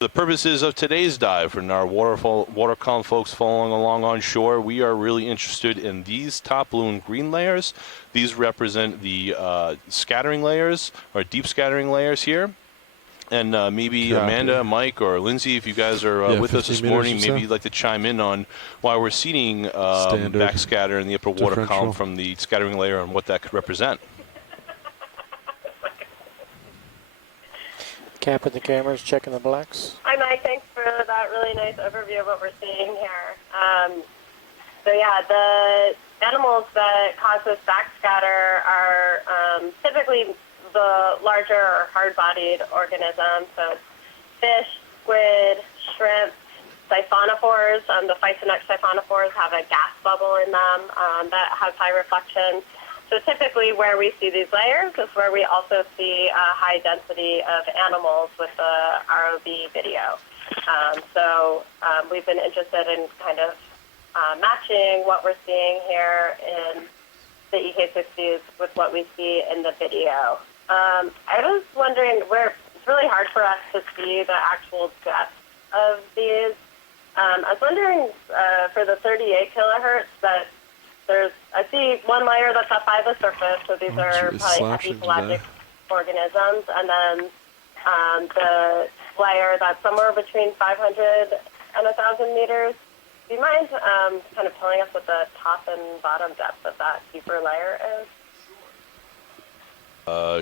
The purposes of today's dive, for our water column folks following along on shore, we are really interested in these top blue and green layers. These represent the scattering layers, or deep scattering layers here. And maybe Amanda, Mike, or Lindsay, if you guys are with us this morning, maybe you'd like to chime in on why we're seeing backscatter in the upper water column from the scattering layer and what that could represent. Capping the cameras, checking the blacks. Hi, Mike. Thanks for that really nice overview of what we're seeing here. So yeah, the animals that cause this backscatter are typically the larger or hard-bodied organisms. So it's fish, squid, shrimp, siphonophores. The Physonex siphonophores have a gas bubble in them that has high reflection. So typically where we see these layers is where we also see a high density of animals with the ROV video. So we've been interested in kind of matching what we're seeing here in the EK60s with what we see in the video. I was wondering, it's really hard for us to see the actual depth of these. I was wondering for the 38 kilohertz that I see one layer that's up by the surface, so these are probably epipelagic organisms, and then the layer that's somewhere between 500 and 1,000 meters. Do you mind kind of telling us what the top and bottom depth of that deeper layer is?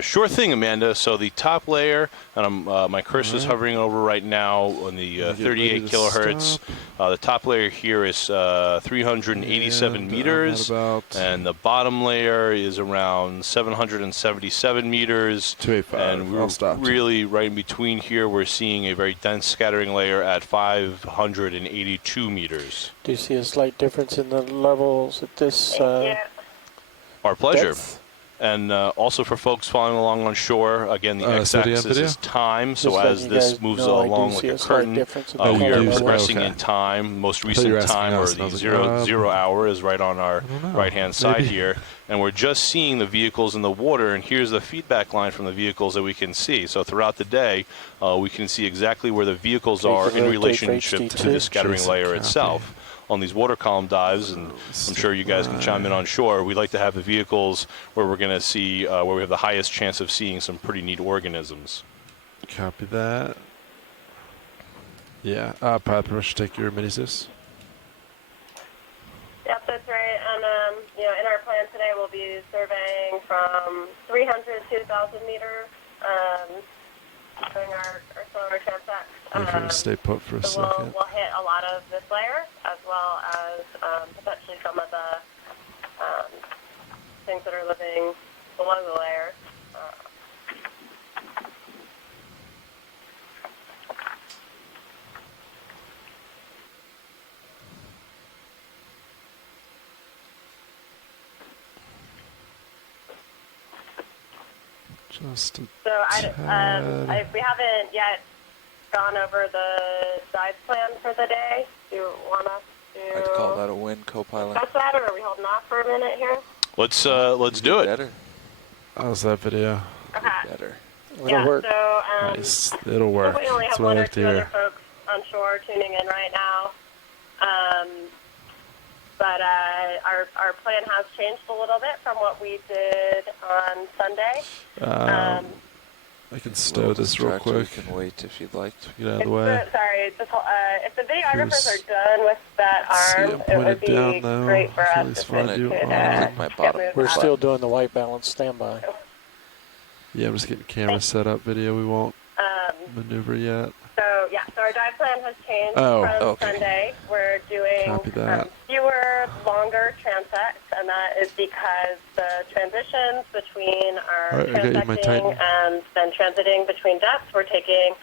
Sure thing, Amanda. So the top layer, and my cursor is hovering over right now on the 38 kilohertz. The top layer here is 387 meters, and the bottom layer is around 777 meters. 285. And we're really right in between here. We're seeing a very dense scattering layer at 582 meters. Do you see a slight difference in the levels at this Our pleasure. depth? And also for folks following along on shore, again, the x-axis is time. So as this moves along like a curtain, we are progressing in time. Most recent time, or the 0 hour, is right on our right-hand side here. And we're just seeing the vehicles in the water, and here's the feedback line from the vehicles that we can see. So throughout the day, we can see exactly where the vehicles are in relationship to the scattering layer itself. On these water column dives, and I'm sure you guys can chime in on shore, we like to have the vehicles where we're going to see, where we have the highest chance of seeing some pretty neat organisms. Copy that. Yeah, probably should take your mini Zeus. Yep, that's right. And in our plan today, we'll be surveying from 300 to 1,000 meters, doing our solar transects. If you're going to stay put for a second. We'll hit a lot of this layer, as well as potentially some of the things that are living below the layer. Just a we haven't yet gone over the dive plan for the day. Do you want us to? I'd call that a win, co-pilot. Discuss that, or are we holding off for a minute here? Let's do it. Better. How's that video? Okay. Better. It'll work. So Nice. It'll work. we only That's have what I one or like to two other hear. folks on shore tuning in right now. But our plan has changed a little bit from what we did on Sunday. I can stow this real quick. You can wait if you'd like to. Get out of the way. If the videographers are done with that arm, it would be great for us if I it could my bottom. We're still doing the white balance standby. Yeah, I'm just getting camera set up. Video we won't maneuver yet. So our dive plan has changed from Sunday. We're doing fewer, longer transects, and that is because the transitions between our transecting and then transiting between depths, we're taking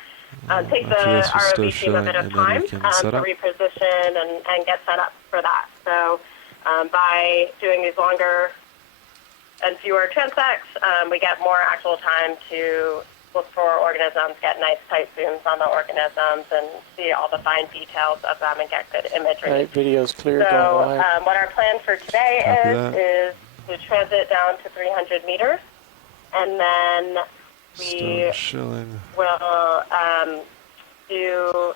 take the ROV team a bit of time to reposition and get set up for that. So by doing these longer and fewer transects, we get more actual time to look for organisms, get nice tight zooms on the organisms, and see all the fine details of them and get good imagery. Right, video's clear. So what our plan for today is to transit down to 300 meters, and then we will do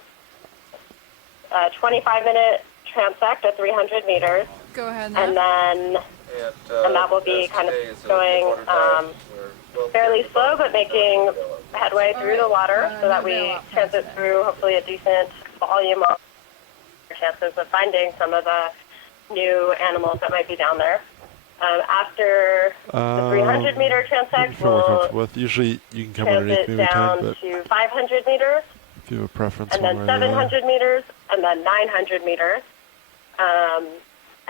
a 25-minute transect at 300 meters. Go ahead now. And then and that will be kind of going fairly slow, but making headway through the water so that we transit through hopefully a decent volume of chances of finding some of the new animals that might be down there. After the 300-meter transect, we'll usually you can come underneath me every time, but to 500 meters, if you have a preference, and then 700 meters, and then 900 meters.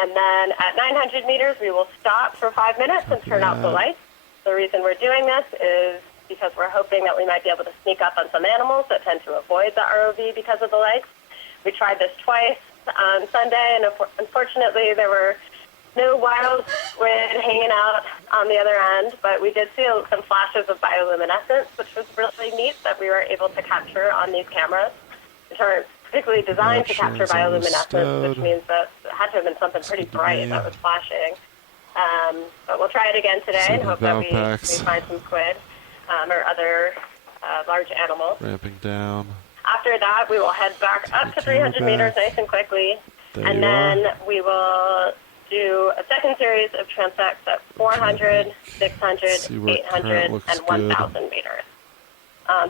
And then at 900 meters, we will stop for 5 minutes and turn out the lights. The reason we're doing this is because we're hoping that we might be able to sneak up on some animals that tend to avoid the ROV because of the lights. We tried this twice on Sunday, and unfortunately there were no wild squid hanging out on the other end, but we did see some flashes of bioluminescence, which was really neat that we were able to capture on these cameras, which aren't particularly designed to capture bioluminescence, which means that it had to have been something pretty bright that was flashing. But we'll try it again today and hope that we find some squid or other large animals. Ramping down. After that, we will head back up to 300 meters nice and quickly, and then we will do a second series of transects at 400, 600, 800, and 1,000 meters.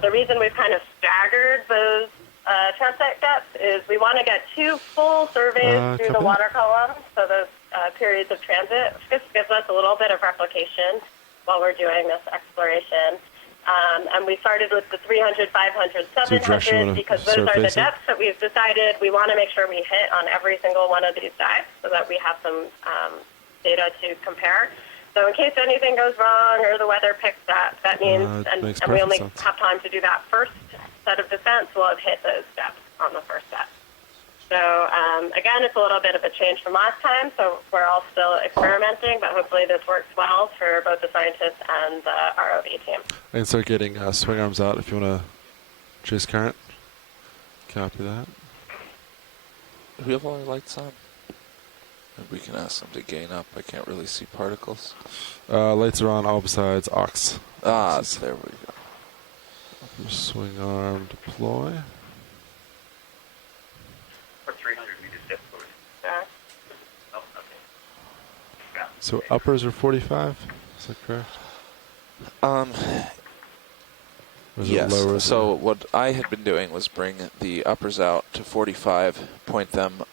The reason we've kind of staggered those transect depths is we want to get 2 full surveys through the water column, so those periods of transit, which just gives us a little bit of replication while we're doing this exploration. And we started with the 300, 500, 700 because those are the depths that we've decided we want to make sure we hit on every single one of these dives so that we have some data to compare. So in case anything goes wrong or the weather picks up, that means, and we only have time to do that first set of descents, we'll have hit those depths on the first step. So again, it's a little bit of a change from last time, so we're all still experimenting, but hopefully this works well for both the scientists and the ROV team. I can start getting swing arms out if you want to chase current. Copy that. Do we have all our lights on? Maybe we can ask them to gain up. I can't really see particles. Lights are on all besides aux. There we go. Swing arm deploy. 300 meters depth. Yeah. Oh, okay. So uppers are 45. Is that correct? Yes. So what I had been doing was bring the uppers out to 45, point them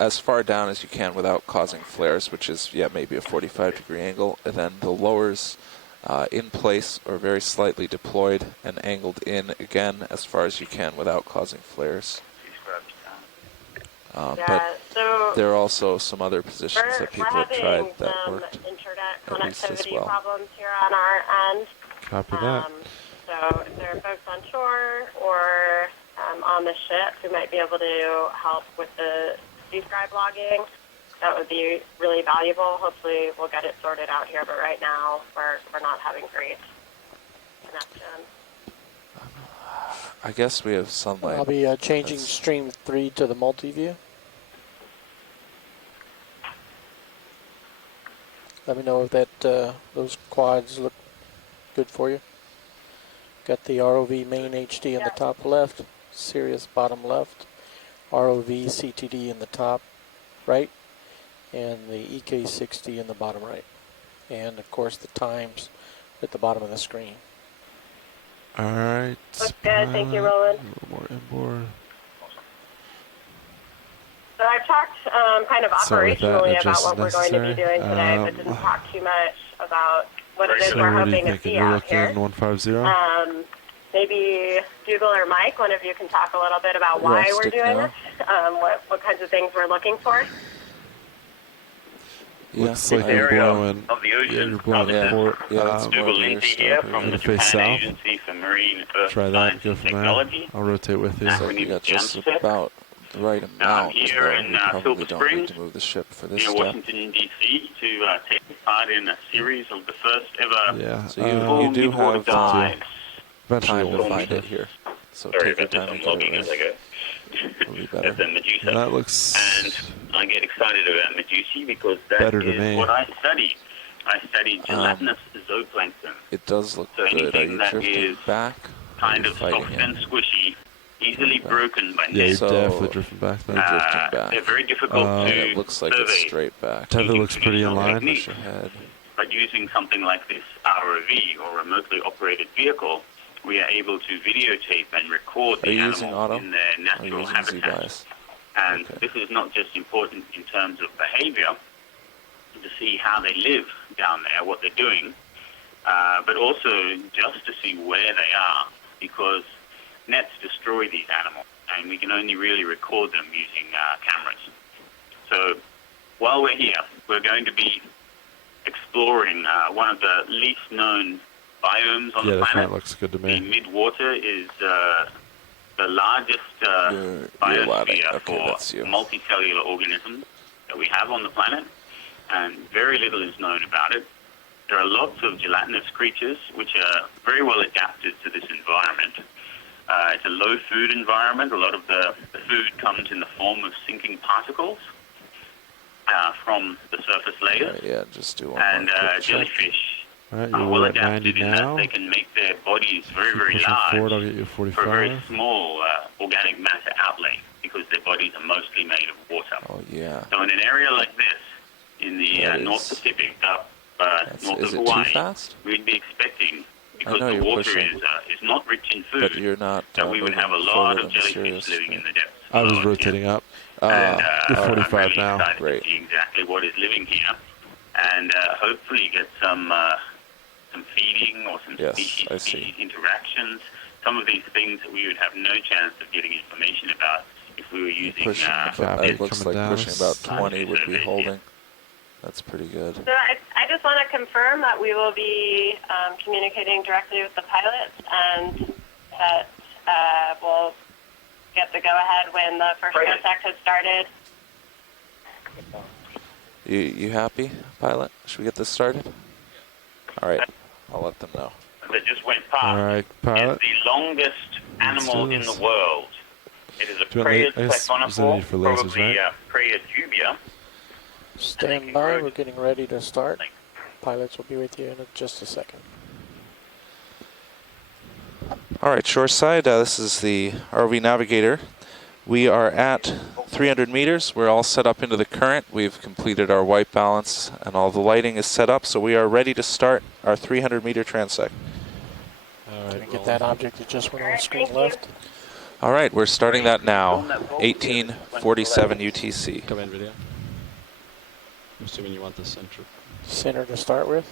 as far down as you can without causing flares, which is maybe a 45-degree angle, and then the lowers in place or very slightly deployed and angled in again as far as you can without causing flares. But so there are also some other positions that people have tried that worked internet at least as connectivity well. problems here on our end. Copy that. So if there are folks on shore or on the ship who might be able to help with the describe logging, that would be really valuable. Hopefully we'll get it sorted out here, but right now we're not having great connection. I guess we have sunlight. I'll be changing stream 3 to the multi-view. Let me know if that those quads look good for you. Got the ROV main HD in the top left, Sirius bottom left, ROV CTD in the top right, and the EK60 in the bottom right. And of course the times at the bottom of the screen. All right. Looks good. Thank you, Roland. A little more inboard. So I've talked kind of operationally about what we're going to be doing today, but didn't talk too much about what it is we're hoping to see out here. 150. Maybe Dougal or Mike, one of you can talk a little bit about why we're doing this, what kinds of things we're looking for. Looks like you're blowing. Of the ocean. You're blowing a port. Dougal Lindsay here from the Japan Agency for Marine Earth Try that. Science Go and from there. Technology. I'll rotate with you. So we got just about the right amount. Here in we probably Silver don't Springs, need to move the ship for this near step. Washington, D.C., to take part in a series of the first ever Yeah. So you do have dives. Eventually time we'll to find find it here. So Sorry take your about this, time I'm to get logging it as I right. go. It'll be better. That's a Medusa. And that looks And I get excited about Medusa because that better to is me. what I studied. I studied gelatinous zooplankton. It does look So good. Are anything you that drifting is back? kind of soft and squishy, easily broken by Yeah, nets. you're definitely drifting back there. They're very difficult to it looks like it's survey. straight back. Tether looks pretty in line. Push ahead. But using something like this ROV, or remotely operated vehicle, we are able to videotape and record the animals in their natural habitat. And this is not just important in terms of behavior, to see how they live down there, what they're doing, but also just to see where they are, because nets destroy these animals, and we can only really record them using cameras. So while we're here, we're going to be exploring one of the least known biomes on the planet. Yeah, that looks good to me. The mid-water is the largest biosphere for multicellular organisms that we have on the planet, and very little is known about it. There are lots of gelatinous creatures which are very well adapted to this environment. It's a low-food environment. A lot of the food comes in the form of sinking particles from the surface layers. Yeah, just do one and more jellyfish are well adapted in that they can make their bodies very, very large forward, I'll get you 45. for a very small organic matter outlay, because their bodies are mostly made of water. Oh, yeah. So in an area like this, in the North Pacific, up north of Hawaii, we'd be expecting, because the water is not rich in food, but you're not, that we would have a lot of jellyfish living in the depths. I was rotating up. You're 45 I'm really now. excited to see exactly what is living here, and hopefully get some feeding or some species interactions. Some of these things that we would have no chance of getting information about if we were using. It looks like pushing about 20 would be holding. That's pretty good. So I just want to confirm that we will be communicating directly with the pilots, and that we'll get the go-ahead when the first contact has started. You happy, pilot? Should we get this started? All right, I'll let them know. That just went past. All right, pilot. It's the longest animal in the world. It is a Prey's siphonophore, probably Preya dubia. Stand by, we're getting ready to start. Pilots will be with you in just a second. All right, shoreside, this is the ROV Navigator. We are at 300 meters. We're all set up into the current. We've completed our white balance, and all the lighting is set up, so we are ready to start our 300-meter transect. All right, can we get that object that just went on screen left? All right, we're starting that now. 1847 UTC. Come in, video. I'm assuming you want the center to start with.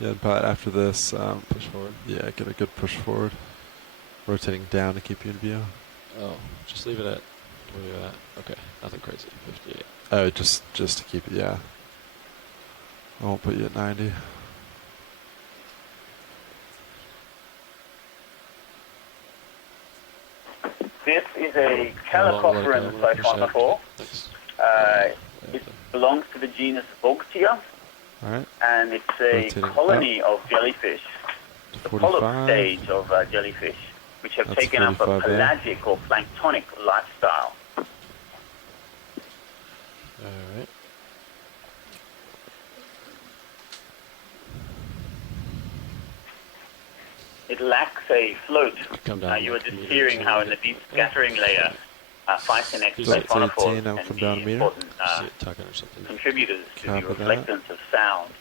Yeah, but after this, push forward. Yeah, get a good push forward. Rotating down to keep you in view. Oh, just leave it at where you're at. Okay, nothing crazy. 58. Oh, just to keep it, yeah. I won't put you at 90. This is a Calicophorans siphonophore. It belongs to the genus Okeanos, and it's a colony of jellyfish, the polyp stage of jellyfish, which have taken up a pelagic or planktonic lifestyle. All right. It lacks a float. You were just hearing how in the deep scattering layer, Phycenex siphonophores can be important contributors to the reflectance of sound.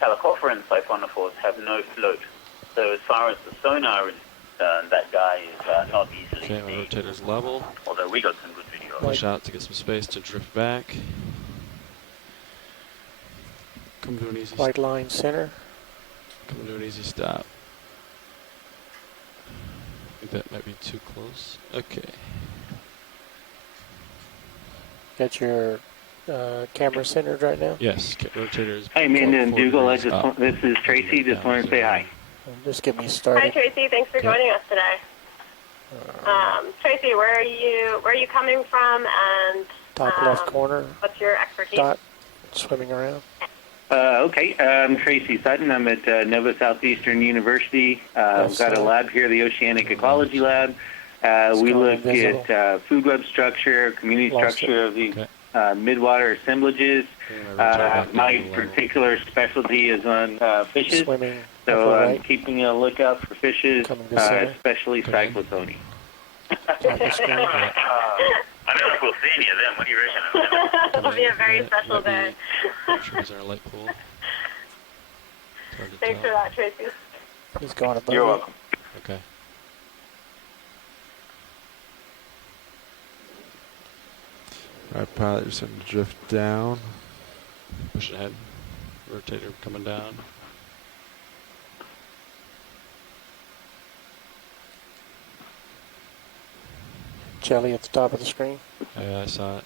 Calicophorans siphonophores have no float. So as far as the sonar is concerned, that guy is not easily seen. Okay, my rotator's level. Although we got some good video. Push out to get some space to drift back. Come to an easy White line center. Come to an easy stop. I think that might be too close. Okay. Got your camera centered right now? Yes, rotators. Hey, Amanda and Dougal, this is Tracy. Just wanted to say hi. Just get me started. Hi, Tracy. Thanks for joining us today. Tracy, where are you coming from, and top left corner. What's your expertise? Dot swimming around. Okay, I'm Tracy Sutton. I'm at Nova Southeastern University. I've got a lab here, the Oceanic Ecology Lab. We look at food web structure, community structure of these midwater assemblages. My particular specialty is on fishes. Swimming So I'm keeping a lookout for fishes, especially cyclothony. I don't know if we'll see any of them. What do you reckon? It'll be a very special day. Is there a light pool? Thanks for that, Tracy. He's going above. You're welcome. Okay. Alright, pilot, you're starting to drift down. Push it ahead. Rotator coming down. Jelly at the top of the screen. Yeah, I saw it.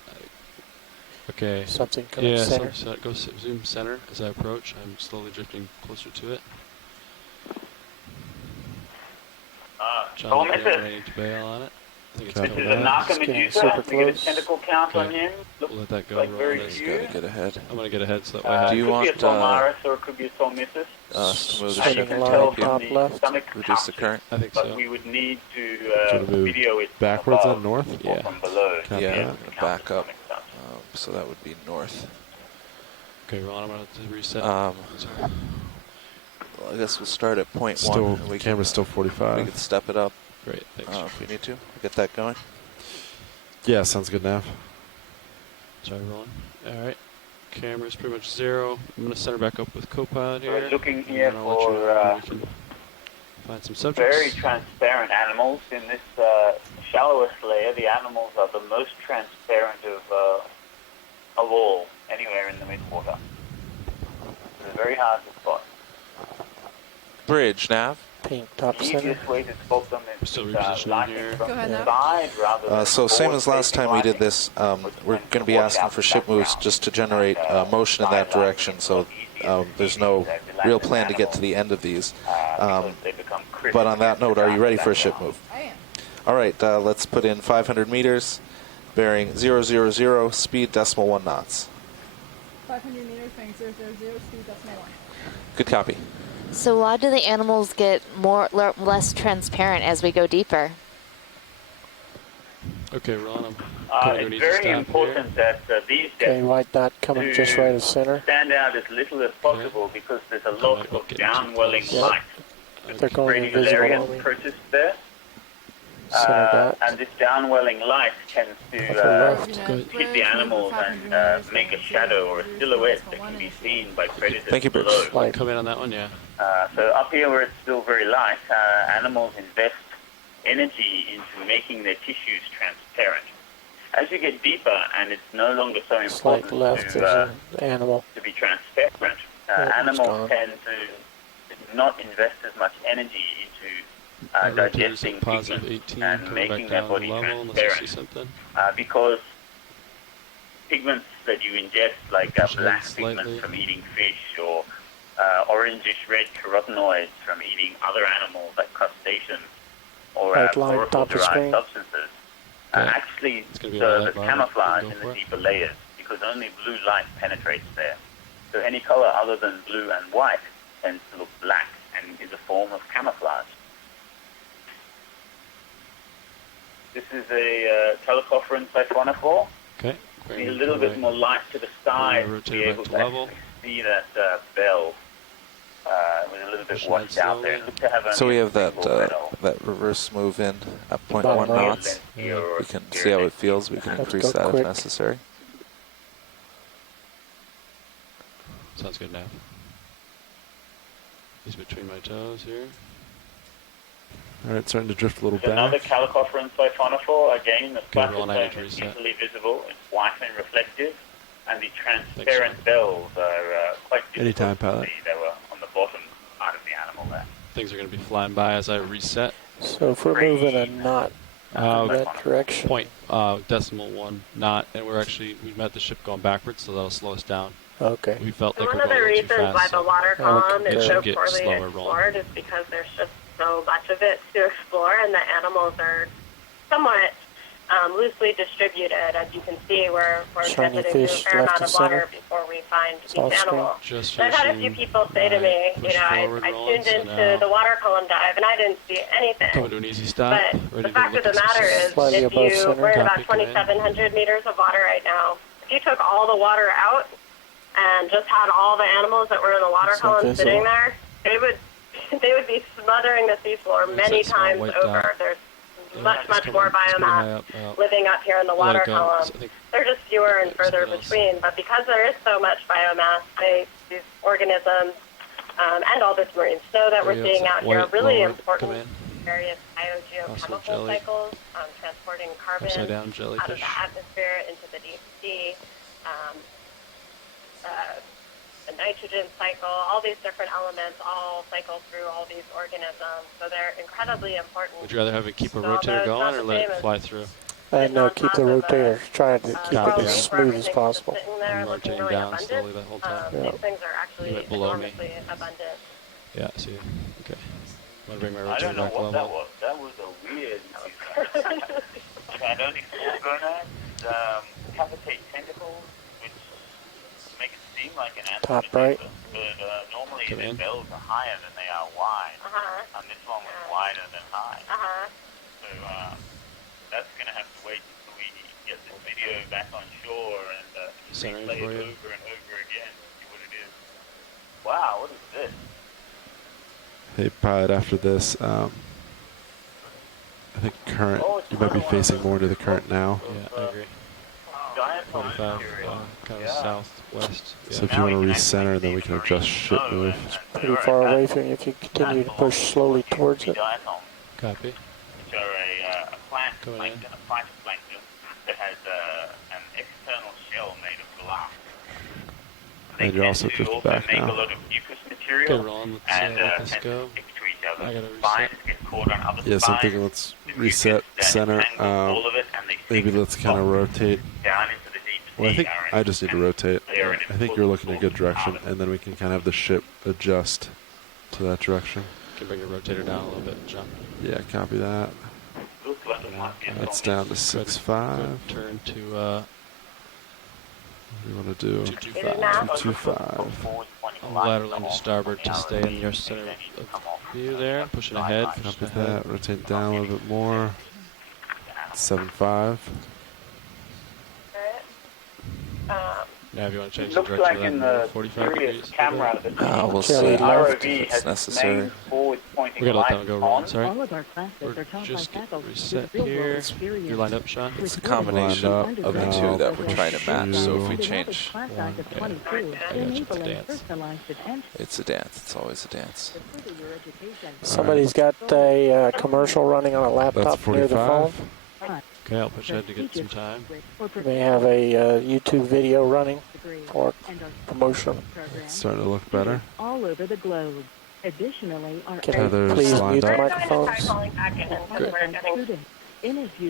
Okay. Something coming center. So go zoom center as I approach. I'm slowly drifting closer to it. Don't miss it. Ready to bail on it. I think it's This coming is a out. Naka Medusa. We get a tentacle count on him. We'll let that go. Like roll very this. few. Gotta get ahead. I'm gonna get ahead so that way I Do you could want be a Solmaris or it could be a Solmissus. smooth the Swinging ship line and top help left. reduce the current? I think But so. we would need to Sort of move video it backwards above and north? or from below. Copy Yeah, that. I'm gonna back up. So that would be north. Okay, Ron, I'm gonna have to reset. Well, I guess we'll start at point Still, one. And camera's still we 45. can step it up Great, thanks. if we need to. Get that going. Yeah, sounds good, Nav. Sorry, rolling. All right. Camera's pretty much 0. I'm gonna center back up with Copilot here. We're looking and here then I'll let you know for when we can find some subjects. very transparent animals. In this shallowest layer, the animals are the most transparent of all, anywhere in the midwater. They're very hard to spot. Bridge, Nav. Pink top The center. easiest way to spot them is Still with repositioning lighting here. from Go ahead, the Nav. side rather than So same as last forward-facing time we did lighting. this, we're going to be asking for ship moves just to generate motion in that direction, so there's no real plan to get to the end of these. But on that note, are you ready for a ship move? I am. All right, let's put in 500 meters, bearing 000, speed decimal 1 knots. 500 meters, bearing 000, speed decimal 1. Good copy. So why do the animals get less transparent as we go deeper? Okay, Ron, I'm It's very important that these Okay, depths white dot coming just right of center. stand out as little as possible because there's a lot of downwelling light. They're going invisible Radiolarian on me. process there. Center dot. And this downwelling light tends Upper to left. hit the animals and make a shadow or a silhouette that can be seen by predators Thank you, Bruce. below. Light. come in on that one, yeah. So up here where it's still very light, animals invest energy into making their tissues transparent. As you get deeper and it's no longer so Slight important left is to, an animal. to be transparent, it's animals gone. tend to not invest as much energy into digesting positive pigments 18, and coming making back their down body level unless you see transparent. something. Because pigments that you ingest, like Push it black slightly. pigments from eating fish or orangish red carotenoids from eating other animals like crustaceans or Right line, top of chlorophyll-derived screen. substances, Okay. actually It's gonna be serve light as bar. camouflage Go in for the it. deeper layers because only blue light penetrates there. So any color other than blue and white tends to look black and is a form of camouflage. This is a telecopheran siphonophore. Okay. Need a little bit more light to the side to rotate be back able to to level. actually see that bell with a little bit Push washed that out there. slowly. Look to have So only we a have that single metal. that reverse move in at Bottom 0.1 right. knots. Here or We can here see how it next. feels. We can Let's increase go that quick. if necessary. Sounds good now. He's between my toes here. All right, starting to drift a little There's another back. calicopheran siphonophore. Again, the Okay, Ron, I need to cytosome is reset. easily visible. It's white and reflective, and the transparent bells are quite difficult Anytime, to pilot. see. They were on the bottom part of the animal there. Things are going to be flying by as I reset. So if we're moving a knot in that direction, Point decimal 1 knot, and we met the ship going backwards, so that'll slow us down. okay. We felt And like one we're of the going a little too reasons why fast. the water so column it is should so get poorly slower explored is because there's just so much of it to explore, and the animals are somewhat loosely distributed. As you can see, we're Shiny visiting a fish fair left amount to of water center. before we find It's these off screen. animals. Just So I've had a few finishing people say to me, my push forward I rolling, tuned so into now the water column dive and I didn't see anything. coming to an easy stop. But Ready the to fact look of the at some matter is, Slightly if above you center. we're at about Copy, come in. 2,700 meters of water right now, if you took all the water out and just had all the animals that were in the water It's column invisible. sitting there, it would they would be smothering the seafloor many times over. There's much more biomass living up here in the water column. They're just fewer and further between, but because there is so much biomass, these organisms and all this marine snow that we're seeing out here are really important various biogeochemical cycles, transporting carbon out of the atmosphere into the deep sea. The nitrogen cycle, all these different elements all cycle through all these organisms, so they're incredibly important. Would you rather have it keep a rotator going or let it fly through? No, keep the rotator. Try to keep it as smooth as possible. I'm rotating really down slowly the whole time. These things are actually enormously abundant. Yeah, I see. Okay. I'm going to bring my rotator I don't know back what level. that was a weird... And only small gonads cavitate tentacles, which makes it seem like an Top right. But normally the bells are higher than they are wide. And this one was wider than high. So that's going to have to wait until we get this video back on shore and replay it over and over again to see what it is. Wow, what is this? Hey, pilot, after this, I think current, you might be facing more into the current now. Yeah, I agree. 45, kind of southwest. Yeah. So if you want to recenter, then we can adjust ship move. It's pretty far away from you if you continue to push slowly towards it. Copy. So a plant plankton, a phytoplankton that has an external shell made of glass. And you're also just back make now. a lot of mucus material and let this tend go. to stick to each other. I gotta reset. Spines get caught on other Yeah, so I'm spines. thinking let's reset center. All of it, and they Maybe stick let's kind of rotate. down into the deep sea. Well, I think I just need to rotate. I think you're looking in a good direction, and then we can kind of have the ship adjust to that direction. You can bring your rotator down a little bit, John. Yeah, copy that. That's down to 6.5. Turn to What do you want to do? 225. I'm laterally to starboard to stay in your center of view there. Pushing ahead. Copy that. Rotate down a little bit more. 7.5. Now if you want to change the direction of that, 45 degrees. Camera we'll see if it's necessary. We gotta let them go wrong, sorry. We're just getting reset here. You're lined up, Sean? It's a combination of the two that we're trying to match, so if we change... I got you, it's a dance. It's a dance, it's always a dance. Somebody's got a commercial running on a laptop near the phone. Okay, I'll push ahead to get some time. They have a YouTube video running or promotion. It's starting to look better. All over the globe. Additionally, our please mute the microphones.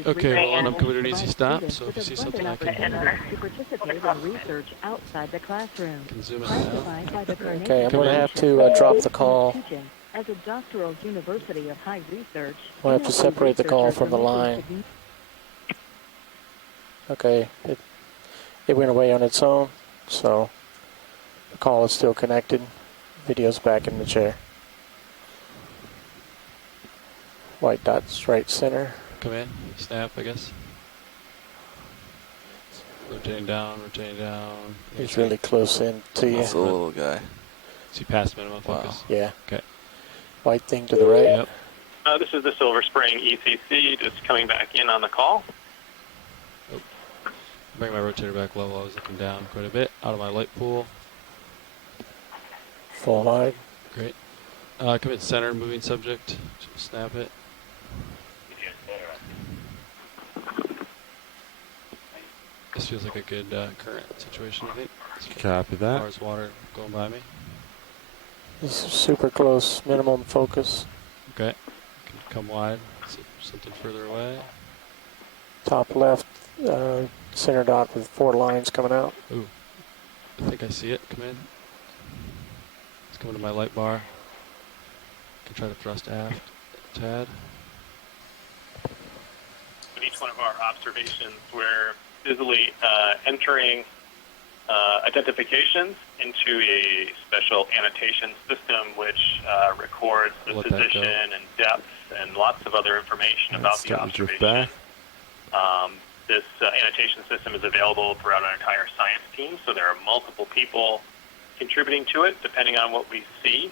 Okay, well, I'm coming to an easy stop, so if you see something I can to participate in research outside the classroom. Can zoom in now. Okay, I'm going to have to drop the call. As a doctoral university of high research, We'll have to separate the call from the line. Okay, it went away on its own, so the call is still connected. Video's back in the chair. White dots right center. Come in, snap, I guess. Rotating down, rotating down. He's really close in to you. That's a little guy. See past minimum focus? Yeah. Okay. White thing to the right. Yep. This is the Silver Spring ECC, just coming back in on the call. Bring my rotator back level. I was looking down quite a bit out of my light pool. Full line. Great. Come in center, moving subject. Just snap it. This feels like a good current situation, I think. Copy that. As far as water going by me. He's super close, minimum focus. Okay. Can come wide. See something further away. Top left, center dot with 4 lines coming out. Ooh. I think I see it. Come in. It's coming to my light bar. Can try to thrust aft a tad. In each one of our observations, we're busily entering identifications into a special annotation system which records the position and depth and lots of other information about the observation. This annotation system is available throughout our entire science team, so there are multiple people contributing to it depending on what we see.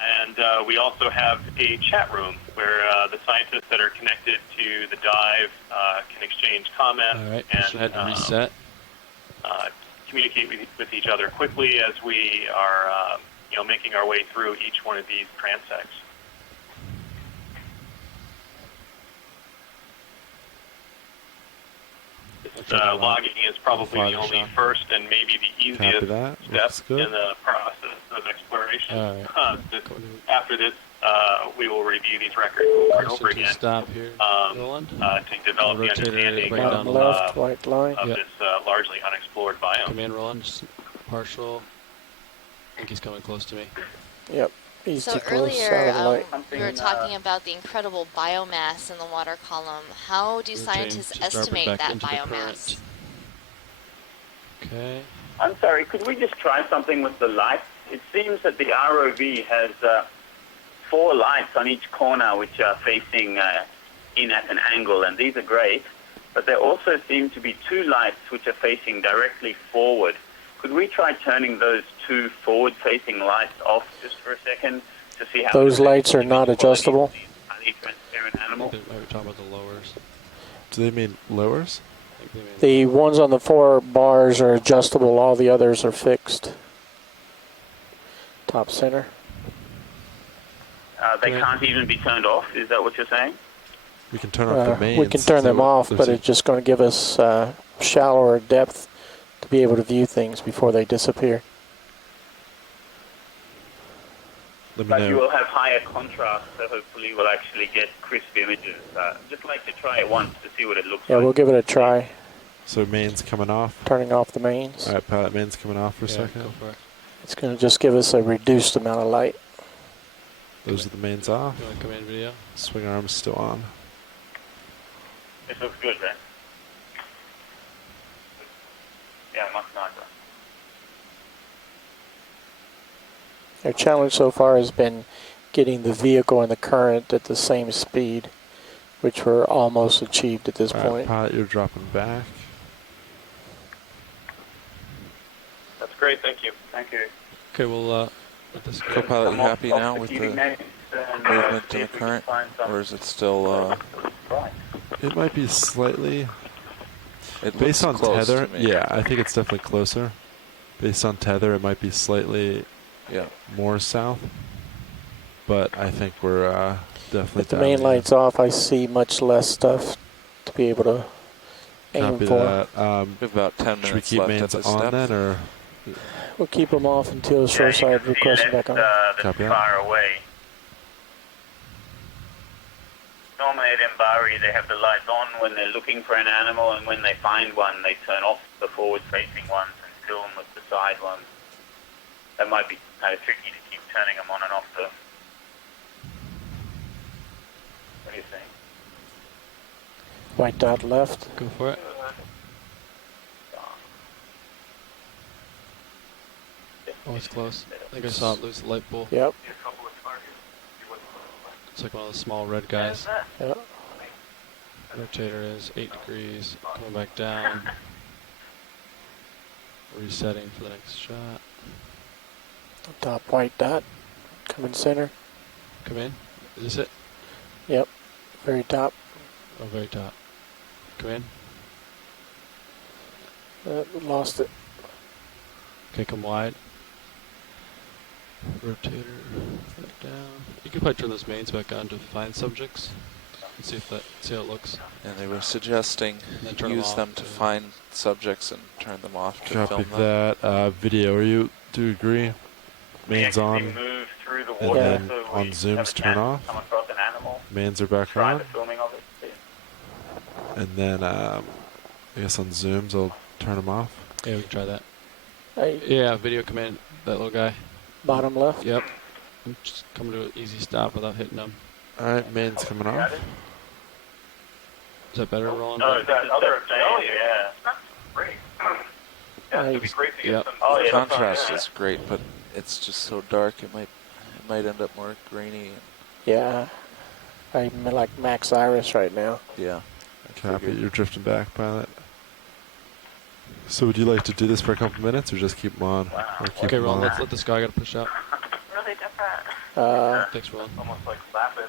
And we also have a chat room where the scientists that are connected to the dive can exchange comments. All right, and reset. Communicate with each other quickly as we are making our way through each one of these transects. Logging is probably the only first and maybe the easiest step in the process of exploration. After this, we will review these records over and over again stop here, to develop the understanding bottom left, white line. of this largely unexplored biome. Come in, Roland. Just partial. I think he's coming close to me. Yep. So earlier, we were talking about the incredible biomass in the water column. How do scientists estimate that biomass? Okay. I'm sorry, could we just try something with the lights? It seems that the ROV has 4 lights on each corner which are facing in at an angle, and these are great. But there also seem to be 2 lights which are facing directly forward. Could we try turning those 2 forward-facing lights off just for a second to see how... Those lights are not adjustable? Might be talking about the lowers. Do they mean lowers? The ones on the 4 bars are adjustable. All the others are fixed. Top center. They can't even be turned off? Is that what you're saying? We can turn off the mains. We can turn them off, but it's just going to give us shallower depth to be able to view things before they disappear. But you will have higher contrast, so hopefully we'll actually get crisp images. Just like to try it once to see what it looks like. Yeah, we'll give it a try. So mains coming off? Turning off the mains. All right, pilot mains coming off for a second. Go for it. It's going to just give us a reduced amount of light. Those are the mains off. You want to come in video? Swing arms still on. This looks good, right? Yeah, much nicer. Our challenge so far has been getting the vehicle and the current at the same speed, which we're almost achieved at this point. Pilot, you're dropping back. That's great, thank you. Thank you. Okay, we'll let this go. Co-pilot, you happy now with the movement in the current? Or is it still... It might be slightly... Based on tether, yeah, I think it's definitely closer. Based on tether, it might be slightly more south. But I think we're definitely... With the main lights off, I see much less stuff to be able to aim for. We have about 10 minutes should we keep left mains at this on step. then, or...? We'll keep them off until the shore side requests them back on. That's far away. Normally at Mbari, they have the lights on when they're looking for an animal, and when they find one, they turn off the forward-facing ones and fill them with the side ones. That might be kind of tricky to keep turning them on and off, though. What do you think? White dot left. Go for it. Oh, it's close. I think I saw it lose the light bulb. Yep. It's like one of the small red guys. Yep. Rotator is 8 degrees. Coming back down. Resetting for the next shot. Top white dot. Come in center. Come in. Is this it? Yep. Very top. Oh, very top. Come in. Lost it. Okay, come wide. Rotator back down. You can probably turn those mains back on to find subjects and see if see how it looks. And they were suggesting use them to find subjects and turn them off to Copy film them. that. Video, do you agree? Mains on. Move through the And water, then so on zooms turn off. Come across an animal. Mains are back Try on. the filming of it. And then I guess on zooms I'll turn them off. Yeah, we can try that. Hey. Yeah, video command, that little guy. Bottom left. Yep. I'm just coming to an easy stop without hitting them. Alright, mains coming off. Is that better, Roland? Oh, is that other thing? Oh, yeah. That's great. Yeah, it'd be great to get some... Oh, The contrast is great, but it's just so dark it might end up more grainy. Yeah. I'm like max iris right now. Yeah. Copy, you're drifting back, pilot. So would you like to do this for a couple minutes or just keep them on? Or keep Okay, them Roland, on? let's let this guy, I gotta push out. Really different. Thanks, Ron. Almost like rapid.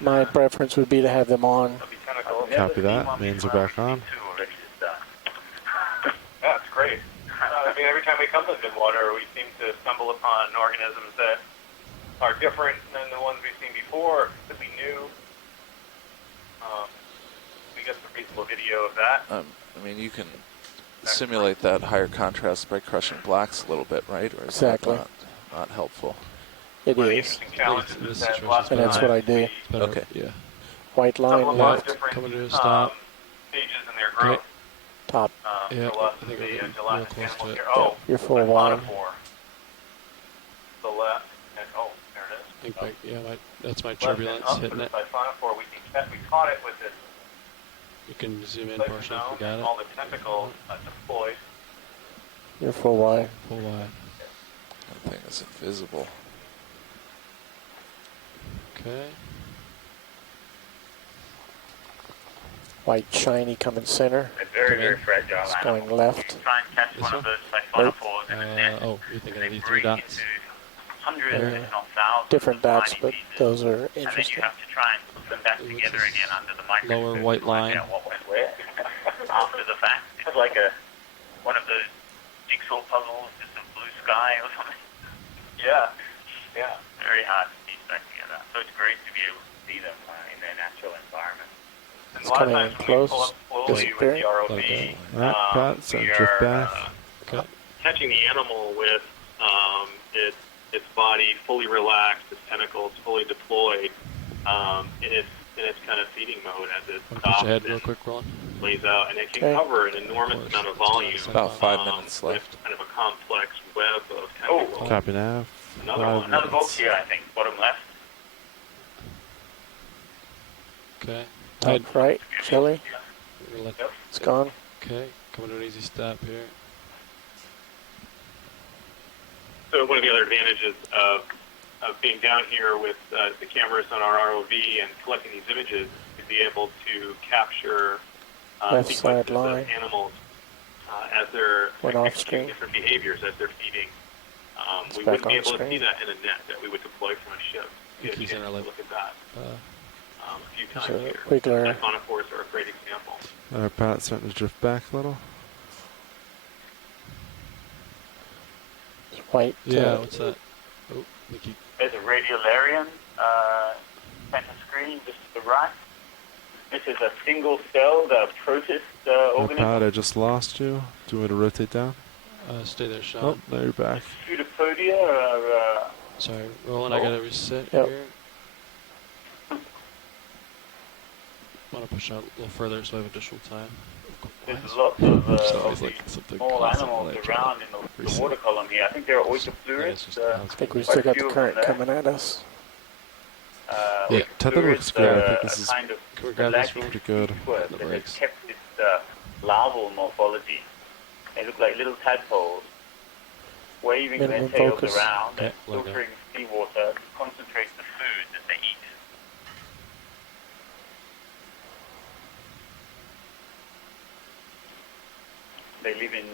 My preference would be to have them on. Copy that. Mains are back on. Yeah, it's great. I mean, every time we come to midwater, we seem to stumble upon organisms that are different than the ones we've seen before, completely new. We get some reasonable video of that. I mean, you can simulate that higher contrast by crushing blacks a little bit, right? Or is exactly. that not helpful? It is. And that's what I do. Okay. Yeah. White line left. Coming to a stop. Stages in their growth. Top. Yeah, I think we're getting real close to it. Oh, you're full wide. The left, and there it is. Yeah, that's my turbulence hitting it. We caught it with this. You can zoom in partially if you got it. All the tentacles deployed. You're full wide. Full wide. That thing is invisible. Okay. White shiny coming center. It's very, very fragile. It's going left. Try and catch one of those siphonophores in a net. You're thinking of these three dots? Hundreds, if not thousands. Different dots, but those are interesting. And then you have to try and put them back together again under the microscope. Lower white line. What went where after the fact. It's like one of those jigsaw puzzles, just a blue sky or something. Yeah. Very hard to piece back together. So it's great to be able to see them in their natural environment. And It's coming in close. Disappearing. Alright, so drift back. Catching the animal with its body fully relaxed, its tentacles fully deployed, in its kind of feeding mode as it stops ahead real quick, Ron. Lays out, and it can cover an enormous amount of volume. About 5 minutes left. With kind of a complex web of tentacles. Copy nav. Another box here, I think, bottom left. Okay. Top right, chili. It's gone. Okay, coming to an easy stop here. So one of the other advantages of being down here with the cameras on our ROV and collecting these images is to be able to capture left side line of animals as they're executing different behaviors as they're feeding. We wouldn't be able to see that in a net that we would deploy from a ship. He's in our look at that a few times here. Wiggler. Siphonophores are a great example. Our pilot's starting to drift back a little. White. Yeah, what's that? Oh, Mickey. There's a radiolarian center screen just to the right. This is a single cell, the protist organism. Pilot, I just lost you. Do you want me to rotate down? Stay there, Sean. Oh, there you're back. Pseudopodia or... Sorry, Roland, I gotta reset Yep. here. Want to push out a little further so I have additional time. There's lots of like something small animals around in the water column here. I think there are oikopleurids. I think we still got the current coming at us. Yeah, tether looks good. I think this is kind of pretty good. They've kept its larval morphology. They look like little tadpoles, waving their tails around and filtering seawater to concentrate the food that they eat. They live in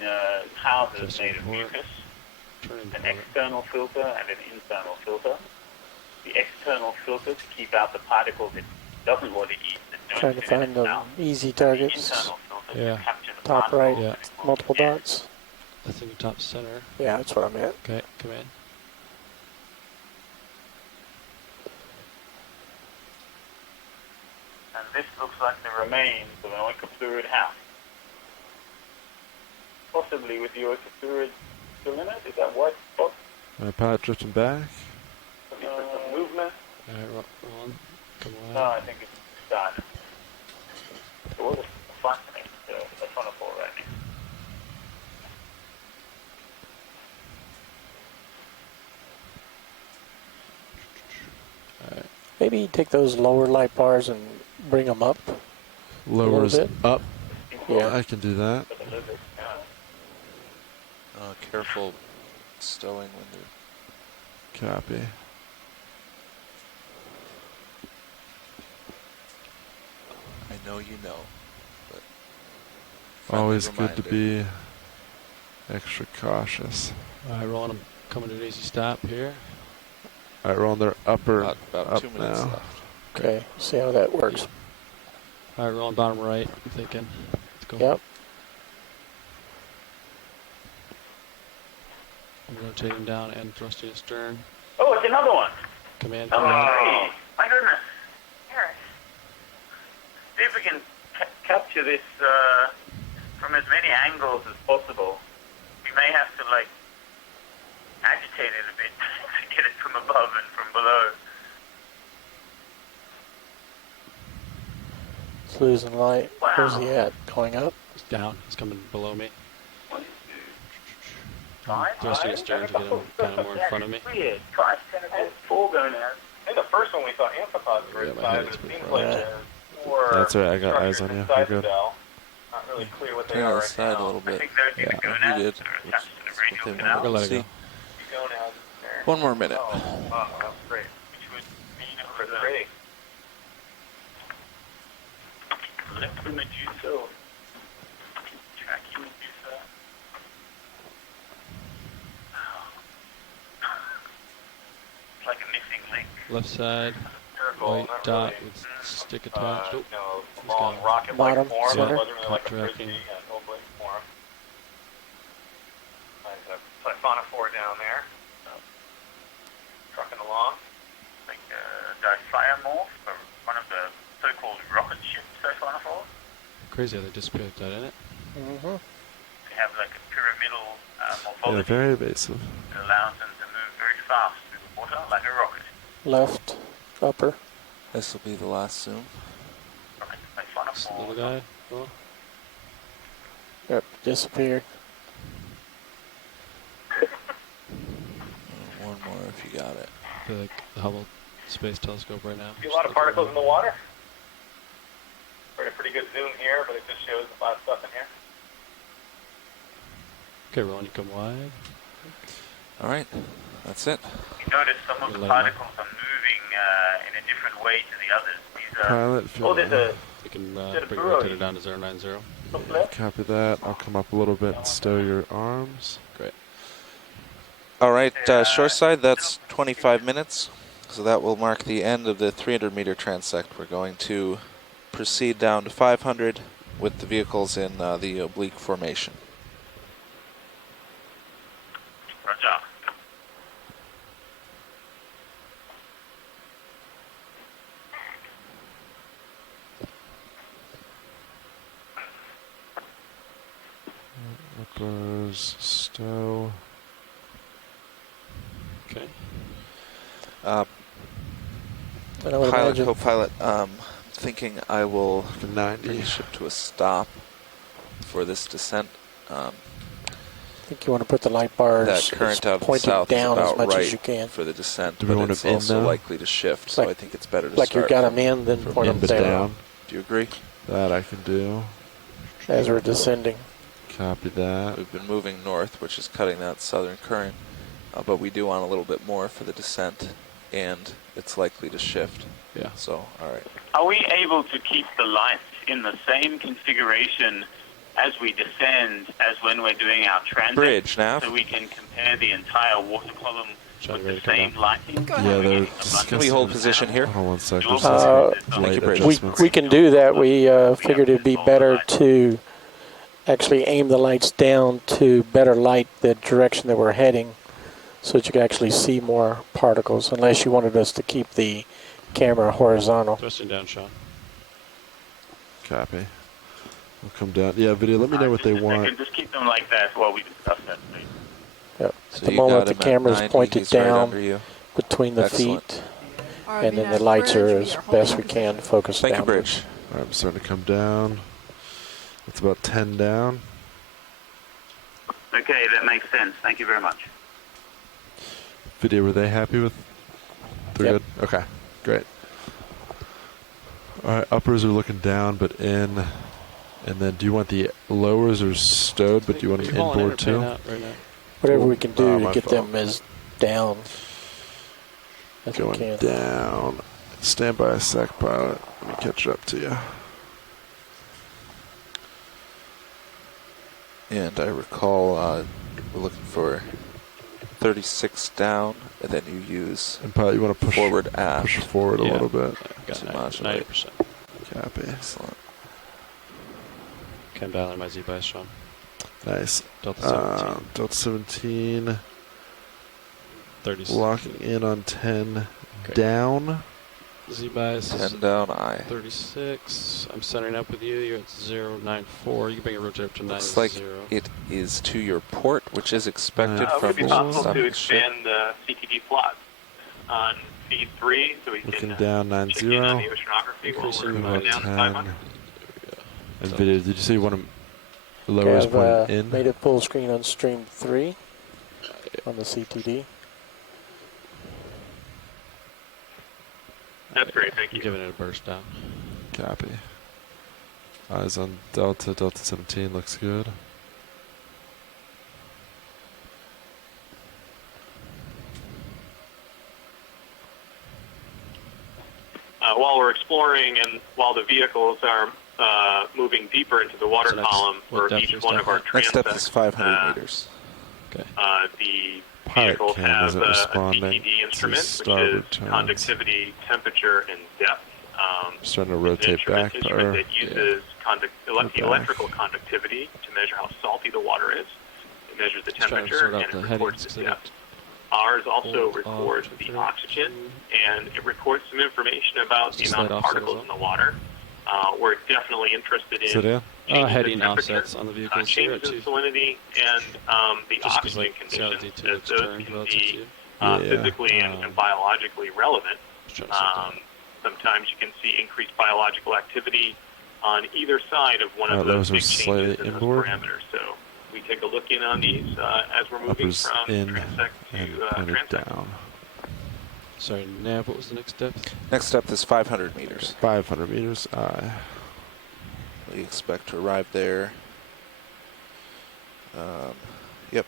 houses made of mucus, an external filter and an internal filter. The external filter to keep out the particles it doesn't want to eat. Trying to find the easy targets. Yeah. Top right, Yeah. multiple dots. That's in the top center. Yeah, that's what I meant. Okay, come in. And this looks like the remains of an oikoplurid house. Possibly with the oikoplurid still in it. Is that white spot? Pilot drifting back. Movement? Alright, Ron, come on. No, I think it's done. It was a fascinating siphonophore right now. Alright. Maybe take those lower light bars and bring them up. Lowers up. Yeah. I can do that. Careful stowing when you're... Copy. I know you know, but... Always good to be extra cautious. Alright, Ron, I'm coming to an easy stop here. All right, we're on their upper. About up 2 minutes now. left. Okay, see how that works. All right, we're on bottom right. I'm thinking. Let's go. Yep. I'm rotating down and thrusting astern. Oh, it's another one. Command. Oh, my goodness. Here. See if we can capture this from as many angles as possible. We may have to, like, agitate it a bit to get it from above and from below. It's losing light. Wow. Where's he at? Going up? He's down. He's coming below me. Thrusting astern to get him kind of more in front of me. Weird. Twice, 4 going out. I think the first one we saw amphipods were inside, but it seems like more. That's right. I got eyes on you. You're good. Not really clear what they are right side now. a little bit. I think those Yeah, gonads you did. are attached to the radial They canal. wanted let to it see. go. The gonads there. 1 more minute. Oh, that's great. Which would mean for the ray. Left the Medusa. Tracking Medusa. It's like a missing link. Left side. White dot with stick attached. Oh, he's long gone. rocket-like Bottom, form. center. It wasn't really like a Tracking. frisbee, an oblate form. There's a siphonophore down there. Trucking along. Like Diaphyomorph, or one of the so-called rocket ship siphonophores. Crazy how they disappeared with that in it. Mm-hmm. They have like a pyramidal Yeah, morphology very evasive. that allows them to move very fast through the water like a rocket. Left, upper. This will be the last zoom. Rocket This little siphonophore. guy. Oh, Yep, disappeared. One more if you got it. I feel like the Hubble Space Telescope right now. See a lot of particles in the water. We're at a pretty good zoom here, but it just shows a lot of stuff in here. Okay, Roland, you come wide. All right, that's it. You notice some of the particles are moving in a different way to the others. These are. Pilot, There's a. You can Is it a bring buoy? rotator down to 090. copy that. I'll come up a little bit and stow your arms. Great. All right, shore side, that's 25 minutes. So that will mark the end of the 300-meter transect. We're going to proceed down to 500 with the vehicles in the oblique formation. Roger. Uppers, stow. Okay. Pilot, co-pilot, thinking I will 90. bring the ship to a stop for this descent. I think you want to put the light bars That current out of the pointed south is down as about much right as you can. for the descent, Do we but want it's them in also now? likely to shift, so Like- I think it's better to Like you start got from- them in, then from point in them but down down. Do you agree? That I can do. as we're descending. Copy that. We've been moving north, which is cutting that southern current, but we do want a little bit more for the descent, and it's likely to shift. Yeah. So, all right. Are we able to keep the lights in the same configuration as we descend as when we're doing our transit? Bridge, nav. So we can compare the entire water column Shall with we the come same down? lighting? Yeah, they're Can we hold position here? Hold on one second. Thank Light you, Bridge. adjustments. We can do that. We figured it'd be better to actually aim the lights down to better light the direction that we're heading so that you can actually see more particles, unless you wanted us to keep the camera horizontal. Thrusting down, Sean. Copy. We'll come down. Yeah, video. Let me know what they want. Just keep them like that while we discuss that, please. Yep. So At the you moment, got the him at camera's 90, pointed he's right down under you. between the Excellent. feet, and then the lights are as best we can focused Thank you, downward. Bridge. All right, I'm starting to come down. It's about 10 down. Okay, that makes sense. Thank you very much. Video, were they happy with? They're Yep. good? Okay, great. All right, uppers are looking down, but in. And then do you want the lowers or stowed, but do you want them inboard too? Right now. Whatever we can do to my get fault. them as down as we Going can. down. Stand by a sec, pilot. Let me catch up to you. And I recall we're looking for 36 down, and then you use and pilot, you want to push forward aft. Push forward a little bit. Got 90%. Copy. Excellent. Okay, I'm dialing my Z-bias, Sean. Nice. Delta 17. Delta 17. 30. Locking in on 10 down. Z-bias. 10 down, I. 36. I'm centering up with you. You're at 094. You can bring a rotate up to 90. Looks like it is to your port, which is expected from would it be possible to the expand the CTD slots on feed 3 so we Looking can down 90. check in on the oceanography while we're going down to 500? And video, did you say you want to lower his point in? Made it full screen on stream 3 on the CTD. That's great, thank you. Giving it a burst down. Copy. Eyes on Delta. Delta 17 looks good. While we're exploring and while the vehicles are moving deeper into the water column for each one of our next transects, step is 500 meters. The Pilot vehicles cam have isn't a responding CTD instrument, to which starboard is turns. conductivity, temperature, and depth. Just trying to rotate back. Instrument that uses electrical conductivity to measure how salty the water is. It measures the temperature and it records the depth. Ours also records the oxygen, and it records some information about the amount of particles in the water. We're definitely interested in heading in temperature, offsets on the vehicles changes in salinity, and the oxygen conditions, as those can be physically and biologically relevant. Sometimes you can see increased biological activity on either side of one of those big changes in those parameters. So we take a look in on these as we're moving from transect to transect. Down. Sorry, Nav, what was the next step? Next step is 500 meters. 500 meters. We expect to arrive there. Yep.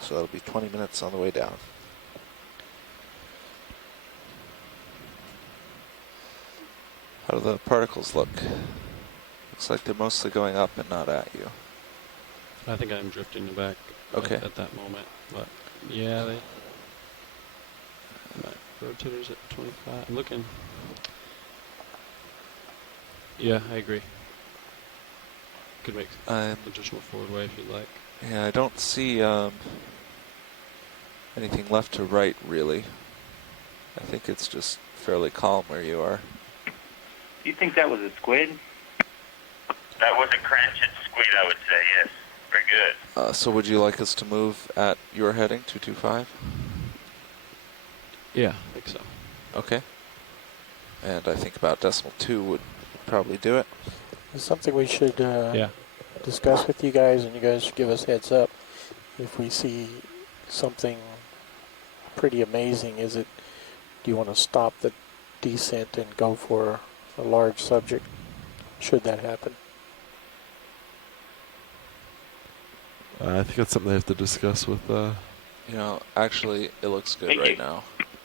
So that'll be 20 minutes on the way down. How do the particles look? Looks like they're mostly going up and not at you. I think I'm drifting back at that moment. But yeah, my rotator's at 25. I'm looking. Yeah, I agree. Could make additional forward way if you'd like. Yeah, I don't see anything left to right, really. I think it's just fairly calm where you are. Do you think that was a squid? That was a cranchet squid, I would say, yes. Very good. So would you like us to move at your heading, 225? Yeah, I think so. Okay. And I think about decimal 2 would probably do it. It's something we should discuss with you guys, and you guys should give us heads up if we see something pretty amazing. Do you want to stop the descent and go for a large subject, should that happen? I think that's something they have to discuss with. Actually, it looks good right now.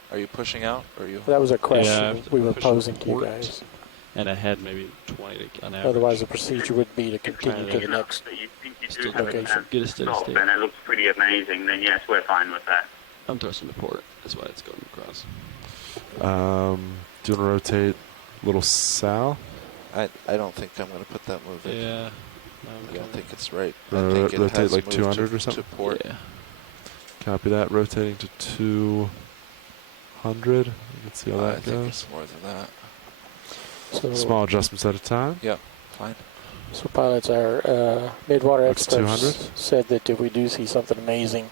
Are you pushing out, or are you? That was a question we were posing to you guys. And ahead, maybe 20 on average. Otherwise, the procedure would be to continue to the next location. Get a steady state. And it looks pretty amazing. Then yes, we're fine with that. I'm thrusting to port. That's why it's going across. Do you want to rotate a little south? I don't think I'm going to put that move in. Yeah. I don't think it's right. I think it rotate like 200 or something? To port. Yeah. Copy that. Rotating to 200. You can see how that I think goes. it's more than that. So small adjustments at a time. Yeah, fine. So pilots, our mid-water That's experts 200. said that if we do see something amazing,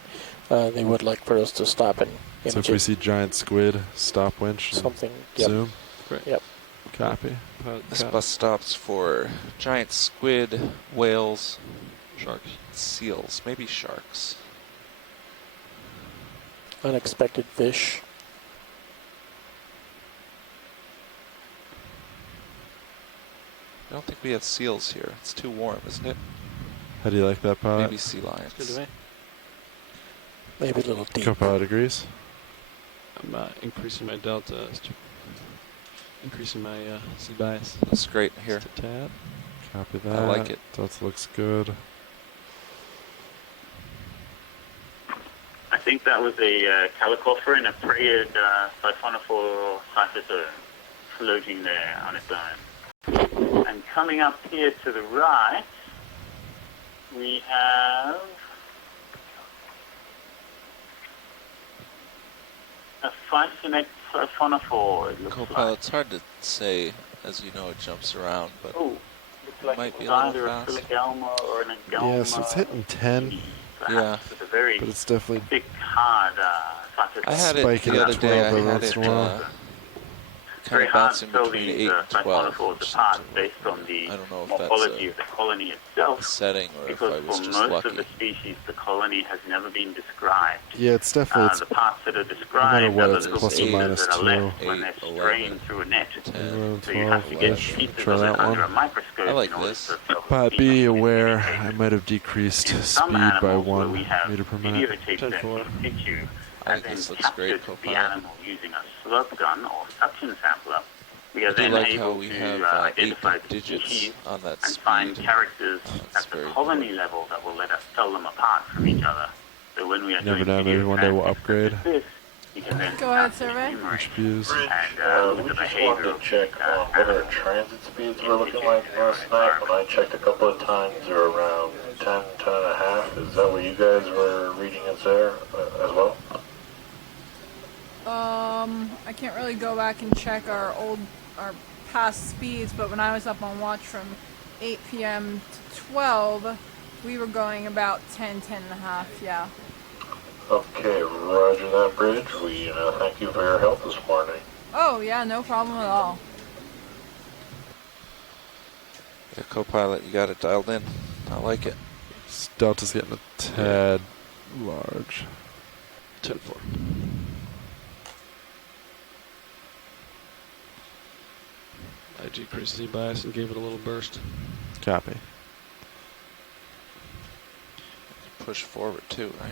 they would like for us to stop and image So if we see giant squid, stop winch, something, zoom. Great. Yep. Copy. This bus stops for giant squid, whales, sharks, seals, maybe sharks. Unexpected fish. I don't think we have seals here. It's too warm, isn't it? How do you like that, pilot? Maybe sea lions. Good to me. Maybe a little deep. Co-pilot agrees. I'm increasing my delta, increasing my Z-bias. That's great here. Just a tad. Copy that. I like it. Delta looks good. think that was a calicophore and a prayed siphonophore cytosol floating there on its own. And coming up here to the right, we have a Phycinax siphonophore. It looks Co-pilot, it's hard to say, as you know, it jumps around, but looks like might be a either little a fast. Phyllogelma or an Agelma. Yeah, so it's hitting 10. Yeah, but it's definitely thick, hard I had it spiking the at other day. 12 I every had once it in a while. kind very of hard bouncing to tell between these 8 and 12. siphonophores apart based on the I don't know if morphology that's of the colony itself. a setting or if I Because was for just most lucky. of the species, the colony has never been described. Yeah, it's definitely The parts that are no matter described what, are it's the little plus or pieces minus that are 2. left when 8, they're 11, strained through a net. 10, So you have to get 12-ish. pieces Try of it that under a one. microscope I like in order this. to tell But the be species aware, communicated. I might have decreased In speed some by animals where 1 we have meter per minute. videotaped them in situ I and think then this looks great, captured the Co-pilot. animal using a slurp gun or suction sampler, we are I do then like how able we to have identify 8 the digits species on that and speed. find characters That's at the very colony important. level that will let us tell them apart from each other. So when we are Never doing know, maybe video one day we'll transcripts upgrade. such as this, you can then Go ahead, start to survey. enumerate Which views? and We look at the just behavior wanted of to check what our transit speeds were looking like last night. When I checked a couple of times, they were around 10, 10 and a half. Is that what you guys were reading us there as well? I can't really go back and check our past speeds, but when I was up on watch from 8 p.m. to 12, we were going about 10, 10 and a half, yeah. Okay, roger that, Bridge. We thank you for your help this morning. Oh, yeah, no problem at all. Yeah, Co-pilot, you got it dialed in. I like it. Delta's getting a tad large. 10-4. I decreased Z bias and gave it a little burst. Copy. Push forward too, right?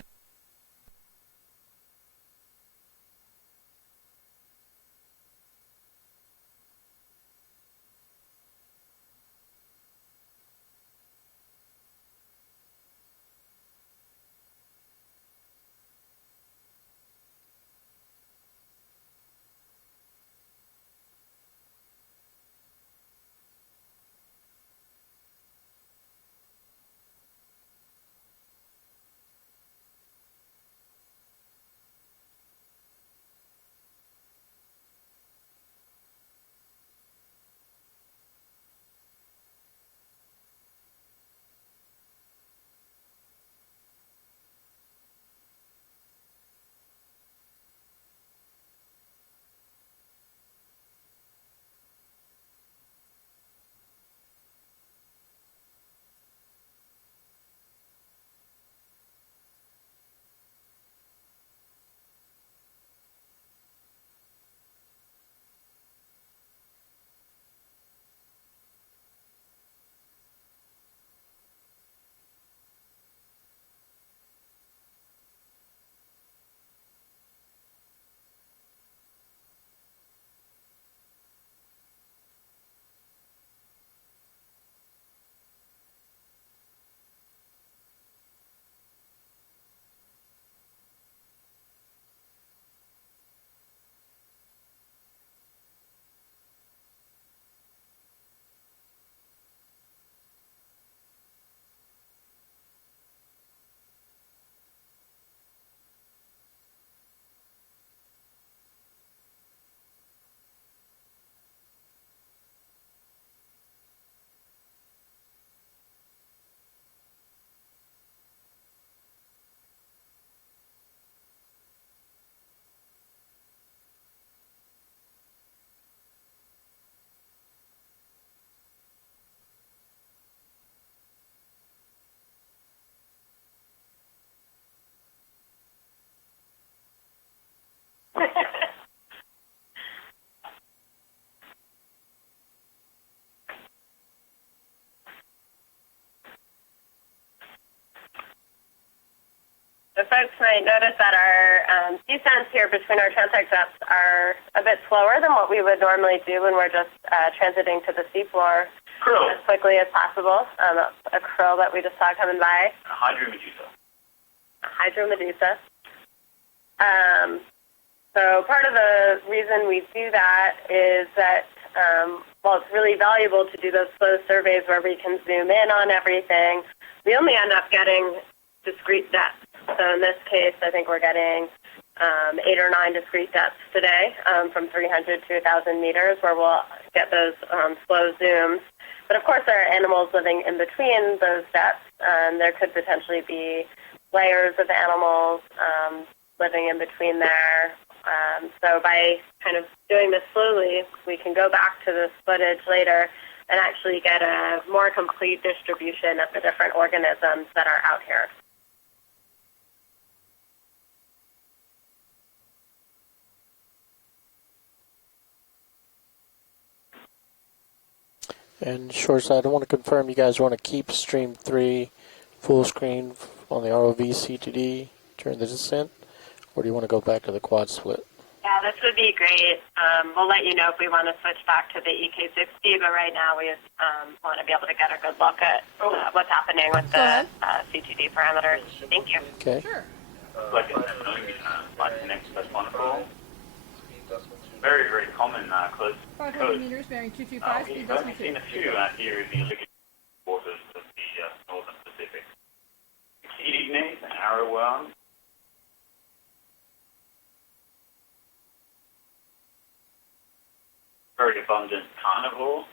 The folks might notice that our descents here between our transect depths are a bit slower than what we would normally do when we're just transiting to the seafloor as quickly as possible. A krill that we just saw coming by. A hydromedusa. A hydromedusa. So part of the reason we do that is that, while it's really valuable to do those slow surveys where we can zoom in on everything, we only end up getting discrete depths. So in this case, I think we're getting 8 or 9 discrete depths today, from 300 to 1,000 meters, where we'll get those slow zooms. But of course, there are animals living in between those depths, and there could potentially be layers of animals living in between there. So by kind of doing this slowly, we can go back to this footage later and actually get a more complete distribution of the different organisms that are out here. And shoreside, I want to confirm you guys want to keep Stream 3 full screen on the ROV C2D during the descent, or do you want to go back to the quad split? Yeah, this would be great. We'll let you know if we want to switch back to the EK60, but right now we want to be able to get a good look at what's happening with the C2D parameters. Thank you. Okay. Sure. Like that's wonderful. Very, very common close 500 meters bearing 225, speed we've decimal only 2. seen a few out here in the liquid waters of the northern Pacific. Exceedingly, an arrow worm. Very abundant carnivore,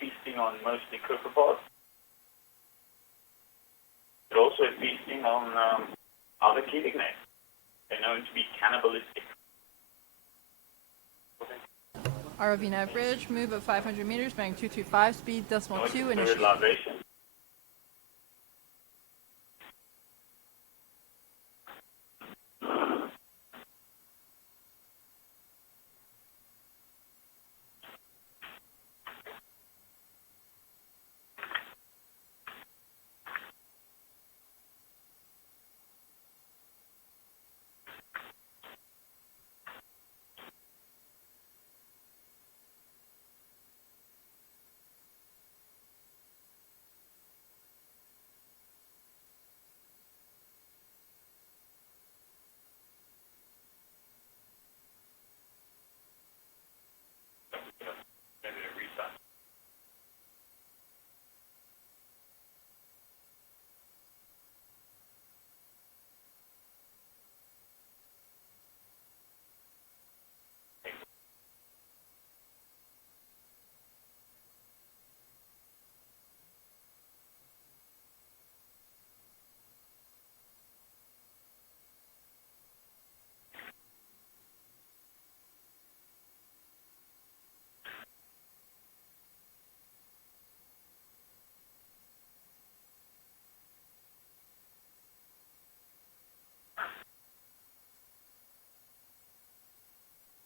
feasting on mostly copepods, but also feasting on other chelicnates. They're known to be cannibalistic. ROV nav bridge, move of 500 meters bearing 225, speed decimal 2, initiate. Libation.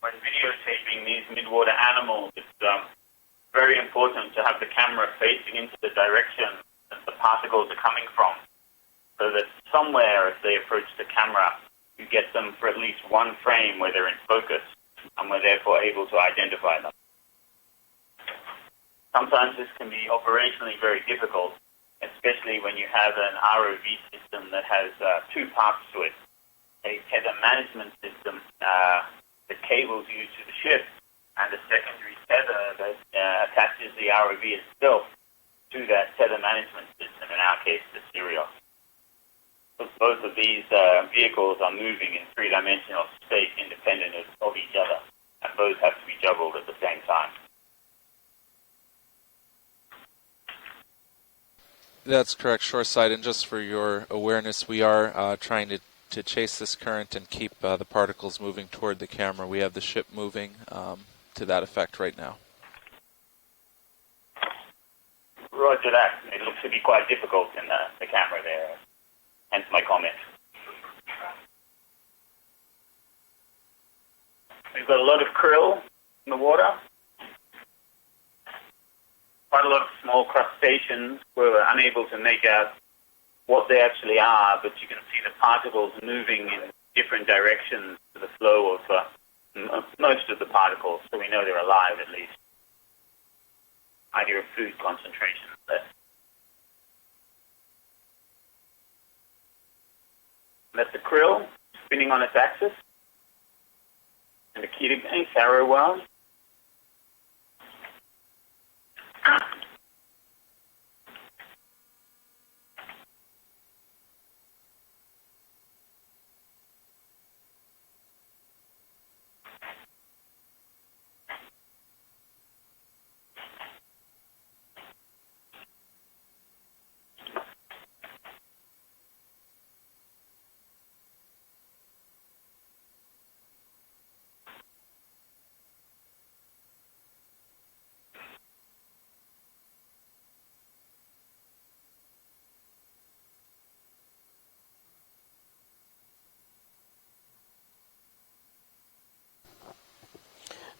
When videotaping these midwater animals, it's very important to have the camera facing into the direction that the particles are coming from, so that somewhere as they approach the camera, you get them for at least one frame where they're in focus, and we're therefore able to identify them. Sometimes this can be operationally very difficult, especially when you have an ROV system that has 2 parts to it. A tether management system that cables you to the ship, and a secondary tether that attaches the ROV itself to that tether management system, in our case, the Sirius. Both of these vehicles are moving in 3-dimensional space independent of each other, and both have to be juggled at the same time. That's correct, shoreside, and just for your awareness, we are trying to chase this current and keep the particles moving toward the camera. We have the ship moving to that effect right now. Roger that. It looks to be quite difficult in the camera there, hence my comment. We've got a lot of krill in the water. Quite a lot of small crustaceans. We're unable to make out what they actually are, but you can see the particles moving in different directions to the flow of most of the particles, so we know they're alive at least. Idea of food concentration there. That's the krill. spinning on its axis. And the key to gain, arrow well.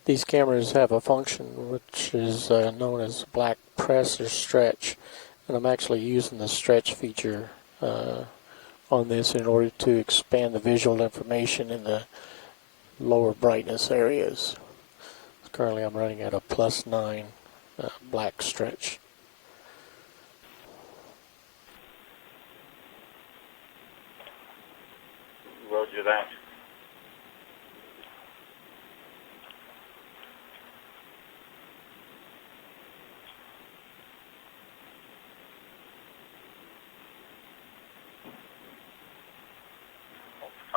These cameras have a function which is known as black press or stretch, and I'm actually using the stretch feature on this in order to expand the visual information in the lower brightness areas. Currently I'm running at a +9 black stretch. Roger that.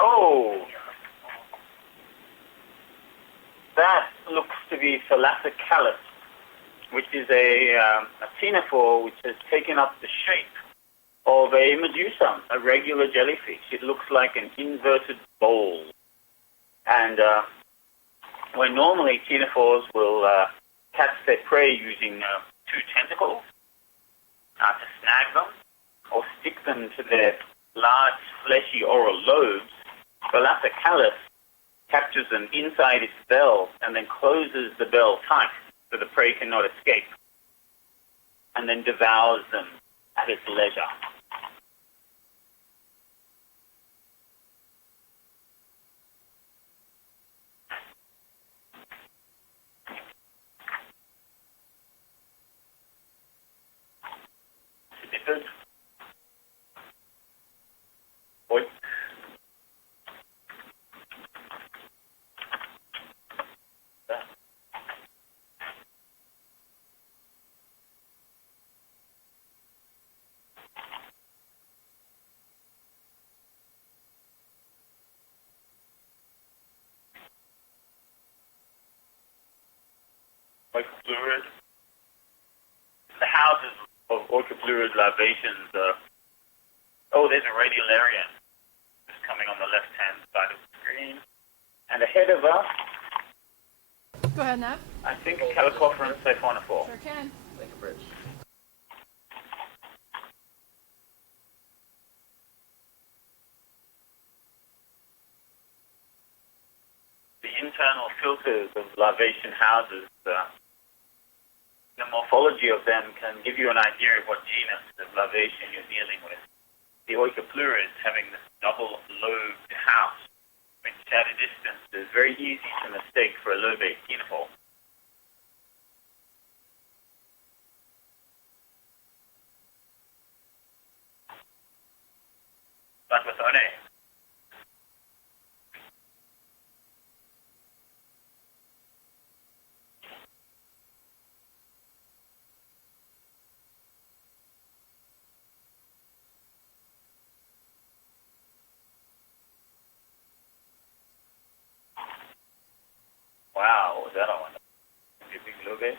Oh, that looks to be Thalassocalyx, which is a ctenophore which has taken up the shape of a medusa, a regular jellyfish. It looks like an inverted bowl. And where normally ctenophores will catch their prey using two tentacles to snag them or stick them to their large fleshy oral lobes, Thalassocalyx captures them inside its bell and then closes the bell tight so the prey cannot escape, and then devours them at its leisure. Snippers. Oink. Oikoplurid. The houses of Oikoplurid larvaceans are... Oh, there's a radiolarian just coming on the left-hand side of the screen. And ahead of us, Go ahead, Nav. I think Calicophorus siphonophore. Sure can. Like a bridge. The internal filters of larvacean houses, the morphology of them can give you an idea of what genus of larvacean you're dealing with. The Oikoplurid having this double-lobed house, which at a distance is very easy to mistake for a lobate ctenophore. But with one. Wow, what was that on? Maybe a big lobate?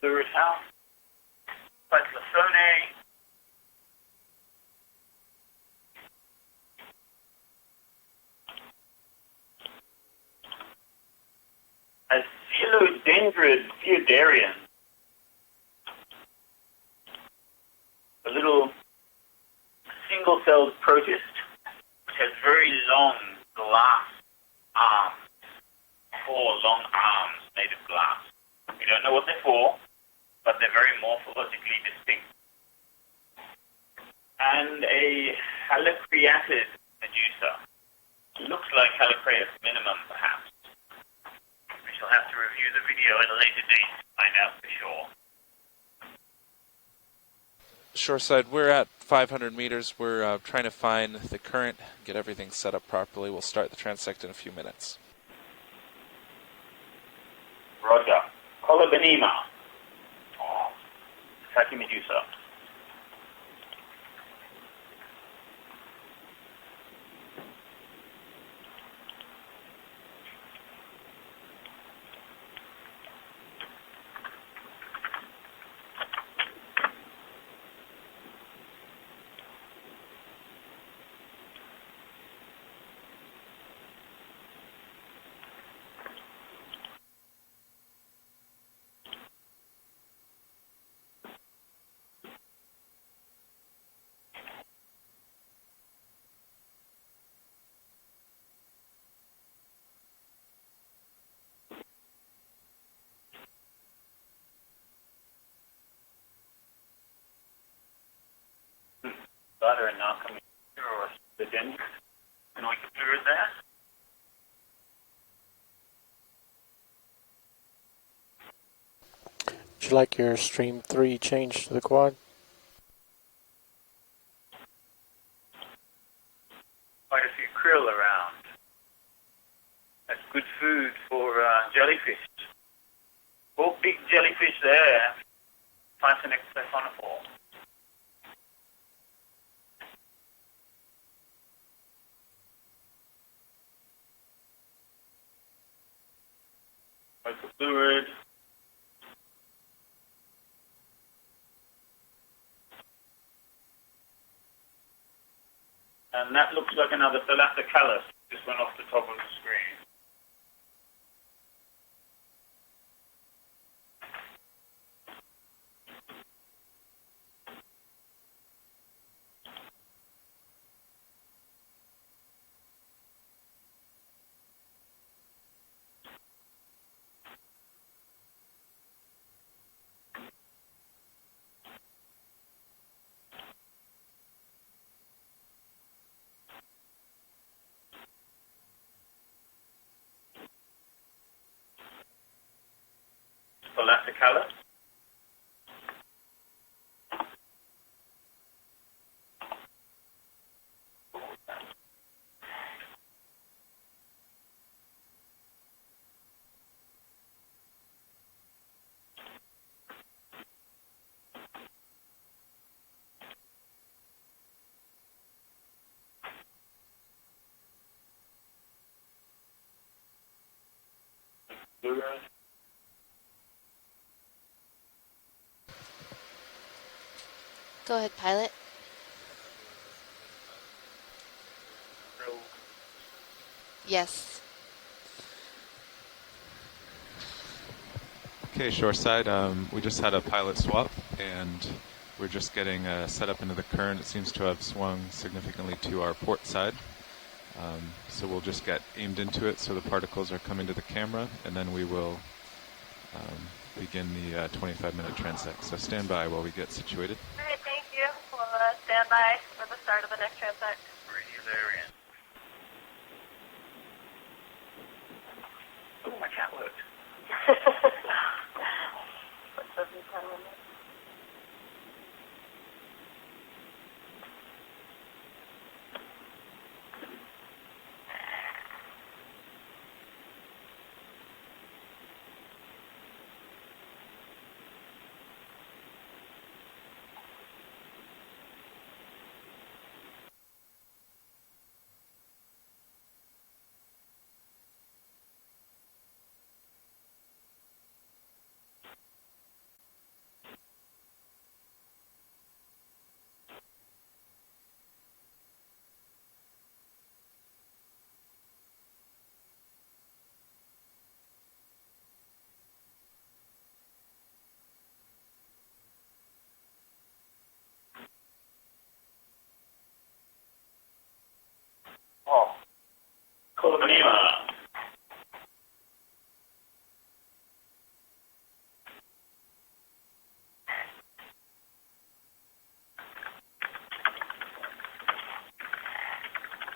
fluid house. But the Symphony. A Philodendrid Theodarian. A little single-celled protist which has very long glass arms. 4 long arms made of glass. We don't know what they're for, but they're very morphologically distinct. And a halicreatid medusa. Looks like Halicreus minimum, perhaps. We shall have to review the video at a later date to find out for sure. Shoreside, we're at 500 meters. We're trying to find the current, get everything set up properly. We'll start the transect in a few minutes. Roger. Colobenema. Saki Medusa. Butter and now coming through the dent. And we can fluid there. Would you like your stream 3 changed to the quad? Quite a few krill around. That's good food for jellyfish. 4 big jellyfish there. Pythonic cephalophore. Local fluid. And that looks like another Thalassocalus. Just went off the top of the screen. Thalassocalus. Fluid. Go ahead, pilot. Yes. Okay, shoreside, we just had a pilot swap, and we're just getting set up into the current. It seems to have swung significantly to our port side. So we'll just get aimed into it so the particles are coming to the camera, and then we will begin the 25-minute transect. So stand by while we get situated. All right, thank you. We'll stand by for the start of the next transect. Regularian. Oh, my cat worked.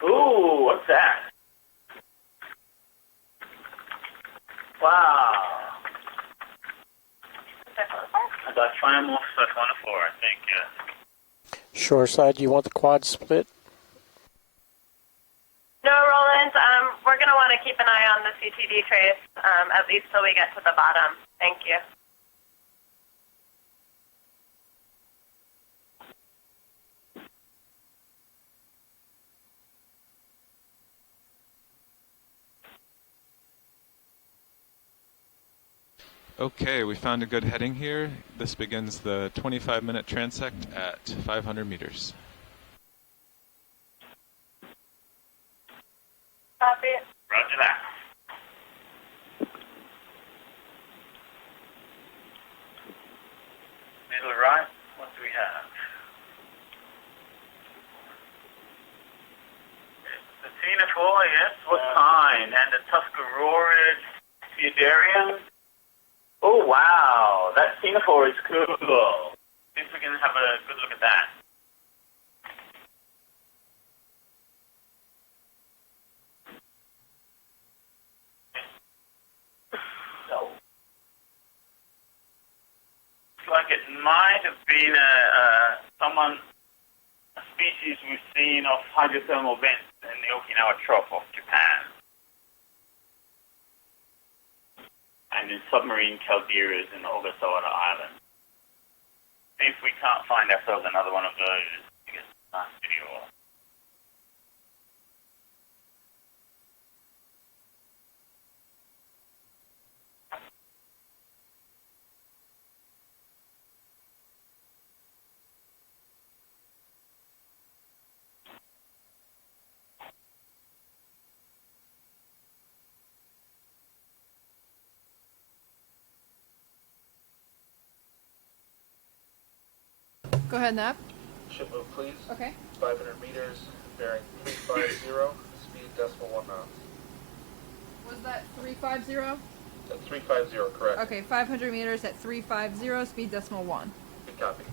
Ooh, what's that? Wow. I got Triumph Symphony, I think, yeah. Shore side, you want the quad split? No, Roland. We're going to want to keep an eye on the CTD trace, at least till we get to the bottom. Thank you. Okay, we found a good heading here. This begins the 25-minute transect at 500 meters. Copy. Roger that. Middle right, what do we have? The Tuscarora, yes, what kind? And the Tuscarora Theodarium. Oh, wow, that Tuscarora is cool. See if we can have a good look at that. Like it might have been a species we've seen of hydrothermal vents in the Okinawa Trough of Japan, and in submarine calderas in the Ogasawara Island. If we can't find ourselves another one of those, I guess nice video. Go ahead, Nap. Ship move, please. Okay. 500 meters, bearing 350, speed decimal 1 knots. Was that 350? 350, correct. Okay, 500 meters at 350, speed decimal 1. Good copy.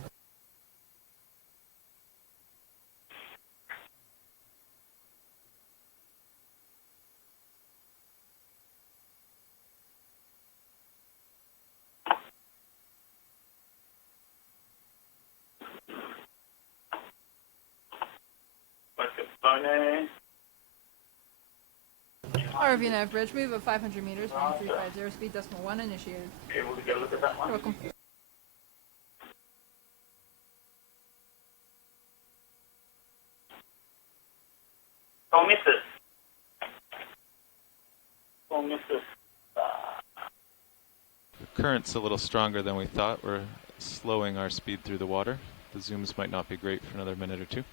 RV nav bridge move of 500 meters, 350, speed decimal 1 initiated. Able to get a look at that one? You're welcome. Don't miss it. Don't miss it. The current's a little stronger than we thought. We're slowing our speed through the water. The zooms might not be great for another minute or two.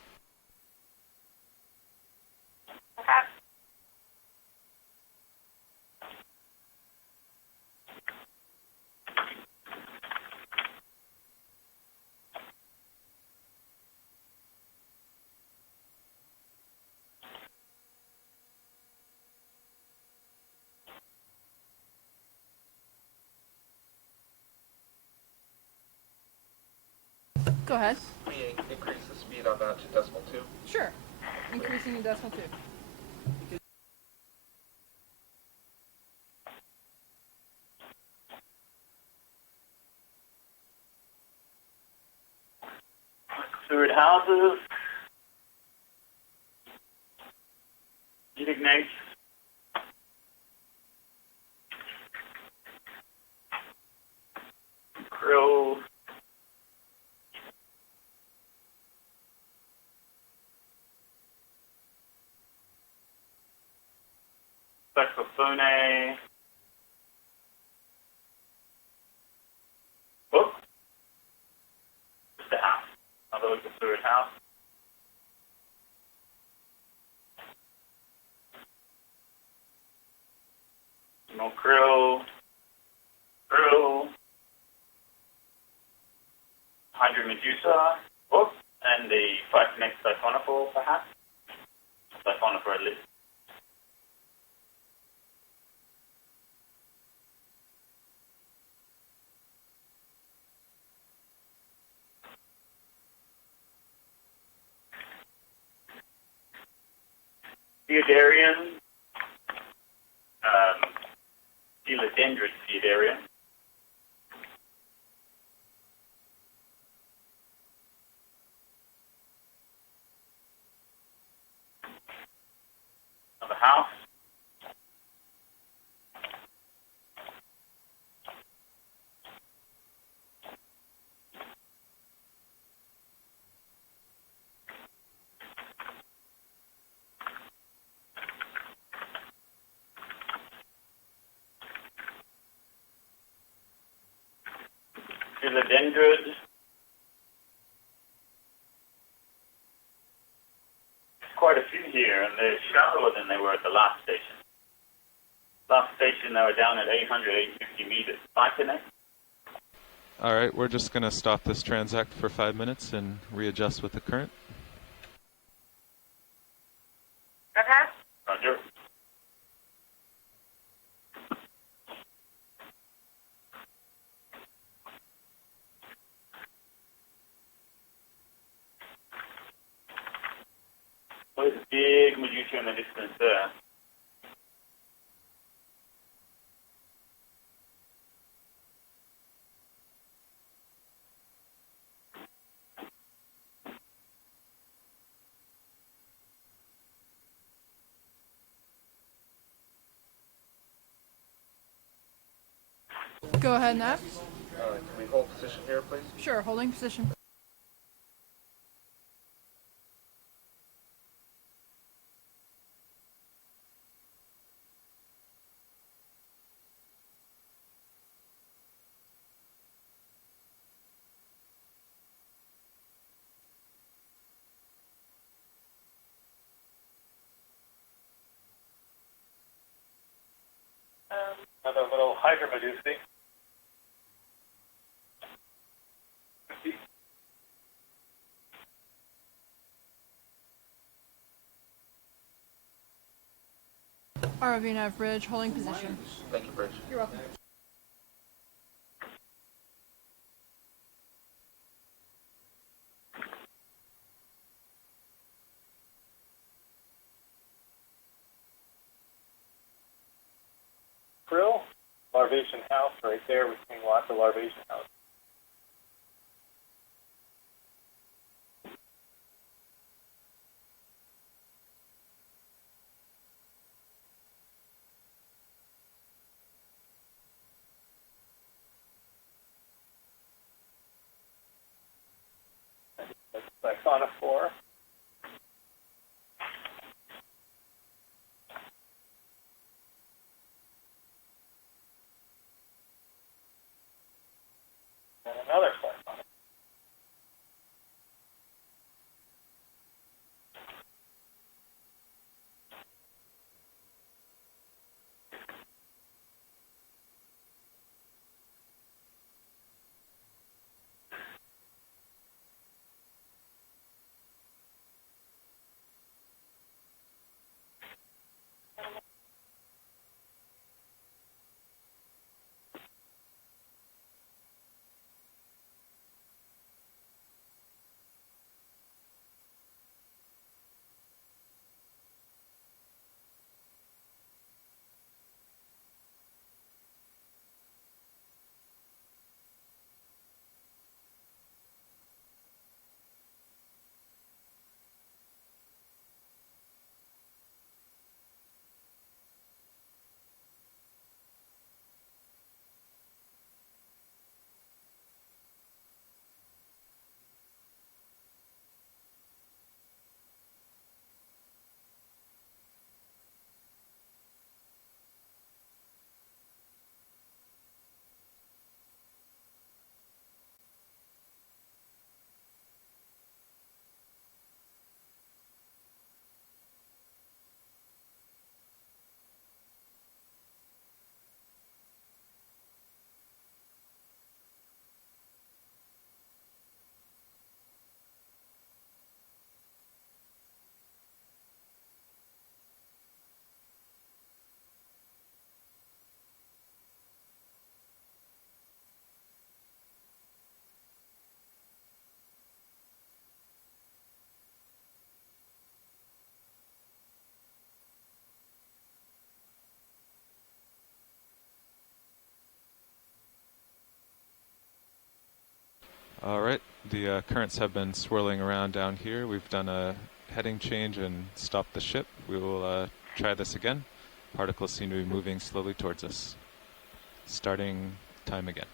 Go ahead. Increase the speed on that to decimal 2. Sure. Increasing to decimal 2. Third houses. Ignite. Krill. Saxophone. Oh. Just the house. Another look at the third house. No krill. Krill. Hydra Medusa. Oh. And the 5 next Siphonophore, perhaps. Siphonophore at least. Theodarian, Philodendron Theodarian. Another house. Philodendron. Quite a few here, and they're shallower than they were at the last station. Last station, they were down at 800, 850 meters. Bye, All right, we're just going to stop this transact for 5 minutes and readjust with the current. Okay. Roger. There's a big Medusa in the distance there. Go ahead, Nav. Can we hold position here, please? Sure, holding position. Another little hydromedusa. ROV Nav Bridge, holding position. Thank you, Bridge. You're welcome. Krill, larvation house right there. We're seeing lots of larvation house. That's Ixonophore. All right, the currents have been swirling around down here. We've done a heading change and stopped the ship. We will try this again. Particles seem to be moving slowly towards us. Starting time again.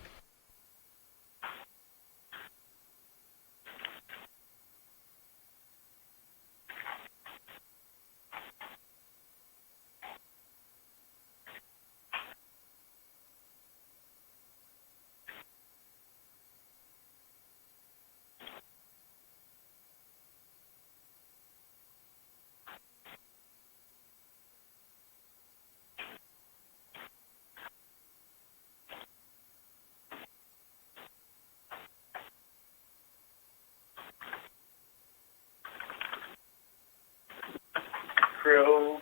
Crew.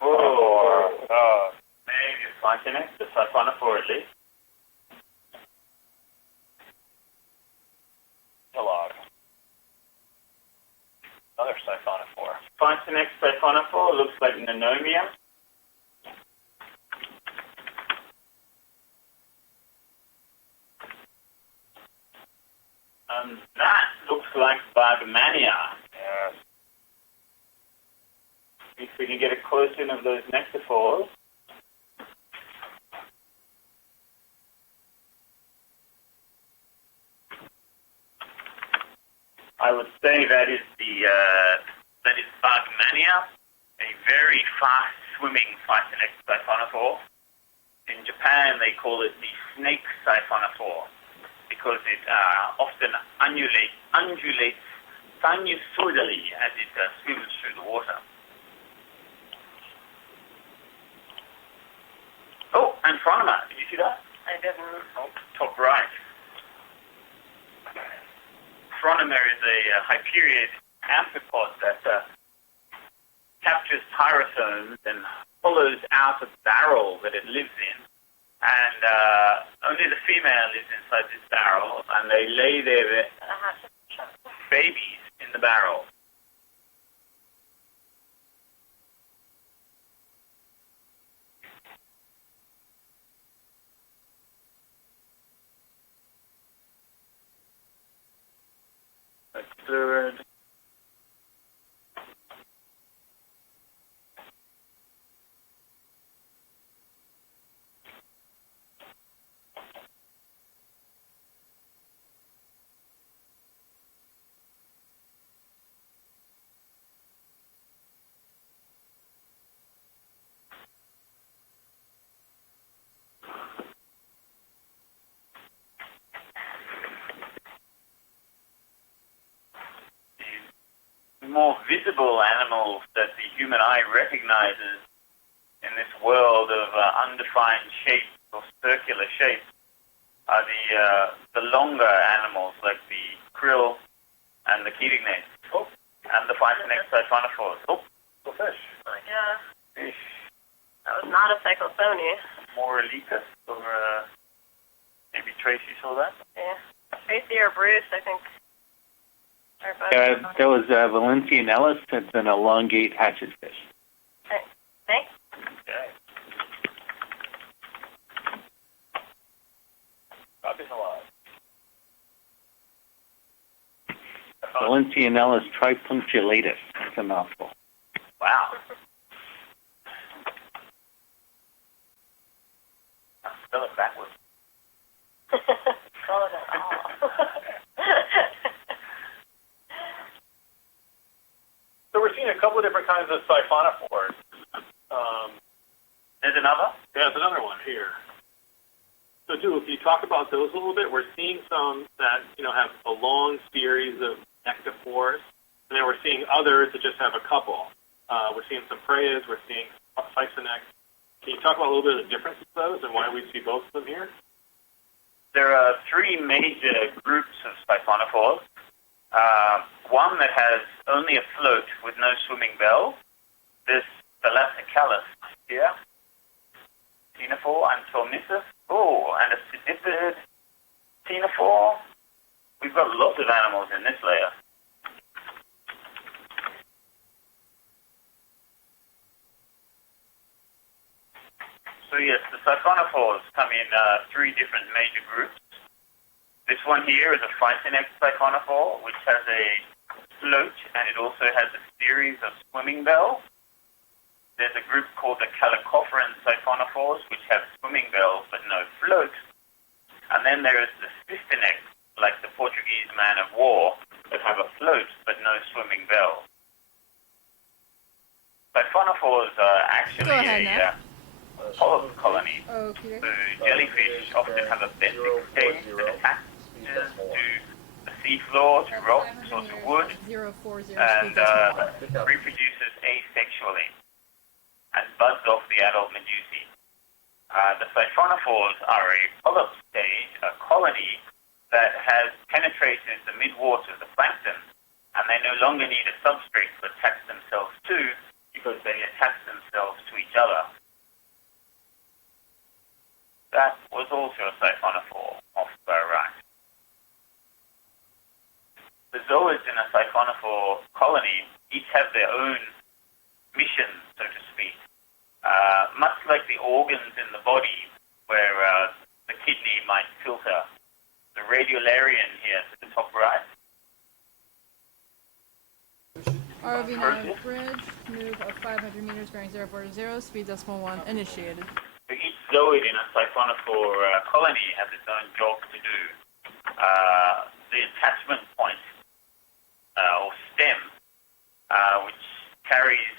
Or maybe Symphony, the Symphony at least. A log. Another Symphony. Symphony looks like Nanomia. And that looks like Bagmania. Yes. If we can get a close in of those nectaphores. I would say that is Bagmania, a very fast swimming siphonophore. In Japan, they call it the snake siphonophore because it often undulates sinusoidally as it swims through the water. Oh, and Phronima, did you see that? I didn't. Oh, top right. Phronima is a Hyperiid amphipod that captures pyrosomes and hollows out a barrel that it lives in. And only the female lives inside this barrel, and they lay their babies in the barrel. Fluid. More visible animals that the human eye recognizes in this world of undefined shapes or circular shapes are the longer animals like the krill and the keatingnates. Oh, and the phytonex siphonophores. Oh, the fish. Yeah. Fish. That was not a cyclophony. Moralicus, or maybe Tracy saw that? Yeah. Tracy or Bruce, I think. That was Valencian Ellis. It's an elongate hatchet fish. Thanks. Okay. Copy's alive. Valencian Ellis tripunctulatus. That's a mouthful. Wow. I'll spell it backwards. Spell it at all. So we're seeing a couple of different kinds of siphonophores. There's another? There's another one here. So, Drew, if you talk about those a little bit, we're seeing some that have a long series of nectaphores, and then we're seeing others that just have a couple. We're seeing some Preyas, we're seeing Physonex. Can you talk about a little bit of the difference of those and why we see both of them here? There are three major groups of siphonophores. One that has only a float with no swimming bell. This Thalassicalus here, Xenophore. Anthomissus. Oh, and a sedipid ctenophore. We've got lots of animals in this layer. So yes, the siphonophores come in three different major groups. This one here is a Phytonex siphonophore, which has a float, and it also has a series of swimming bells. There's a group called the Calicophorans siphonophores, which have swimming bells but no float. And then there is the Cystinex, like the Portuguese man of war, that have a float but no swimming bell. Siphonophores are actually a polyp colony. Okay. So jellyfish often have a benthic stage that attaches to the seafloor, to rocks or to wood, and reproduces asexually and buds off the adult medusae. The siphonophores are a polyp stage, a colony that has penetrated the midwater, the plankton, and they no longer need a substrate to attach themselves to because they attach themselves to each other. That was also a siphonophore off to our right. The zooids in a siphonophore colony each have their own mission, so to speak. Much like the organs in the body, where the kidney might filter. The radiolarian here to the top right. ROV 9 bridge, move of 500 meters bearing 040, speed decimal 1, initiated. So each zooid in a siphonophore colony has its own job to do. The attachment point, or stem, which carries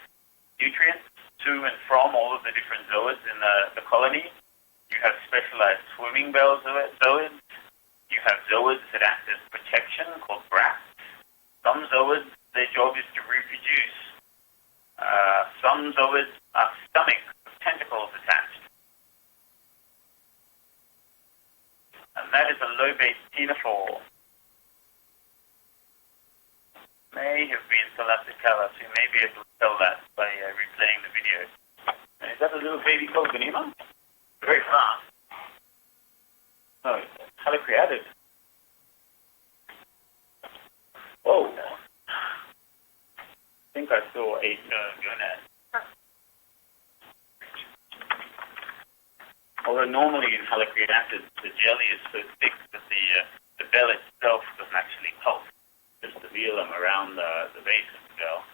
nutrients to and from all of the different zooids in the colony. You have specialized swimming bell zooids. You have zooids that act as protection, called bracts. Some zooids, their job is to reproduce. Some zooids are stomachs with tentacles attached. And that is a low-base ctenophore. May have been Thalassicala, so you may be able to tell that by replaying the video. And is that a little baby called Ganima? Very fast. No, Halicreated. Whoa. I think I saw a gonad. Although normally in Halicreated, the jelly is so thick that the bell itself doesn't actually pulse. Just the velum around the base of the bell.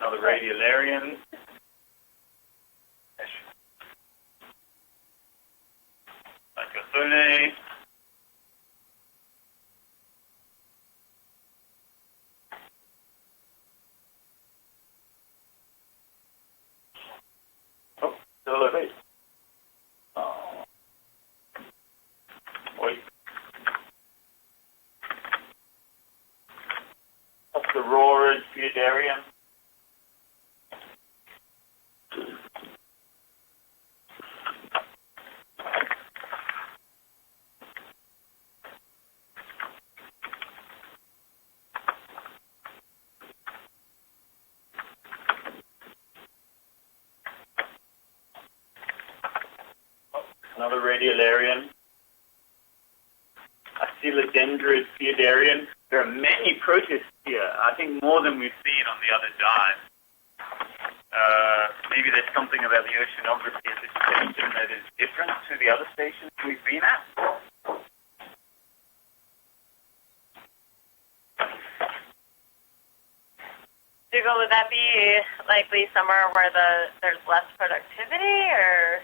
Another radiolarian. Lycophone. Oh, still a base. Oh. Wait. That's the roared Pseudarium. Another radiolarian. A coelodendrid Pseudarian. There are many protists here. I think more than we've seen on the other dives. Maybe there's something about the oceanography at this station that is different to the other stations we've been at. Dougal, would that be likely somewhere where there's less productivity, or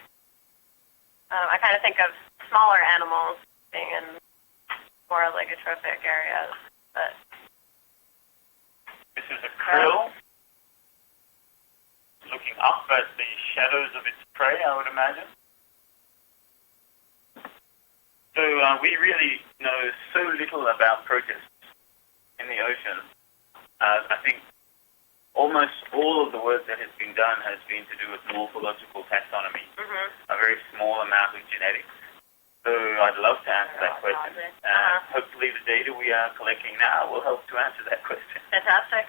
I kind of think of smaller animals being in more oligotrophic areas, but this is a krill looking up at the shadows of its prey, I would imagine. So we really know so little about protists in the ocean. I think almost all of the work that has been done has been to do with morphological taxonomy, a very small amount of genetics. So I'd love to answer that question. Hopefully the data we are collecting now will help to answer that question. Fantastic.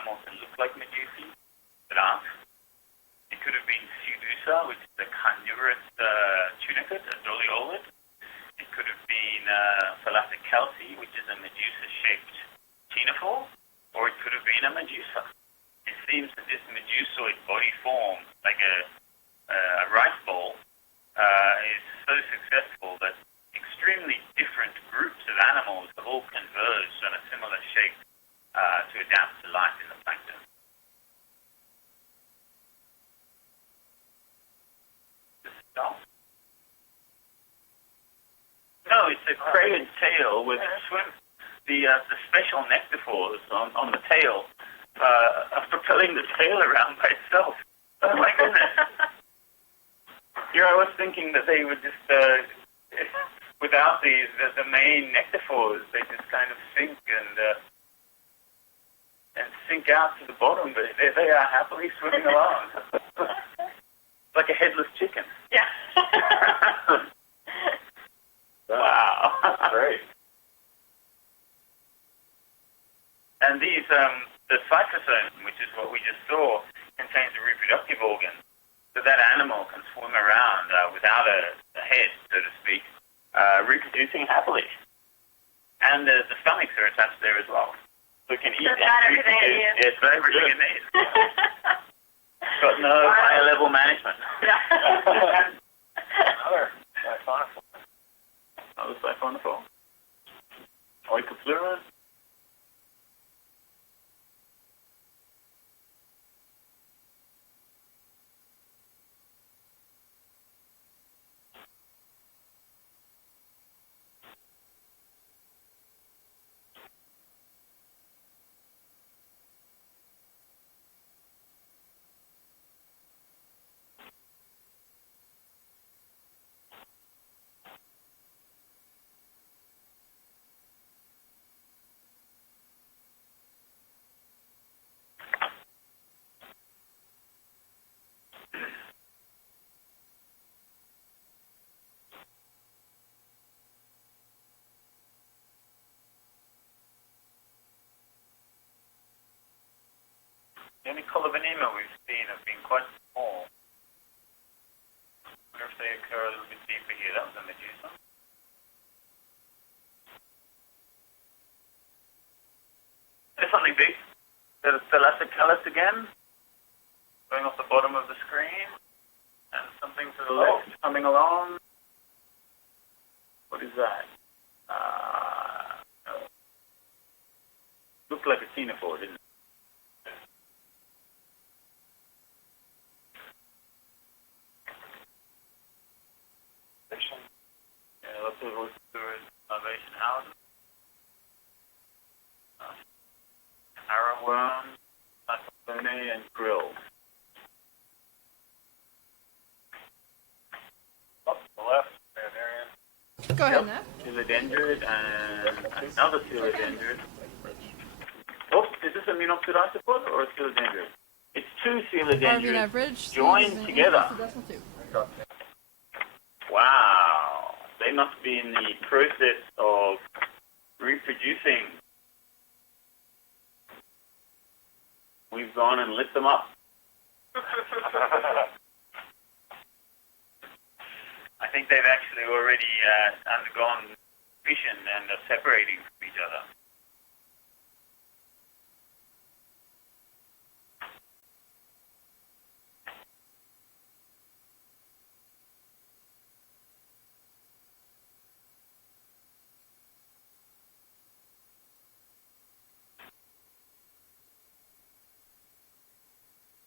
animals that look like Medusae that aren't. It could have been Pseudusa, which is a carnivorous tunicate, a doliolid. It could have been Thalassocalci, which is a Medusa-shaped ctenophore, or it could have been a Medusa. It seems that this Medusoid body form, like a rice bowl, is so successful that extremely different groups of animals have all converged on a similar shape to adapt to life in the plankton. No, it's a crated tail with swim. The special nectaphores on the tail are propelling the tail around by itself. Oh my goodness! Here I was thinking that they would just, without the main nectaphores, they just kind of sink and sink out to the bottom, but they are happily swimming along. Like a headless chicken. Yeah. Wow. Great. And these, the cytosome, which is what we just saw, contains a reproductive organ. So that animal can swim around without a head, so to speak, reproducing happily. And the stomachs are attached there as well. So it can eat and reproduce. It's everything it needs. Got no higher level management. Another siphonophore. Another siphonophore. Oikopleura. The only colobenema we've seen have been quite small. I wonder if they occur a little bit deeper here. That was a Medusa. There's something big. There's Thalassocalis again, going off the bottom of the screen, and something to the left coming along. What is that? Looked like a ctenophore, didn't it? Yeah, lots of starvation houses. Arrowworms, Symphony, and grills. Up to the left, Bavarian. Go ahead, Nat. Philodendrid and another philodendrid. Oh, is this a Menopterisopod or a philodendrid? It's two philodendrids joined together. Wow. They must be in the process of reproducing. We've gone and lit them up. I think they've actually already undergone fission and are separating from each other.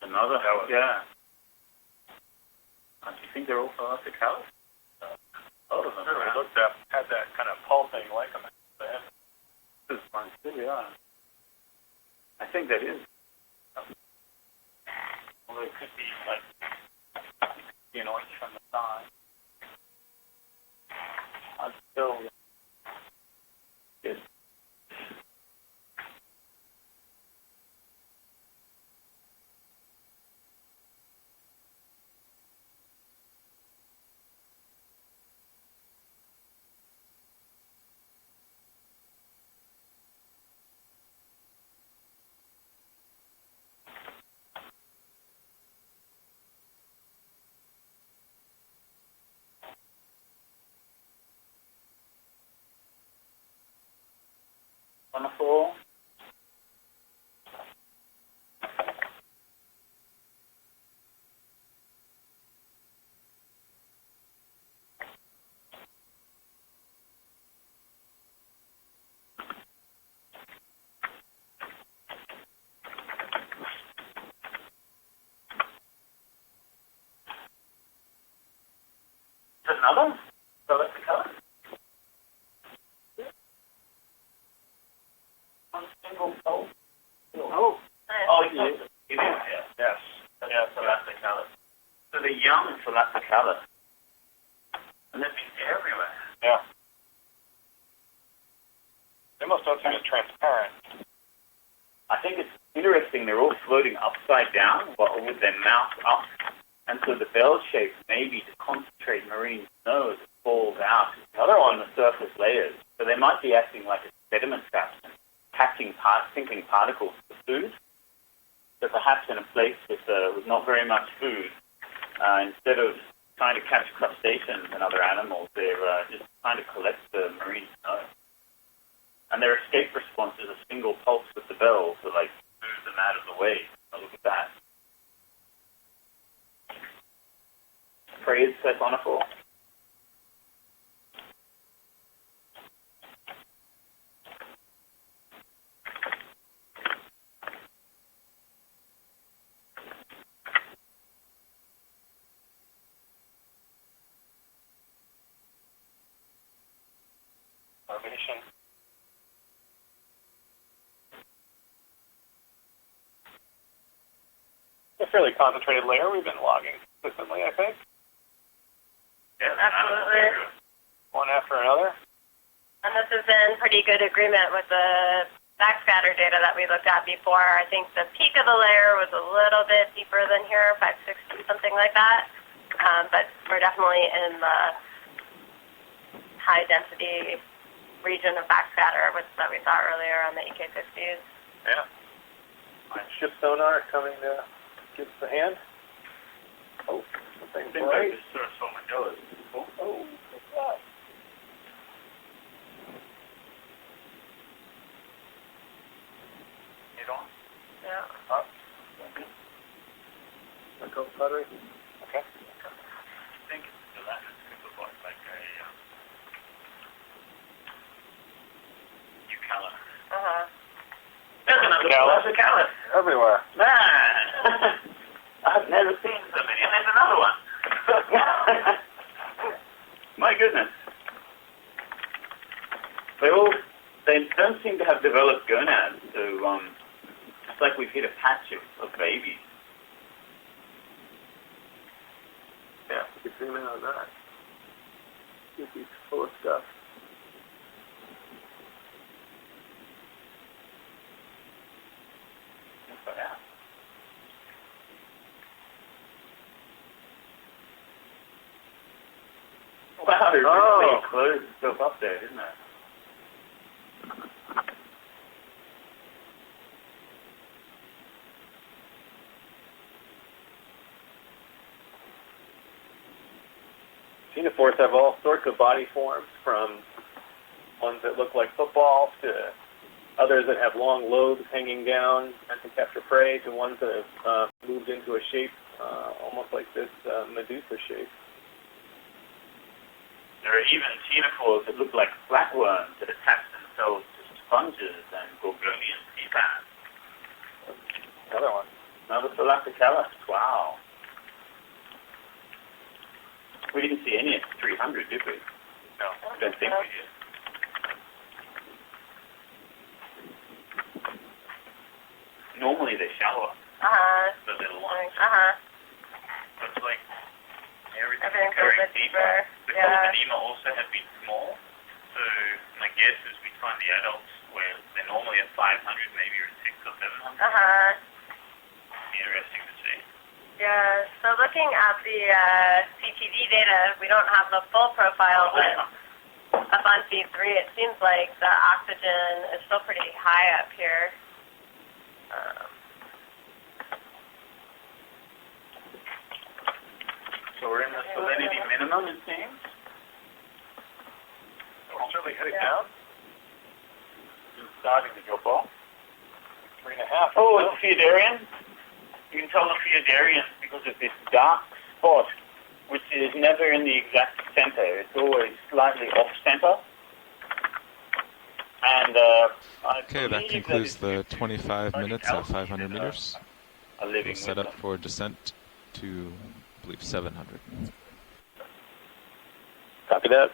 Another house, yeah. Do you think they're all Thalassocalis? A lot of them. They looked up, had that kind of pulsing like them. This is one still, yeah. I think that is. Although it could be like, you know, from the side. I'm still. Yes. another selected color? One single pole. Oh, yes. It is, yes. Yes. Yeah, Thalassocalis. So the young Thalassocalis. And they've been everywhere. Yeah. They almost don't seem as transparent. I think it's interesting. They're all floating upside down, but with their mouth up. And so the bell shape may be to concentrate marine snow as it falls out. Another on the surface layers. So they might be acting like a sediment trap, catching sinking particles for food. So perhaps in a place with not very much food, instead of trying to catch crustaceans and other animals, they're just trying to collect the marine snow. And their escape response is a single pulse with the bell to like move them out of the way. Oh, look at that. Prey is siphonopore. Starvation. A fairly concentrated layer we've been logging consistently, I think. Yeah, absolutely. One after another. And this is in pretty good agreement with the backscatter data that we looked at before. I think the peak of the layer was a little bit deeper than here, 560, something like that. But we're definitely in the high density region of backscatter that we saw earlier on the EK50s. Yeah. My ship sonar coming to give us a hand. Oh, something's bright. Oh, what's that? You on? Yeah. Up. Go battery. Okay. I think that could look like a Eucala. There's another Thalassocalis. Everywhere. Man, I've never seen so many. And there's another one. My goodness. They don't seem to have developed gonads, so it's like we've hit a patch of babies. Yeah, you can zoom in on that. He's full of stuff. Wow, it really closed itself up there, didn't it? Xenophores have all sorts of body forms, from ones that look like footballs to others that have long lobes hanging down meant to capture prey, to ones that have moved into a shape almost like this Medusa shape. There are even xenophores that look like flatworms that attach themselves to sponges and Gorgonian sea bass. Another one. Another Thalassocalis. Wow. We didn't see any at 300, did we? No. I don't think we did. Normally they're shallower. The little ones. Looks like everything's going deeper. The Colossenema also have been small, so my guess is we find the adults where they're normally at 500, maybe at 600 or 700. Interesting to see. Yeah, so looking at the CTD data, we don't have the full profile, but up on feed 3, it seems like the oxygen is still pretty high up here. So we're in the salinity minimum, it seems. We're certainly heading down. It's starting to go full. 3.5. Oh, it's Theodarian. You can tell the Theodarian because of this dark spot, which is never in the exact center. It's always slightly off-center. And okay, that concludes the 25 minutes at 500 meters. We'll set up for descent to, I believe, 700. Copy that.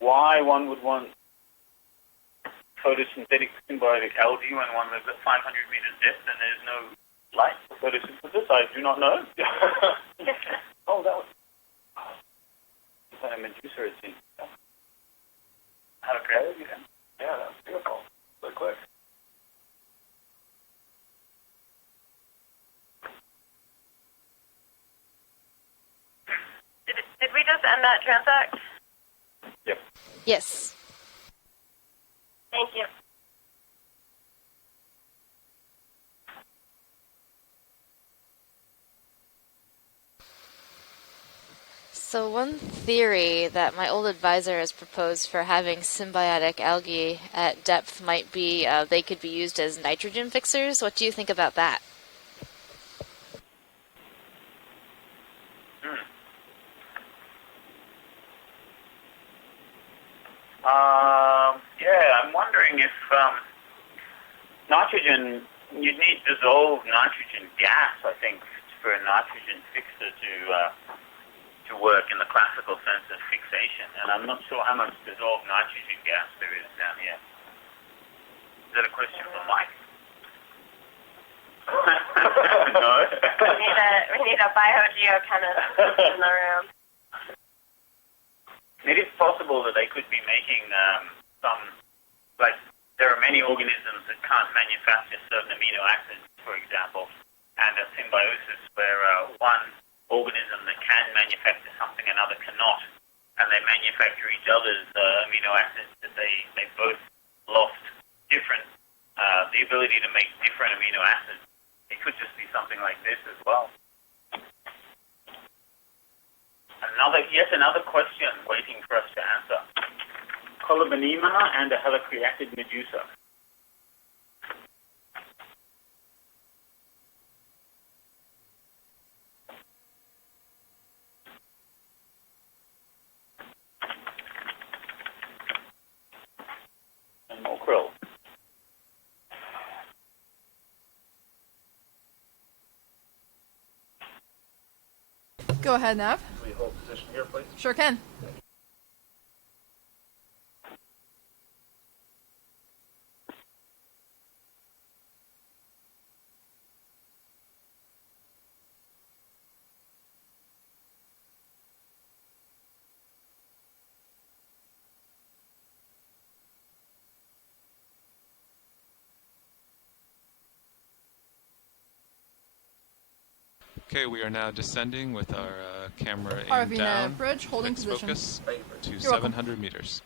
Why one would want photosynthetic symbiotic algae when one lives at 500 meters depth and there's no light for photosynthesis? I do not know. Oh, that was a Medusa, it seems. How to create it, you know? Yeah, that's beautiful. So quick. Did we just end that transect? Yep. Yes. Thank you. So one theory that my old advisor has proposed for having symbiotic algae at depth might be they could be used as nitrogen fixers. What do you think about that? Yeah, I'm wondering if nitrogen, you'd need dissolved nitrogen gas, I think, for a nitrogen fixer to work in the classical sense of fixation. And I'm not sure how much dissolved nitrogen gas there is down here. Is that a question for Mike? No. We need a biogeochemist in the room. It is possible that they could be making some, like, there are many organisms that can't manufacture certain amino acids, for example, and a symbiosis where one organism that can manufacture something another cannot, and they manufacture each other's amino acids that they both lost different, the ability to make different amino acids. It could just be something like this as well. Another question waiting for us to answer. Colobenema and a helicreatid medusa. And more krill. Go ahead, Nav. Can we hold position here, please? Sure can. Okay, we are now descending with our camera aimed RV down. bridge, holding Fixed position. focus to You're 700 meters.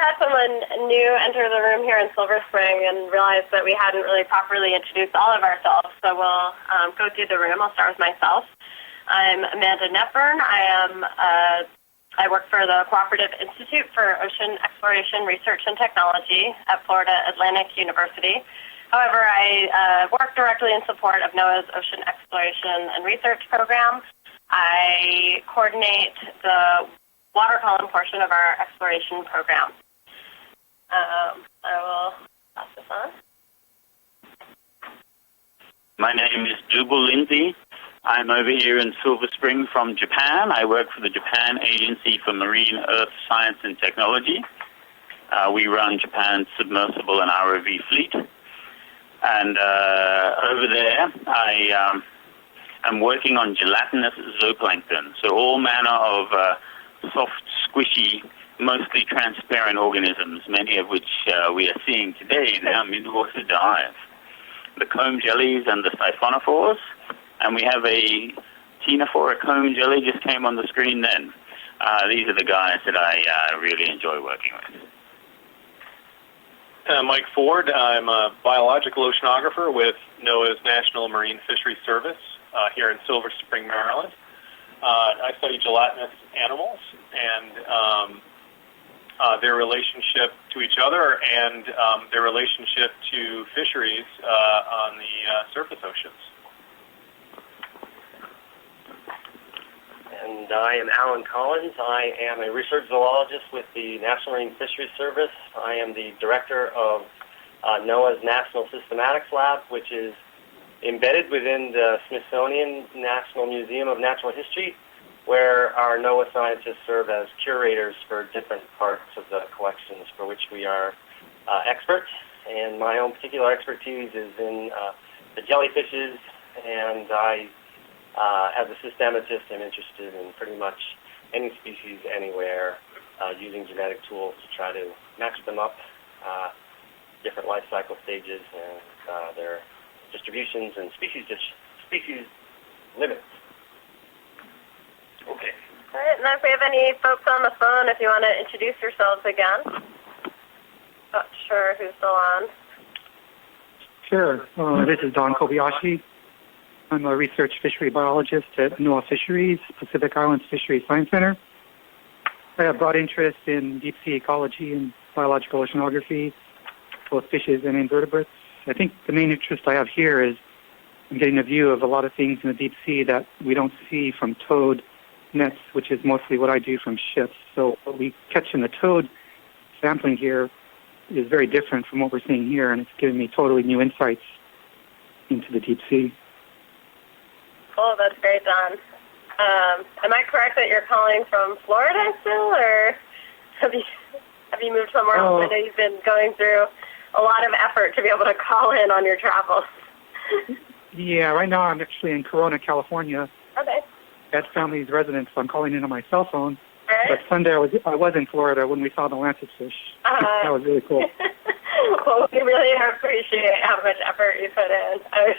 had someone new enter the room here in Silver Spring and realized that we hadn't really properly introduced all of ourselves. So we'll go through the room. I'll start with myself. I'm Amanda Netburn. I work for the Cooperative Institute for Ocean Exploration Research and Technology at Florida Atlantic University. However, I work directly in support of NOAA's Ocean Exploration and Research Program. I coordinate the water column portion of our exploration program. I will pass this on. My name is Jubal Lindsay. I'm over here in Silver Spring from Japan. I work for the Japan Agency for Marine, Earth Science and Technology. We run Japan's submersible and ROV fleet. And over there, I am working on gelatinous zooplankton, so all manner of soft, squishy, mostly transparent organisms, many of which we are seeing today in our mid-water dive. The comb jellies and the siphonophores, and we have a ctenophore, a comb jelly, just came on the screen then. These are the guys that I really enjoy working with. Mike Ford. I'm a biological oceanographer with NOAA's National Marine Fisheries Service here in Silver Spring, Maryland. I study gelatinous animals and their relationship to each other and their relationship to fisheries on the surface oceans. And I am Alan Collins. I am a research zoologist with the National Marine Fisheries Service. I am the director of NOAA's National Systematics Lab, which is embedded within the Smithsonian National Museum of Natural History, where our NOAA scientists serve as curators for different parts of the collections for which we are experts. And my own particular expertise is in the jellyfishes, and I as a systematist, I'm interested in pretty much any species anywhere, using genetic tools to try to match them up, different life cycle stages and their distributions and species limits. Okay. All right, and if we have any folks on the phone, if you want to introduce yourselves again. Not sure who's still on. Sure. This is Don Kobayashi. I'm a research fishery biologist at NOAA Fisheries, Pacific Islands Fisheries Science Center. I have broad interest in deep sea ecology and biological oceanography, both fishes and invertebrates. I think the main interest I have here is I'm getting a view of a lot of things in the deep sea that we don't see from towed nets, which is mostly what I do from ships. So what we catch in the towed sampling here is very different from what we're seeing here, and it's giving me totally new insights into the deep sea. Oh, that's great, Don. Am I correct that you're calling from Florida still, or have you moved somewhere else? I know you've been going through a lot of effort to be able to call in on your travels. Yeah, right now I'm actually in Corona, California. Okay. At family's residence, so I'm calling in on my cell phone. All right. But Sunday I was in Florida when we saw the lancetfish. That was really cool. Well, we really appreciate how much effort you put in. I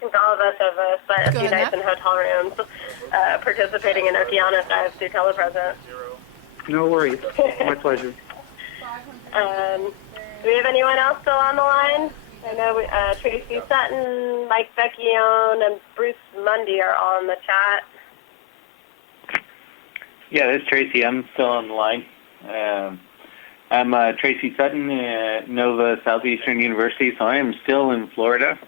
think all of us have spent a few nights in hotel rooms participating in Okeanos dives through telepresence. No worries. My pleasure. Do we have anyone else still on the line? I know Tracy Sutton, Mike Vecchione, and Bruce Mundy are all in the chat. Yeah, this is Tracy. I'm still on the line. I'm Tracy Sutton at Nova Southeastern University, so I am still in Florida.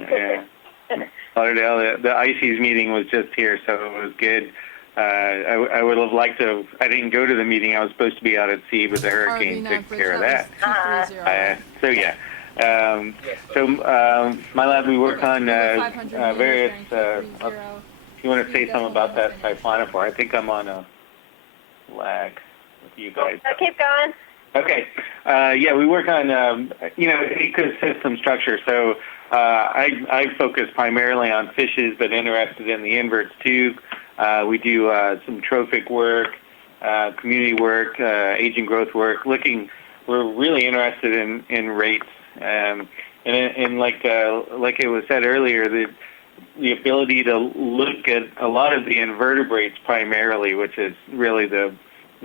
Lauderdale. The ICES meeting was just here, so it was good. I would have liked to. I didn't go to the meeting. I was supposed to be out at sea, but the hurricane took care of that. So yeah. My lab, we work on various. If you want to say something about that siphonophore, I think I'm on a lag with you guys. Keep going. Okay. Yeah, we work on ecosystem structure. So I focus primarily on fishes, but interested in the inverts too. We do some trophic work, community work, aging growth work. We're really interested in rates, and like it was said earlier, the ability to look at a lot of the invertebrates primarily, which is really the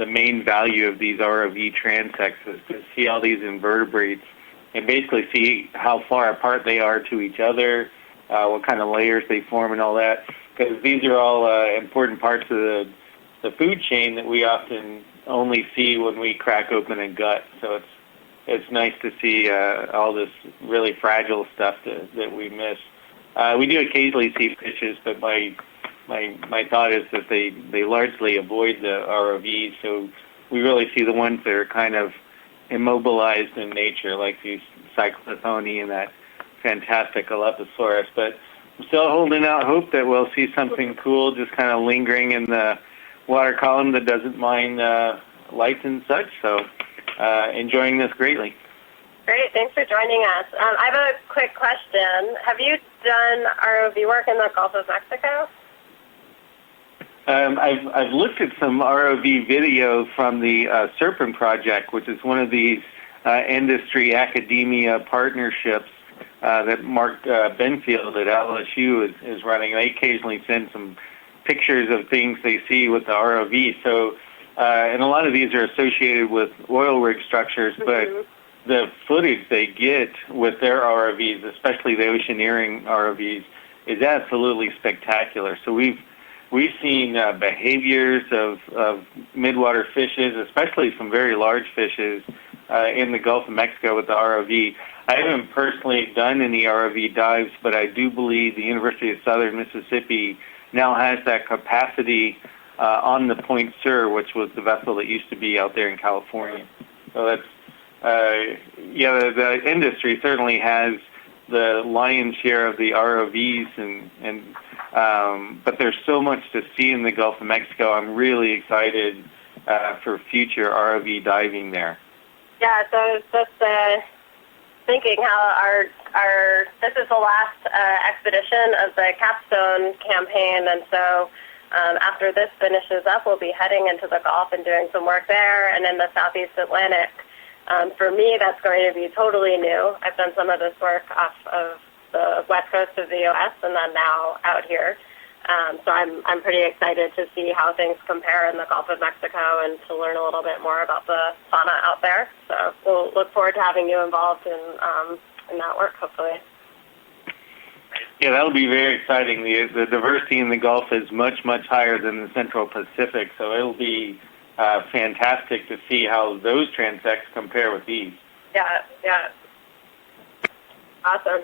the main value of these ROV transects is to see all these invertebrates and basically see how far apart they are to each other, what kind of layers they form and all that, because these are all important parts of the food chain that we often only see when we crack open a gut. So it's nice to see all this really fragile stuff that we miss. We do occasionally see fishes, but my thought is that they largely avoid the ROVs, so we really see the ones that are kind of immobilized in nature, like these Cyclothony and that fantastic Alepisaurus. But I'm still holding out hope that we'll see something cool just kind of lingering in the water column that doesn't mind lights and such. So enjoying this greatly. Great, thanks for joining us. I have a quick question. Have you done ROV work in the Gulf of Mexico? I've looked at some ROV video from the Serpent Project, which is one of these industry academia partnerships that Mark Benfield at LSU is running. They occasionally send some pictures of things they see with the ROV. So, and a lot of these are associated with oil rig structures, but the footage they get with their ROVs, especially the oceaneering ROVs, is absolutely spectacular. So we've seen behaviors of midwater fishes, especially some very large fishes in the Gulf of Mexico with the ROV. I haven't personally done any ROV dives, but I do believe the University of Southern Mississippi now has that capacity on the Point Sur, which was the vessel that used to be out there in California. So that's, the industry certainly has the lion's share of the ROVs, but there's so much to see in the Gulf of Mexico. I'm really excited for future ROV diving there. Yeah, so just thinking how this is the last expedition of the Capstone campaign, and so after this finishes up, we'll be heading into the Gulf and doing some work there, and in the Southeast Atlantic. For me, that's going to be totally new. I've done some of this work off of the west coast of the U.S. and then now out here. So I'm pretty excited to see how things compare in the Gulf of Mexico and to learn a little bit more about the fauna out there. So we'll look forward to having you involved in that work, hopefully. Yeah, that'll be very exciting. The diversity in the Gulf is much, much higher than the Central Pacific, so it'll be fantastic to see how those transects compare with these. Yeah. Awesome.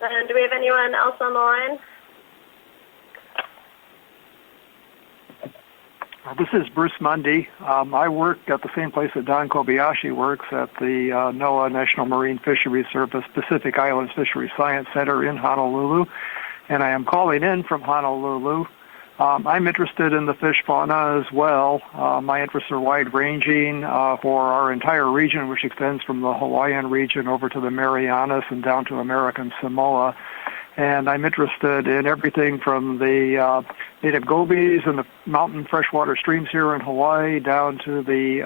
And do we have anyone else on the line? This is Bruce Mundy. I work at the same place that Don Kobayashi works at the NOAA National Marine Fisheries Service Pacific Islands Fisheries Science Center in Honolulu, and I am calling in from Honolulu. I'm interested in the fish fauna as well. My interests are wide-ranging for our entire region, which extends from the Hawaiian region over to the Marianas and down to American Samoa. And I'm interested in everything from the native gobies and the mountain freshwater streams here in Hawaii down to the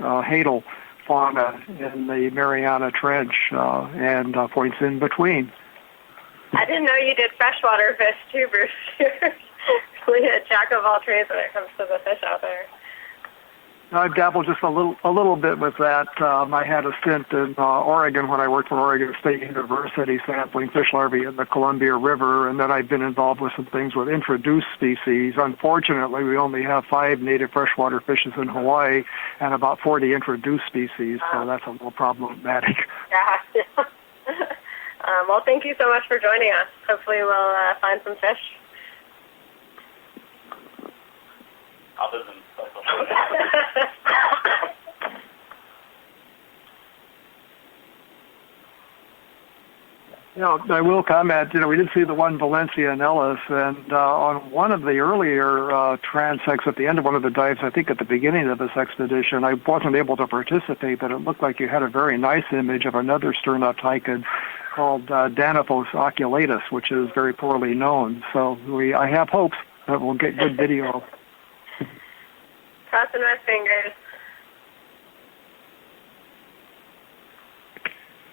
hadal fauna in the Mariana Trench and points in between. I didn't know you did freshwater fish too, Bruce. Really a jack of all trades when it comes to the fish out there. I've dabbled just a little bit with that. I had a stint in Oregon when I worked for Oregon State University sampling fish larvae in the Columbia River, and then I've been involved with some things with introduced species. Unfortunately, we only have 5 native freshwater fishes in Hawaii and about 40 introduced species, so that's a little problematic. Yeah. Well, thank you so much for joining us. Hopefully we'll find some fish. Other than I will comment, we did see the one Valencia and Ellis, and on one of the earlier transects at the end of one of the dives, I think at the beginning of this expedition, I wasn't able to participate, but it looked like you had a very nice image of another sternoptychid called Danapos oculatus, which is very poorly known. So I have hopes that we'll get good video. Crossing my fingers.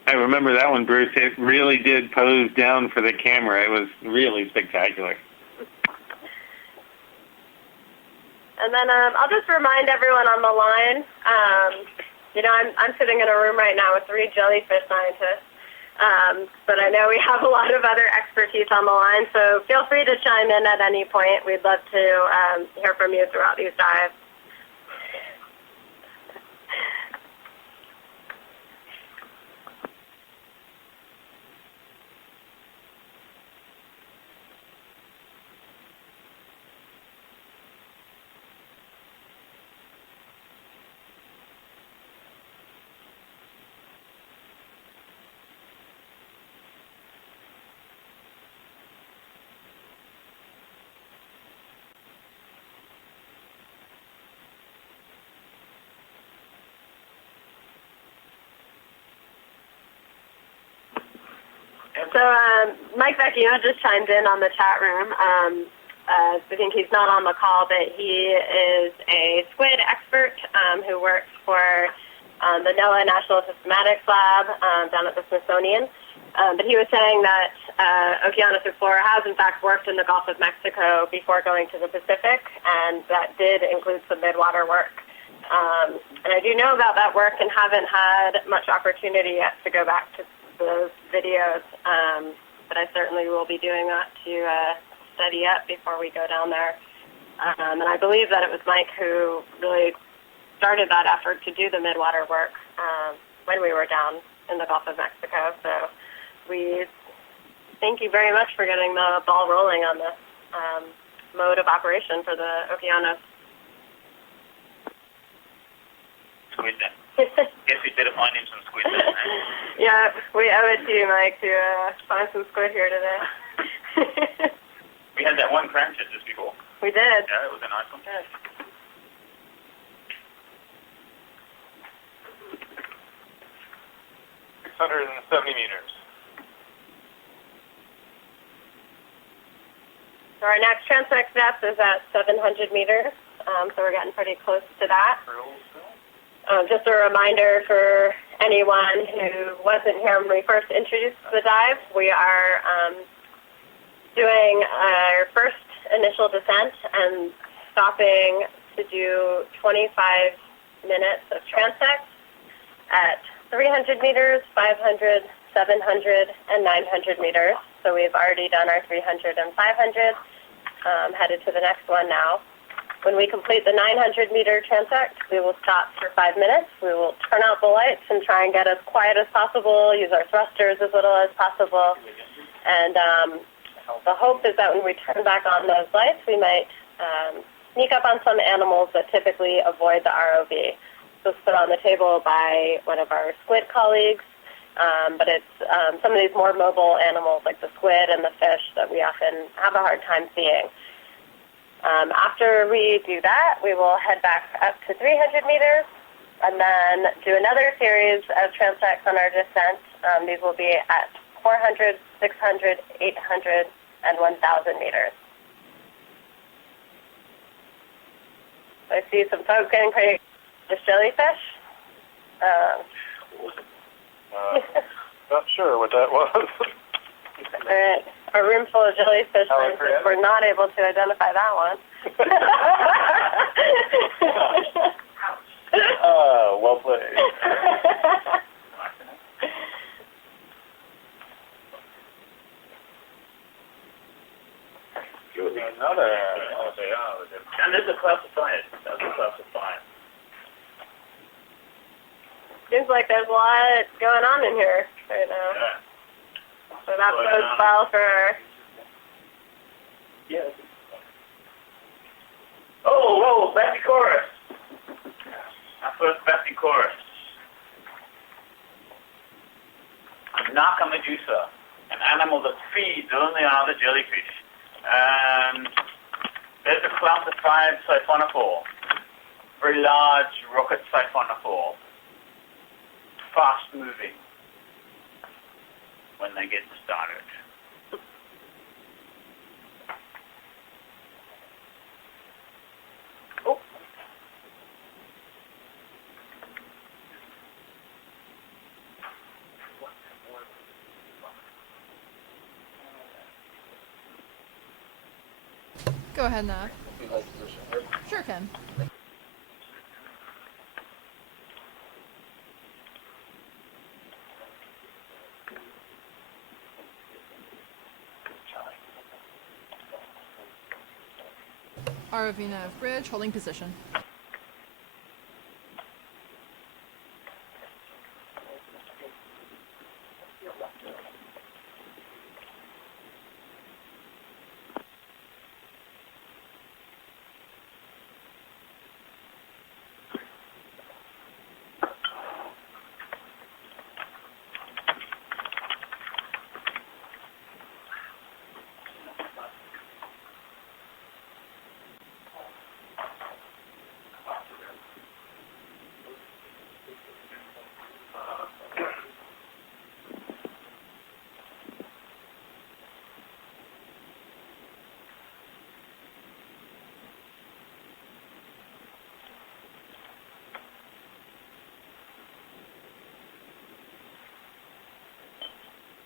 I remember that one, Bruce. It really did pose down for the camera. It was really spectacular. And then I'll just remind everyone on the line, I'm sitting in a room right now with 3 jellyfish scientists, but I know we have a lot of other expertise on the line, so feel free to chime in at any point. We'd love to hear from you throughout these dives. So Mike Vecchio just chimed in on the chat room. I think he's not on the call, but he is a squid expert who works for the NOAA National Systematics Lab down at the Smithsonian. But he was saying that Okeanos Explorer has, in fact, worked in the Gulf of Mexico before going to the Pacific, and that did include some midwater work. And I do know about that work and haven't had much opportunity yet to go back to those videos, but I certainly will be doing that to study up before we go down there. And I believe that it was Mike who really started that effort to do the midwater work when we were down in the Gulf of Mexico. So we thank you very much for getting the ball rolling on this mode of operation for the Okeanos. Squid then. Guess we better find him some squid then. Yeah, we owe it to you, Mike, to find some squid here today. We had that one crash just before. We did. Yeah, it was a nice one. Good. meters. So our next transect depth is at 700 meters, so we're getting pretty close to that. Just a reminder for anyone who wasn't here when we first introduced the dive, we are doing our first initial descent and stopping to do 25 minutes of transect at 300 meters, 500, 700, and 900 meters. So we've already done our 300 and 500, headed to the next one now. When we complete the 900-meter transect, we will stop for 5 minutes. We will turn out the lights and try and get as quiet as possible, use our thrusters as little as possible. And the hope is that when we turn back on those lights, we might sneak up on some animals that typically avoid the ROV. This was put on the table by one of our squid colleagues, but it's some of these more mobile animals like the squid and the fish that we often have a hard time seeing. After we do that, we will head back up to 300 meters and then do another series of transects on our descent. These will be at 400, 600, 800, and 1,000 meters. I see some folks getting pretty just jellyfish. Not sure what that was. All right. A room full of jellyfish, we're not able to identify that one. Well played. Another. And there's a classified. That's a classified. Seems like there's a lot going on in here right now. Yeah. So that bodes well for... Yes. Oh, Bassicurus. Our first Bassicurus. A Naka medusa, an animal that feeds only on other jellyfish. And there's a classified siphonophore. Very large rocket siphonophore. Fast moving when they get started. Oh. Go ahead, Nav. Sure can. ROV nav bridge, holding position.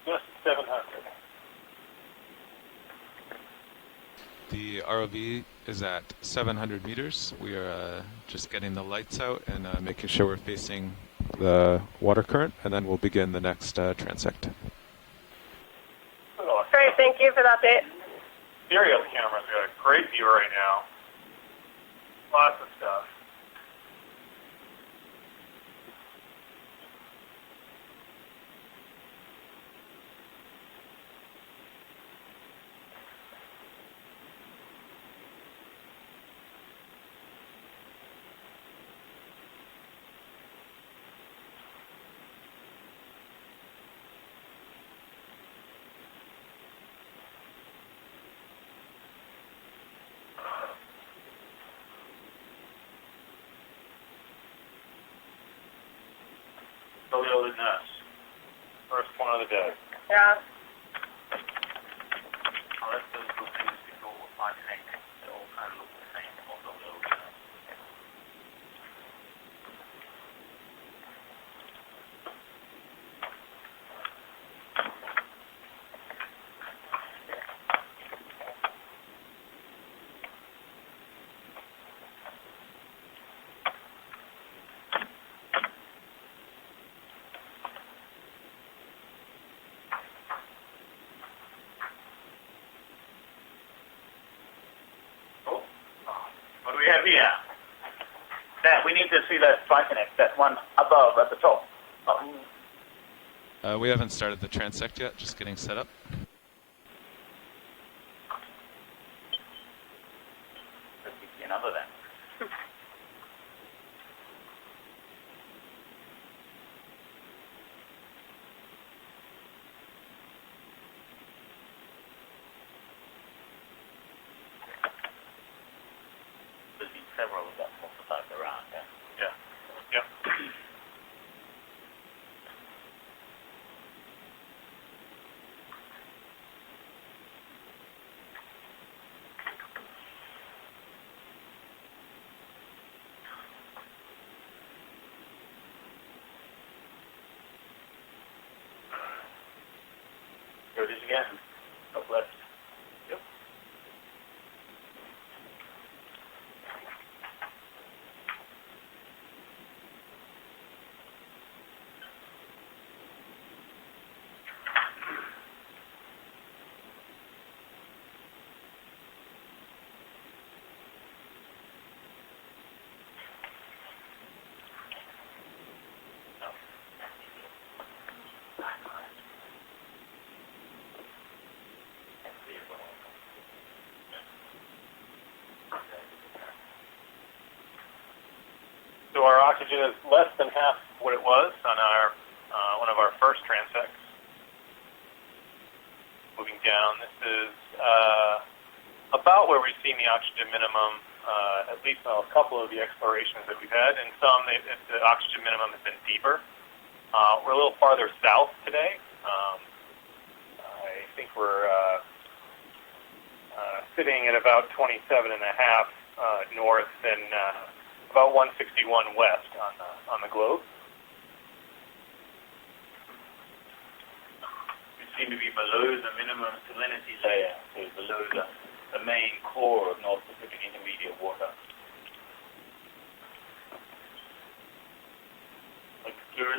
Just 700. The ROV is at 700 meters. We are just getting the lights out and making sure we're facing the water current, and then we'll begin the next transect. Great, thank you for that update. Stereo cameras got a great view right now. Lots of stuff. First one of the day. Yeah. What do we have here? There, we need to see that Symphony, that one above at the top. We haven't started the transect yet, just getting set up. Let's see another then. There's been several of them multiplied around, yeah? Yeah. Yep. Here it is again. Up left. Yep. So our oxygen is less than half what it was on our one of our first transects. Moving down, this is about where we've seen the oxygen minimum, at least on a couple of the explorations that we've had. And some, the oxygen minimum has been deeper. We're a little farther south today. I think we're sitting at about 27.5 north and about 161 west on the globe. We seem to be below the minimum salinity layer, so below the main core of North Pacific Intermediate water.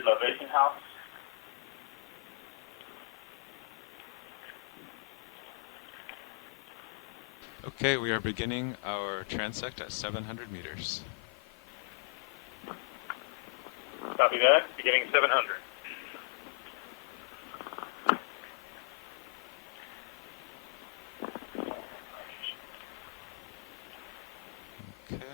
elevation house. Okay, we are beginning our transect at 700 meters. Copy that. Beginning 700. Okay.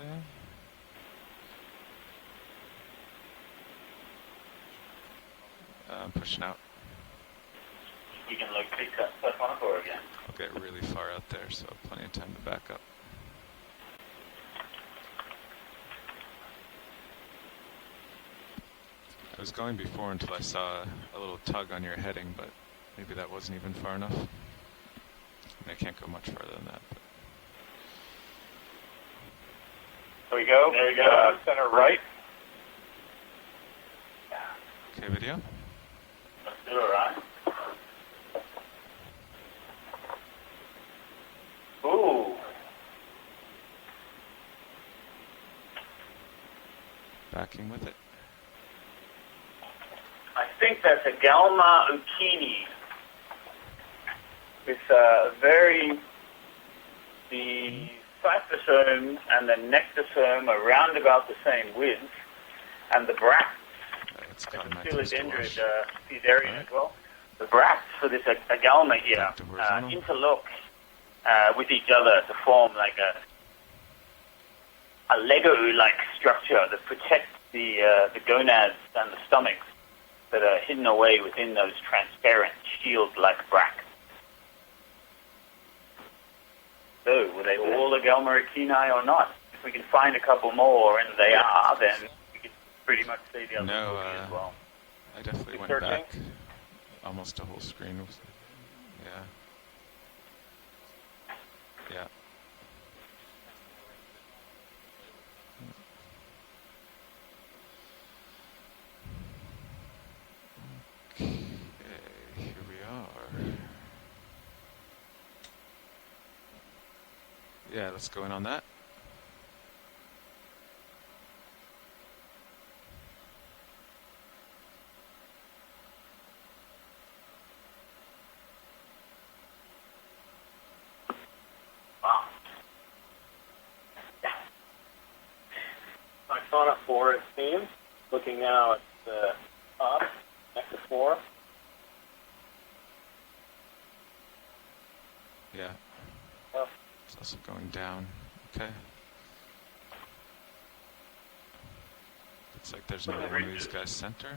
I'm pushing out. We can locate that Symphony again. I'll get really far out there, so plenty of time to back up. I was going before until I saw a little tug on your heading, but maybe that wasn't even far enough. I can't go much farther than that. But. There we go. There we go. Center right. Okay, video. Let's do it, right? Ooh. Backing with it. I think that's a Galma Okeanos. It's the cyphosome and the nectosome are round about the same width, and the bracts, it's got my philodendrid area as well. The bracts for this agalma here interlock with each other to form like a Lego-like structure that protects the gonads and the stomachs that are hidden away within those transparent shield-like bracts. So, were they all Agalma Okeanos or not? If we can find a couple more, and they are, then we can pretty much see the other as well. I definitely went back almost a whole screen. Yeah. Okay, here we are. Yeah, let's go in on that. Icona 4 is seen. Looking now at the top, next to 4. Yeah. Oh. It's also going down. Okay. Looks like there's another one of these guys center.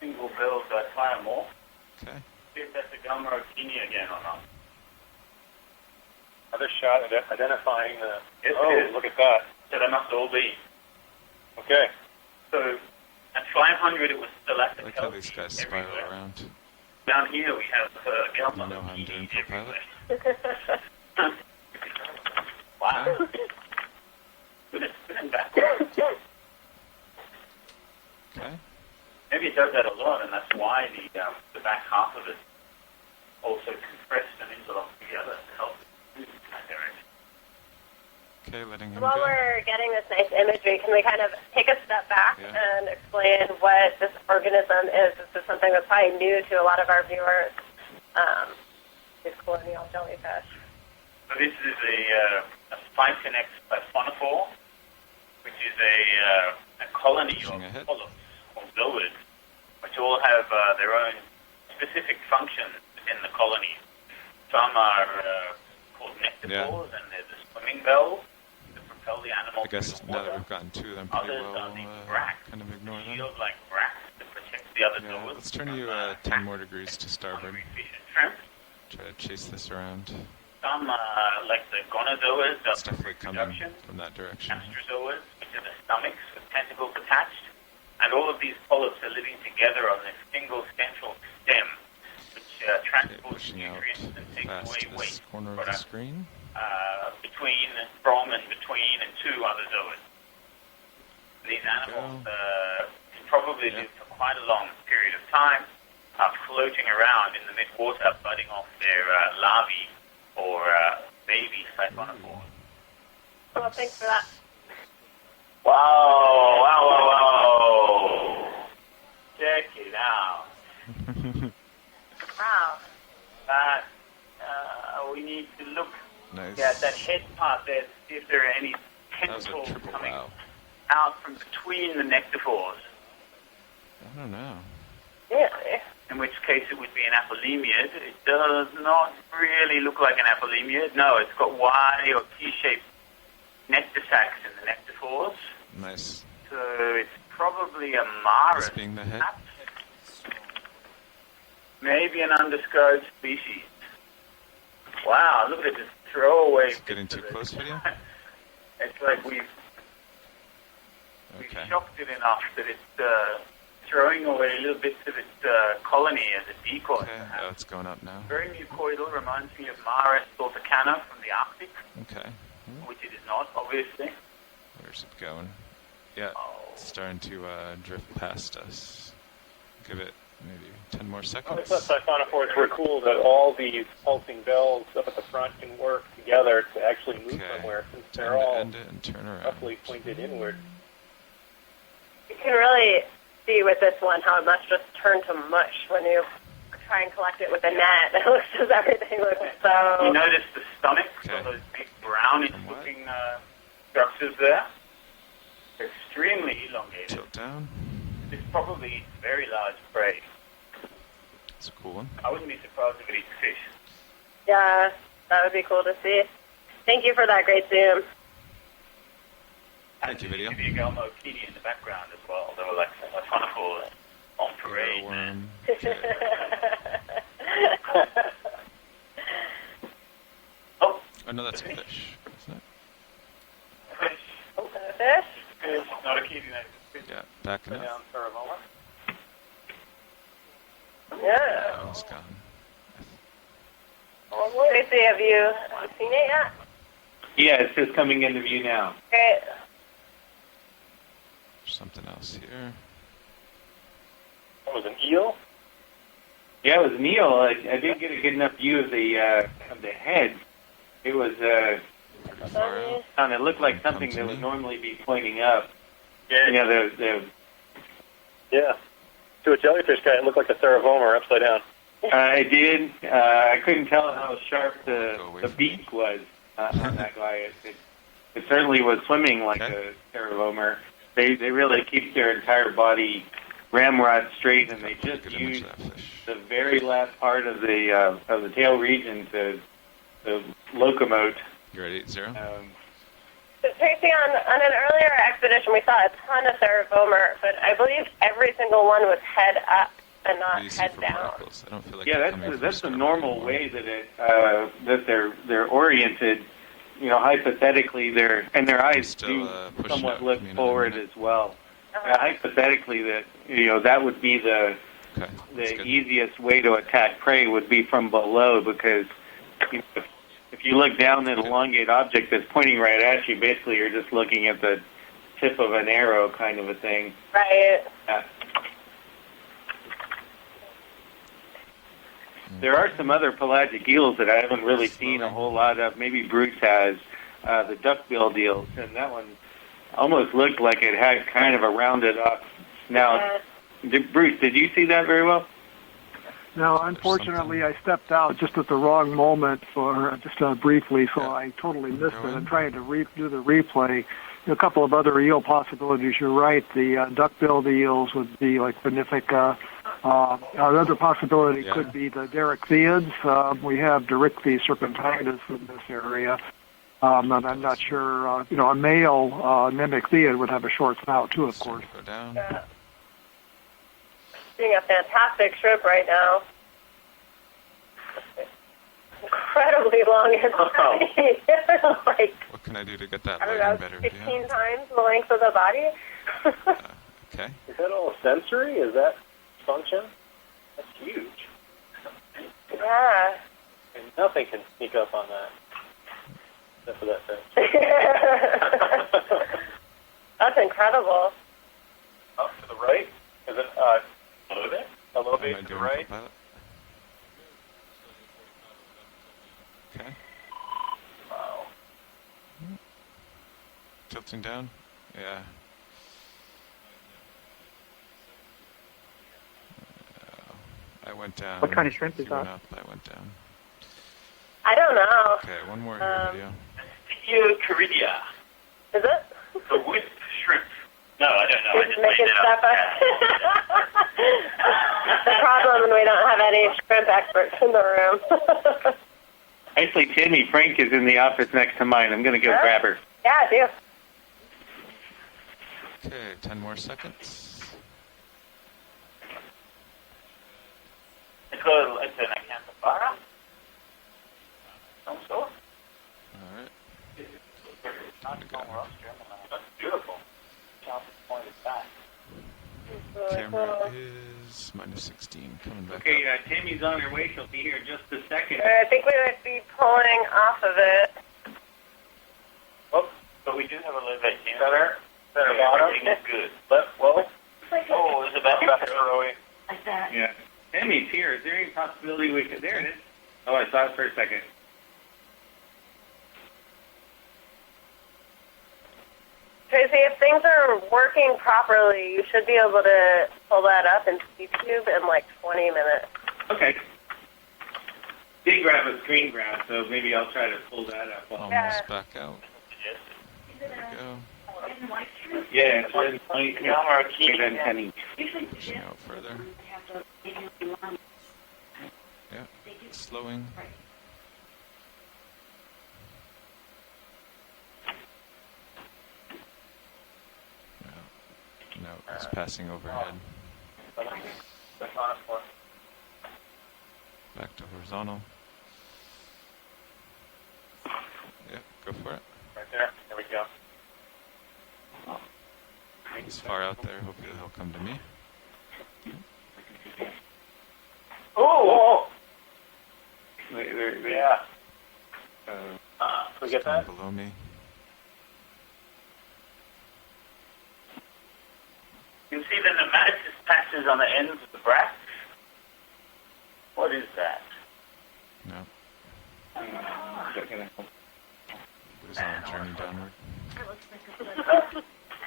Single build fire more. Okay. See if that's a Agalma Okeanos again or not. Another shot identifying the... It is. Look at that. So they must all be. Okay. So at 500 it was still at the I like how these guys spiral around. Down here we have Agalma. You know how I'm doing for pilot. Wow. Okay. Maybe it does that a lot, and that's why the back half of it also compressed and interlocked together to help move in that direction. Okay, letting him While go. we're getting this nice imagery, can we kind of take a step back and explain what this organism is? This is something that's probably new to a lot of our viewers, these colonial jellyfish. So this is a Symphony siphonophore, which is a colony of polyps or zoids, which all have their own specific functions in the colony. Some are called nectopores, and they're the swimming bells that propel the animal. I guess now that we've gotten two of them pretty well, kind of ignore them. Like bracts that protect the other zoids. Let's turn you 10 more degrees to starboard. Try to chase this around. Some, like the gonozoas, it's definitely coming from that direction. Astrozoas, which are the stomachs with tentacles attached. And all of these polyps are living together on this single central stem, which transports nutrients and takes away waste corner of the screen. From and between and to other zoids. These animals can probably live for quite a long period of time, floating around in the mid-water, budding off their larvae or baby siphonophores. Well, thanks for that. Wow, wow, wow, wow. Check it out. Wow. That, we need to look Nice. at that head part there to see if there are any That was a tentacles triple coming wow. out from between the nectaphores. I don't know. Yeah. In which case it would be an apolemia. It does not really look like an apolemia. No, it's got Y or T-shaped nectar sacs in the nectaphores. Nice. So it's probably a Maris. This being the head. Maybe an undescribed species. Wow, look at this throwaway. It's getting too close for you? It's like we've Okay. shocked it enough that it's throwing away little bits of its colony as a decoy. Okay. Oh, it's going up now. Very mucoidal, reminds me of Maris Okeanos from the Arctic, Okay. which it is not, obviously. Where's it going? Yeah, it's starting to drift past us. Give it maybe 10 more I seconds. thought siphonophores were cool that all these pulsing bells up at the front can work together to actually move somewhere, since they're all End it and turn around. roughly pointed inward. You can really see with this one how it must just turn to mush when you try and collect it with a net. It looks as everything looks so... You notice the stomachs of those big brownish-looking structures there? They're extremely elongated. Tilt down. It's probably very large prey. It's a cool one. I wouldn't be surprised if it eats fish. Yeah, that would be cool to see. Thank you for that great zoom. Thank you, video. Maybe a Galmo-Kini in the background as well. They were like siphonophores on parade. Oh, no, that's a fish, isn't it? Fish. Fish? Fish. Not a Kini, no. Fish. Yeah, backing up. Down Saravoma. Yeah. That one's gone. Well, Tracy, have you seen it yet? Yeah, it's just coming into view now. Great. Something else here. That was an eel? Yeah, it was an eel. I didn't get a good enough view of the head. It was it looked like something that would normally be pointing up. Yeah. You know, Yeah. To a jellyfish guy, it looked like a Saravoma upside down. I did. I couldn't tell how sharp the beak was on that guy. It certainly was swimming like a Saravoma. They really keep their entire body ramrod straight, and they just use the very last part of the tail region to locomote. You're at 8-0? Tracy, on an earlier expedition, we saw a ton of Saravoma, but I believe every single one was head up and not head down. I don't feel like Yeah, that's the normal way that they're oriented. You know, hypothetically, their eyes do somewhat look forward as well. Hypothetically, that would be the easiest way to attack prey would be from below, because if you look down at an elongate object that's pointing right at you, basically you're just looking at the tip of an arrow, kind of a thing. Right. Yeah. There are some other pelagic eels that I haven't really seen a whole lot of. Maybe Bruce has, the duck-billed eels, and that one almost looked like it had kind of a rounded-off snout. Bruce, did you see that very well? No, unfortunately, I stepped out just at the wrong moment for just briefly, so I totally missed it. I'm trying to do the replay. A couple of other eel possibilities. You're right. The duck-billed eels would be like Benefica. Another possibility could be the Derichthyeids. We have Derichthy serpentinus in this area. And I'm not sure, a male Mimichthyid would have a short snout too, of course. Go down. Yeah. Seeing a fantastic shrimp right now. Incredibly long and skinny. Like, what can I do to get that I don't lighting know, better? 16 times the length of the body. Okay. Is that all sensory? Is that function? That's huge. Yeah. And nothing can sneak up on that. Except for that thing. That's incredible. Up to the right? Is it a little bit to the right? Okay. Wow. Tilting down? Yeah. I went down. What kind of shrimp is He went that? up, I went down. I don't know. Okay, one more here, video. Caridia. Is it? The wood shrimp. No, I don't know. I Just just making made stuff up. The problem is we don't have any shrimp experts in the room. Actually, Timmy, Frank is in the office next to mine. I'm going to go grab her. Yeah, I do. Okay, 10 more seconds. It's an acanthophyra. Some sort. Alright. That's beautiful. Pointed back. Camera is -16, coming back Okay, up. Timmy's on her way. She'll be here in just a second. I think we might be pulling off of it. Oh, but we do have a little bit center. Everything is good. Left, well. Oh, there's a bad early. Like that. Yeah. Timmy's here. Is there any possibility we could... There it is. Oh, I saw it for a second. Tracy, if things are working properly, you should be able to pull that up into YouTube in like 20 minutes. Okay. Did grab a screen grab, so maybe I'll try to pull that up. Almost back out. There we go. Yeah, it's really funny. Pushing out further. Yeah, slowing. No, it's passing overhead. Back to horizontal. Yeah, go for it. Right there. There we go. He's far out there. Hopefully he'll come to me. Oh! Yeah. We get that? Below me. You can see the nematocyst patches on the ends of the bracts. What is that? No. Horizontal journey downward.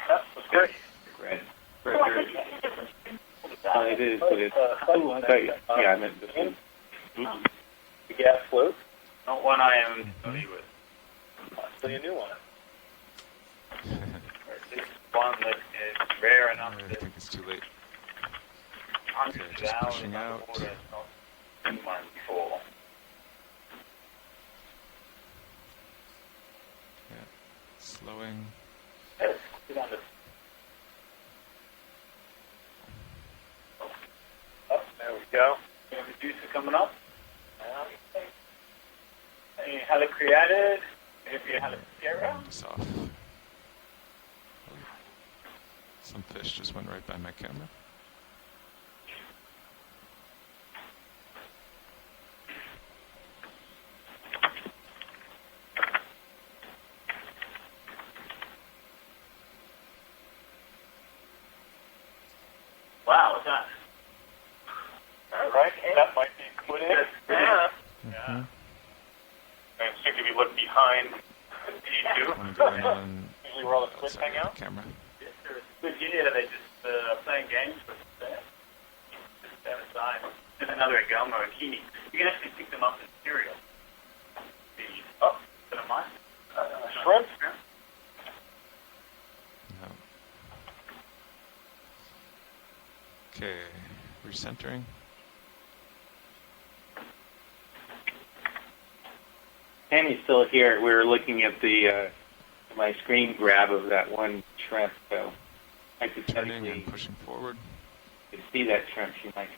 That's good. Red. It is, but it's... Oh, I thought you... Yeah, I meant this one. The gas float? Not one I am familiar with. Actually, a new one. Or at least one that is rare enough I think it's too late. Okay, hundreds of just hours pushing out. underwater has not been one before. Yeah, slowing. Yes, sit on the... Oh, there we go. Reducer coming up. Any helicreated? Maybe a helicera? This off. Some fish just went right by my camera. Wow, what's that? All right, that might be included. Yeah. Mm-hmm. I instinctively look behind D2. I'm going on Usually where all the squids hang out. camera. Yes, there is squid here. They just playing games with that. Just stand aside. There's another Agelmo Okeanos. You can actually pick them up in cereal. Oh, is that mine? Shrimp? No. Okay, recentering. Tammy's still here. We were looking at the my screen grab of that one shrimp, so Turning and pushing forward. You can see that shrimp. She might.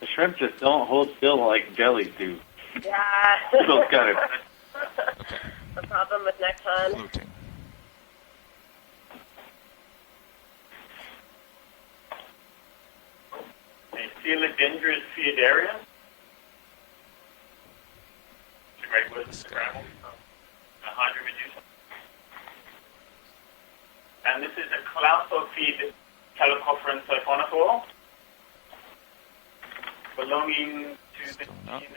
The shrimp just don't hold still like jellies do. Yeah. Still got it. Okay. The problem with next time. Floating. Coelodendrous Phaeodarium. It's a great word to scramble. A hydromedusa. And this is a Clausophid Chalcophoran siphonophore belonging to the genus.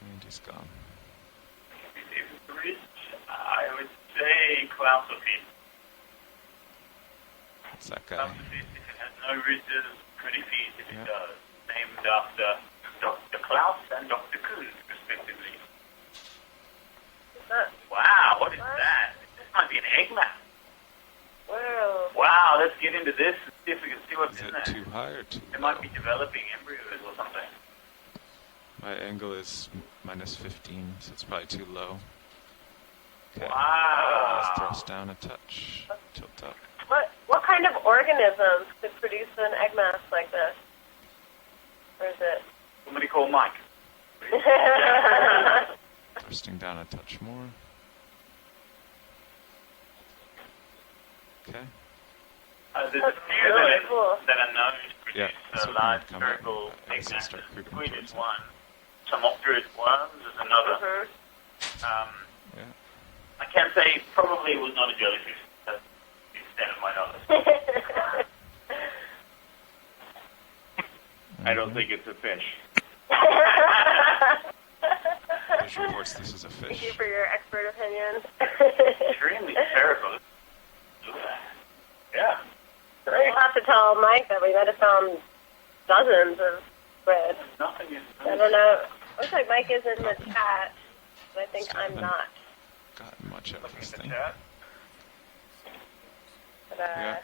And he's gone. Klaus fish? What's that guy? Klaus fish, if it has no roosters, pretty fish if it does. Named after Dr. Klaus and Dr. Kuhn, respectively. Wow, what is that? This might be an egg map. Wow. Wow, let's get into this and see if we can see what's Is in it there. too high or too It low? might be developing embryos or something. My angle is -15, so it's probably too low. Okay. Wow. Let's thrust down a touch. Tilt up. What kind of organisms could produce an egg mass like this? Or is it? Somebody call Mike. Thrusting down a touch more. Okay. There's a few that are known to produce large spherical egg masses. Squid is one. Tomopterid worms is another. I can say probably it was not a jellyfish. That's the extent of my knowledge. I don't think it's a fish. Fish reports this is a fish. Thank you for your expert opinion. Extremely spherical. Look at that. Yeah. We'll have to tell Mike that we might have found dozens of squid. Nothing is. I don't know. Looks like Mike is in the chat, but I think I'm not. Gotten much out of this thing. But, Yeah.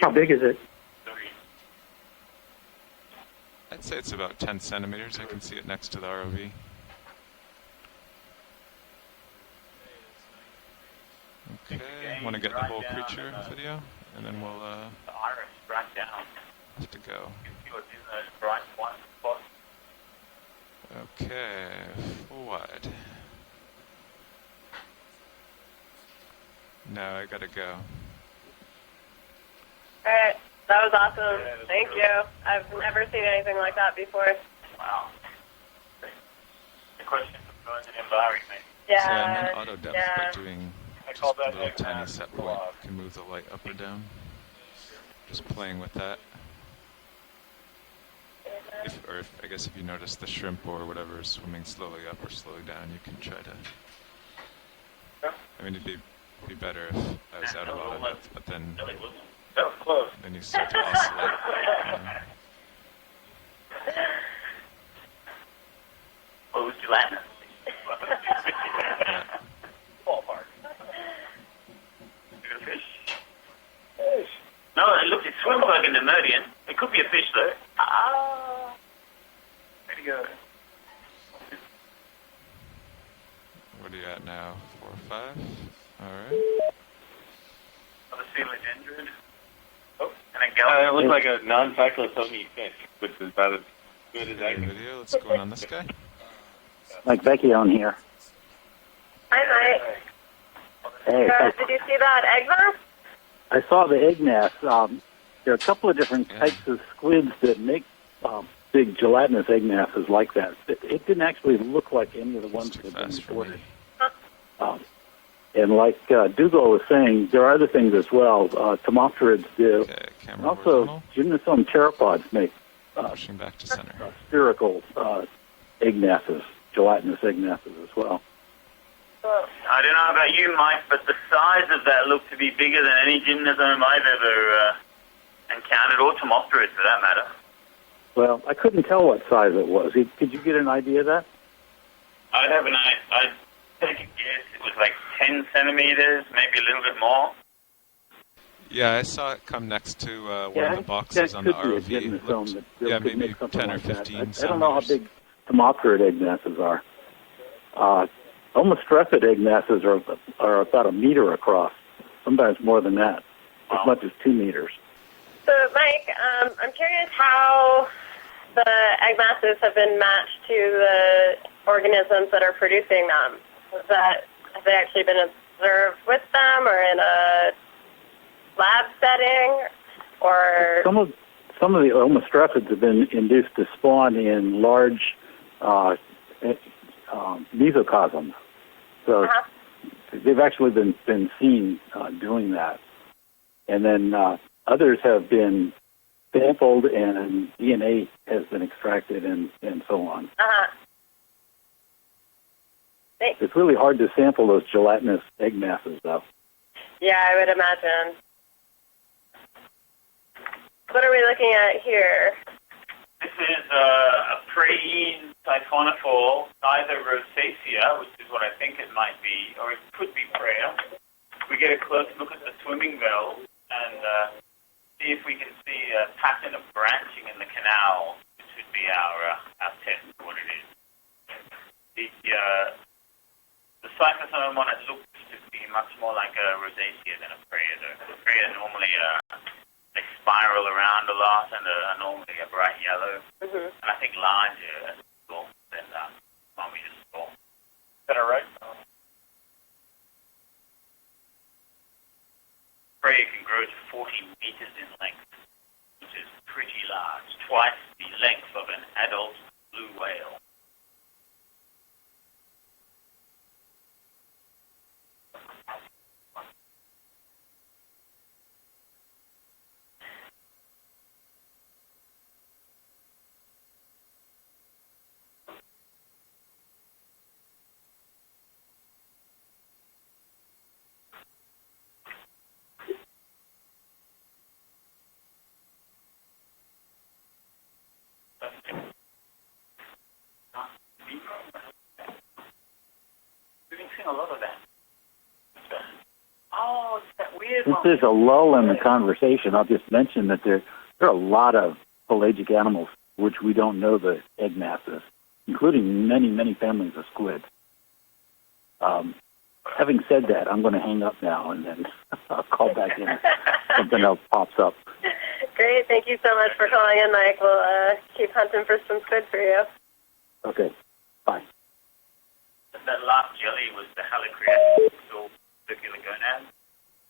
How big is it? I'd say it's about 10 centimeters. I can see it next to the ROV. Okay, want to get the whole creature video, and then we'll The iris right down. have to go. You can see what's in those bright white spots. Okay, full wide. No, I gotta go. Alright, that was awesome. Thank you. I've never seen anything like that before. Wow. The question for going in environment. Yeah. So I'm in auto depth yeah. by doing I just call a that little egg tiny mass set point. Can move the light up or down. Just playing with that. If I guess if you notice the shrimp or whatever is swimming slowly up or slowly down, you can try to. I mean, it'd be better if I was out of auto depth, but then That was close. then you start to oscillate. What was gelatinous? Yeah. Ballpark. You got a fish? Fish. No, look, it swims like a Nemerian. It could be a fish, though. Ah. Where'd he go? What are you at now? 4 or 5? Alright. Another coelodendron. Oh, and a gallon. It looks like a non-cyclotony fish, which is about as good as I can. Video, let's go on this guy. Mike Vecchione here. Hi, Mike. Hey, Did you see that egg mass? I saw the egg mass. There are a couple of different types of squids that make big gelatinous egg masses like that. It didn't actually look like any of the ones that have been reported. And like Dougal was saying, there are other things as well. Tomopterids do. And also, gymnosome pteropods make pushing back to center. Spherical egg masses, gelatinous egg masses as well. I don't know about you, Mike, but the size of that looked to be bigger than any gymnosome I've ever encountered, or Tomopterid for that matter. Well, I couldn't tell what size it was. Could you get an idea of that? I'd take a guess. It was like 10 centimeters, maybe a little bit more. Yeah, I saw it come next to one of the boxes on the ROV. It looked, yeah, maybe 10 or 15 I don't know how big Tomopterid egg masses are. Almost strepid egg masses are about a meter across, sometimes more than that, as much as 2 meters. So, Mike, I'm curious how the egg masses have been matched to the organisms that are producing them. Have they actually been observed with them, or in a lab setting, or some of the omostrephids have been induced to spawn in large mesocosms. So they've actually been seen doing that. And then others have been sampled and DNA has been extracted and so on. Thanks. It's really hard to sample those gelatinous egg masses, though. Yeah, I would imagine. What are we looking at here? This is a praying siphonophore, either rosacea, which is what I think it might be, or it could be prayer. We get a close look at the swimming veil and see if we can see a pattern of branching in the canal, which would be our test of what it is. The cyclosome on it looks to be much more like a rosacea than a prayer. The prayer normally they spiral around a lot and are normally a bright yellow. Mm-hmm. And I think larger than one we just saw. Is that all right? Prayer can grow to 40 meters in length, which is pretty large, twice the length of an adult blue whale. We've been seeing a lot of that. Oh, it's that weird Since one. there's a lull in the conversation, I'll just mention that there are a lot of pelagic animals which we don't know the egg masses, including many, many families of squid. Having said that, I'm going to hang up now and then I'll call back in if something else pops up. Great. Thank you so much for calling in, Mike. We'll keep hunting for some squid for you. Okay. Bye. That last jelly was the Halicreatus circular gonad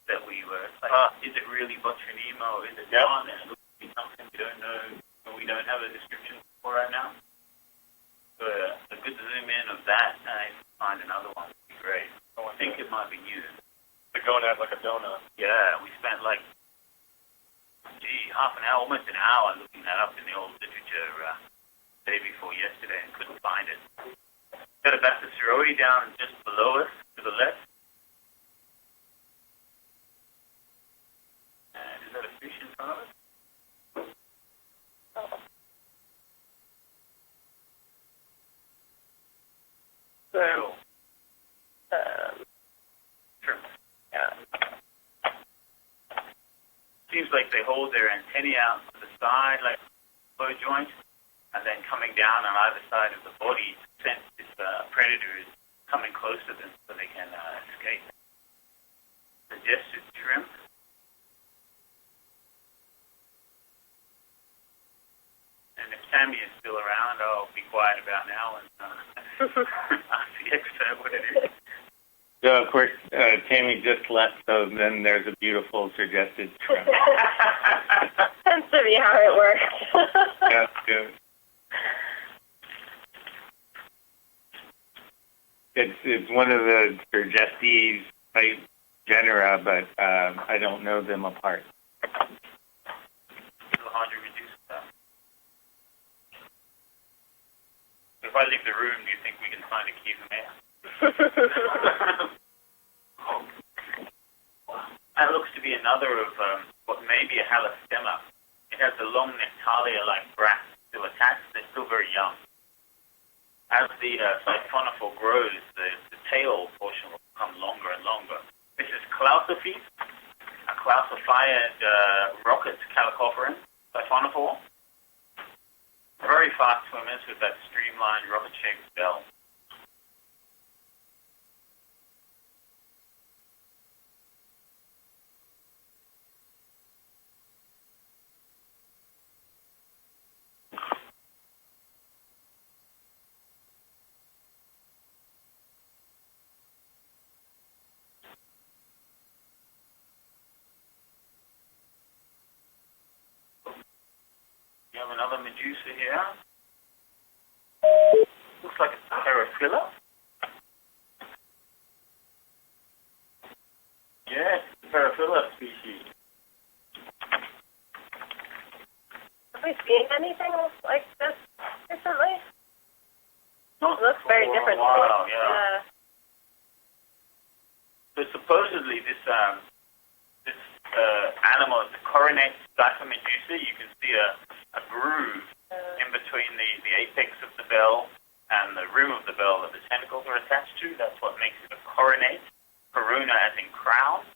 that we were like, is it really Botryonema or is it not? And it looks to be something we don't know, or we don't have a description for right now. So a good zoom in of that and if we find another one would be great. Oh, I think it might be new. The gonad like a donut. Yeah, we spent like, half an hour, almost an hour looking that up in the old literature day before yesterday and couldn't find it. Got a Bacteroides down just below us to the left. And is that a fish in front of us? So, sure. Yeah. Seems like they hold their antennae out to the side, like a bow joint, and then coming down on either side of the body to sense if predator is coming close to them so they can escape. Suggested shrimp. And if Tammy is still around, I'll be quiet about now and ask the expert what it is. So, of course, Tammy just left, so then there's a beautiful suggested shrimp. Tends to be how it works. Yeah, good. It's one of the Sergestes type genera, but I don't know them apart. If I leave the room, do you think we can find a key from there? That looks to be another of what may be a halostema. It has the long nectalia-like bracts still attached. They're still very young. As the siphonophore grows, the tail portion will become longer and longer. This is Clausophes, a clausified rocket calicophorus siphonophore. Very fast swimmers with that streamlined rocket-shaped bell. You have another Medusa here. Looks like it's a Paraphila. Yes, Paraphila species. Have we seen anything like this recently? It looks very different. Wow, yeah. animal is the coronet Stypha medusa. You can see a groove in between the apex of the bell and the rim of the bell that the tentacles are attached to. That's what makes it a coronet. Corona as in crown.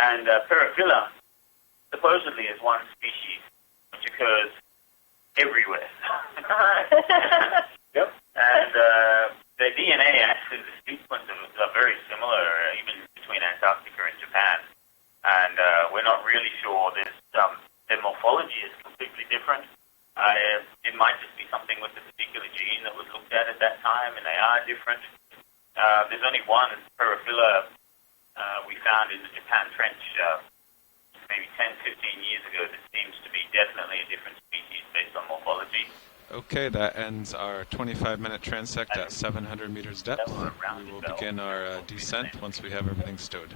And Paraphila supposedly is one species which occurs everywhere. Yep. And the DNA, actually, the sequences are very similar, even between Antarctica and Japan. And we're not really sure. Their morphology is completely different. It might just be something with the particular gene that was looked at that time, and they are different. There's only one Paraphila we found in the Japan Trench maybe 10, 15 years ago that seems to be definitely a different species based on morphology. Okay, that ends our 25-minute transect at 700 meters depth. We will begin our descent once we have everything stowed.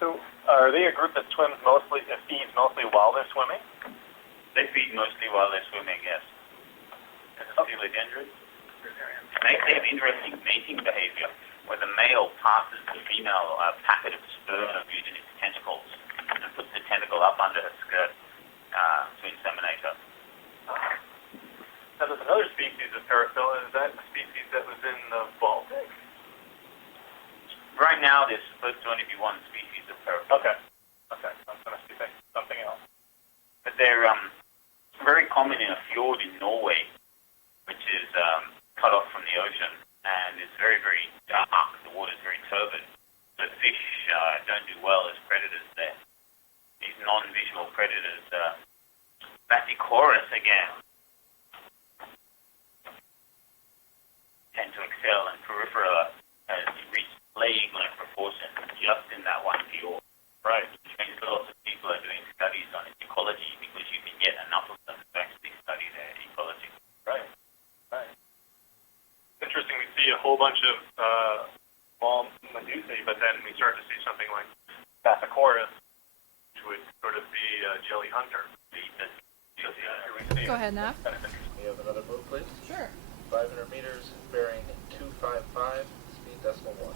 So, are they a group that feeds mostly while they're swimming? They feed mostly while they're swimming, yes. Coelodendrons. They have interesting mating behavior, where the male passes the female packet of sperm using its tentacles and puts the tentacle up under her skirt to inseminate her. Now, there's another species of Paraphila. Is that the species that was in the Baltic? Right now, there's supposed to only be one species of Paraphila. Okay. I'm going to see something else. But they're very common in a fjord in Norway, which is cut off from the ocean, and it's very, very dark. The water's very turbid. So fish don't do well as predators there. These non-visual predators, Vaticorus again, tend to excel, and Peripheral has reached plague-like proportions just in that one fjord. Right. Which means lots of people are doing studies on its ecology because you can get enough of them to actually study their ecology. Right. Interesting. We see a whole bunch of small medusae, but then we start to see something like Vaticorus, which would sort of be a jelly hunter. Go ahead, Nav. We have another move, please. Sure. 500 meters, bearing 255, speed decimal 1.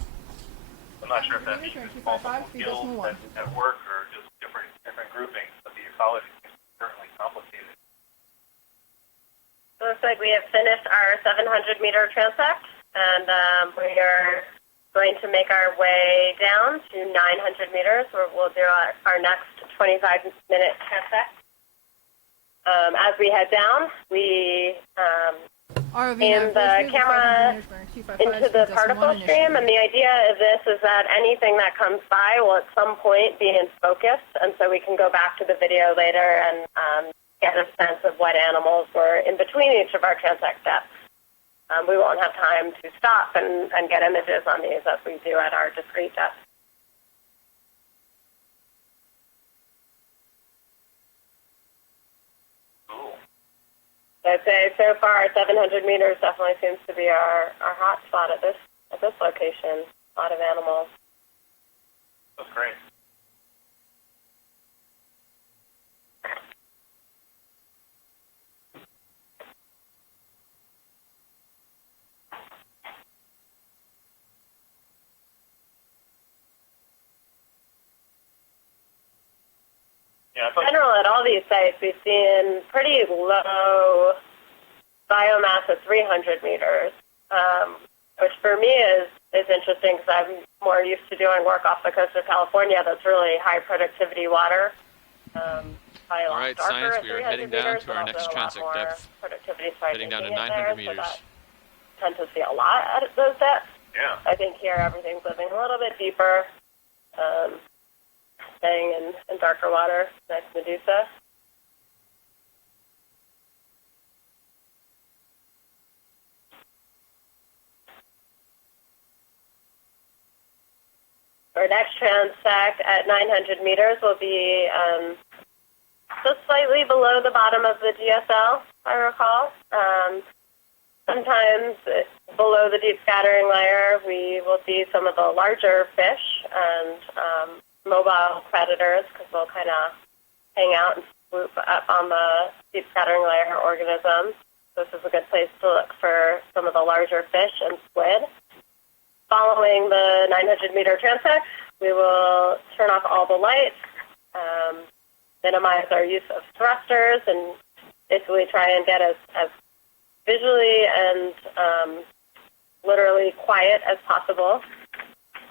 I'm not sure if that means multiple gills at work or just different groupings, but the ecology is certainly complicated. So it looks like we have finished our 700-meter transect, and we are going to make our way down to 900 meters, where we'll do our next 25-minute transect. As we head down, we aim the camera into the particle stream, and the idea of this is that anything that comes by will at some point be in focus, and so we can go back to the video later and get a sense of what animals were in between each of our transect steps. We won't have time to stop and get images on these as we do at our discrete depth. I'd say so far 700 meters definitely seems to be our hot spot at this location. A lot of animals. That's great. In general, at all these sites, we've seen pretty low biomass at 300 meters, which for me is interesting because I'm more used to doing work off the coast of California that's really high productivity water. All right, science, we are heading down to our next transect depth. Heading down to 900 meters. So tend to see a lot at those depths. Yeah. I think here everything's living a little bit deeper. Staying in darker water, nice medusa. Our next transect at 900 meters will be just slightly below the bottom of the GSL, if I recall. Sometimes below the deep scattering layer, we will see some of the larger fish and mobile predators because they'll kind of hang out and swoop up on the deep scattering layer organisms. This is a good place to look for some of the larger fish and squid. Following the 900-meter transect, we will turn off all the lights, minimize our use of thrusters, and basically try and get as visually and literally quiet as possible.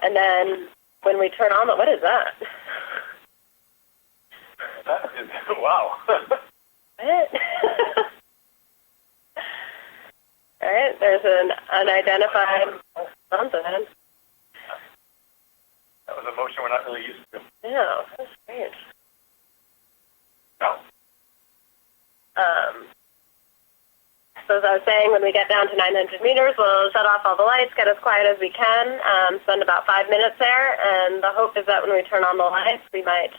And then when we turn on the, what is that? That is, wow. What? All right, there's an unidentified something. That was a motion we're not really used to. Yeah, that's strange. No. So as I was saying, when we get down to 900 meters, we'll shut off all the lights, get as quiet as we can, spend about 5 minutes there, and the hope is that when we turn on the lights, we might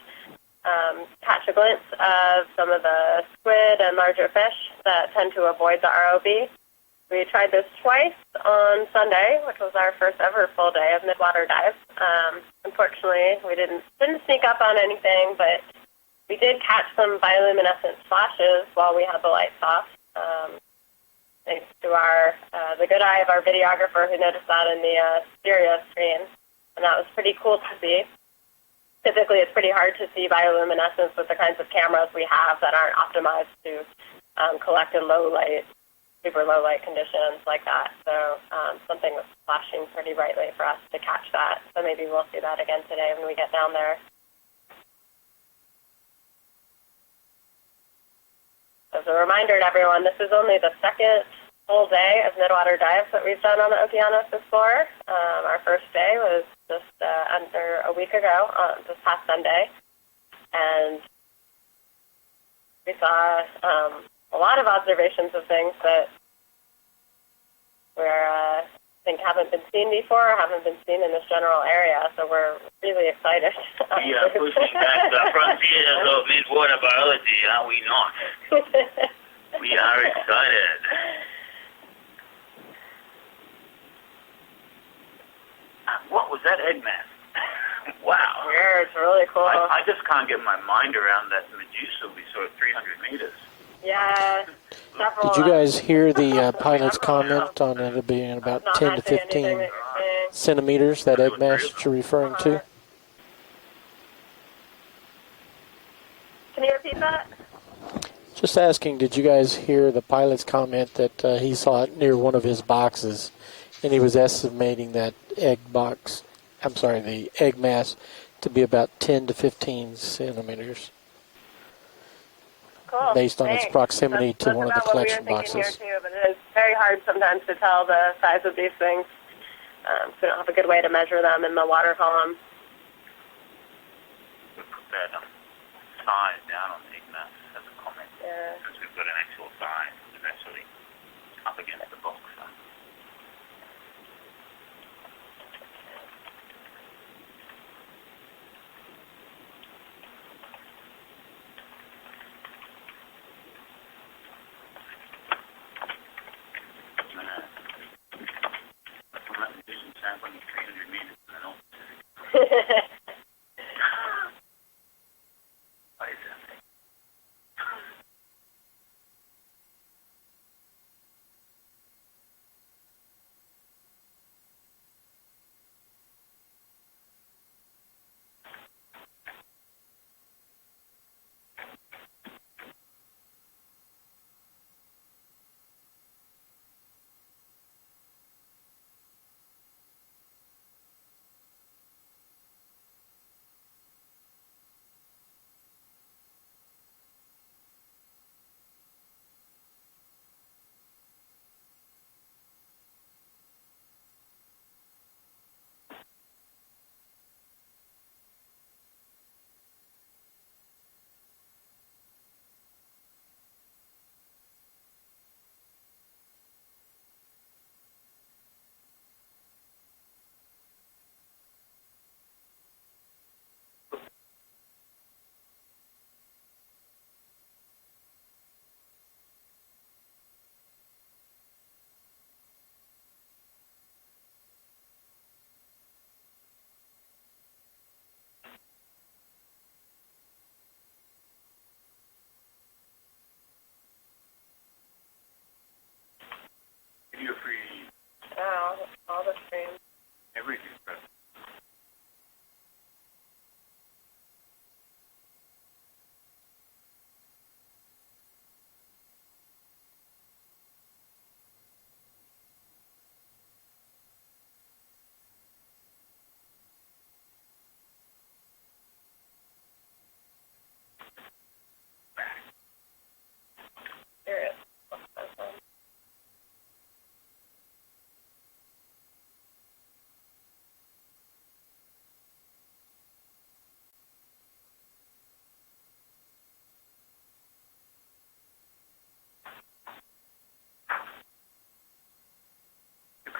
catch a glimpse of some of the squid and larger fish that tend to avoid the ROV. We tried this twice on Sunday, which was our first ever full day of midwater dives. Unfortunately, we didn't sneak up on anything, but we did catch some bioluminescent flashes while we had the lights off. Thanks to the good eye of our videographer who noticed that in the stereo screen, and that was pretty cool to see. Typically, it's pretty hard to see bioluminescence with the kinds of cameras we have that aren't optimized to collect in low light, super low light conditions like that. So something was flashing pretty brightly for us to catch that. So maybe we'll see that again today when we get down there. As a reminder to everyone, this is only the second full day of midwater dives that we've done on the Okeanos Explorer. Our first day was just under a week ago, this past Sunday, and we saw a lot of observations of things that I think haven't been seen before, or haven't been seen in this general area. So we're really excited. We are pushing back the frontiers of midwater biology, are we not? We are excited. What was that egg mass? Wow. Yeah, it's really cool. I just can't get my mind around that Medusa we saw at 300 meters. Yeah. Did you guys hear the pilot's comment on it being about 10 to 15 centimeters, that egg mass that you're referring to? Can you repeat that? Just asking, did you guys hear the pilot's comment that he saw it near one of his boxes, and he was estimating that the egg mass to be about 10 to 15 centimeters. Cool. Based on its proximity to one of the collection boxes. Here too, but it is very hard sometimes to tell the size of these things. We don't have a good way to measure them in the water column. We put that size down on the egg mass as a comment. Yeah. Since we've got an actual size, it's actually up against the box. So.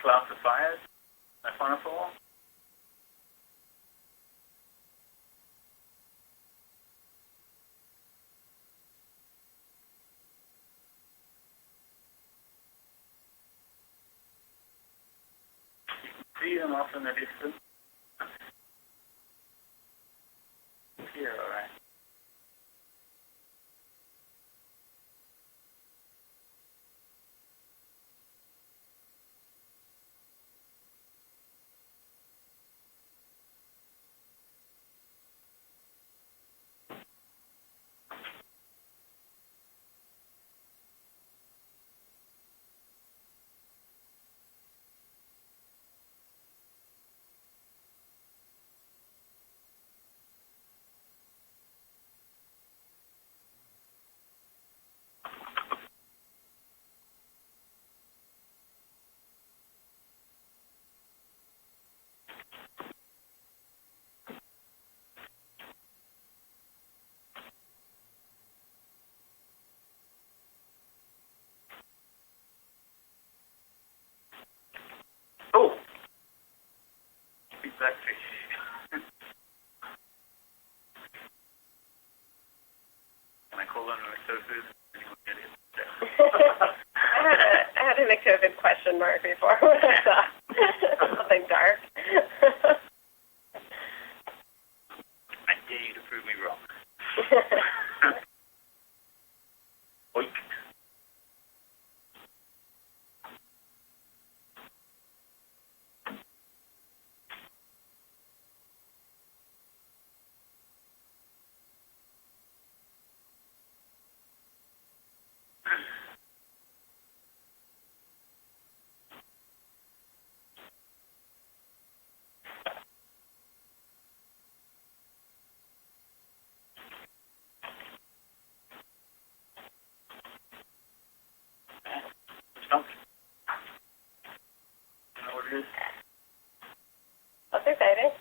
classifiers, final thought? See them off in the distance. Here, all right. Oh! Big blackfish. Can I call them McTofu? I had a McTofu question mark before when I saw something dark. I dare you to prove me wrong. Oink. That's exciting.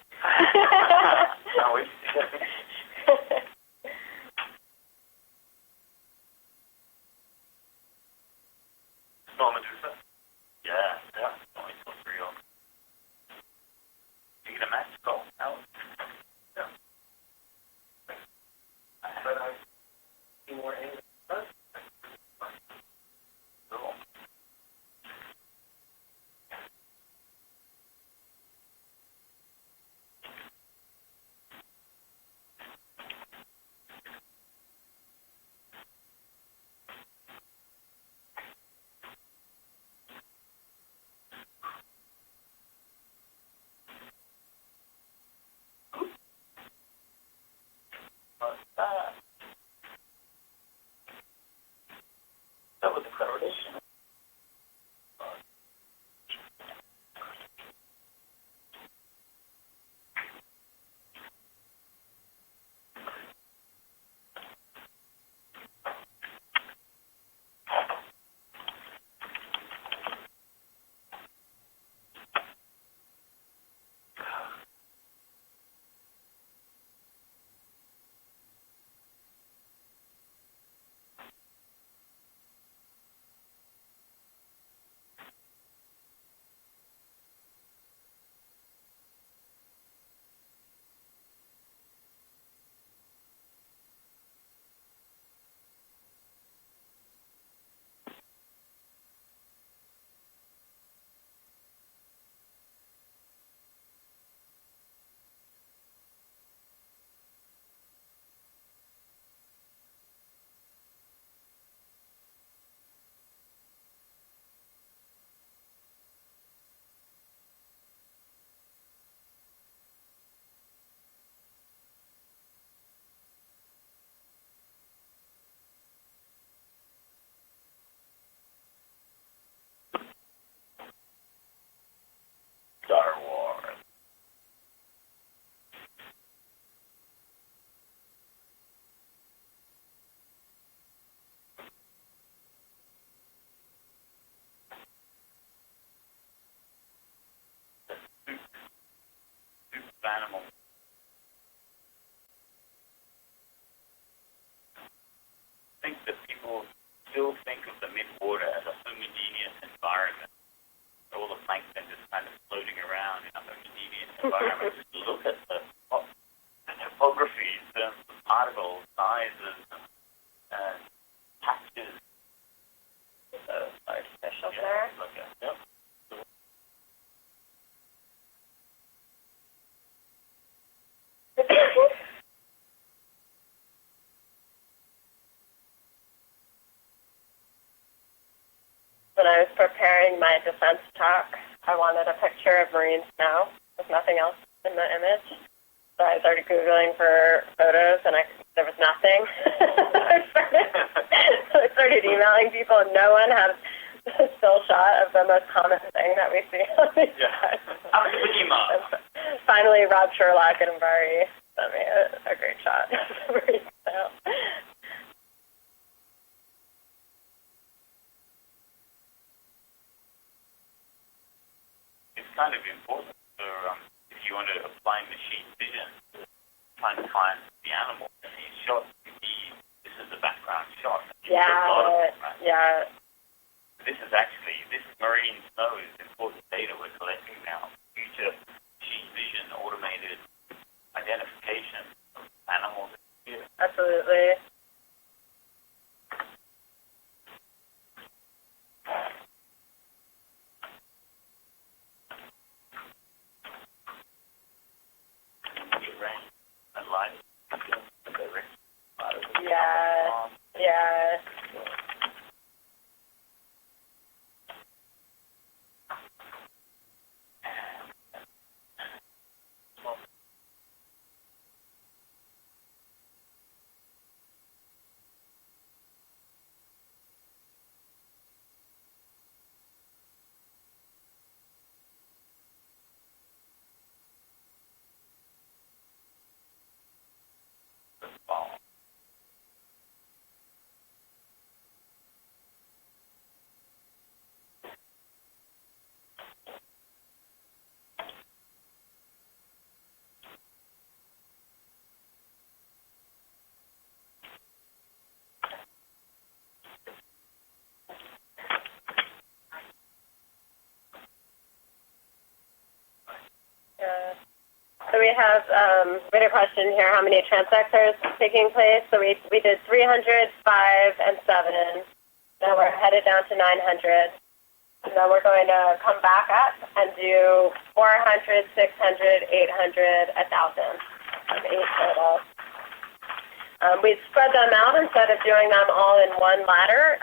Now wait. Small Medusa? Yeah. Oh, it's so real. You get a match? Go. Out. Yeah. But I see more angles. Cool. That was acceleration. Star Wars. Animal. I think that people still think of the mid-water as a homogeneous environment. All the plankton when I was preparing my defense talk, I wanted a picture of marine snow with nothing else in the image. So I started Googling for photos, and there was nothing. I started emailing people, and no one had a still shot of the most common thing that we see on these guys. Finally, Rob Sherlock and Bari sent me a great shot of marine snow. It's kind of important for if you want to apply machine vision, trying to find the animal in these shots. This is the background shot. Yeah. This marine snow is important data we're collecting now. Future machine vision, automated identification of animals. Absolutely. Yeah. So we have a question here, how many transects are taking place? So we did 300, 5, and 7. Now we're headed down to 900. And then we're going to come back up and do 400, 600, 800, 1,000. That's 8 total. We spread them out instead of doing them all in one ladder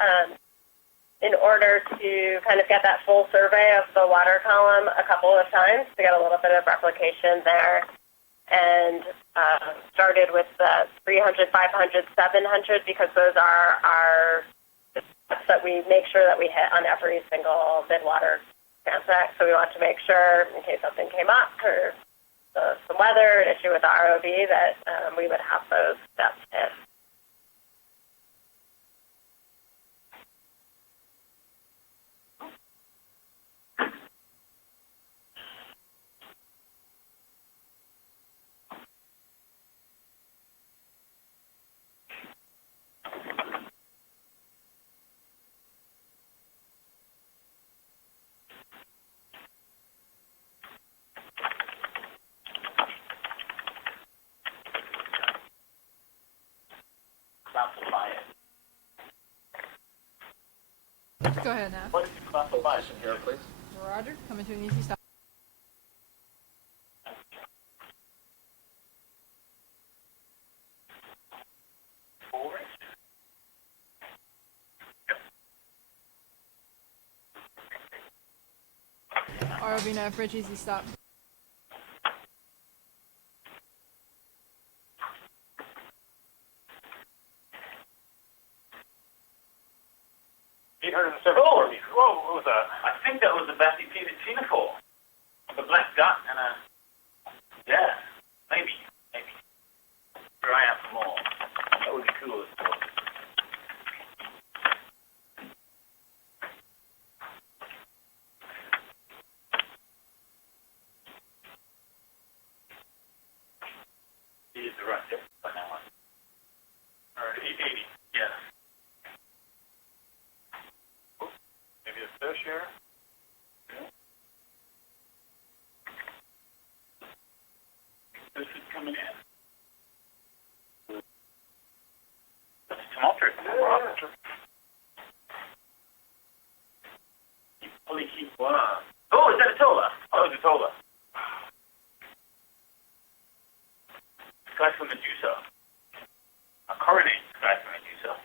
in order to kind of get that full survey of the water column a couple of times to get a little bit of replication there. And started with the 300, 500, 700 because those are our steps that we make sure that we hit on every single midwater transect. So we want to make sure, in case something came up or some weather, an issue with the ROV, that we would have those steps hit. Go ahead now. What is the classification here, please? Roger, coming to an easy stop. ROV now for easy stop. Whoa, what was that? I think that was a batty-peated tinafor. The black duck and a... Yeah, maybe. Try out some more. That would be cool. Here's the right tip by now. Alright, 880. Yeah. Maybe a fish here. This is coming in. That's tumultuous. Holy keep one. Oh, is that a tola? Oh, it's a tola. Sky for Medusa. A coronate sky for Medusa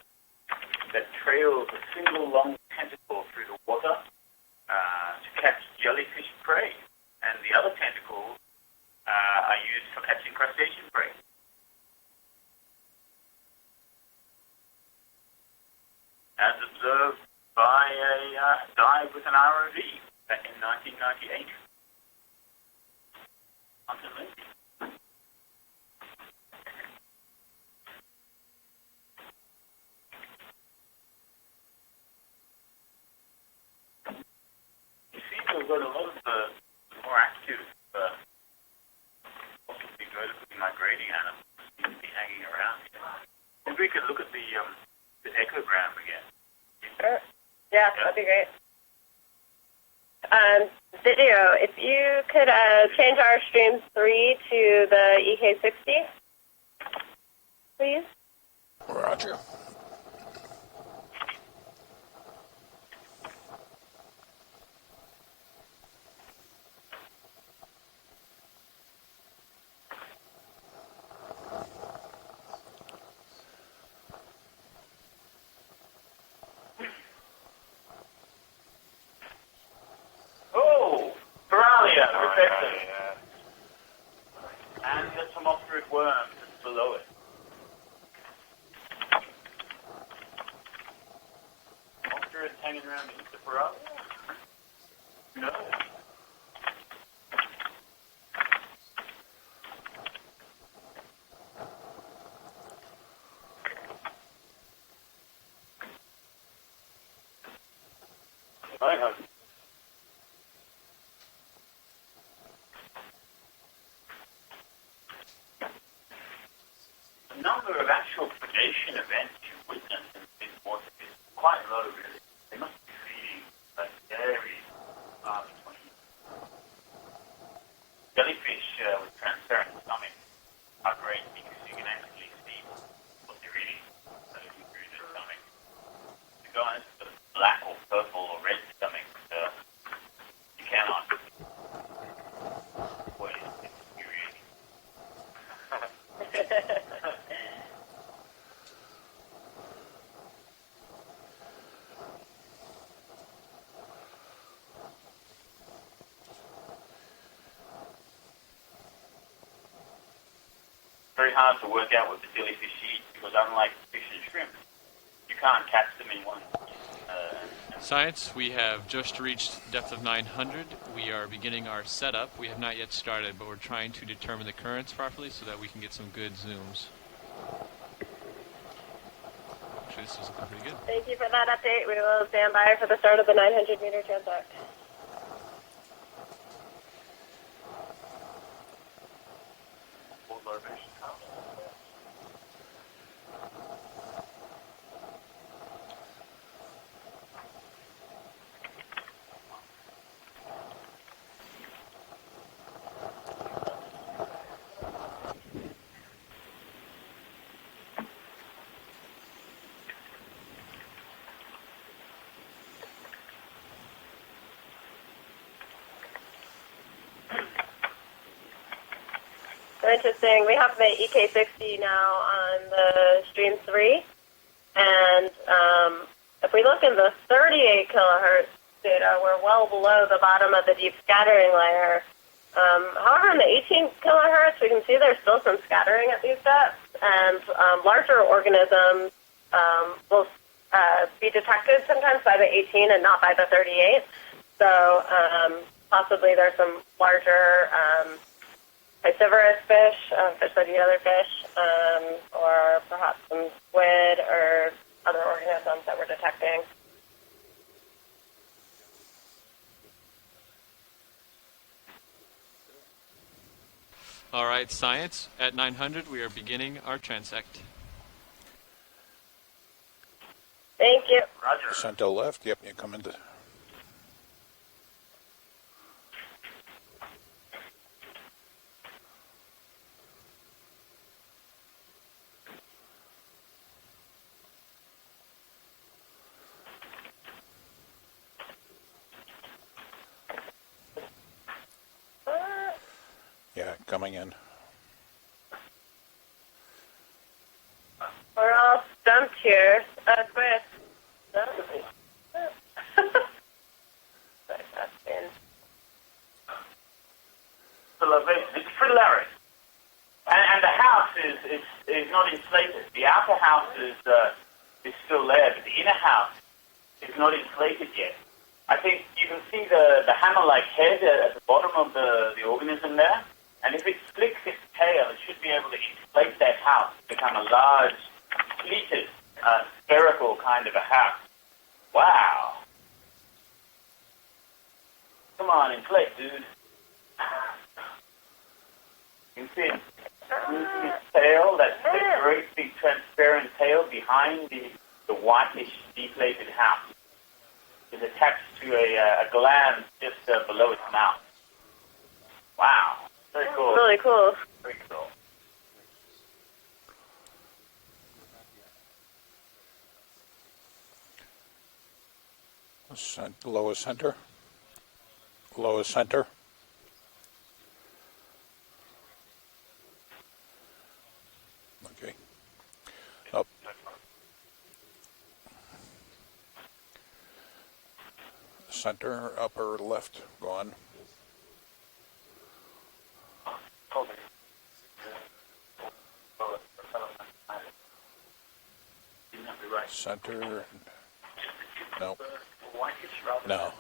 that trails a single long tentacle through the water jellyfish prey, and the other tentacles are used for catching crustacean prey. As observed by a dive with an ROV back in 1998. Mountain Lake. You see, we've got a lot of the more active, possibly vertically migrating animals seem to be hanging around here. Maybe we could look at the echogram again. Sure. Yeah, that'd be great. Video, if you could change our stream 3 to the EK60, please. Roger. Oh, Paralia, perfect. And the Tomopterid worm just below it. Tomopterid hanging around the Paralia? No. Right, huh? The number of actual predation events you witness in this water is quite low, really. They must be feeding very large quantities. Jellyfish with transparent stomach are great because you can actually see what they're eating through their stomach. The guys with black or purple or red stomach, you cannot. What is it you're eating? Very hard to work out what the jellyfish eat because unlike fish and shrimp, you can't catch them in one. Science, we have just reached depth of 900. We are beginning our setup. We have not yet started, but we're trying to determine the currents properly so that we can get some good zooms. Actually, this is looking pretty good. Thank you for that update. We will stand by for the start of the 900-meter transect. Interesting. We have the EK60 now on the stream 3, and if we look in the 38 kilohertz data, we're well below the bottom of the deep scattering layer. However, in the 18 kilohertz, we can see there's still some scattering at these depths, and larger organisms will be detected sometimes by the 18 and not by the 38. So possibly there's some larger piscivorous fish, fish that eat other fish, or perhaps some squid or other organisms that we're detecting. All right, science, at 900, we are beginning our transect. Thank you. Roger. Cento left. Yep, you come into. Yeah, coming in. We're all stumped here. Chris. No? is not inflated. The outer house is still there, but the inner house is not inflated yet. I think you can see the hammer-like head at the bottom of the organism there, and if it flicks its tail, it should be able to inflate that house to become a large, pleated, spherical kind of a house. Wow. Come on, inflate, dude. You can see its tail, that great big transparent tail behind the whitish deflated house is attached to a gland just below its mouth. Wow. Very cool. Really cool. Very cool. Lowest center. Lowest center. Okay. Up. Center, upper left, gone. Center. No. No.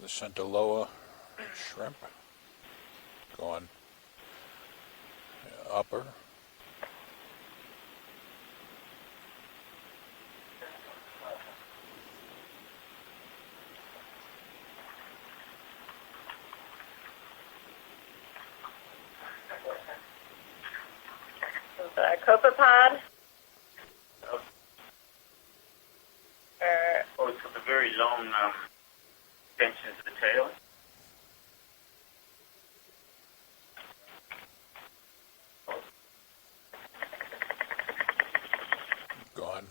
The center lower shrimp. Gone. Upper. The copepod. Oh, it's got the very long extensions of the tail. Gone.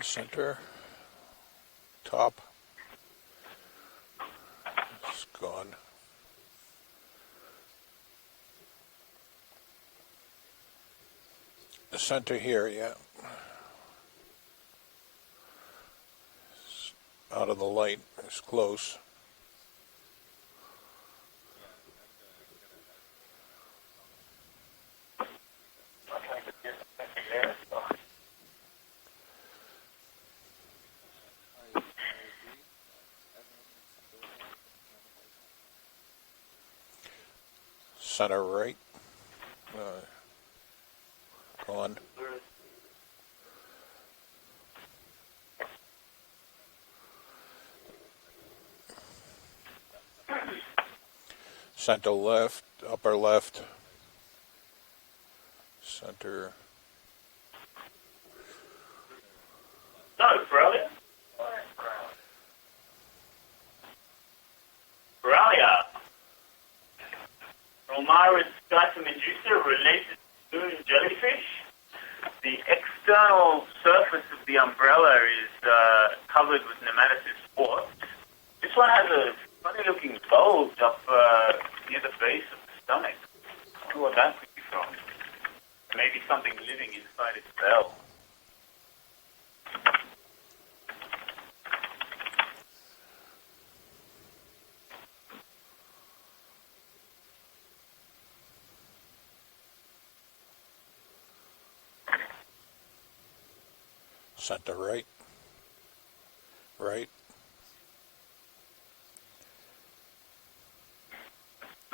Center. Top. It's gone. The center here, yeah. It's out of the light. It's close. Center right. Gone. Center left, upper left. Center. No, Borrelia. Borrelia. Romaris Medusa related to moon jellyfish. The external surface of the umbrella is covered with nematocyst spots. This one has a funny-looking bulge up near the base of the stomach. I wonder what that could be from. Maybe something living inside its cell. Center right. Right.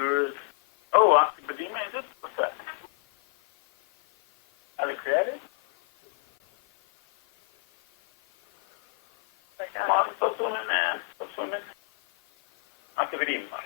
Oh, Oxybedema, is it? What's that? Alicreated? Come on, stop swimming, man. Stop swimming. Oxybedema.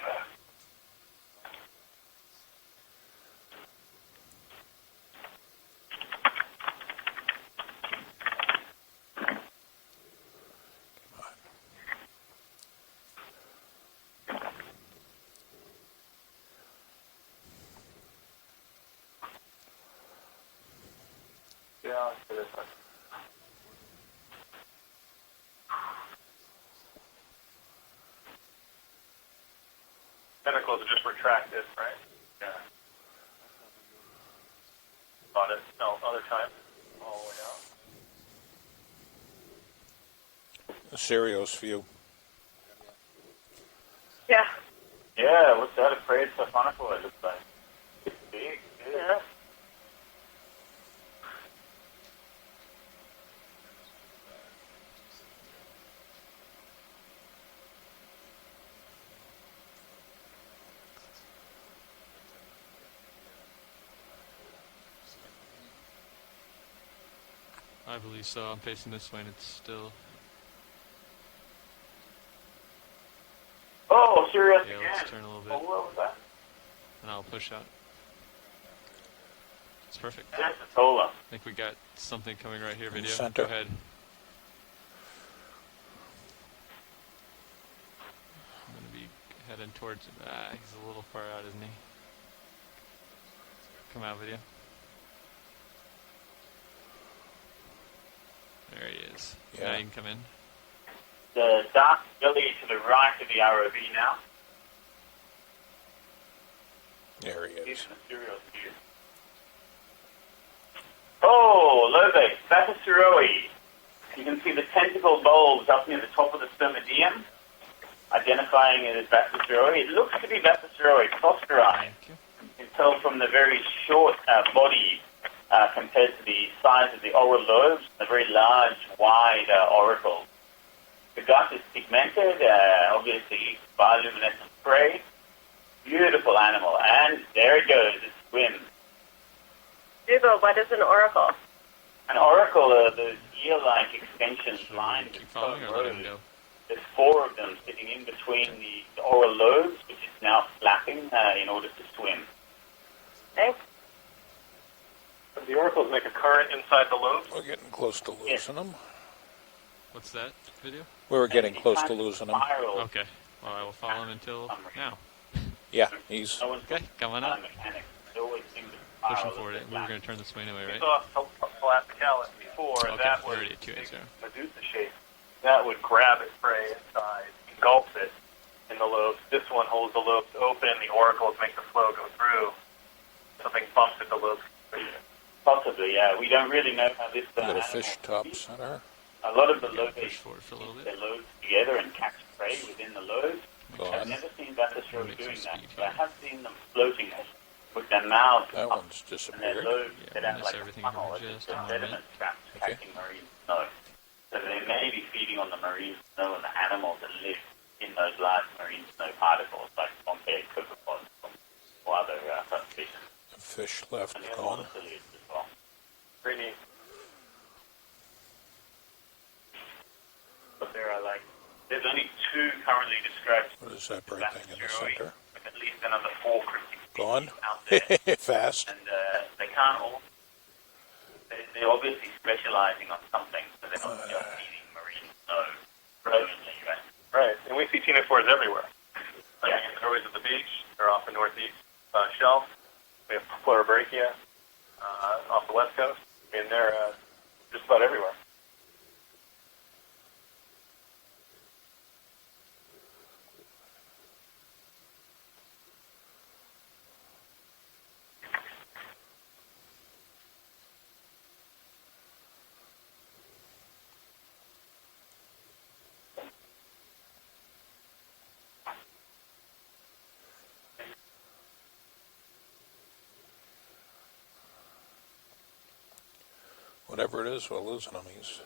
Tentacles are just retracted, right? Yeah. Got it. No, other time. Sirius view. Yeah. Yeah, what's that? A prayed Symphonical, it looks like. It's big. Yeah. I believe so. I'm facing this way and it's still... Oh, Sirius Yeah, again. let's turn a little bit. Oh, what was that? And I'll push out. It's perfect. That's a solar. I think we got something coming right here, video. Center. Go ahead. I'm going to be heading towards... he's a little far out, isn't he? Come out, video. There he is. Yeah. Now you can come in. The dark belly to the right of the ROV now. There he is. Oh, lobe, Vapaceroe. You can see the tentacle bulbs up near the top of the spermidium, identifying it as Vapaceroe. It looks to be Vapaceroe prosperi. You can tell from the very short body compared to the size of the oral lobes, the very large, wide auricle. The gut is pigmented, obviously bioluminescent prey. Beautiful animal, and there it goes, it swims. Hugo, what is an oracle? An oracle are those ear-like extensions lined with foam rows. There's 4 of them sitting in between the oral lobes, which is now flapping in order to swim. Okay. The oracles make a current inside the lobes. We're getting close to losing them. What's that video? We were getting close to losing him. Okay. Well, I will follow him until now. Yeah, he's... Okay, come on up. Pushing forward. We were going to turn this way anyway, We right? saw Palasticalis before, and Okay, that was already at 280. Medusa shape. That would grab its prey inside, engulf it in the lobes. This one holds the lobes open. The oracles make the flow go through. Something bumps at the lobes. Possibly, yeah. We don't really know how this got a fish top center. A lot of the lobes Push forward for a little bit. their lobes together and catch prey within the lobes. I've never seen Vapaceroe doing that, but I have seen them floating with their mouths That up one's and disappeared. their lobes Yeah, set out miss like a everything funnel for as just if a they're moment. sediment traps catching marine snow. So they may be feeding on the marine snow and the animals that live in those large marine snow particles like Pompeii, copepods, or other crustaceans. The fish left And the gone. other ciliates as well. Pretty neat. But there are there's only 2 currently described What is that bright thing in the center? with at least another 4 cryptic Gone. out there. Fast. And they can't all. They're obviously specializing on something, so they're not just eating marine snow rodently, right? Right, and we see ctenophores everywhere. I mean, they're always at the beach. They're off the northeast shelf. We have Pleurobrachia off the west coast. I mean, they're just about everywhere. Whatever it is, we're losing him. He's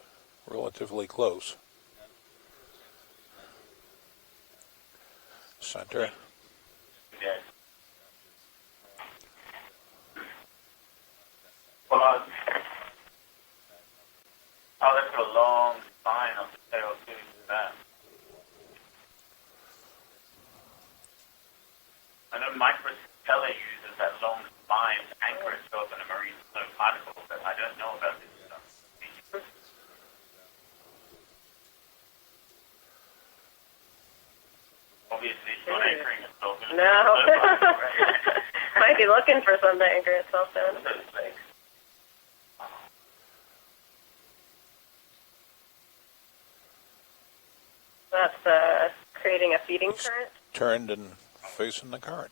relatively close. Center. Yeah. Well, that's got a long spine on the tail too. That. I know Microcella uses that long spine to anchor itself in a marine snow particle, but I don't know about this stuff. Obviously, it's not anchoring itself in a No. snow particle, right? Might be looking for something to anchor itself down. That's creating a feeding current. Turned and facing the current.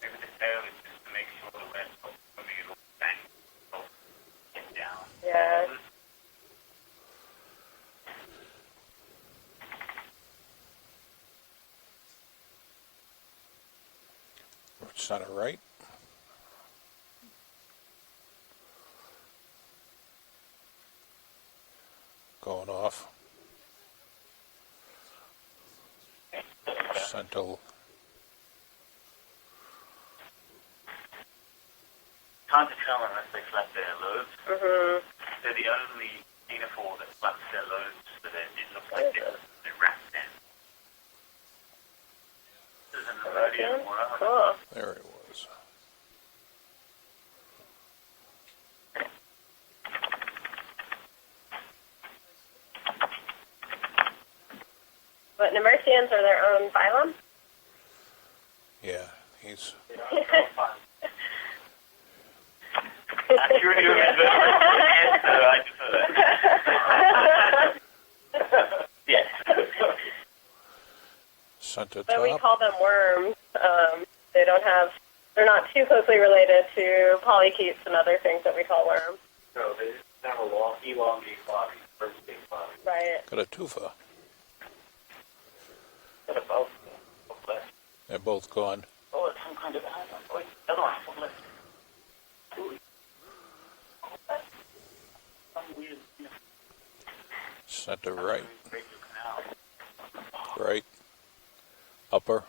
Maybe the tail is just to make sure the wind will move back, get down. Yeah. Center right. Going off. Center. Hard to tell unless they flap their loads. Mm-hmm. They're the only uniform that flaps their loads so that it looks like they're wrapped in. This is an American. Cool. There it was. But Nemersians are their own phylum? Yeah, he's... Accurate answer, I prefer. Yes. Center But we top. call them worms. They're not too closely related to polychaetes and other things that we call worms. So they just have a long, elongated body, very big body. Right. Got a tufa. Got a both left. They're both gone. Oh, it's some kind of animal. Wait, other one, foot left. Center right. Right. Upper.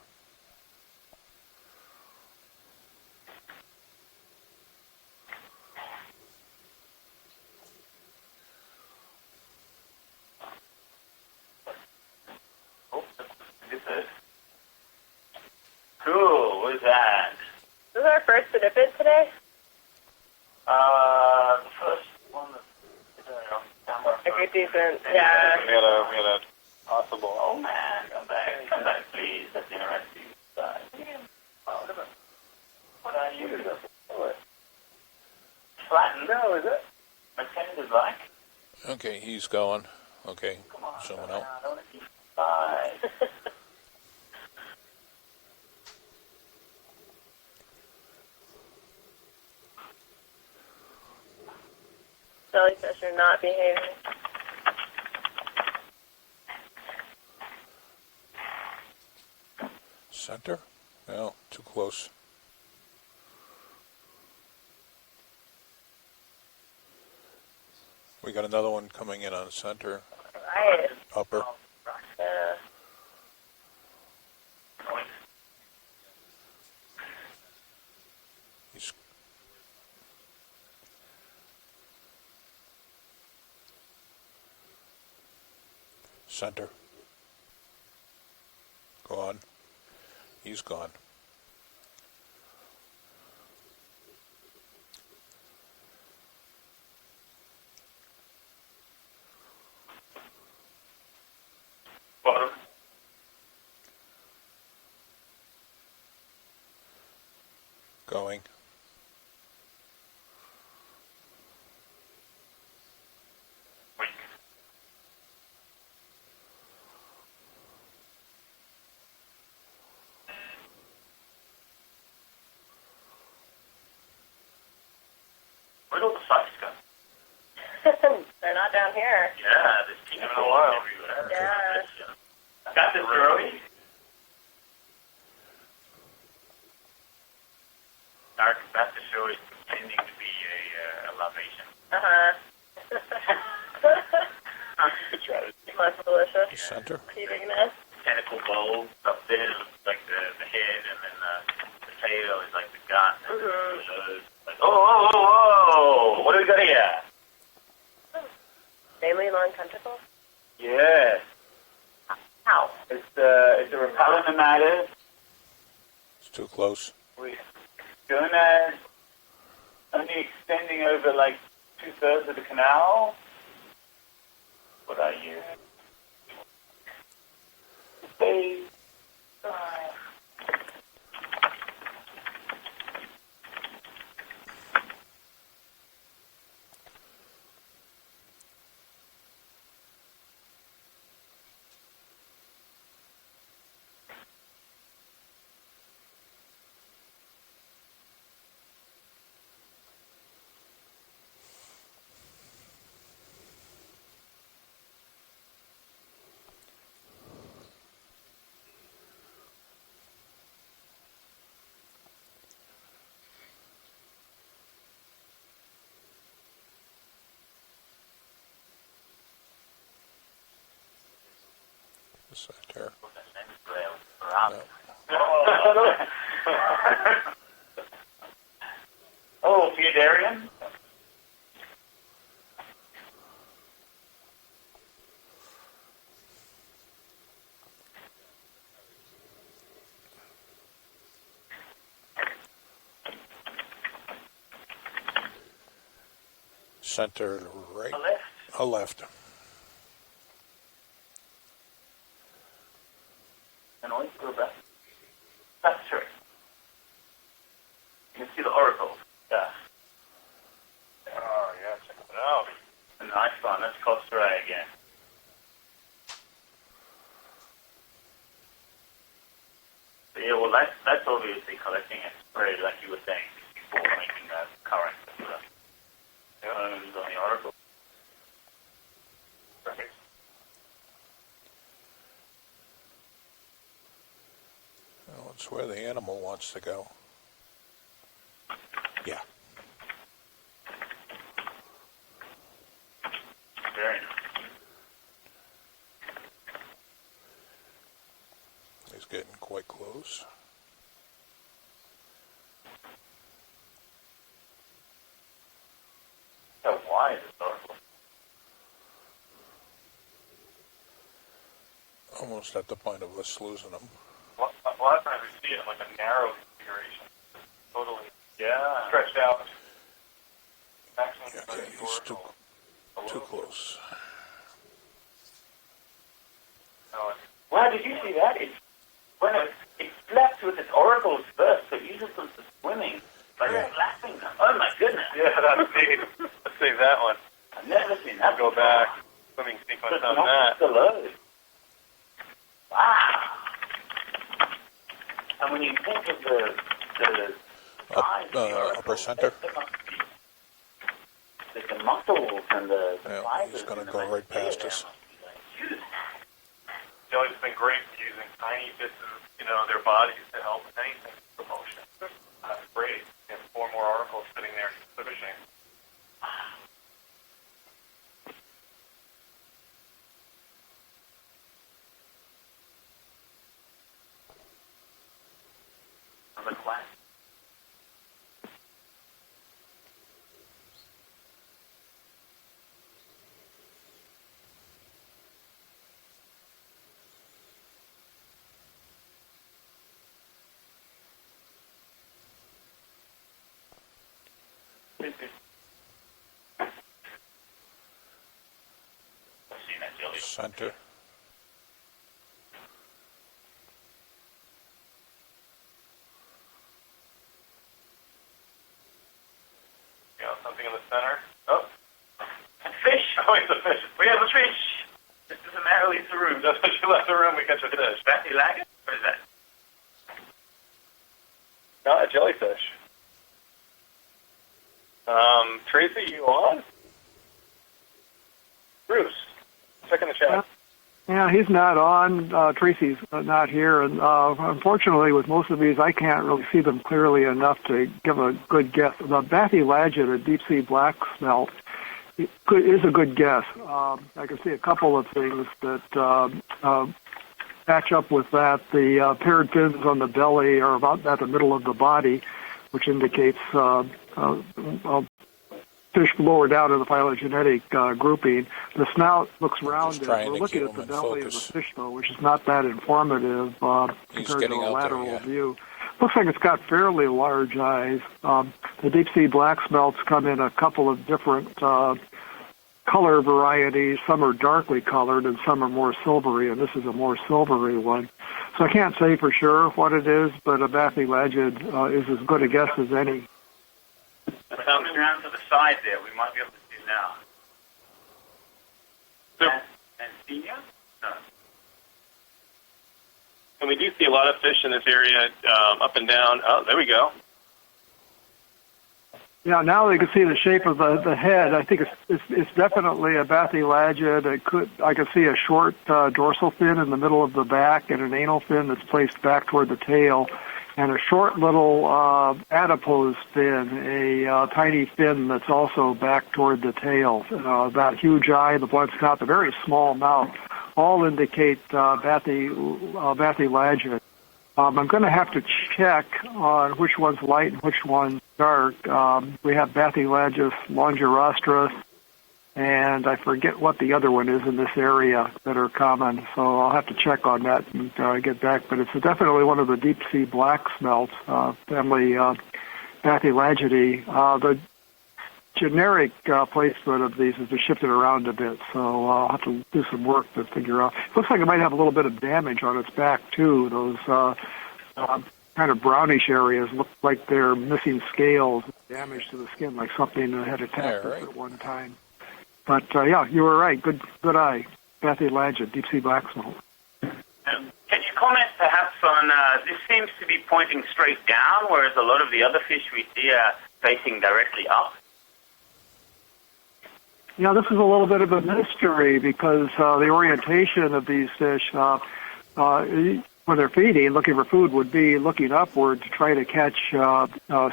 Cool, what is that? This is our first Sinipid today. The first one Okay, decent. Yeah. We had a possible. Oh man, come back, please. That's interesting. What are you? Flattened? No, is it? My tend is like. Okay, he's going. Okay, zooming out. I don't want to keep five. Jellyfish are not behaving. Center? No, too close. We got another one coming in on center. Right. Upper. Yeah. He's center. Gone. He's gone. Bottom. Going. Where'd all the sites go? They're not down here. Yeah, there's people in a while. Everywhere. Yeah. Got this, Rory. Dark Baptist show is pretending to be a libation. Uh-huh. Less delicious. Center. Eatingness. Tentacle bulbs up there, like the head, and then the tail is like the gut. Mm-hmm. Like, oh! What do we got here? Mainly long tentacles. Yes. How? It's a repellent nematodes. It's too close. With gonads only extending over like 2/3 of the canal. What are you? Space. here. Oh, Theodarian? Center right. A left. A left. And only go back. That's true. You can see the oracle. Yeah. Oh, yeah, check it out. A nice one. That's Costa Ray again. But yeah, well, that's obviously collecting a spray, like you were saying before, making that current on the oracle. Perfect. Well, it's where the animal wants to go. Yeah. Very nice. He's getting quite close. How wide is the oracle? Almost at the point of us losing him. A lot of times we see it in like a narrow configuration. Totally stretched out. Okay, he's too close. Wow, did you see that? When it flaps with its oracles first, so it uses them for swimming. But it's flapping them. Oh my goodness. Yeah, that's neat. Let's save that one. I've never seen that. Go back. Swimming sequence on that. The load. Wow. And when you think of the size, upper center. the muscles and the fibers. He's going to go right past us. Jelly's been great using tiny bits of, their bodies to help with anything for motion. That's great. We have 4 more articles sitting there pushing. The class. Center. Something in the center. Oh. Fish. Oh, it's a fish. We have a fish. This is a man who leaves the room. Just as you left the room, we catch a fish. Fatty laggard? What is that? Not a jellyfish. Tracy, you on? Bruce, check in the chat. Yeah, he's not on. Tracy's not here. And unfortunately, with most of these, I can't really see them clearly enough to give a good guess. The Bathylagia, the deep-sea black smelt, is a good guess. I can see a couple of things that match up with that. The paired fins on the belly are about at the middle of the body, which indicates fish lower down in the phylogenetic grouping. The snout looks rounded. We're looking at the belly of the fish, though, which is not that informative compared to a lateral view. Looks like it's got fairly large eyes. The deep-sea black smelts come in a couple of different color varieties. Some are darkly colored and some are more silvery, and this is a more silvery one. So I can't say for sure what it is, but a Bathylagia is as good a guess as any. Coming around to the side there, we might be able to see now. And senior? No. And we do see a lot of fish in this area, up and down. Oh, there we go. Yeah, now they can see the shape of the head. I think it's definitely a Bathylagia. I can see a short dorsal fin in the middle of the back and an anal fin that's placed back toward the tail, and a short little adipose fin, a tiny fin that's also back toward the tail. That huge eye, the blunt snout, the very small mouth, all indicate bathylagia. I'm going to have to check on which one's light and which one's dark. We have Bathylagus longirostris, and I forget what the other one is in this area that are common, so I'll have to check on that and get back. But it's definitely one of the deep-sea black smelts, family Bathylagidae. The generic placement of these has been shifted around a bit, so I'll have to do some work to figure out. It looks like it might have a little bit of damage on its back, too. Those kind of brownish areas look like they're missing scales, damage to the skin, like something that had attacked it at one time. But, yeah, you were right. Good eye. Bathylagia, deep-sea black smoke. Can you comment perhaps on, this seems to be pointing straight down, whereas a lot of the other fish we see are facing directly up? Yeah, this is a little bit of a mystery because the orientation of these fish, when they're feeding, looking for food, would be looking upward to try to catch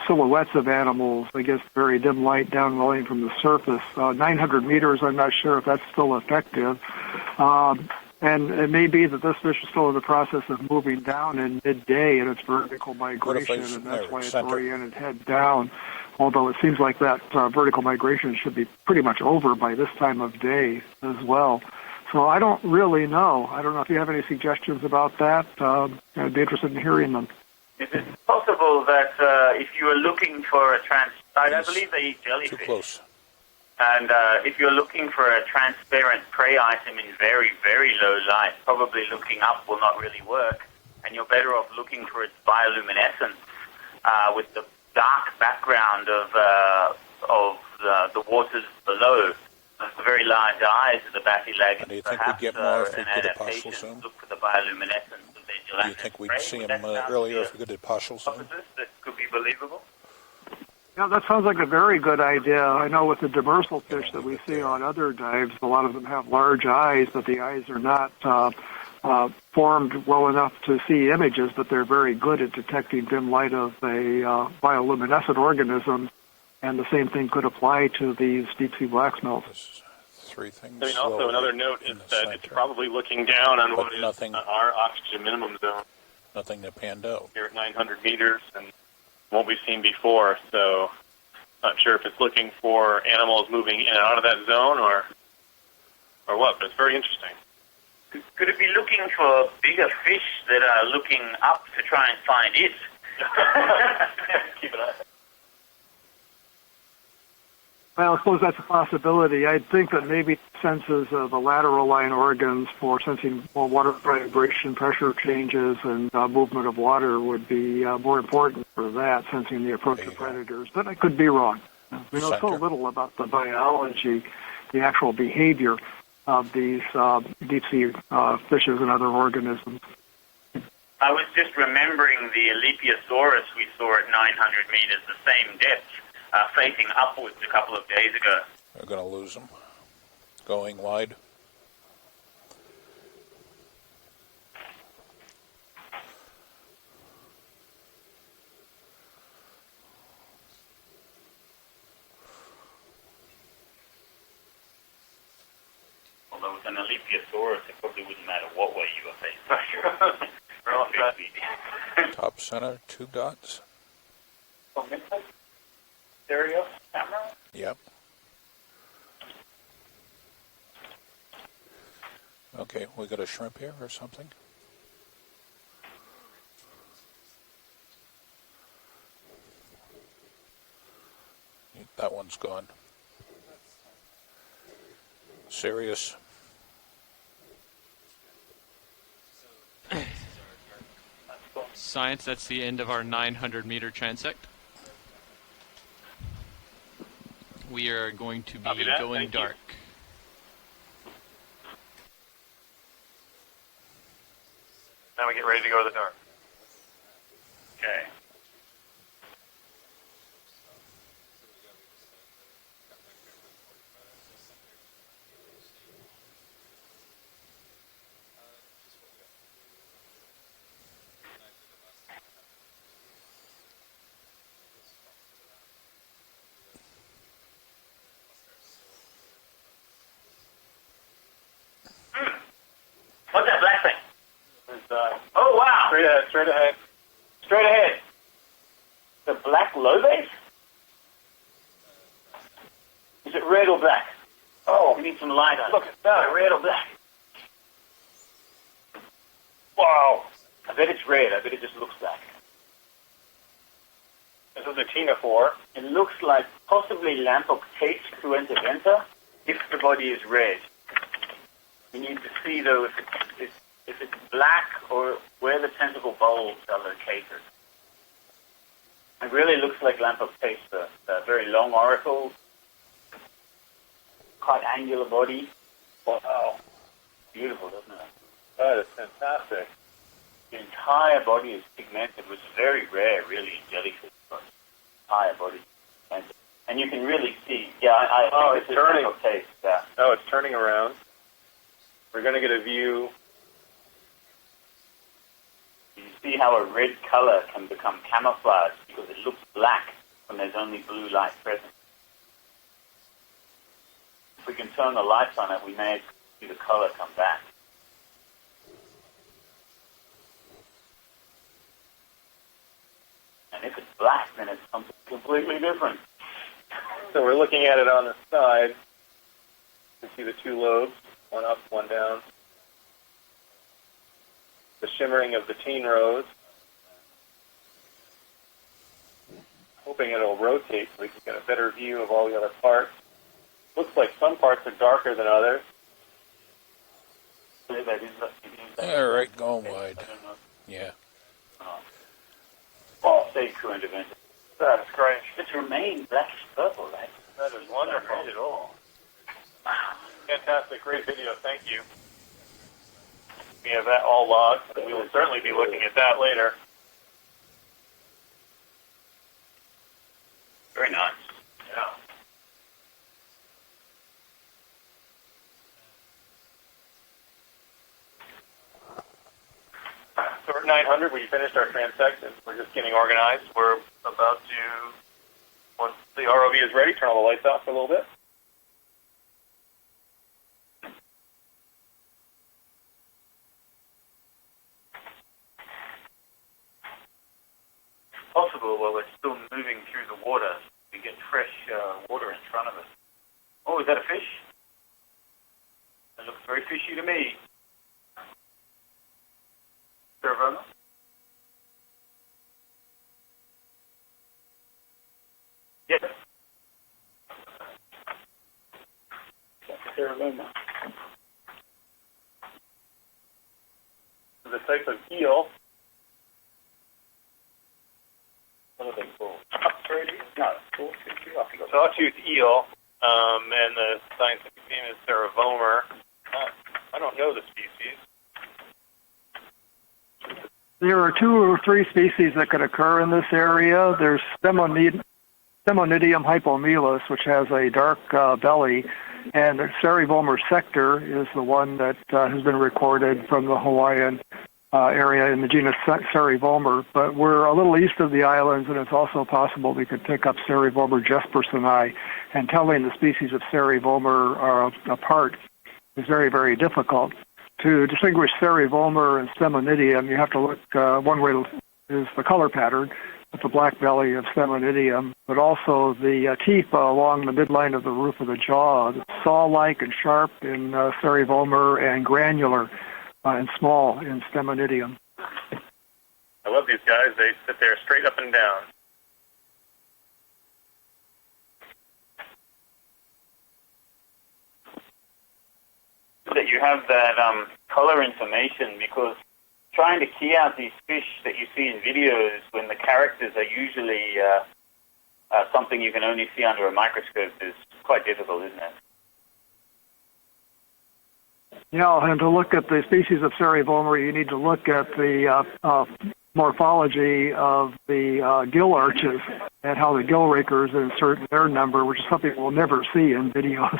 silhouettes of animals against very dim light downwelling from the surface. 900 meters, I'm not sure if that's still effective. And it may be that this fish is still in the process of moving down in midday in its vertical migration, and that's why it's oriented head down. Although it seems like that vertical migration should be pretty much over by this time of day as well. So I don't really know. I don't know if you have any suggestions about that. I'd be interested in hearing them. Is it possible that if you are looking for a I believe they eat jellyfish. Too close. And if you're looking for a transparent prey item in very, very low light, probably looking up will not really work. And you're better off looking for its bioluminescence with the dark background of the waters below. The very large eyes of the Bathylagus. Do you think we'd get more if we did a partial zoom? Look for the bioluminescence of their gelatinous Do you think we'd see them earlier if we did a partial zoom? That could be believable. Yeah, that sounds like a very good idea. I know with the demersal fish that we see on other dives, a lot of them have large eyes, but the eyes are not formed well enough to see images, but they're very good at detecting dim light of a bioluminescent organism. And the same thing could apply to these deep-sea black smelts. Three things. I mean, also another note is that it's probably looking down on what is our oxygen minimum zone. Nothing that panned out. Here at 900 meters and what we've seen before, so not sure if it's looking for animals moving in and out of that zone or what, but it's very interesting. Could it be looking for bigger fish that are looking up to try and find it? Keep an eye. Well, I suppose that's a possibility. I think that maybe senses of the lateral line organs for sensing more water vibration, pressure changes, and movement of water would be more important for that, sensing the approach of predators. But I could be wrong. We know so little about the biology, the actual behavior of these deep-sea fishes and other organisms. I was just remembering the Alephiosaurus we saw at 900 meters, the same depth. Facing upwards a couple of days ago. We're going to lose them. Going wide. Although with an Alephiosaurus, it probably wouldn't matter what way you were facing. Top center, 2 dots. Stereo camera? Yep. Okay, we got a shrimp here or something? That one's gone. Serious. Science, that's the end of our 900-meter transect. We are going to be going dark. Now we get ready to go to the dark. Okay. straight ahead. Straight ahead. The black low base? Is it red or black? Oh, we need some light on it. Look at that. Is it red or black? Wow. I bet it's red. I bet it just looks black. This is a Tina 4. It looks like possibly Lampoc Tate Cruenta Venta if the body is red. We need to see, though, if it's black or where the tentacle bulbs are located. It really looks like Lampoc Tate, the very long auricle, quite angular body. Wow. Beautiful, doesn't it? That is fantastic. The entire body is pigmented, which is very rare, really, in jellyfish. But entire body is pigmented. And you can really see, I think it's turning. Taste, yeah. Oh, it's turning around. We're going to get a view. You see how a red color can become camouflaged because it looks black when there's only blue light present. If we can turn the lights on it, we may see the color come back. And if it's black, then it's something completely different. So we're looking at it on the side. You can see the two lobes, one up, one down. The shimmering of the teen rose. Hoping it'll rotate so we can get a better view of all the other parts. Looks like some parts are darker than others. All right, going wide. Yeah. Well, say Cruenta Venta. That's great. It's remained blackish purple, right? That is wonderful. Not at all. Fantastic, great video. Thank you. We have that all logged. We will certainly be looking at that later. Very nice. Yeah. So we're at 900. We finished our transection. We're just getting organized. We're about to, once the ROV is ready, turn all the lights off for a little bit. Possible while we're still moving through the water, we get fresh water in front of us. Oh, is that a fish? That looks very fishy to me. Ceravoma? Yes. That's a ceravoma. The type of eel. What are they called? No, Sawtooth eel, and the scientific name is Ceravoma. I don't know the species. There are 2 or 3 species that could occur in this area. There's Symphonidium hypomelis, which has a dark belly, and the Ceravoma sector is the one that has been recorded from the Hawaiian area in the genus Ceravoma. But we're a little east of the islands, and it's also possible we could pick up Ceravoma jespersoni, and telling the species of Ceravoma apart is very, very difficult. To distinguish Ceravoma and Symphonidium, you have to look, one way is the color pattern, with the black belly of Symphonidium, but also the teeth along the midline of the roof of the jaw, saw-like and sharp in Ceravoma and granular and small in Symphonidium. I love these guys. They sit there straight up and down. That you have that color information, because trying to key out these fish that you see in videos when the characters are usually something you can only see under a microscope is quite difficult, isn't it? Yeah, and to look at the species of Ceravoma, you need to look at the morphology of the gill arches and how the gill rakers insert their number, which is something we'll never see in videos.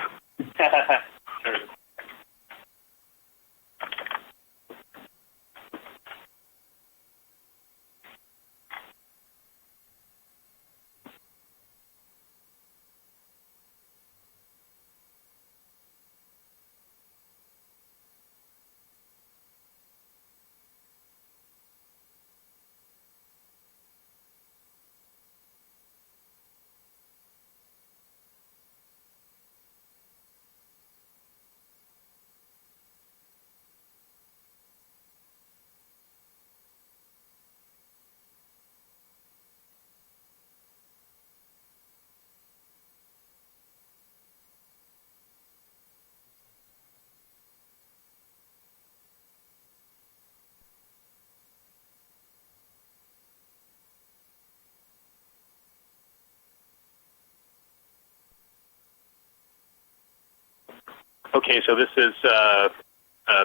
Okay, so this is a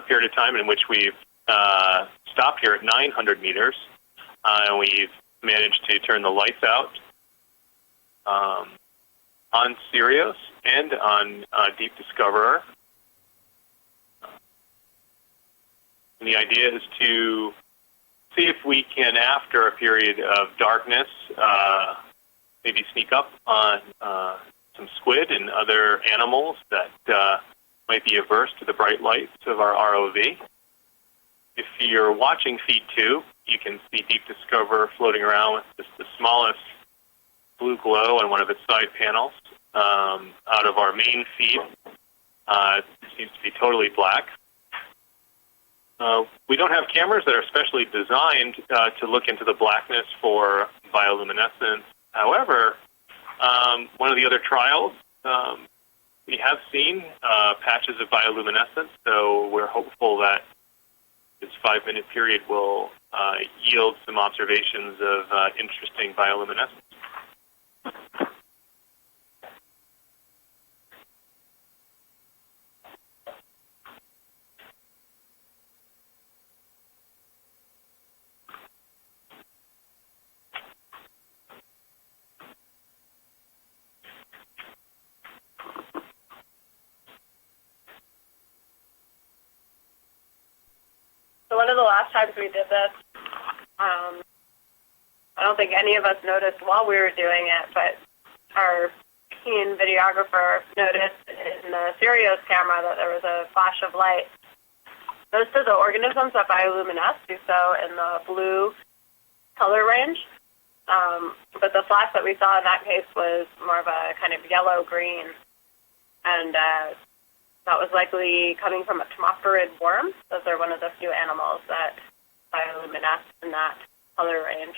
period of time in which we've stopped here at 900 meters, and we've managed to turn the lights out on Sirius and on Deep Discoverer. And the idea is to see if we can, after a period of darkness, maybe sneak up on some squid and other animals that might be averse to the bright lights of our ROV. If you're watching feed 2, you can see Deep Discoverer floating around with just the smallest blue glow on one of its side panels. Out of our main feed, it seems to be totally black. We don't have cameras that are specially designed to look into the blackness for bioluminescence. However, one of the other trials, we have seen patches of bioluminescence, so we're hopeful that this 5-minute period will yield some observations of interesting bioluminescence. So one of the last times we did this, I don't think any of us noticed while we were doing it, but our keen videographer noticed in the Sirius camera that there was a flash of light. Most of the organisms that bioluminesce do so in the blue color range, but the flash that we saw in that case was more of a kind of yellow-green, and that was likely coming from a tomopterid worm. Those are one of the few animals that bioluminesce in that color range.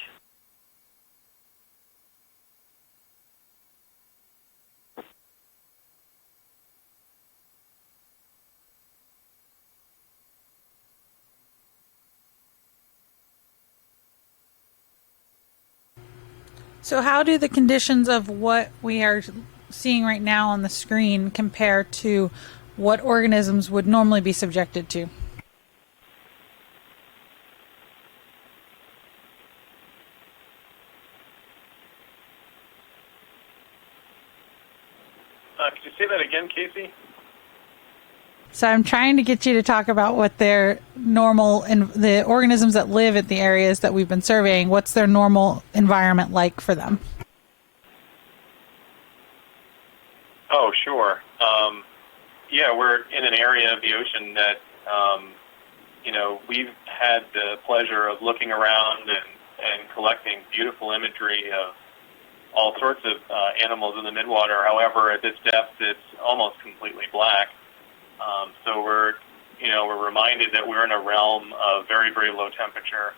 So how do the conditions of what we are seeing right now on the screen compare to what organisms would normally be subjected to? Could you say that again, Casey? So I'm trying to get you to talk about what their normal, and the organisms that live at the areas that we've been surveying, what's their normal environment like for them? Oh, sure. Yeah, we're in an area of the ocean that, we've had the pleasure of looking around and collecting beautiful imagery of all sorts of animals in the midwater. However, at this depth, it's almost completely black. So we're reminded that we're in a realm of very, very low temperature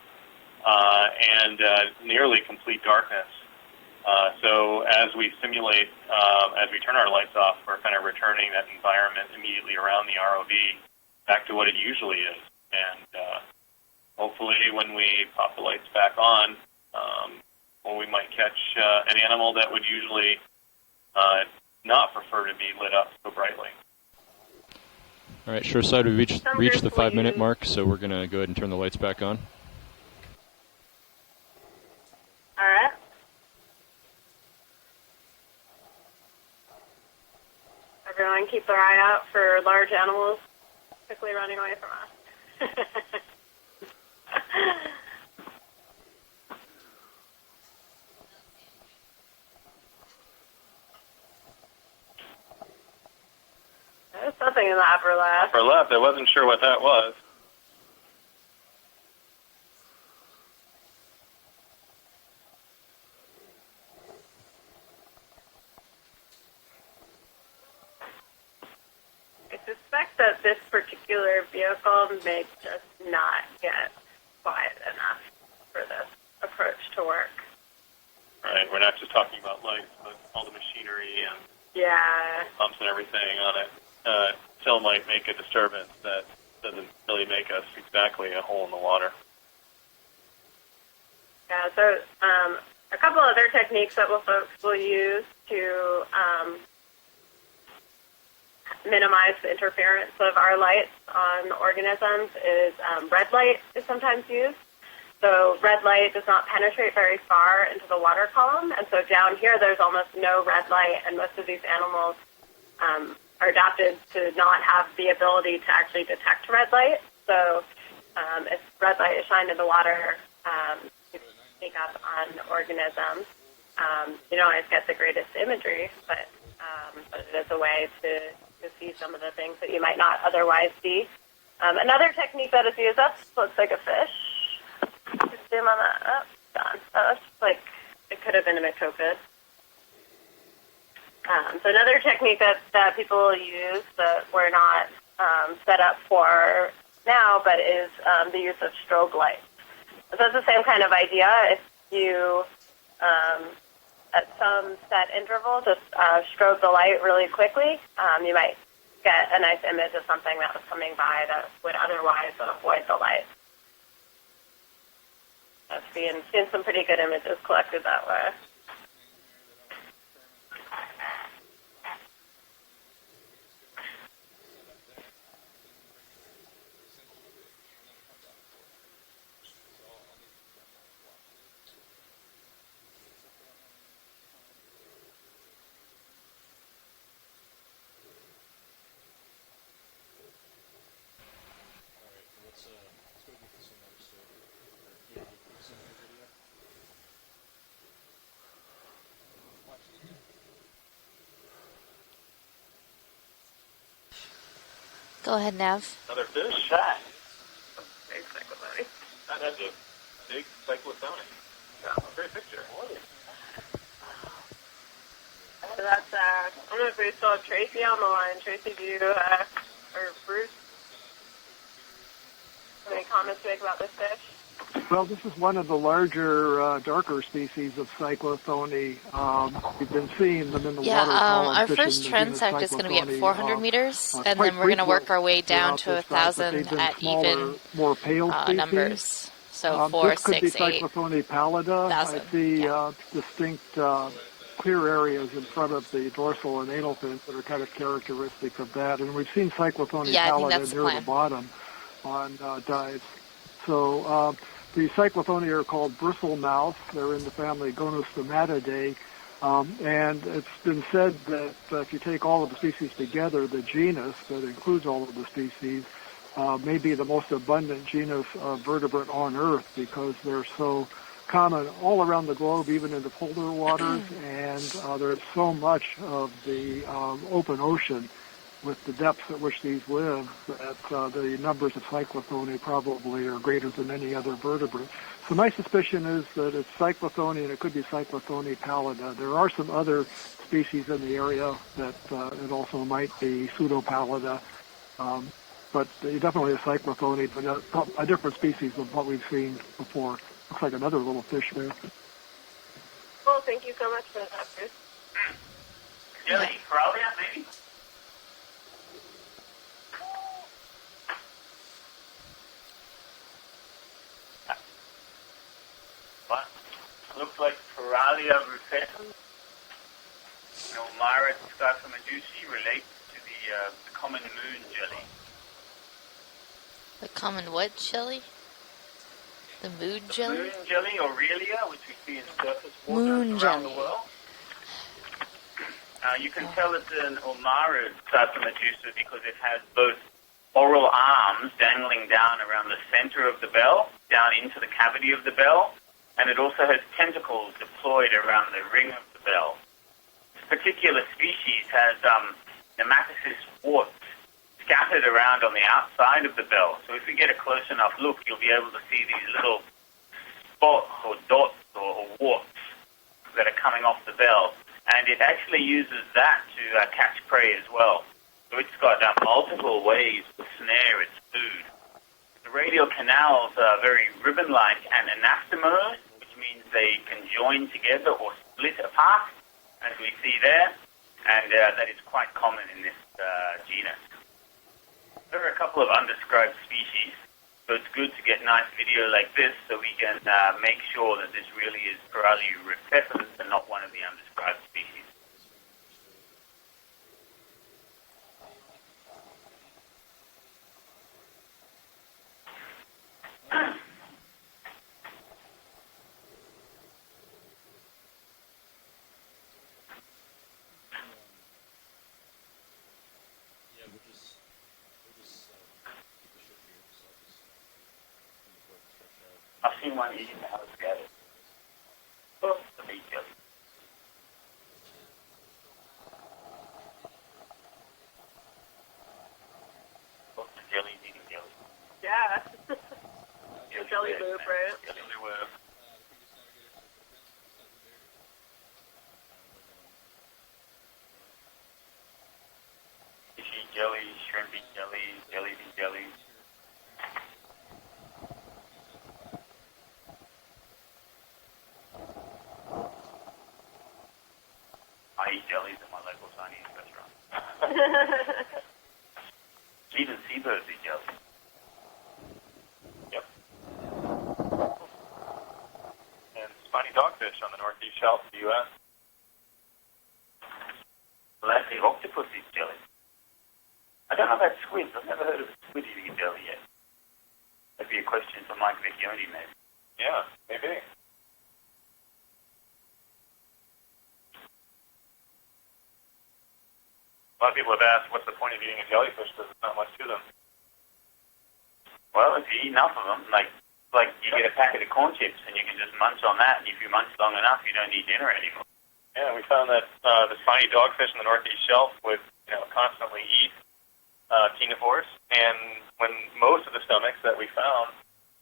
and nearly complete darkness. So as we simulate, as we turn our lights off, we're kind of returning that environment immediately around the ROV back to what it usually is. And hopefully when we pop the lights back on, we might catch an animal that would usually not prefer to be lit up so brightly. All right, shoreside, we reached the 5-minute mark, so we're going to go ahead and turn the lights back on. All right. Everyone keep their eye out for large animals quickly running away from us. There's something in the upper left. Upper left, I wasn't sure what that was. I suspect that this particular vehicle may just not get quiet enough for this approach to work. Right, we're not just talking about lights, but all the machinery and pumps and everything on it. Still might make a disturbance that doesn't really make us exactly a hole in the water. Yeah, so a couple other techniques that folks will use to minimize the interference of our lights on organisms is red light is sometimes used. So red light does not penetrate very far into the water column, and so down here there's almost no red light, and most of these animals are adapted to not have the ability to actually detect red light. So if red light is shined in the water, you sneak up on organisms. You don't always get the greatest imagery, but it is a way to see some of the things that you might not otherwise see. Another technique that is used, that looks like a fish. Zoom on that. Oh, gone. Oh, that's like, it could have been a mictopid. So another technique that people use that we're not set up for now, but is the use of strobe light. So it's the same kind of idea. If you, at some set interval, just strobe the light really quickly, you might get a nice image of something that was coming by that would otherwise avoid the light. I've seen some pretty good images collected that way. Go ahead, Nav. Another fish? That. Big cyclotony. That's a big cyclotony. Yeah, great picture. So that's, I don't know if we still have Tracy on the line. Tracy, do you, or Bruce, have any comments to make about this fish? Well, this is one of the larger, darker species of cyclothony. We've been seeing them in the water. Our first transect is going to be at 400 meters, and then we're going to work our way down to 1,000 at even more pale numbers. So 4, this could 6, be 8. Cyclothony pallida. 1,000. I see distinct clear areas in front of the dorsal and anal fins that are kind of characteristic of that. And we've seen Cyclothony pallida near the bottom on dives. So the Cyclothony are called bristlemouth. They're in the family Gonostomatidae. And it's been said that if you take all of the species together, the genus that includes all of the species may be the most abundant genus of vertebrate on Earth because they're so common all around the globe, even in the polar waters, and there's so much of the open ocean with the depths at which these live that the numbers of Cyclothony probably are greater than any other vertebrate. So my suspicion is that it's Cyclothony, and it could be Cyclothony pallida. There are some other species in the area that it also might be pseudopallida, but definitely a Cyclothony, but a different species of what we've seen before. Looks like another little fish there. Well, thank you so much for that, Bruce. Jelly, Coralia, maybe? What? Looks like Coralia rufescens. Omara scarsomedusi relates to the common moon jelly. The common what jelly? The moon jelly? Moon jelly, Aurelia, which we see in surface water moon around jelly. the world. You can tell it's an Omara scarsomedusa because it has both oral arms dangling down around the center of the bell, down into the cavity of the bell, and it also has tentacles deployed around the ring of the bell. This particular species has nematocys warts scattered around on the outside of the bell. So if you get a close enough look, you'll be able to see these little spots or dots or warts that are coming off the bell. And it actually uses that to catch prey as well. So it's got multiple ways to snare its food. The radial canals are very ribbon-like and anastomose, which means they can join together or split apart, as we see there. And that is quite common in this genus. There are a couple of undescribed species, so it's good to get nice video like this so we can make sure that this really is Coralia rufescens and not one of the undescribed species. seen one eating the house together. Oh, the meat jelly. Oh, the jelly's eating jelly. Yeah. Jelly loop, right? Jelly web. Fishy jelly, shrimpy jelly, jelly bean jelly. I eat jellies at my local Chinese restaurant. Even seabirds eat jelly. Yep. And spiny dogfish on the northeast shelf of the U.S. Well, actually, octopus eats jelly. I don't know about squids. I've never heard of a squid eating jelly yet. That'd be a question for Mike Vecchione, maybe. Yeah, maybe. A lot of people have asked, what's the point of eating a jellyfish? Because there's not much to them. Well, if you eat enough of them, like you get a packet of corn chips and you can just munch on that, and if you munch long enough, you don't need dinner anymore. Yeah, we found that the spiny dogfish on the northeast shelf would, constantly eat ctenophores, and when most of the stomachs that we found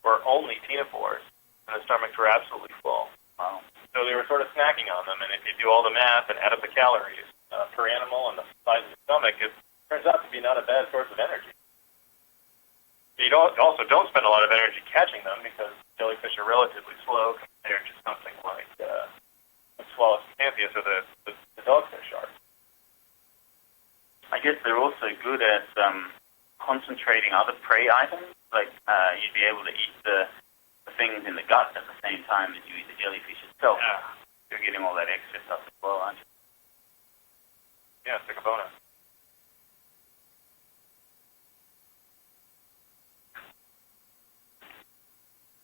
were only ctenophores, and the stomachs were absolutely full. Wow. So they were sort of snacking on them, and if you do all the math and add up the calories per animal and the size of the stomach, it turns out to be not a bad source of energy. You also don't spend a lot of energy catching them because jellyfish are relatively slow compared to something like Swallow's Canthias or the dogfish are. I guess they're also good at concentrating other prey items. Like you'd be able to eat the things in the gut at the same time as you eat the jellyfish itself. Yeah. You're getting all that extra stuff as well, aren't you? Yeah, it's like a bonus.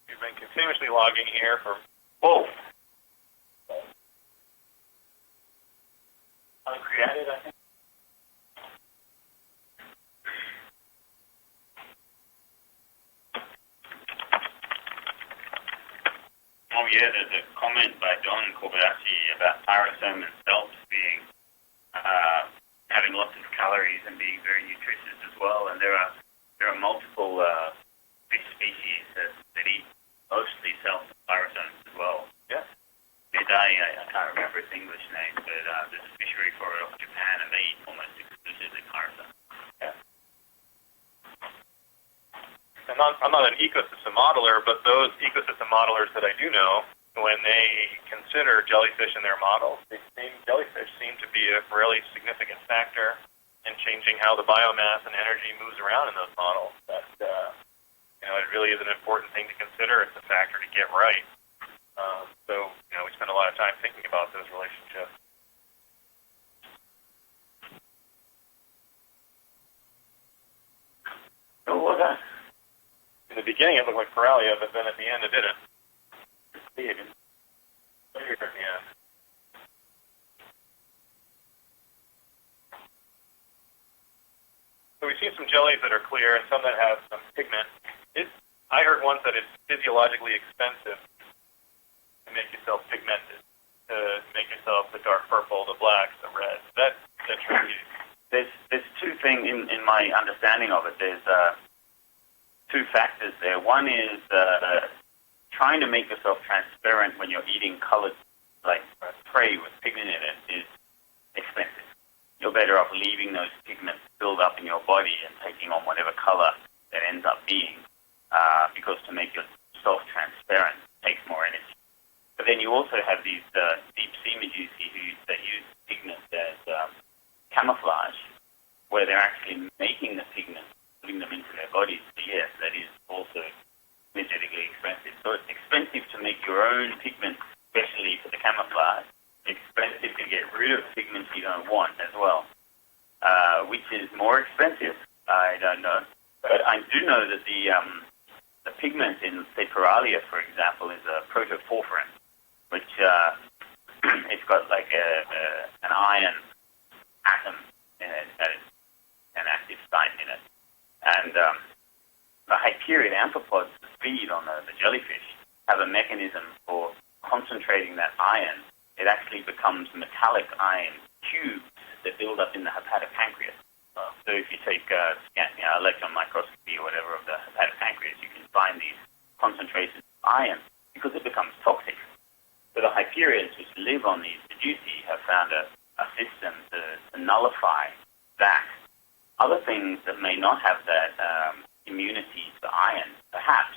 We've been continuously logging here for... Whoa! Uncreated, I think. Oh yeah, there's a comment by Don Kobayashi about pyrosome and salps being having lots of calories and being very nutritious as well. And there are multiple fish species that eat mostly salps and pyrosomes as well. Yeah. I can't remember its English name, but there's a fishery for it off Japan, and they eat almost exclusively pyrosomes. Yeah. And I'm not an ecosystem modeler, but those ecosystem modelers that I do know, when they consider jellyfish in their models, jellyfish seem to be a really significant factor in changing how the biomass and energy moves around in those models. That it really is an important thing to consider. It's a factor to get right. So we spend a lot of time thinking about those relationships. So what? In the beginning, it looked like Paralia, but then at the end, it didn't. Clear at the end. So we've seen some jellies that are clear and some that have some pigment. I heard once that it's physiologically expensive to make yourself pigmented, to make yourself the dark purple, the black, the red. That's tricky. There's two things in my understanding of it. There's two factors there. One is trying to make yourself transparent when you're eating colored, like prey with pigment in it, is expensive. You're better off leaving those pigments build up in your body and taking on whatever color that ends up being, because to make yourself transparent takes more energy. But then you also have these deep sea medusae that use pigments as camouflage, where they're actually making the pigments, putting them into their bodies. So yes, that is also energetically expensive. So it's expensive to make your own pigments, especially for the camouflage. Expensive to get rid of pigments you don't want as well. Which is more expensive? I don't know. But I do know that the pigment in, say, Paralia, for example, is a protoporphyrin, which it's got like an iron atom in it, an active site in it. And the Hyperiid amphipods, the feed on the jellyfish, have a mechanism for concentrating that iron. It actually becomes metallic iron cubes that build up in the hepatic pancreas. So if you take electron microscopy or whatever of the hepatic pancreas, you can find these concentrations of iron because it becomes toxic. So the Hyperions, which live on these Medusae, have found a system to nullify that. Other things that may not have that immunity to iron, perhaps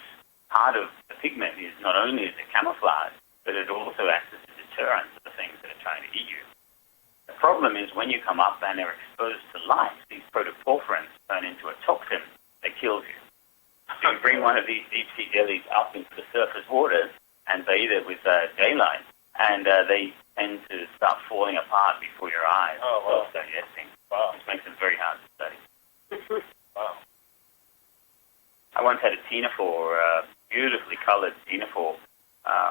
part of the pigment is not only is it camouflage, but it also acts as a deterrent to the things that are trying to eat you. The problem is when you come up and they're exposed to light, these protoporphyrins turn into a toxin that kills you. So you bring one of these deep-sea jellies up into the surface waters and bathe it with daylight, and they tend to start falling apart before your eyes. Oh, wow. Self-digesting. Wow. Which makes them very hard to study. Wow. I once had a ctenophore, beautifully colored ctenophore,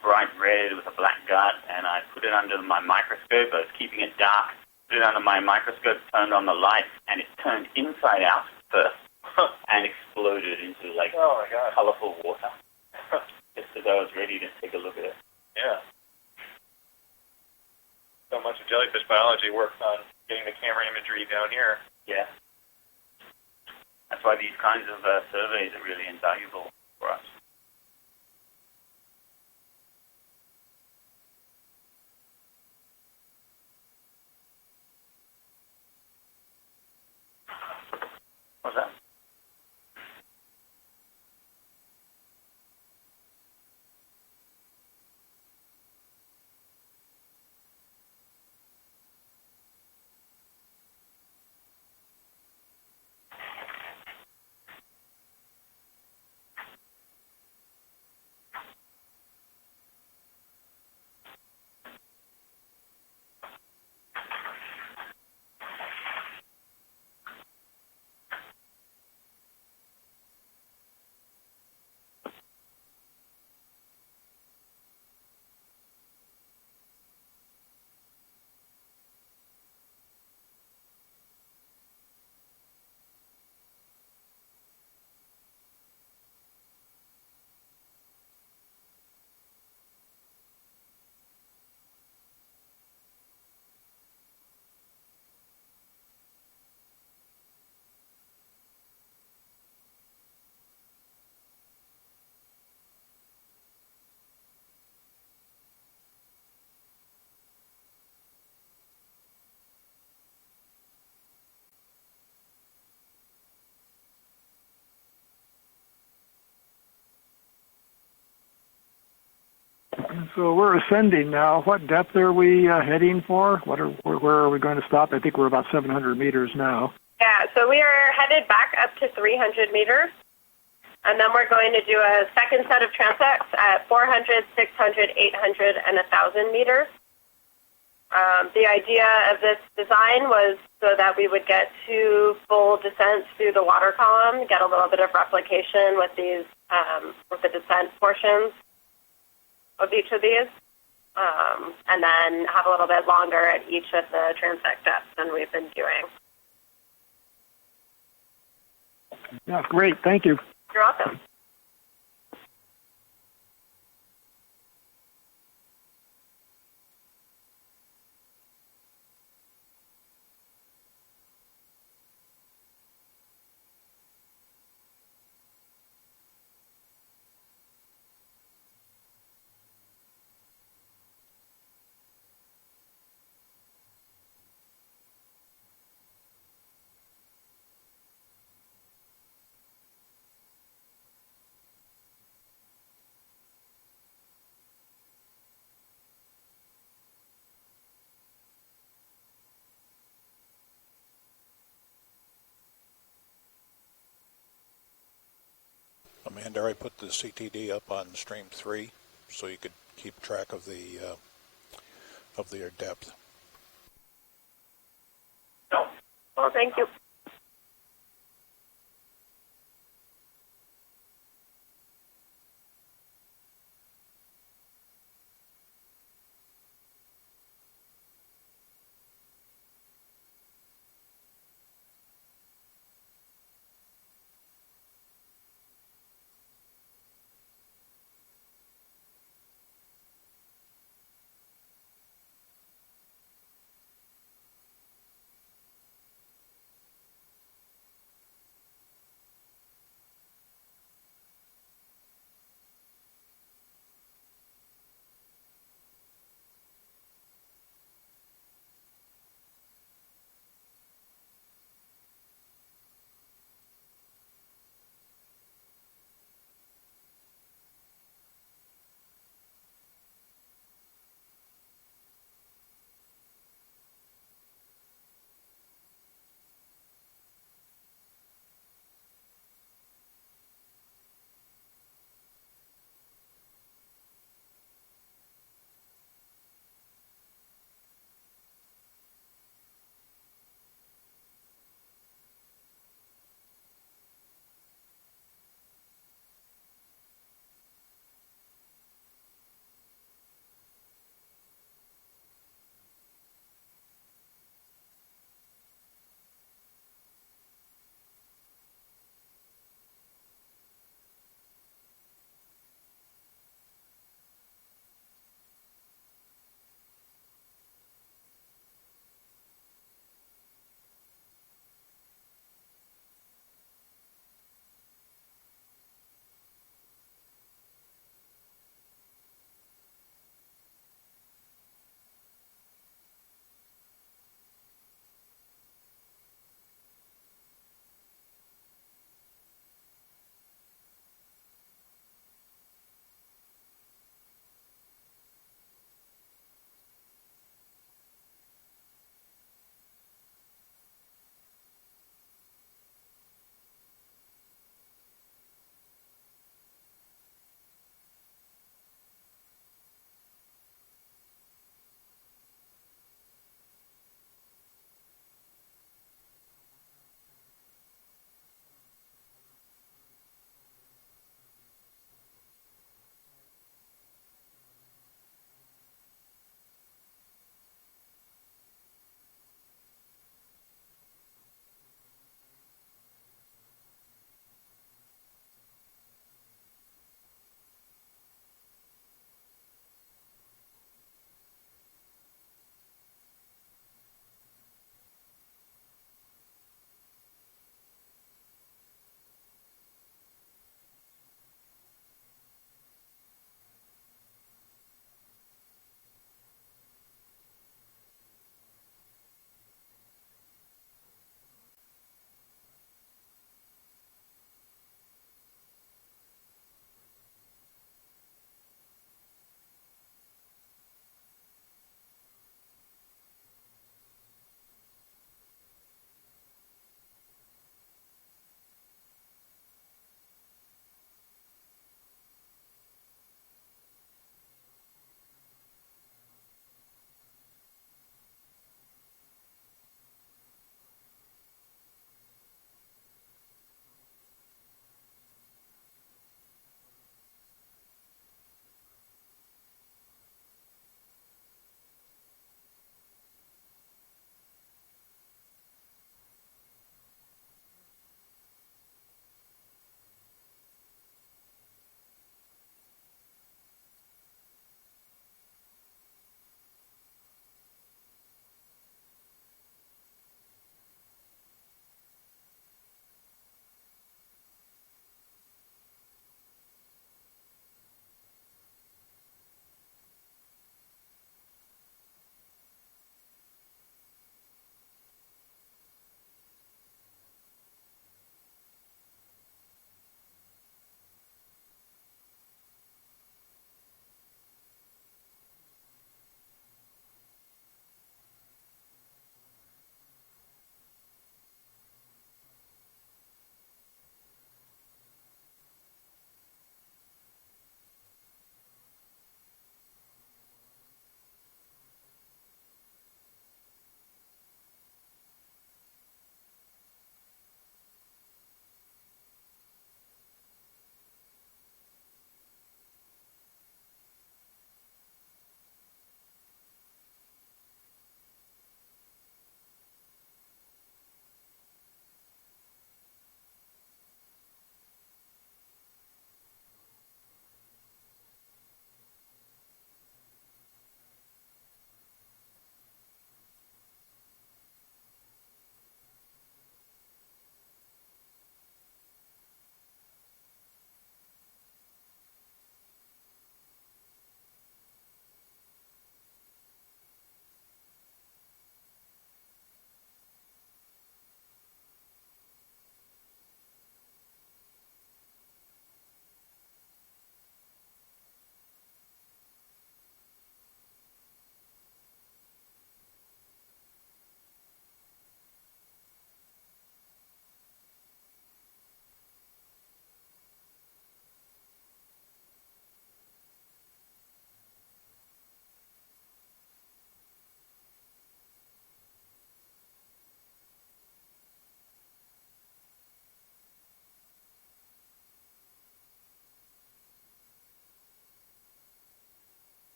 bright red with a black gut, and I put it under my microscope. I was keeping it dark, put it under my microscope, turned on the light, and it turned inside out first and exploded into colorful water. Just as I was ready to take a look at it. Yeah. So much of jellyfish biology works on getting the camera imagery down here. Yeah. That's why these kinds of surveys are really invaluable for us. What's that? So we're ascending now. What depth are we heading for? Where are we going to stop? I think we're about 700 meters now. Yeah, so we are headed back up to 300 meters, and then we're going to do a second set of transects at 400, 600, 800, and 1,000 meters. The idea of this design was so that we would get 2 full descents through the water column, get a little bit of replication with these with the descent portions of each of these, and then have a little bit longer at each of the transect depths than we've been doing. Yeah, great. Thank you. You're welcome. Amanda, I put the CTD up on stream 3 so you could keep track of their depth. Well, thank you.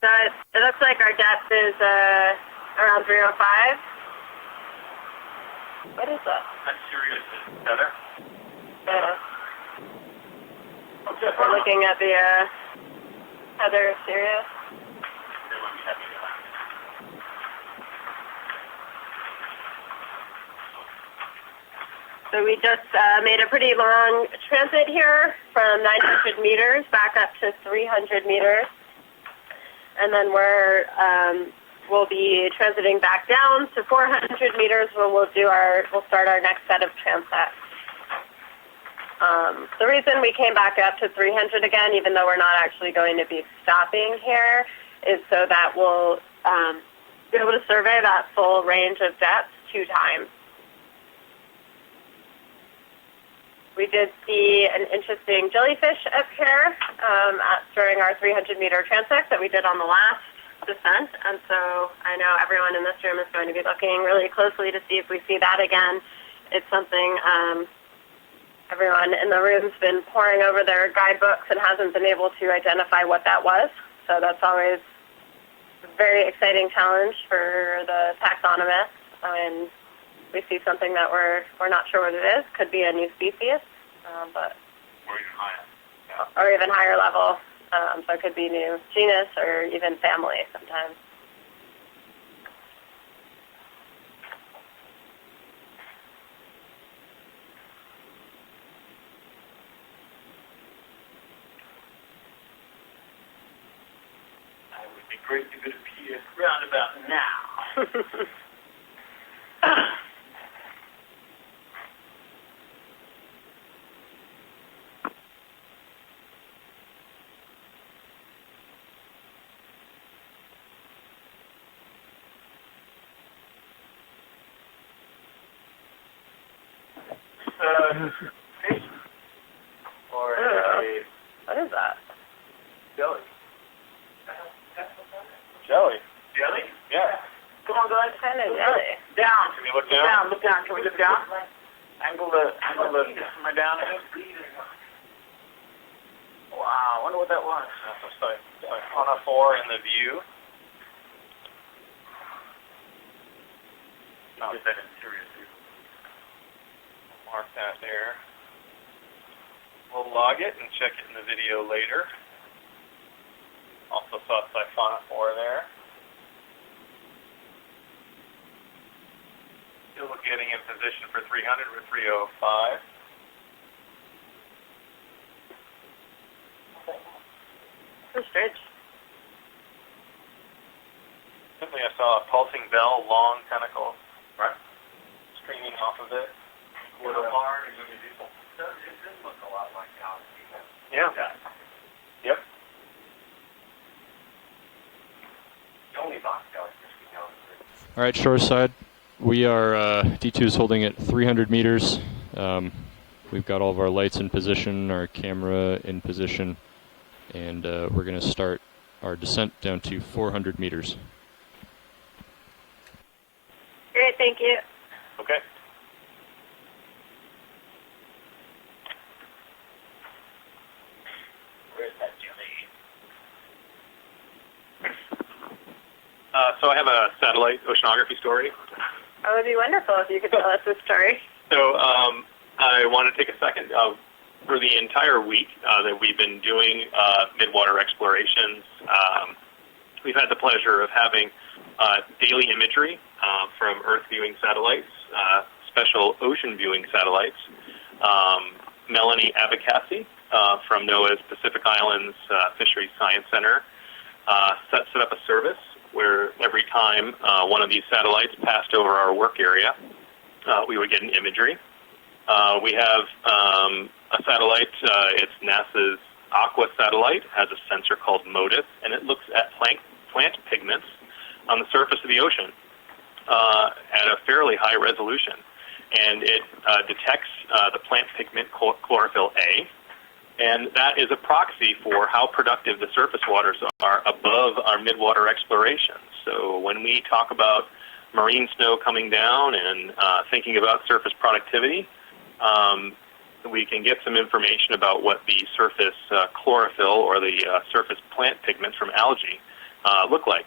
So it looks like our depth is around 305. What is that? That's Sirius Heather. Yeah. We're looking at the Heather Sirius. So we just made a pretty long transit here from 900 meters back up to 300 meters. And then we'll be transiting back down to 400 meters when we'll start our next set of transects. The reason we came back up to 300 again, even though we're not actually going to be stopping here, is so that we'll be able to survey that full range of depth 2 times. We did see an interesting jellyfish up here during our 300-meter transect that we did on the last descent, and so I know everyone in this room is going to be looking really closely to see if we see that again. It's something everyone in the room's been poring over their guidebooks and hasn't been able to identify what that was, so that's always a very exciting challenge for the taxonomists. And we see something that we're not sure what it is. Could be a new species, but or even higher level. So it could be new genus or even family sometimes. It would be great to get a PS roundabout now. Fish or what is that? Jelly. Jelly. Jelly? Yeah. Come on, guys. Kind of jelly. Down. Can we look down? Look down. Can we look down? Angle the. Am I down again? Wow. I wonder what that was. That's a conifer in the view. I'll get that in seriously. Mark that there. We'll log it and check it in the video later. Also saw siphonophore there. Still getting in position for 300 with 305. So strange. Simply I saw a pulsing bell, long tentacles, right, streaming off of it. How far is it? It does look a lot like galaxy. Yeah. Yep. The only box galaxy we know. All right, shoreside. We are, D2 is holding at 300 meters. We've got all of our lights in position, our camera in position, and we're going to start our descent down to 400 meters. Great, thank you. Okay. Where's that jelly? So I have a satellite oceanography story. That would be wonderful if you could tell us this story. So I want to take a second. For the entire week that we've been doing midwater explorations, we've had the pleasure of having daily imagery from Earth viewing satellites, special ocean viewing satellites. Melanie Abacassi from NOAA's Pacific Islands Fisheries Science Center set up a service where every time one of these satellites passed over our work area, we would get an imagery. We have a satellite, it's NASA's Aqua satellite, has a sensor called MODIS, and it looks at plant pigments on the surface of the ocean at a fairly high resolution. And it detects the plant pigment chlorophyll A, and that is a proxy for how productive the surface waters are above our midwater exploration. So when we talk about marine snow coming down and thinking about surface productivity, we can get some information about what the surface chlorophyll or the surface plant pigments from algae look like.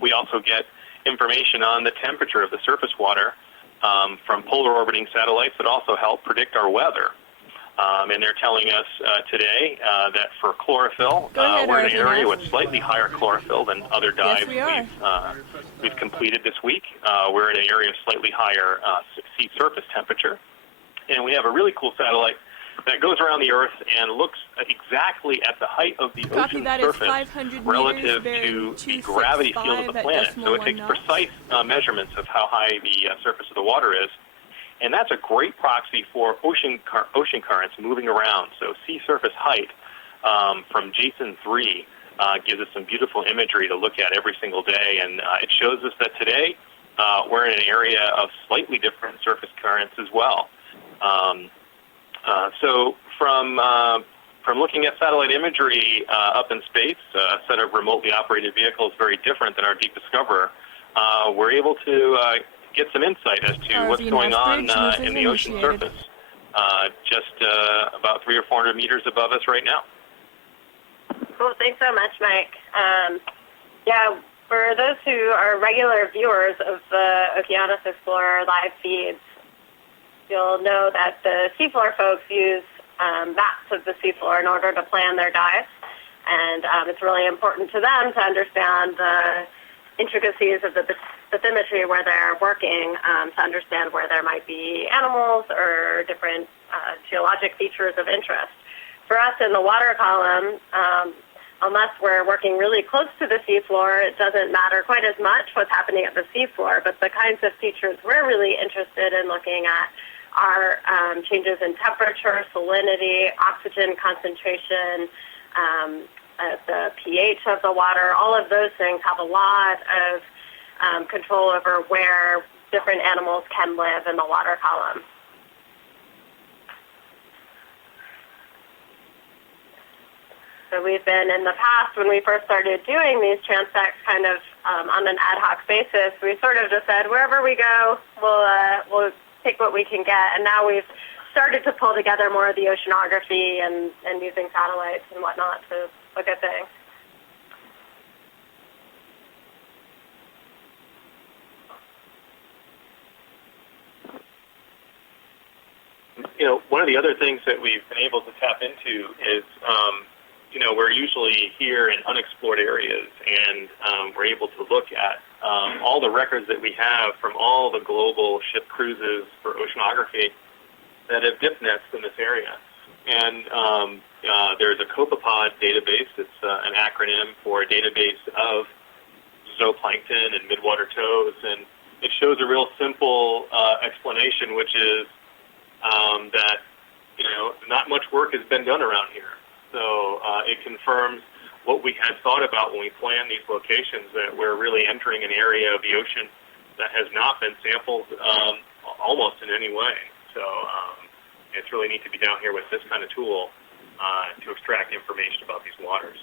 We also get information on the temperature of the surface water from polar orbiting satellites that also help predict our weather. And they're telling us today that for chlorophyll, we're in an area with slightly higher chlorophyll than other dives we've completed this week. We're in an area of slightly higher sea surface temperature. And we have a really cool satellite that goes around the Earth and looks exactly at the height of the ocean surface relative to the gravity field of the planet. So it takes precise measurements of how high the surface of the water is. And that's a great proxy for ocean currents moving around. So sea surface height from Jason 3 gives us some beautiful imagery to look at every single day. And it shows us that today we're in an area of slightly different surface currents as well. So from looking at satellite imagery up in space, a set of remotely operated vehicles very different than our Deep Discoverer, we're able to get some insight as to what's going on in the ocean surface, just about 300 or 400 meters above us right now. Cool. Thanks so much, Mike. Yeah, for those who are regular viewers of the Okeanos Explorer live feeds, you'll know that the seafloor folks use maps of the seafloor in order to plan their dives, and it's really important to them to understand the intricacies of the bathymetry where they're working, to understand where there might be animals or different geologic features of interest. For us in the water column, unless we're working really close to the seafloor, it doesn't matter quite as much what's happening at the seafloor, but the kinds of features we're really interested in looking at are changes in temperature, salinity, oxygen concentration, the pH of the water. All of those things have a lot of control over where different animals can live in the water column. So we've been, in the past, when we first started doing these transects kind of on an ad hoc basis, we sort of just said, wherever we go, we'll take what we can get. And now we've started to pull together more of the oceanography and using satellites and whatnot to look at things. You know, one of the other things that we've been able to tap into is, you know, we're usually here in unexplored areas, and we're able to look at all the records that we have from all the global ship cruises for oceanography that have dip nets in this area. And there's a copepod database. It's an acronym for a database of zooplankton and midwater toads, and it shows a real simple explanation, which is that, you know, not much work has been done around here. So it confirms what we had thought about when we planned these locations, that we're really entering an area of the ocean that has not been sampled almost in any way. So it's really neat to be down here with this kind of tool to extract information about these waters.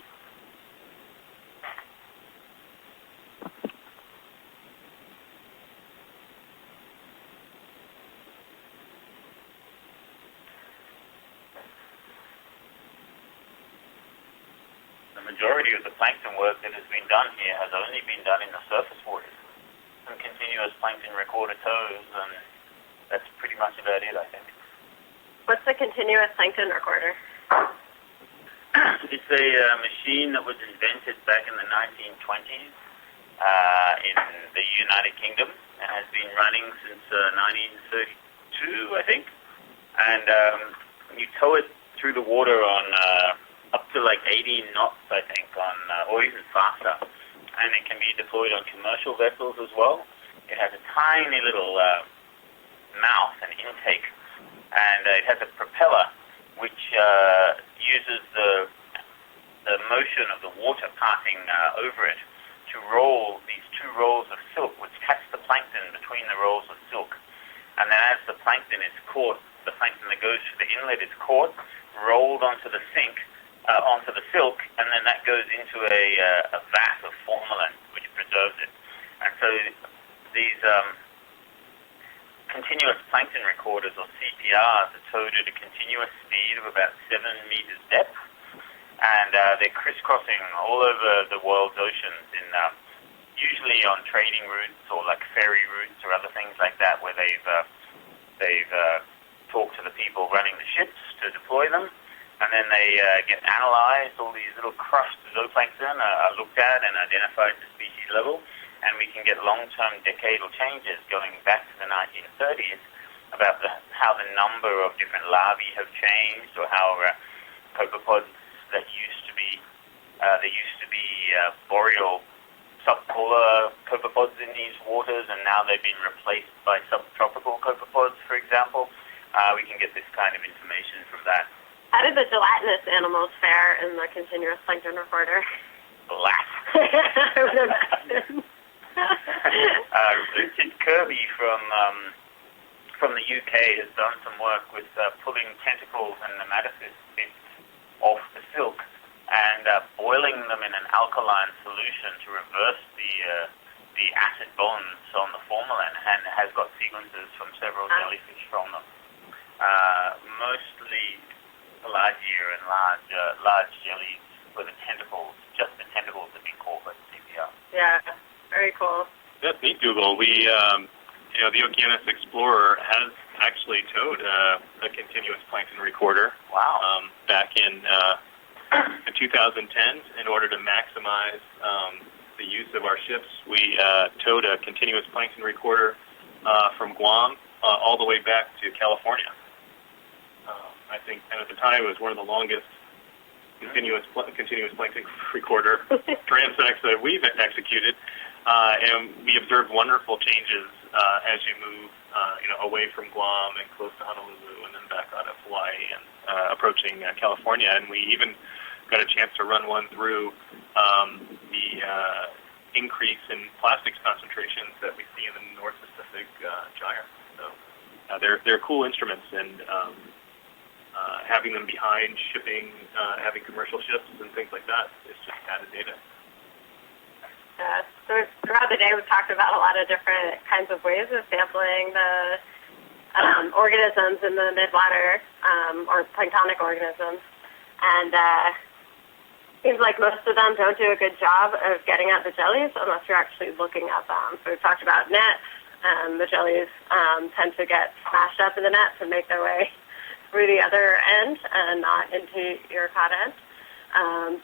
The majority of the plankton work that has been done here has only been done in the surface waters. Some continuous plankton recorder tows, and that's pretty much about it, I think. What's the continuous plankton recorder? It's a machine that was invented back in the 1920s in the United Kingdom, and has been running since 1932, I think. And you tow it through the water on up to like 80 knots, I think, on or even faster. And it can be deployed on commercial vessels as well. It has a tiny little mouth and intake, and it has a propeller which uses the motion of the water passing over it to roll these two rolls of silk, which catch the plankton between the rolls of silk. And then as the plankton is caught, the plankton that goes through the inlet is caught, rolled onto the sink, onto the silk, and then that goes into a vat of formalin, which preserves it. And so these continuous plankton recorders, or CPRs, are towed at a continuous speed of about 7 meters depth, and they're crisscrossing all over the world's oceans in usually on trading routes or like ferry routes or other things like that, where they've talked to the people running the ships to deploy them, and then they get analyzed. All these little crushed zooplankton are looked at and identified at the species level, and we can get long-term decadal changes going back to the 1930s about how the number of different larvae have changed, or how copepods that used to be boreal subpolar copepods in these waters, and now they've been replaced by subtropical copepods, for example. We can get this kind of information from that. How did the gelatinous animals fare in the continuous plankton recorder? Flat. I would imagine. Richard Kirby from the UK has done some work with pulling tentacles and nematocysts off the silk and boiling them in an alkaline solution to reverse the acid bonds on the formalin, and has got sequences from several jellyfish from them. Mostly pelagia and large jellies with the tentacles. Just the tentacles have been caught by the CPR. Yeah, very cool. That's neat, Google. We, the Okeanos Explorer has actually towed a continuous plankton recorder. Wow. Back in 2010, in order to maximize the use of our ships, we towed a continuous plankton recorder from Guam all the way back to California. I think, and at the time, it was one of the longest continuous plankton recorder transects that we've executed, and we observed wonderful changes as you move, away from Guam and close to Honolulu, and then back out of Hawaii and approaching California. And we even got a chance to run one through the increase in plastics concentrations that we see in the North Pacific gyre. So they're cool instruments, and having them behind shipping, having commercial ships and things like that, is just added data. So throughout the day, we've talked about a lot of different kinds of ways of sampling the organisms in the midwater, or planktonic organisms. And seems like most of them don't do a good job of getting at the jellies unless you're actually looking at them. So we've talked about nets, and the jellies tend to get smashed up in the nets and make their way through the other end and not into your caught end.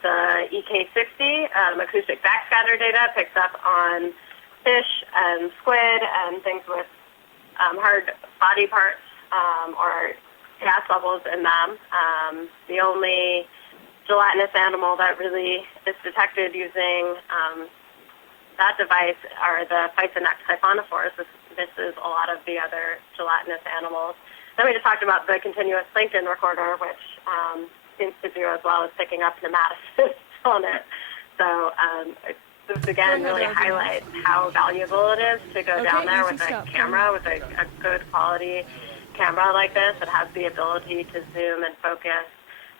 The EK60 acoustic backscatter data picks up on fish and squid and things with hard body parts or gas levels in them. The only gelatinous animal that really is detected using that device are the Physonex siphonophores. This is a lot of the other gelatinous animals. Then we just talked about the continuous plankton recorder, which seems to do as well as picking up nematocysts on it. So this again really highlights how valuable it is to go down there with a camera, with a good quality camera like this that has the ability to zoom and focus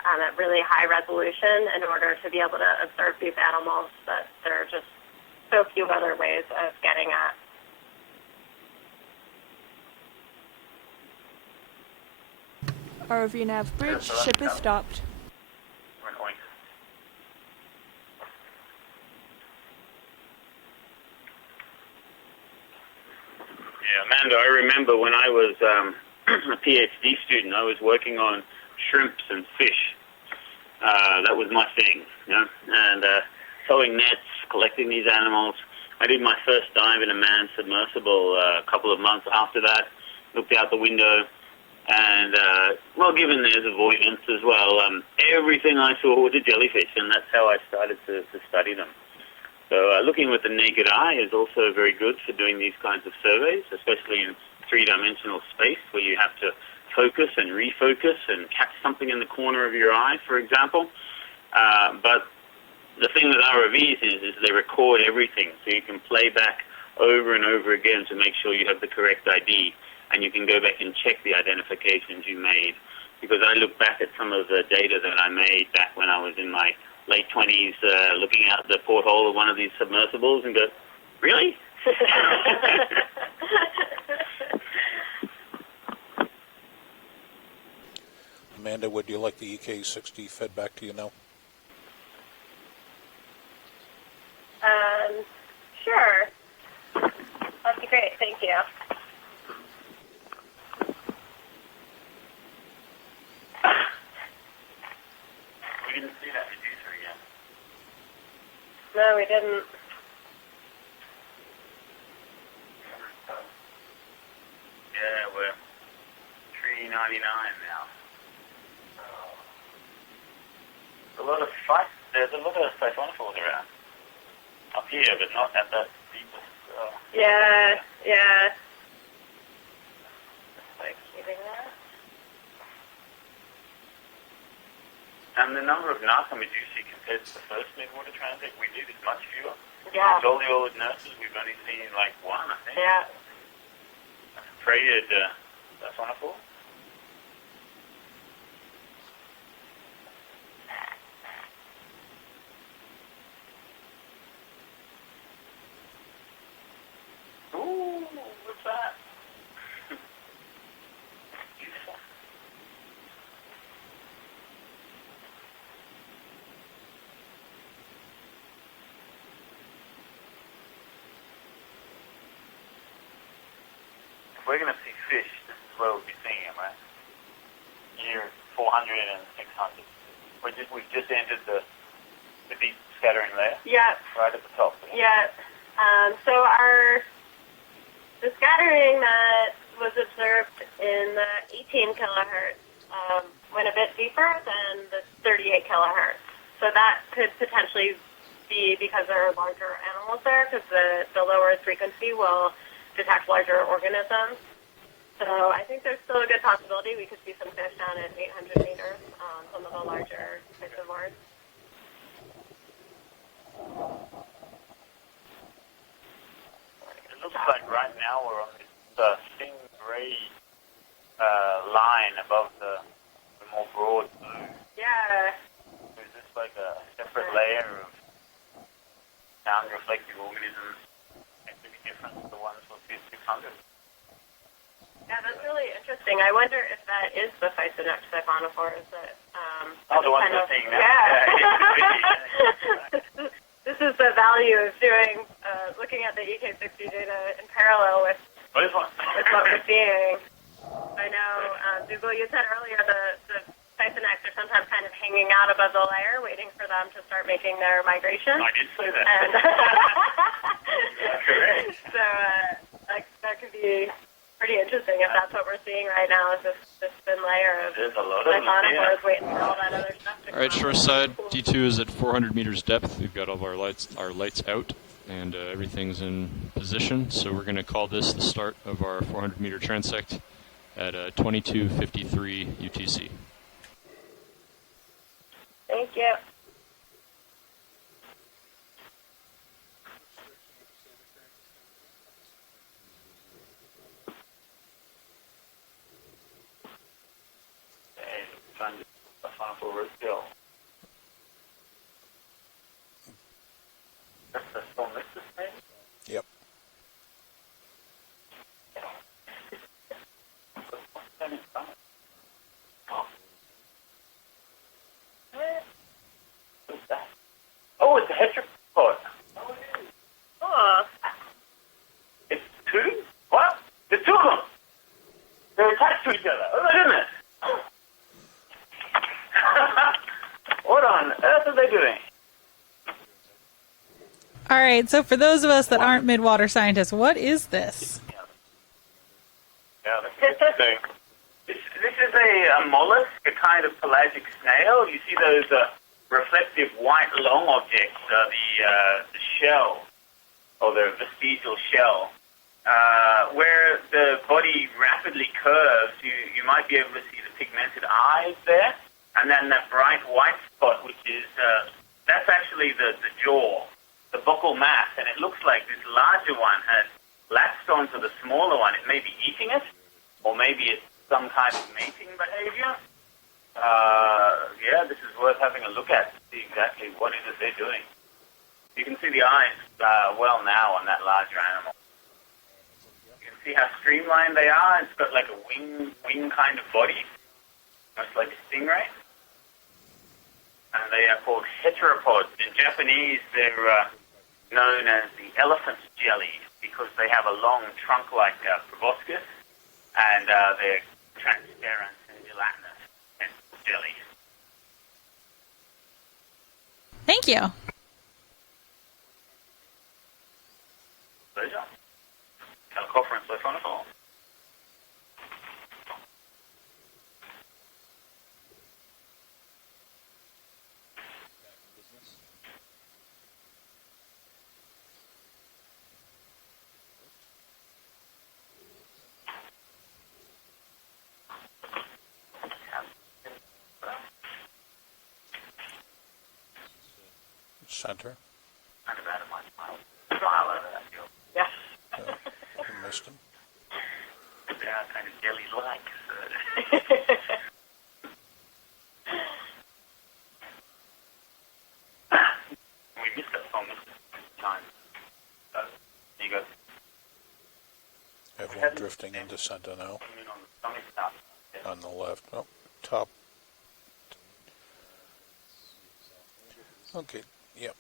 at really high resolution in order to be able to observe these animals that there are just so few other ways of getting at. ROV nav bridge, ship is stopped. Yeah, Amanda, I remember when I was a PhD student, I was working on shrimps and fish. That was my thing, and towing nets, collecting these animals. I did my first dive in a manned submersible a couple of months after that, looked out the window, and, given there's avoidance as well, everything I saw was a jellyfish, and that's how I started to study them. So looking with the naked eye is also very good for doing these kinds of surveys, especially in three-dimensional space where you have to focus and refocus and catch something in the corner of your eye, for example. But the thing with ROVs is they record everything, so you can play back over and over again to make sure you have the correct ID, and you can go back and check the identifications you made. Because I look back at some of the data that I made back when I was in my late 20s, looking out the porthole of one of these submersibles and go, really? Amanda, would you like the EK60 fed back to you now? No, we didn't. Yeah, we're 399 now. There's a lot of siphonophores around. Up here, but not at that deepest. Yeah. Like keeping that. And the number of Narcomedusae compared to the first midwater transit we did is much fewer. Yeah. With all the old nurses, we've only seen like one, I think. Yeah. Traded siphonophore. Ooh, what's that? Beautiful. If we're going to see fish, this is where we'll be seeing them, right? Year 400 and 600. We've just entered the deep scattering layer. Yeah. Right at the top. Yeah. So the scattering that was observed in the 18 kilohertz went a bit deeper than the 38 kilohertz. So that could potentially be because there are larger animals there, because the lower frequency will detect larger organisms. So I think there's still a good possibility we could see some fish down at 800 meters, some of the larger reservoirs. It looks like right now we're on this thin gray line above the more broad blue. Yeah. Is this like a separate layer of sound-reflective organisms that could be different to the ones we'll see at 600? Yeah, that's really interesting. I wonder if that is the Physonex siphonophores that the ones we're seeing now. Yeah. This is the value of doing, looking at the EK60 data in parallel with what we're seeing. I know, Dougal, you said earlier the Physonex are sometimes kind of hanging out above the layer, waiting for them to start making their migration. I did say that. And correct. So that could be pretty interesting if that's what we're seeing right now, is this thin layer of siphonophores waiting for all that other stuff to come. All right, shore side, D2 is at 400 meters depth. We've got all of our lights out, and everything's in position. So we're going to call this the start of our 400 meter transect at 22:53 UTC. Thank you. Trying to find over still. That's the Solmistus, maybe? Yep. Oh, it's a heteropod. Oh. It's two? What? There's two of them. They're attached to each other. Oh my goodness. What on earth are they doing? All right, so for those of us that aren't midwater scientists, what is this? Yeah, that's interesting. This is a mollusk, a kind of pelagic snail. You see those reflective white long objects, the shell, or the vestigial shell, where the body rapidly curves. You might be able to see the pigmented eyes there, and then that bright white spot, which is that's actually the jaw, the buccal mass, and it looks like this larger one has latched onto the smaller one. It may be eating it, or maybe it's some kind of mating behavior. Yeah, this is worth having a look at to see exactly what is it they're doing. You can see the eyes well now on that larger animal. You can see how streamlined they are. It's got like a wing kind of body, almost like a stingray. And they are called heteropods. In Japanese, they're known as the elephant jelly because they have a long trunk-like proboscis, and they're transparent and gelatinous and jelly. Thank you. Center. Yeah. You missed him. They are kind of jelly-like. So. We missed that song this time. There you go. Everyone drifting into center now. On the left. Oh, top. Okay, yep.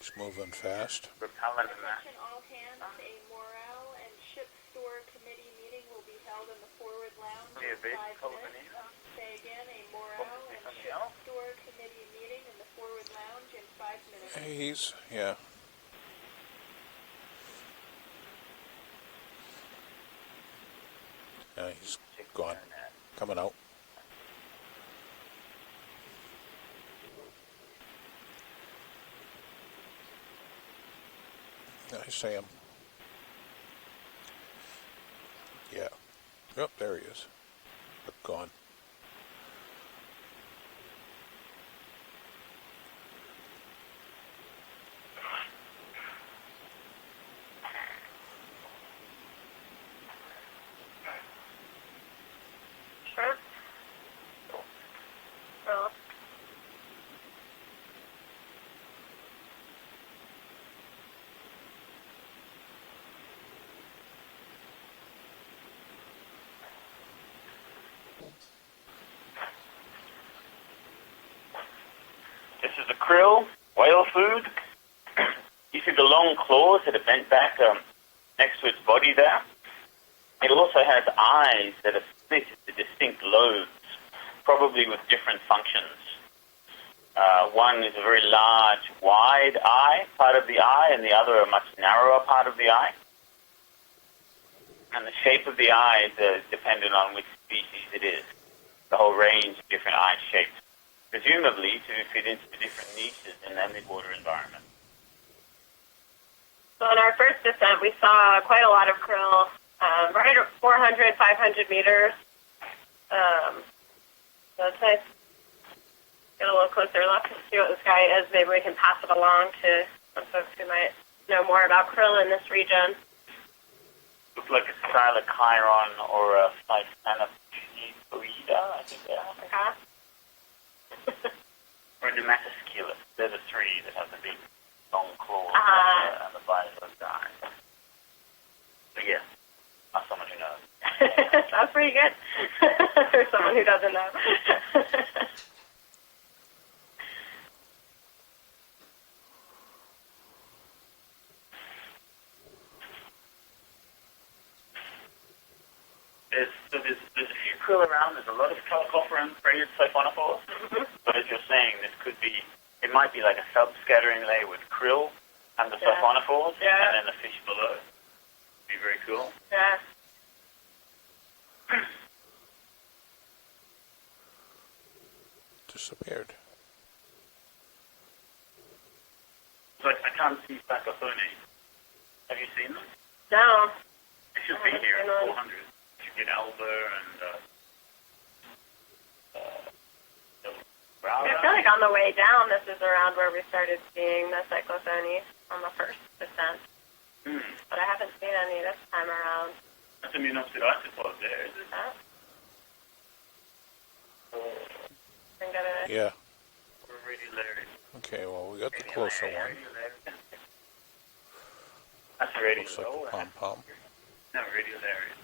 It's moving fast. Repellent and that. All hands, a morale and ship store committee meeting will be held in the forward lounge in 5 minutes. Say again, a morale and ship store committee meeting in the forward lounge in 5 minutes. Yeah. He's gone. Coming out. I see him. Yeah. Yep, there he is. But gone. Sure. Well. This is a krill, whale food. You see the long claws that are bent back next to its body there. It also has eyes that are split into distinct lobes, probably with different functions. One is a very large, wide eye, part of the eye, and the other a much narrower part of the eye. And the shape of the eye is dependent on which species it is. The whole range of different eye shapes, presumably to fit into different niches in the midwater environment. So on our first descent, we saw quite a lot of krill, right at 400, 500 meters. So it's nice. Get a little closer look and see what this guy is. Maybe we can pass it along to some folks who might know more about krill in this region. Looks like a Stylochiron or a Physanopoida, I think they are. Okay. Or a Dermatosculus. They're the three that have the big long claws and the visor guy. But yes, not someone who knows. That's pretty good. For someone who doesn't know. There's a few krill around. There's a lot of Chalcophoran braided siphonophores. But as you're saying, it might be like a sub-scattering layer with krill and the siphonophores, and then the fish below. Be very cool. Yeah. Disappeared. So I can't see Sphacophone. Have you seen them? No. They should be here at 400. You should get Alba and I feel like on the way down, this is around where we started seeing the Cyclophony on the first descent. But I haven't seen any this time around. That's a Munopsid isopod there, is it? Yeah. Radiolarian. Okay, well, we got the closer one. That's a radiolarian. Looks like a pom-pom. No, radiolarian.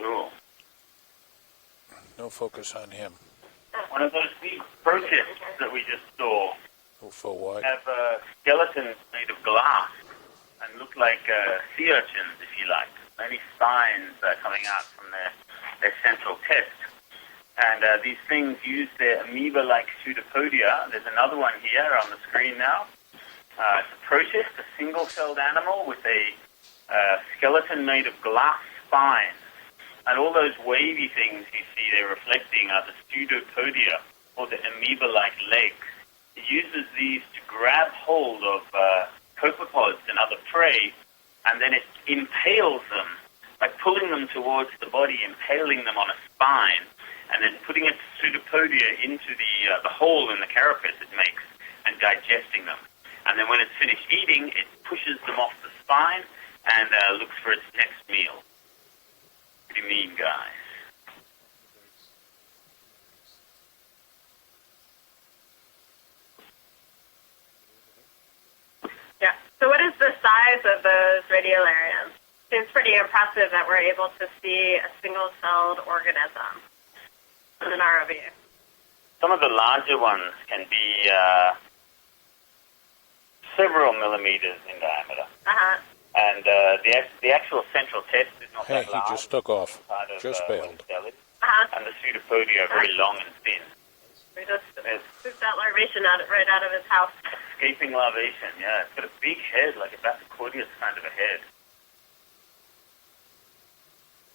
Cool. No focus on him. One of those big protists that we just saw For what? have skeletons made of glass and look like sea urchins, if you like. Many spines coming out from their central test. And these things use their amoeba-like pseudopodia. There's another one here on the screen now. It's a protist, a single-celled animal with a skeleton made of glass spines. And all those wavy things you see there reflecting are the pseudopodia, or the amoeba-like legs. It uses these to grab hold of copepods and other prey, and then it impales them by pulling them towards the body, impaling them on a spine, and then putting its pseudopodia into the hole in the carapace it makes and digesting them. And then when it's finished eating, it pushes them off the spine and looks for its next meal. Pretty mean guys. Yeah. So what is the size of those radiolarians? Seems pretty impressive that we're able to see a single-celled organism in an ROV. Some of the larger ones can be several millimeters in diameter. And the actual central test is not that large. He just took off. Just bailed. And the pseudopodia are very long and thin. We just took that larvation right out of his house. Escaping larvation, yeah. It's got a big head, like a Bassacordius kind of a head.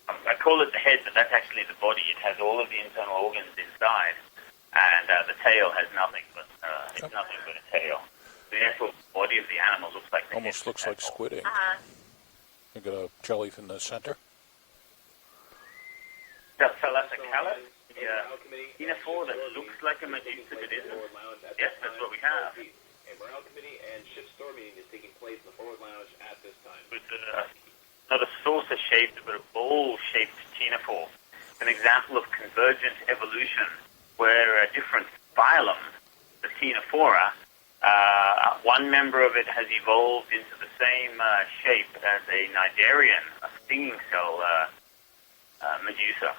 I call it the head, but that's actually the body. It has all of the internal organs inside, and the tail has nothing but it's nothing but a tail. The actual body of the animal looks like the almost looks like squid ink. You got a jelly in the center. Just Thalassocalis, Enophore that looks like a medusa but isn't. Yes, that's what we have. A morale committee and ship store meeting is taking place in the forward lounge at this time. With not a saucer-shaped, but a bowl-shaped ctenophore. An example of convergent evolution, where a different phylum, the ctenophora, one member of it has evolved into the same shape as a cnidarian, a stinging cell medusa.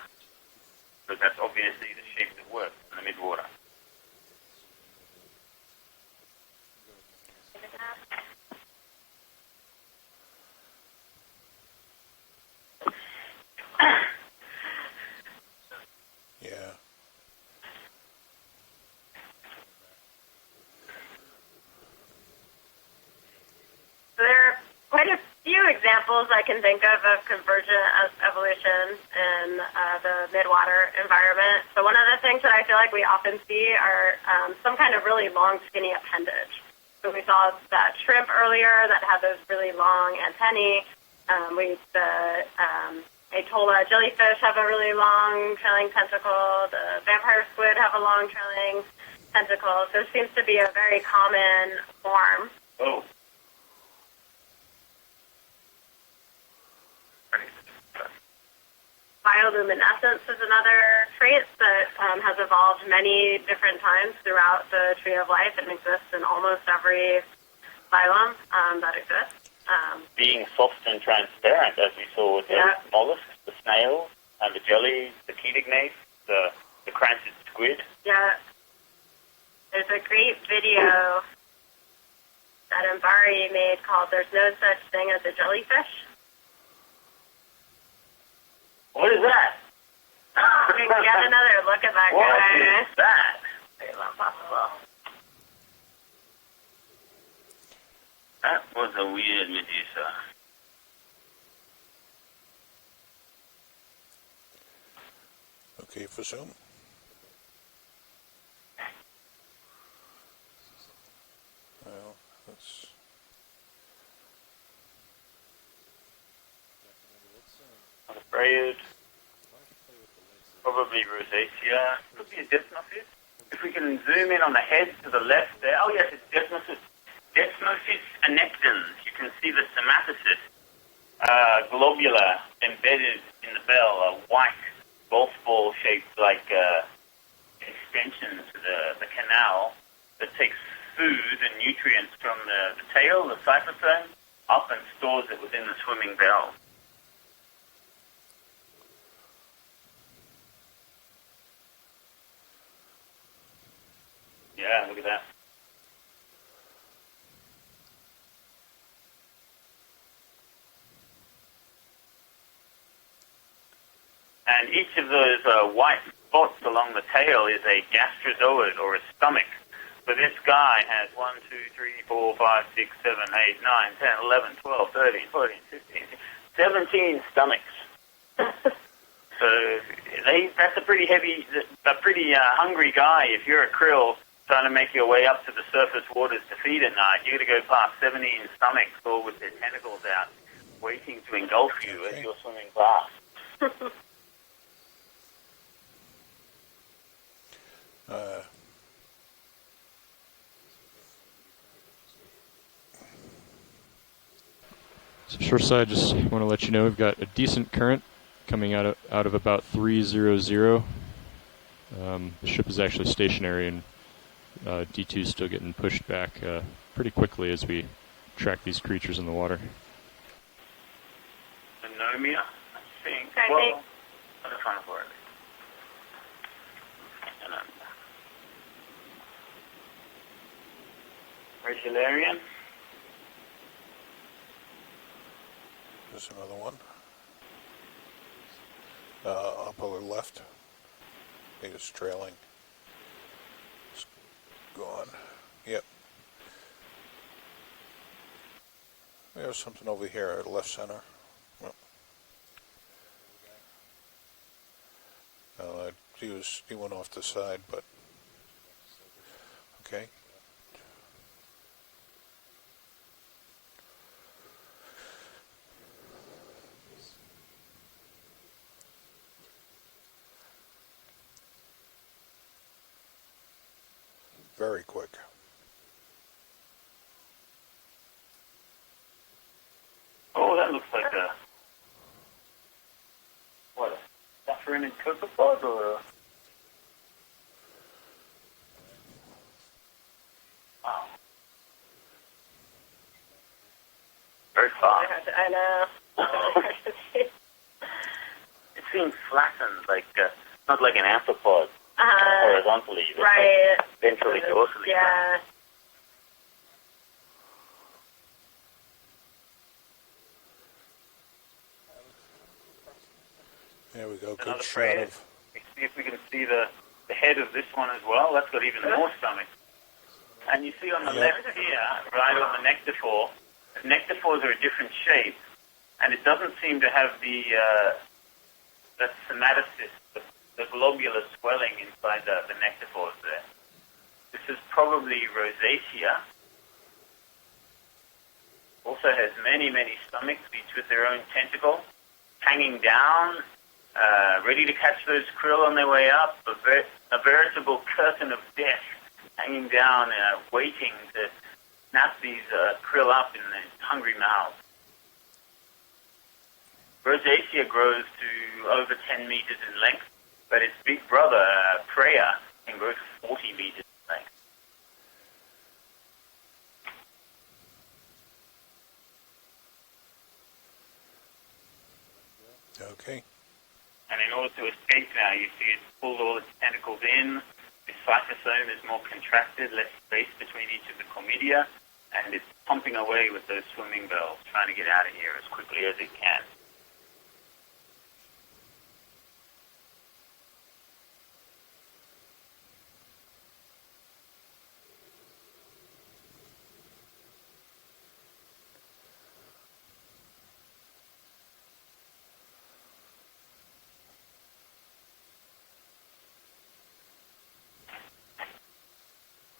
But that's obviously the shape that works in the midwater. Yeah. There are quite a few examples I can think of convergent evolution in the midwater environment. So one of the things that I feel like we often see are some kind of really long, skinny appendage. So we saw that shrimp earlier that had those really long antennae. Atola jellyfish have a really long trailing tentacle. The vampire squid have a long trailing tentacle. So it seems to be a very common form. Oh. Bioluminescence is another trait that has evolved many different times throughout the tree of life and exists in almost every phylum that exists. Being soft and transparent, as we saw with the mollusks, the snails, and the jellies, the chetignates, the cransted squid. Yeah. There's a great video that Mbari made called There's No Such Thing as a Jellyfish. What is that? We can get another look at that guy. What is that? It's not possible. That was a weird medusa. Okay for Zoom. Well, that's... Afraid. Probably rosacea. Could be a Desmophis. If we can zoom in on the head to the left there. Oh yes, it's Desmophis. Desmophis annectans. You can see the somatophysis globular embedded in the bell, a white golf ball shaped like extension to the canal that takes food and nutrients from the tail, the cyphosome, up and stores it within the swimming bell. Yeah, look at that. And each of those white spots along the tail is a gastrozoid or a stomach. So this guy has 1, 2, 3, 4, 5, 6, 7, 8, 9, 10, 11, 12, 13, 14, 15, 17 stomachs. So that's a pretty heavy, a pretty hungry guy. If you're a krill trying to make your way up to the surface waters to feed at night, you're going to go past 17 stomachs all with their tentacles out, waiting to engulf you as you're swimming past. So shoreside, just want to let you know we've got a decent current coming out of about 300. The ship is actually stationary, and D2 is still getting pushed back pretty quickly as we track these creatures in the water. Anomia, I think. I Well, think. I'm trying for it. Regularian. There's another one. Upper left. He was trailing. It's gone. Yep. There's something over here at left center. Yep. He went off the side, but okay. Very quick. Oh, that looks like a... What, a saffron and copepod or a... Wow. Very fast. I know. It seems flattened, like, not like an amphipod. Horizontally, but right. Like ventrally, dorsally. Yeah. There we go. Another Good shot frame. of. See if we can see the head of this one as well. That's got even more stomach. And you see on the left here, right on the nectaphore, nectaphores are a different shape, and it doesn't seem to have the somatocys, the globular swelling inside the nectaphores there. This is probably rosacea. Also has many, many stomachs, each with their own tentacle, hanging down, ready to catch those krill on their way up, a veritable curtain of death hanging down, waiting to snap these krill up in their hungry mouths. Rosacea grows to over 10 meters in length, but its big brother, Preya, can grow to 40 meters in length. Okay. And in order to escape now, you see it's pulled all its tentacles in. The cytosome is more contracted, less space between each of the chlamydia, and it's pumping away with those swimming bells, trying to get out of here as quickly as it can.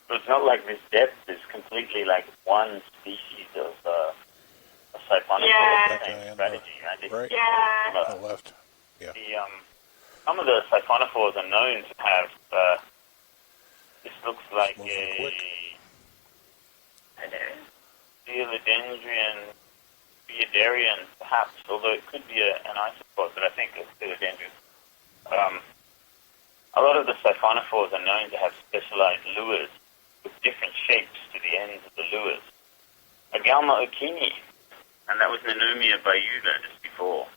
So it's not like this depth is completely like one species of siphonophore strategy. Right. Yeah. On the left. Yeah. Some of the siphonophores are known to have, this looks like a Philodendron, Biodarian perhaps, although it could be an isopod, but I think it's Philodendron. A lot of the siphonophores are known to have specialized lures with different shapes to the ends of the lures. Agalma okini, and that was Nanomia bayuga just before.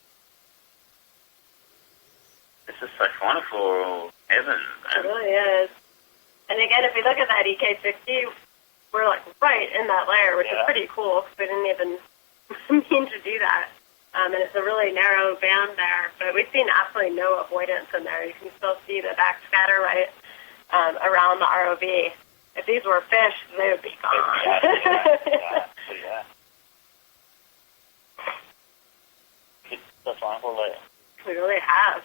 This is siphonophore heaven. It really is. And again, if we look at that EK60, we're like right in that layer, which is pretty cool because we didn't even mean to do that. And it's a really narrow band there, but we've seen absolutely no avoidance in there. You can still see the backscatter right around the ROV. If these were fish, they would be gone. Yeah. It's the final layer. We really have.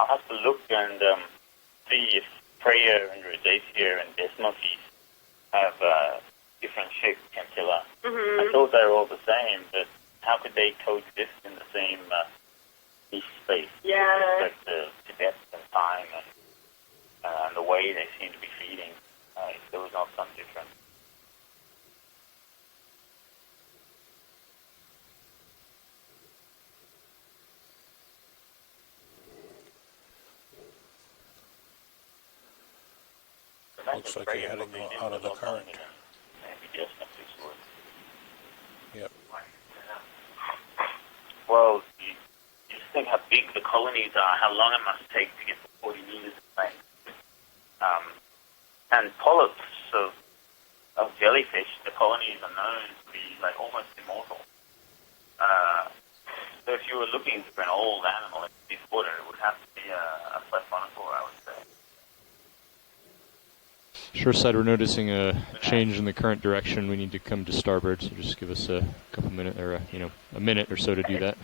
I'll have to look and see if Freya and Rhodacia and Desmophes have different shaped scintilla. I thought they were all the same, but how could they coexist in the same niche space? Yeah. With respect to depth and time and the way they seem to be feeding, if there was not some difference. Looks like you're heading out of the current. Yep. Well, you just think how big the colonies are, how long it must take to get to 40 meters of length. And polyps of jellyfish, the colonies are known to be like almost immortal. So if you were looking for an old animal in this water, it would have to be a plesionosaur, I would say. Shore side, we're noticing a change in the current direction. We need to come to starboard, so just give us a couple minutes, or a minute or so to do that.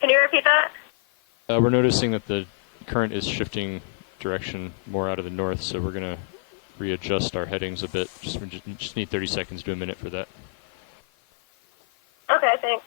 Can you repeat that? We're noticing that the current is shifting direction more out of the north, so we're going to readjust our headings a bit. Just need 30 seconds to a minute for that. Okay, thanks.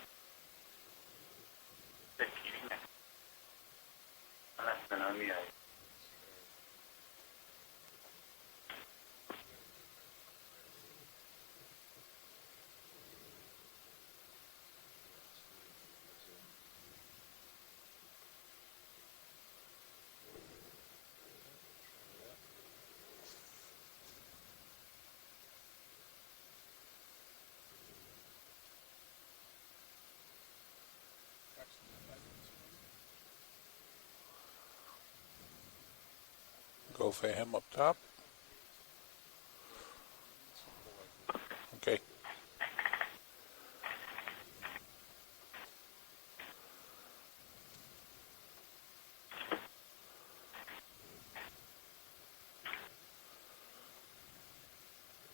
Go for him up top. Okay.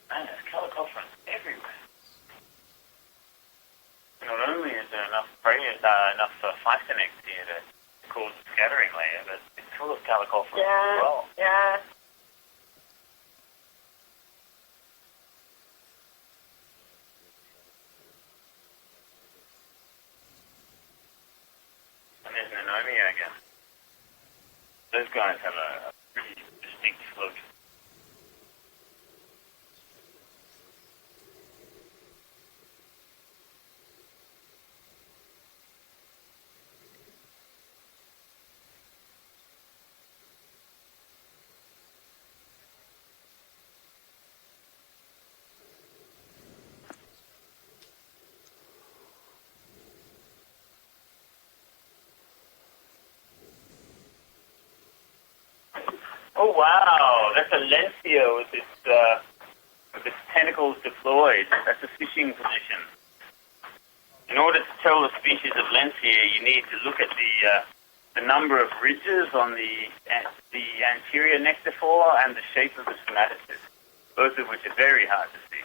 Man, there's calicophorans everywhere. Not only is there enough phytonex here to cause a scattering layer, but it's full of calicophorans as well. Yeah. And there's Nanomia again. Those guys have a pretty distinct float. Oh wow, that's a Lencia with its tentacles deployed. That's a fishing position. In order to tell the species of Lencia, you need to look at the number of ridges on the anterior nectaphore and the shape of the stomatocyst, both of which are very hard to see.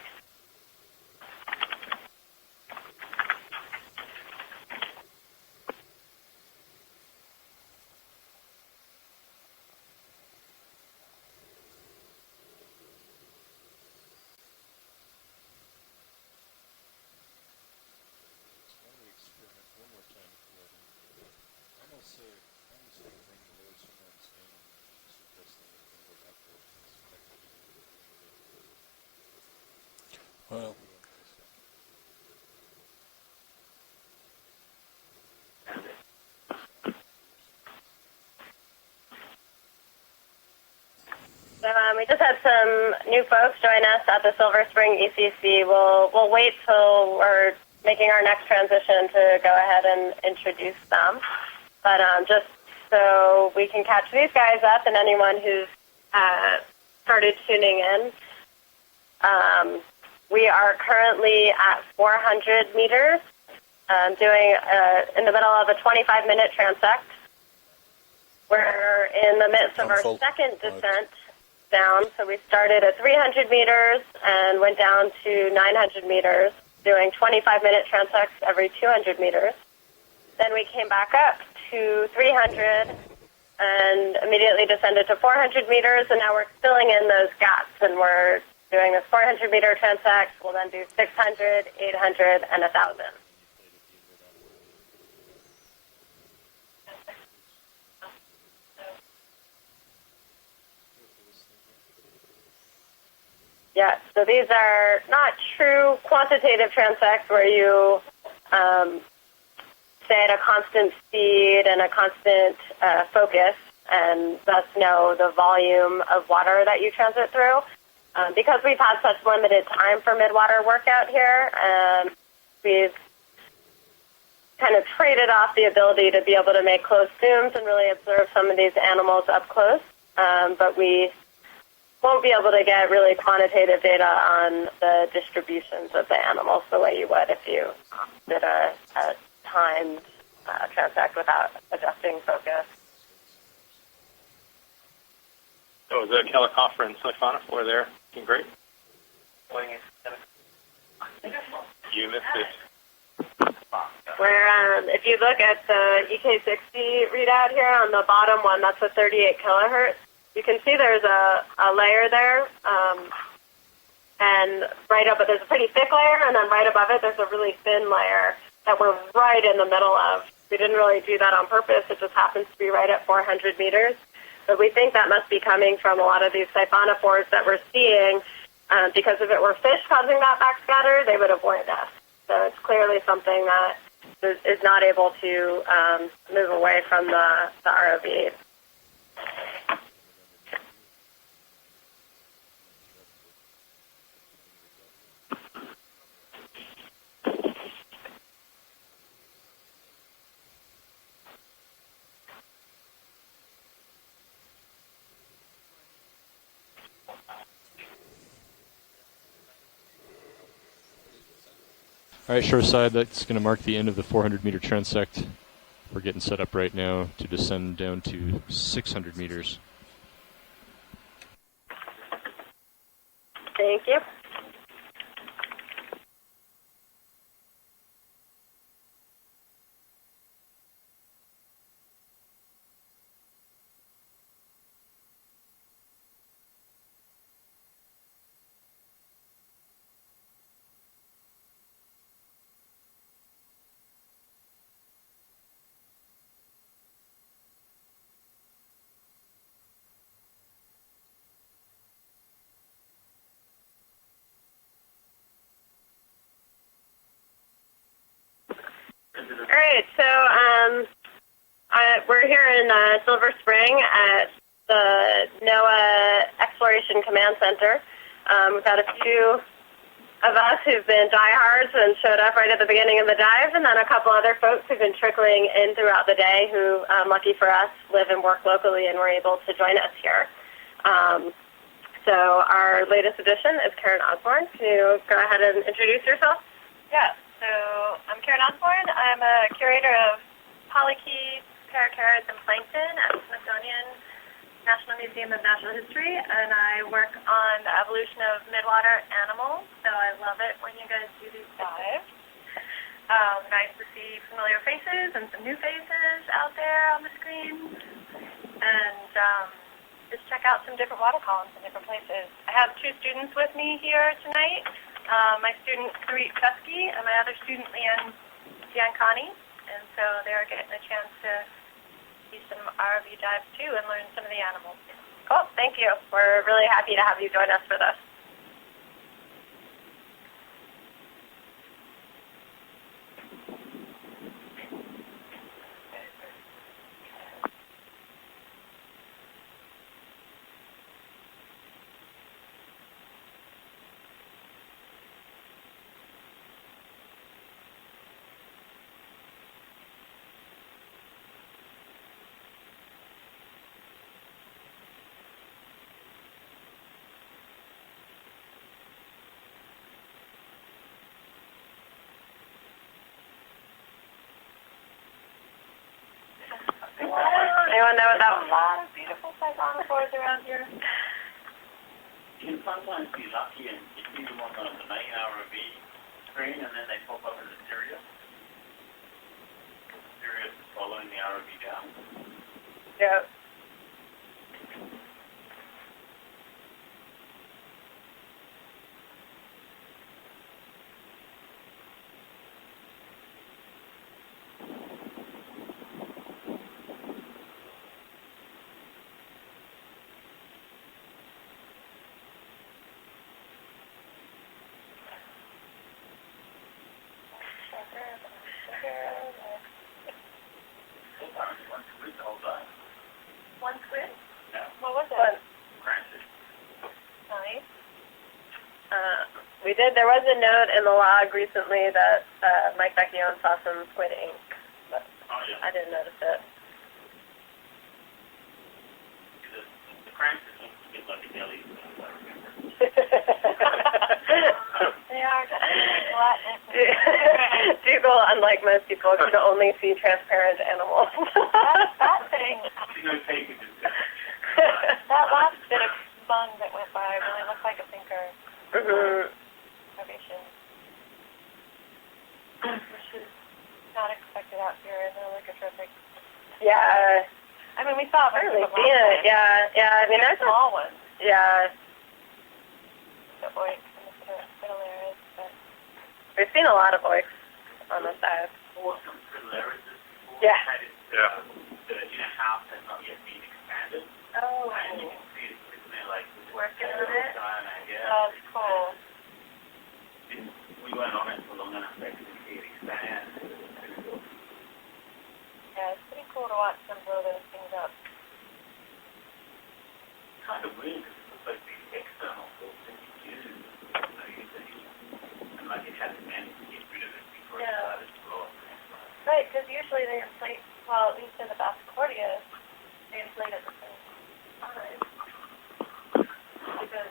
Well, We just had some new folks join us at the Silver Spring ECC. We'll wait till we're making our next transition to go ahead and introduce them. But just so we can catch these guys up and anyone who's started tuning in, we are currently at 400 meters, doing in the middle of a 25-minute transect. We're in the midst of our second descent down. So we started at 300 meters and went down to 900 meters, doing 25-minute transects every 200 meters. Then we came back up to 300 and immediately descended to 400 meters, and now we're filling in those gaps, and we're doing this 400-meter transect. We'll then do 600, 800, and 1,000. Yeah, so these are not true quantitative transects where you stay at a constant speed and a constant focus and thus know the volume of water that you transit through. Because we've had such limited time for mid-water workout here, we've kind of traded off the ability to be able to make close zooms and really observe some of these animals up close, but we won't be able to get really quantitative data on the distributions of the animals the way you would if you did a timed transect without adjusting focus. So the Calicophora and siphonophore there, looking great. You missed it. Where if you look at the EK60 readout here on the bottom one, that's a 38 kilohertz. You can see there's a layer there, and right up it, there's a pretty thick layer, and then right above it, there's a really thin layer that we're right in the middle of. We didn't really do that on purpose. It just happens to be right at 400 meters. But we think that must be coming from a lot of these siphonophores that we're seeing, because if it were fish causing that backscatter, they would have warned us. So it's clearly something that is not able to move away from the ROV. All right, shoreside, that's going to mark the end of the 400-meter transect. We're getting set up right now to descend down to 600 meters. Thank you. All right, so we're here in Silver Spring at the NOAA Exploration Command Center. We've got a few of us who've been diehards and showed up right at the beginning of the dive, and then a couple other folks who've been trickling in throughout the day who, lucky for us, live and work locally and were able to join us here. So our latest addition is Karen Osborne. Can you go ahead and introduce yourself? Yeah. So I'm Karen Osborne. I'm a curator of polychaetes, paracarats, and plankton at Smithsonian National Museum of Natural History, and I work on the evolution of midwater animals, so I love it when you guys do these dives. Nice to see familiar faces and some new faces out there on the screen, and just check out some different water columns in different places. I have two students with me here tonight. My student, Sarit Chesky, and my other student, Leanne Giancani, and so they're getting a chance to see some ROV dives too and learn some of the animals. Cool, thank you. We're really happy to have you join us for this. Anyone know what that was? A lot of beautiful siphonophores around here. You can sometimes be lucky and see them on the main ROV screen, and then they pop up as a Sirius. Sirius is following slowing the ROV down. Yep. One squid? No. What was it? Francis. Nice. We did. There was a note in the log recently that Mike Vecchione saw some squid ink, but I didn't notice it. The Francis looks a bit like a deli, as I remember. They are gelatinous. Dougal, unlike most people, can only see transparent animals. that thing. That last bit of bung that went by really looked like a thinker. Ovation. Which is not expected out here in the lycotrophic. Yeah. I mean, we saw a bunch of them. Yeah. I mean, there's small ones. Yeah. The oik in the middle areas, but we've seen a lot of oiks on the side. Awesome. Before. Yeah. The inner house has not yet been expanded. Oh. And you can see it's sitting there like working on it. Yeah. Oh, it's cool. We weren't on it for long enough to actually see it expand. Yeah, it's pretty cool to watch them blow those things up. Kind of weird because it looks like these external filters that you use. And like it hasn't managed to get rid of it before it started to blow up. Right, because usually they inflate, well, at least in the Bascordia, they inflate at the same time. Because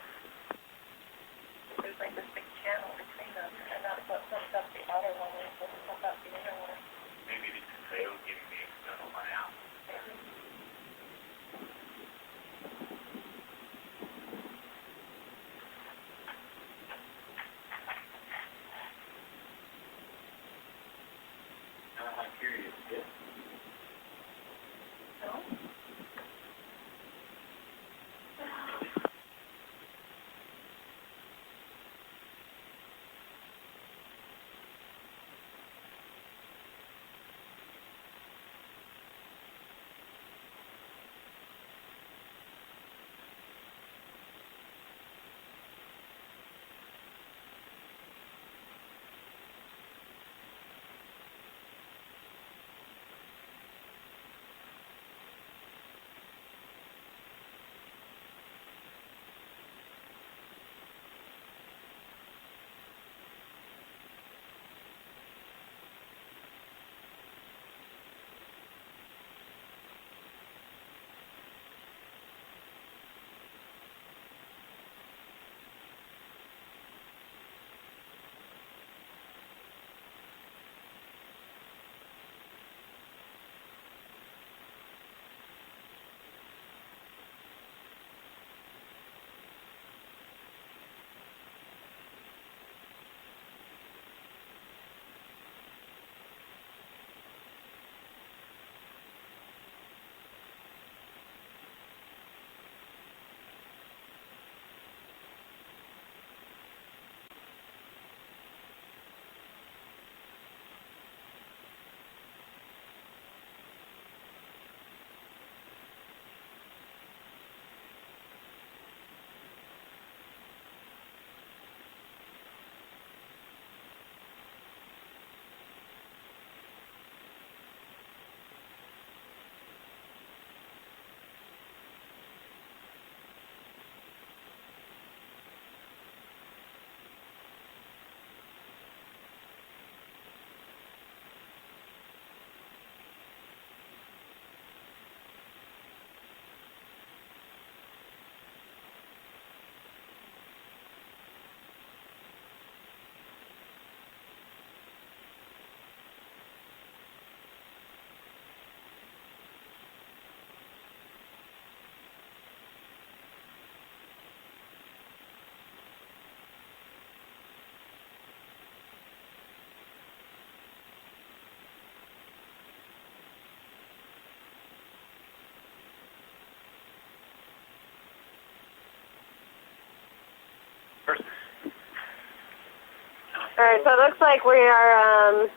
right, so it looks like we are,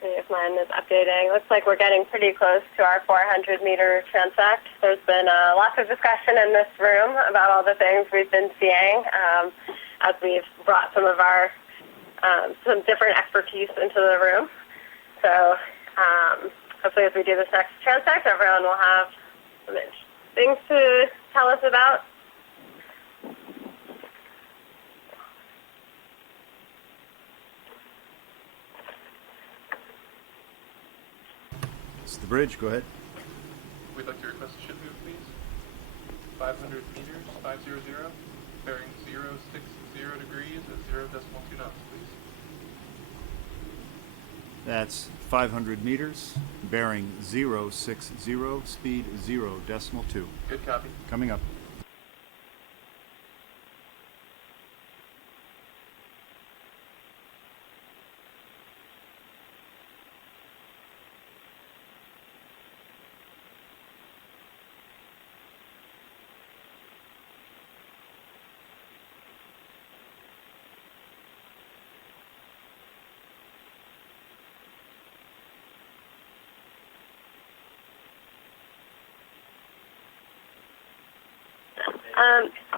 see if mine is updating. Looks like we're getting pretty close to our 400-meter transect. There's been lots of discussion in this room about all the things we've been seeing as we've brought some of our, some different expertise into the room. So hopefully as we do this next transect, everyone will have some things to tell us about. It's the bridge. Go ahead. We'd like to request a ship move, please. 500 meters, 500, bearing 060 degrees at 0.2 knots, please. That's 500 meters, bearing 060, speed 0.2. Good copy. Coming up.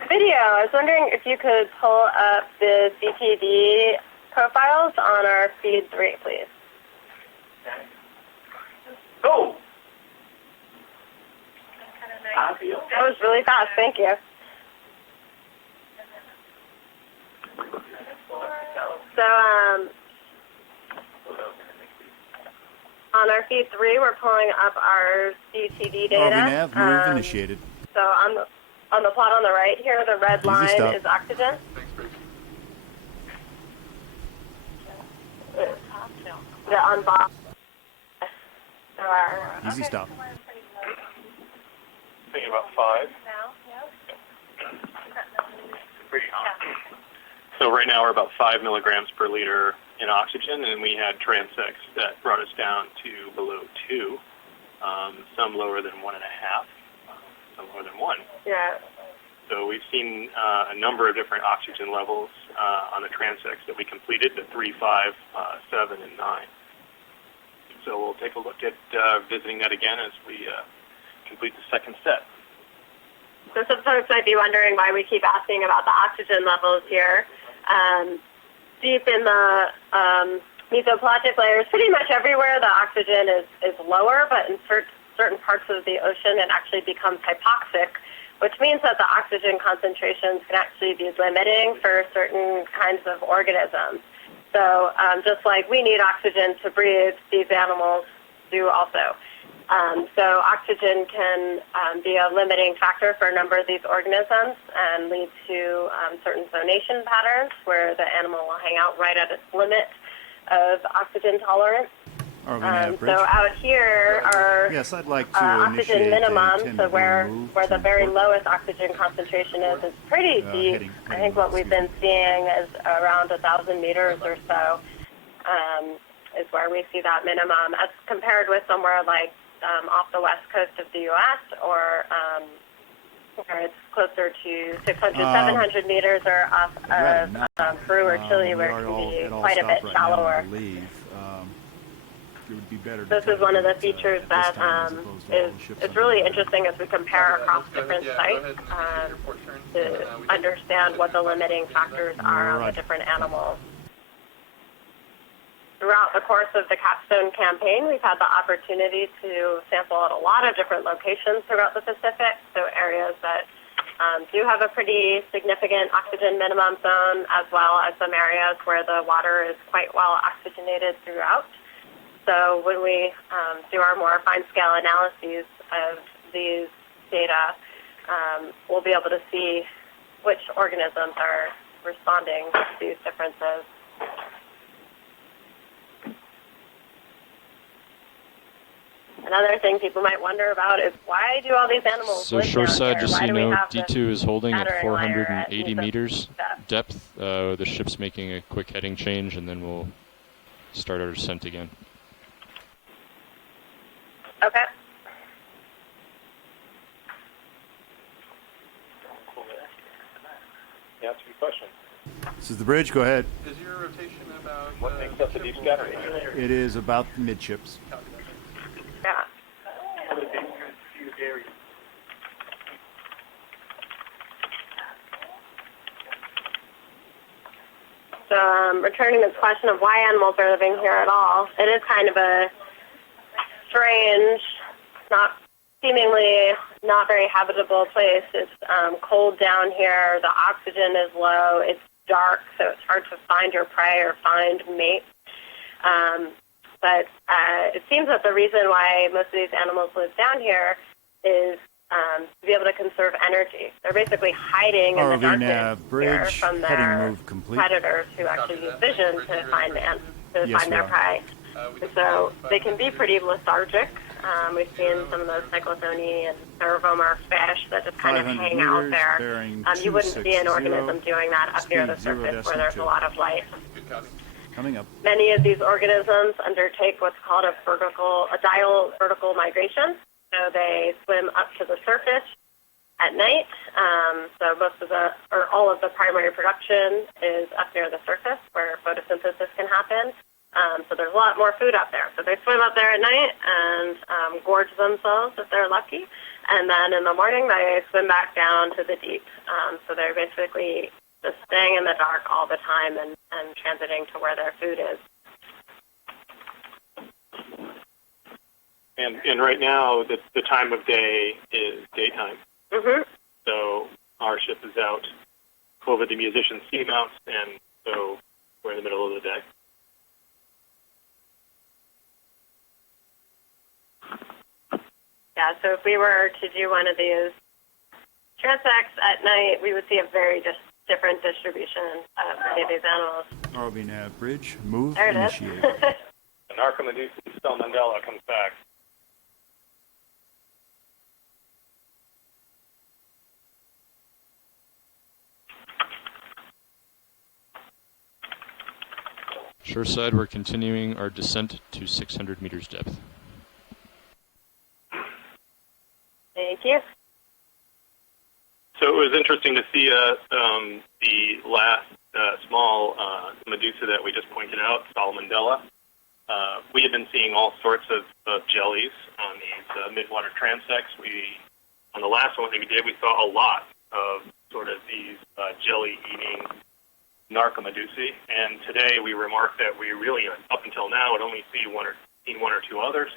Video, I was wondering if you could pull up the CTD profiles on our feed 3, please. Go! That was really fast, thank you. So, on our feed 3, we're pulling up our CTD data. RV nav, move initiated. So on the plot on the right here, the red line stop. is oxygen. The on bottom. Easy stop. Thinking about 5. So right now we're about 5 milligrams per liter in oxygen, and we had transects that brought us down to below 2, some lower than 1.5, some lower than 1. Yeah. So we've seen a number of different oxygen levels on the transects that we completed, the 3, 5, 7, and 9. So we'll take a look at visiting that again as we complete the second set. So some folks might be wondering why we keep asking about the oxygen levels here. Deep in the mesopelagic layers, pretty much everywhere the oxygen is lower, but in certain parts of the ocean it actually becomes hypoxic, which means that the oxygen concentrations can actually be limiting for certain kinds of organisms. So just like we need oxygen to breathe, these animals do also. So oxygen can be a limiting factor for a number of these organisms and lead to certain zonation patterns where the animal will hang out right at its limit of oxygen tolerance. So out here are yes, I'd like to oxygen minimum, so where the very lowest oxygen concentration is pretty deep. I think what we've been seeing is around 1,000 meters or so is where we see that minimum, as compared with somewhere like off the west coast of the U.S. or where it's closer to 600, 700 meters, or off of Peru or Chile, where it can be quite a bit shallower. It would be better. This is one of the features that is really interesting as we compare across different sites to understand what the limiting factors are on the different animals. Throughout the course of the Capstone campaign, we've had the opportunity to sample at a lot of different locations throughout the Pacific, so areas that do have a pretty significant oxygen minimum zone, as well as some areas where the water is quite well oxygenated throughout. So when we do our more fine-scale analyses of these data, we'll be able to see which organisms are responding to these differences. Another thing people might wonder about is why do all these animals So live shoreside, down just so here? you know, Why do we have D2 is holding at scattering layer 480 meters depth. The ship's making a quick heading change, and then we'll start our descent again. Okay. Yeah, that's a good question. This is the bridge. Go ahead. Is your rotation about... What makes up the deep scattering? It is about midships. Yeah. So returning to the question of why animals are living here at all, it is kind of a strange, seemingly not very habitable place. It's cold down here. The oxygen is low. It's dark, so it's hard to find your prey or find mates. But it seems that the reason why most of these animals live down here is to be able to conserve energy. They're basically hiding in the darkness here from their predators who actually use vision to find their prey. And so they can be pretty lethargic. We've seen some of those cyclothony and cervomorph fish that just kind of hang out there. You wouldn't see an organism doing that up near the surface where there's a lot of light. Coming up. Many of these organisms undertake what's called a diel vertical migration. So they swim up to the surface at night. So all of the primary production is up near the surface where photosynthesis can happen. So there's a lot more food up there. So they swim up there at night and gorge themselves if they're lucky. And then in the morning they swim back down to the deep. So they're basically just staying in the dark all the time and transiting to where their food is. And right now, the time of day is daytime. Mm-hmm. So our ship is out over the musician's ski mounts, and so we're in the middle of the day. Yeah, so if we were to do one of these transects at night, we would see a very different distribution of many of these animals. ROV nav bridge, move, there it initiate. And Archimedes Stel Mandela comes back. Shoreside, we're continuing our descent to 600 meters depth. Thank you. So it was interesting to see the last small medusa that we just pointed out, Salamandella. We had been seeing all sorts of jellies on these midwater transects. On the last one that we did, we saw a lot of sort of these jelly-eating Narcomedusae, and today we remarked that we really, up until now, had only seen one or two others.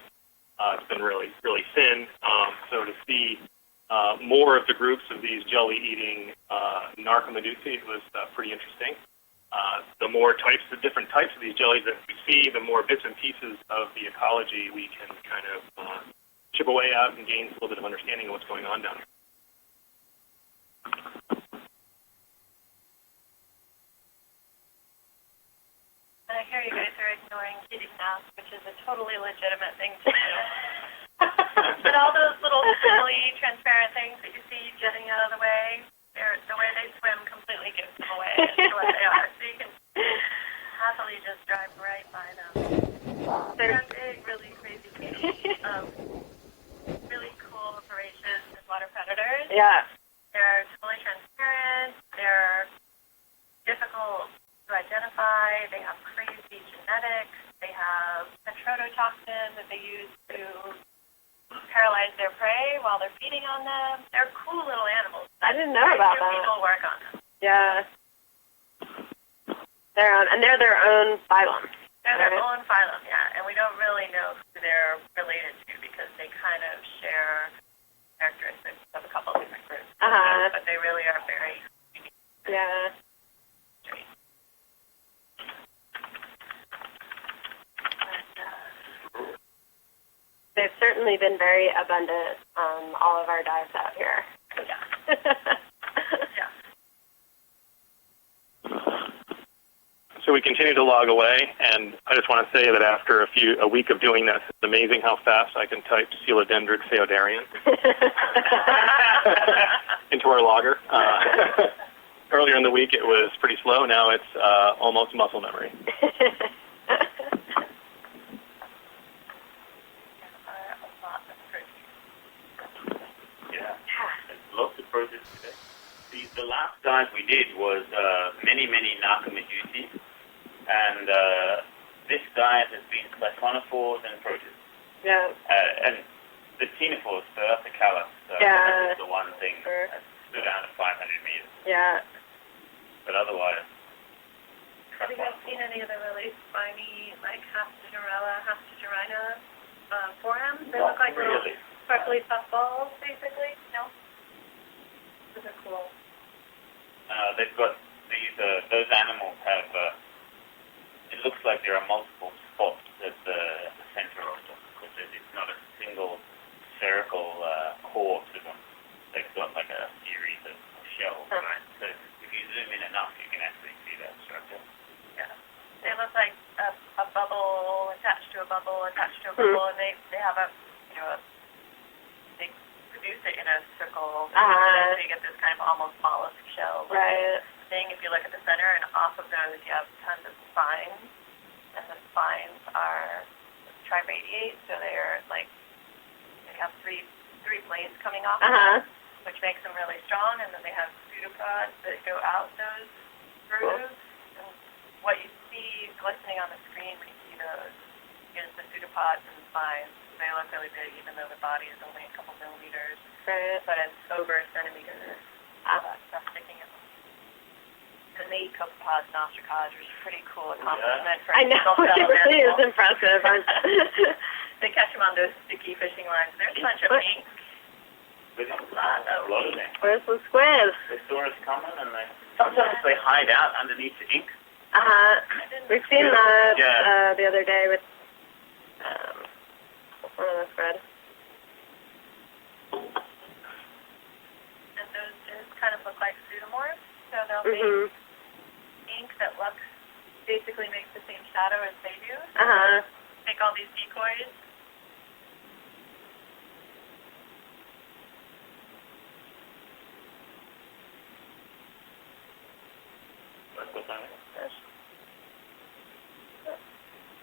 It's been really, really thin. So to see more of the groups of these jelly-eating Narcomedusae was pretty interesting. The more different types of these jellies that we see, the more bits and pieces of the ecology we can kind of chip away at and gain a little bit of understanding of what's going on down here. I hear you guys are ignoring heating now, which is a totally legitimate thing to do. But all those little silly, transparent things that you see jetting out of the way, the way they swim completely gives them away as to what they are. So you can happily just drive right by them. They're big, really crazy species of really cool, voracious water predators. Yeah. They're totally transparent. They're difficult to identify. They have crazy genetics. They have a tetrodotoxin that they use to paralyze their prey while they're feeding on them. They're cool little animals. I didn't know about that. People work on them. Yeah. They're their own phylum. They're their own phylum, yeah. And we don't really know who they're related to because they kind of share characteristics of a couple of different groups. But they really are very unique. Yeah. They've certainly been very abundant on all of our dives out here. Yeah. So we continue to log away, and I just want to say that after a week of doing this, it's amazing how fast I can type Coelodendrid feodarian into our logger. Earlier in the week, it was pretty slow. Now it's almost muscle memory. Lots of progress today. The last dive exercise we did was many narcomeduses, and this diet has been siphonivores and protists. Yeah. And the ctenophores, so that's the callus. Yeah. That's the one thing that stood out at 500 meters. Yeah. But otherwise, have you guys seen any of the really spiny, like Haftigerina forams? They look like little sparkly puffballs, basically. No? Those are cool. They've got these, those animals have, it looks like there are multiple spots at the center of them, because it's not a single spherical core to them. They've got like a series of shells, right? So if you zoom in enough, you can actually see that structure. Yeah. They look like a bubble attached to a bubble attached to a bubble, and they have they produce it in a circle, so you get this kind of almost mollusk shell thing. If you look at the center, and off of those you have tons of spines, and the spines are triradiate, so they're like they have three blades coming off of them, which makes them really strong, and then they have pseudopods that go out those grooves. And what you see glistening on the screen when you see those is the pseudopods and the spines. They look really big, even though the body is only a couple millimeters, but it's over a centimeter. That stuff sticking in them. And they eat copepods and ostracods, which is a pretty cool accomplishment for I know, it really is impressive. They catch them on those sticky fishing lines. There's a bunch of ink. A lot of them. Where's the squid? They saw us coming, and sometimes they hide out underneath the ink. We've seen that the other day with one of the squid. And those just kind of look like pseudomorphs, so they'll make ink that looks, basically makes the same shadow as they do. Make all these decoys.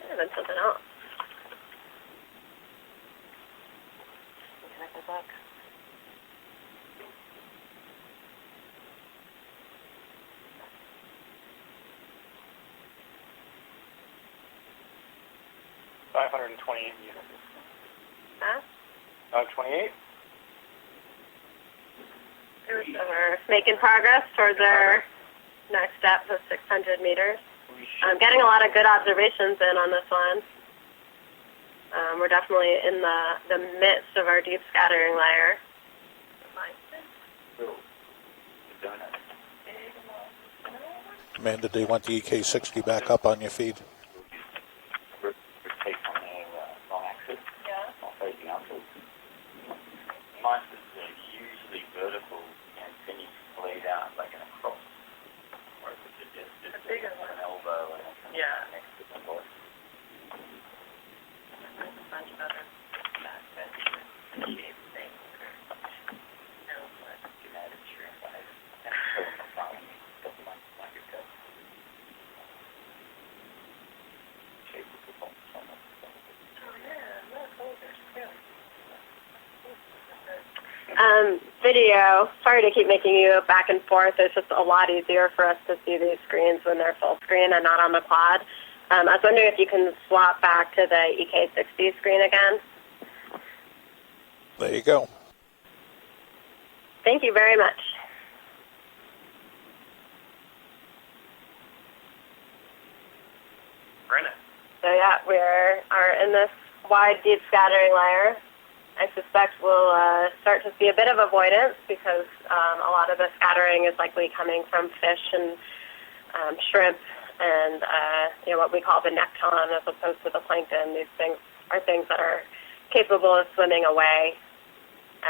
And then something else. Look. 528 meters. Huh? 528? We're making progress towards our next depth of 600 meters. I'm getting a lot of good observations in on this one. We're definitely in the midst of our deep scattering layer. Amanda, do you want the EK60 back up on your feed? Usually vertical and then you splayed out like in a cross. Or if it's just a bigger one, an elbow and next to the voice. There's a bunch of other shape things. No, but genetic shrimp. That's so fun. Couple months like it goes. Shape of the bone. Oh yeah, look, they're really video. Sorry to keep making you back and forth. It's just a lot easier for us to see these screens when they're full screen and not on the quad. I was wondering if you can swap back to the EK60 screen again. There you go. Thank you very much. Brennan. So yeah, we are in this wide, deep scattering layer. I suspect we'll start to see a bit of avoidance because a lot of the scattering is likely coming from fish and shrimp and what we call the nekton as opposed to the plankton. These things are things that are capable of swimming away.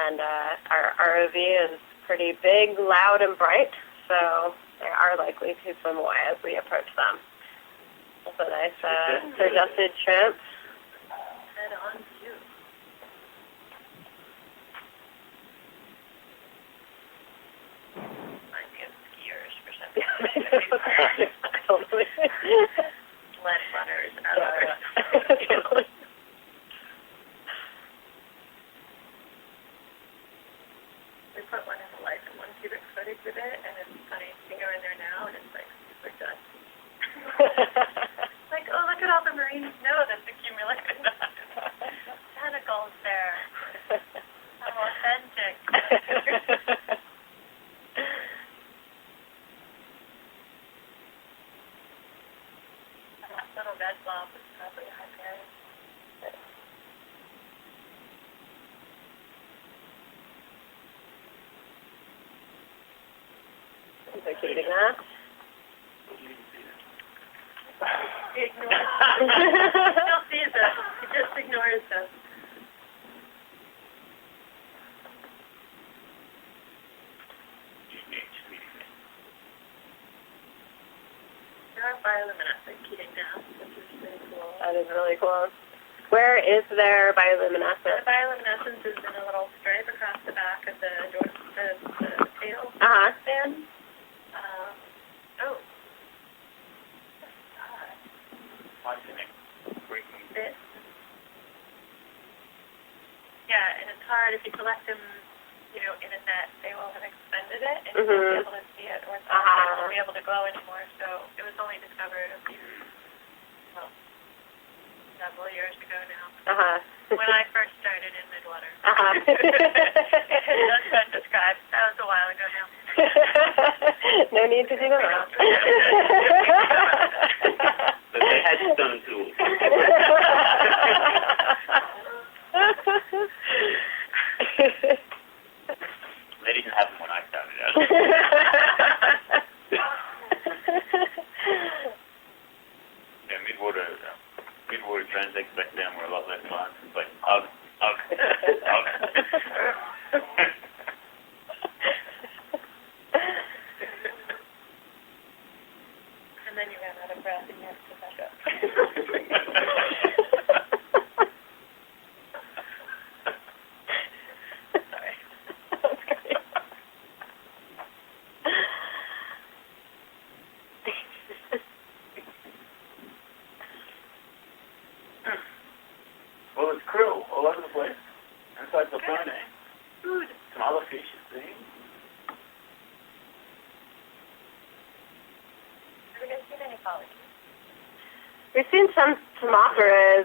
And our ROV is pretty big, loud, and bright, so they are likely to swim away as we approach them. That's a nice suggested shrimp. head on view. Reminds me of skiers for some reason. Totally. Sled runners. Totally. We put one in the life in 1 cubic foot exhibit, and it's funny. veg blob is probably a hyperion. So keeping that. He still sees us. He just ignores us. There are bioluminescent heating gas, which is pretty cool. That is really cool. Where is there bioluminescence? The bioluminescence is in a little stripe across the back of the tail fan. Yeah, and it's hard if you collect them, in a net. They will have expended it, and you won't be able to see it, or it won't be able to glow anymore. So it was only discovered several years ago now. When I first started in midwater. That's been described. That was a while ago now. No need to do that. But they had stone tools. They didn't have them when I started out. Yeah, midwater transects back down were a lot less fun. It's like, ugh. And then you ran out of breath and you have to back up. Sorry. That's great. Well, it's krill all over the place. Inside the phone, Food. some other fish you see. Have you guys seen any polychaetes? We've seen some Thermophorus.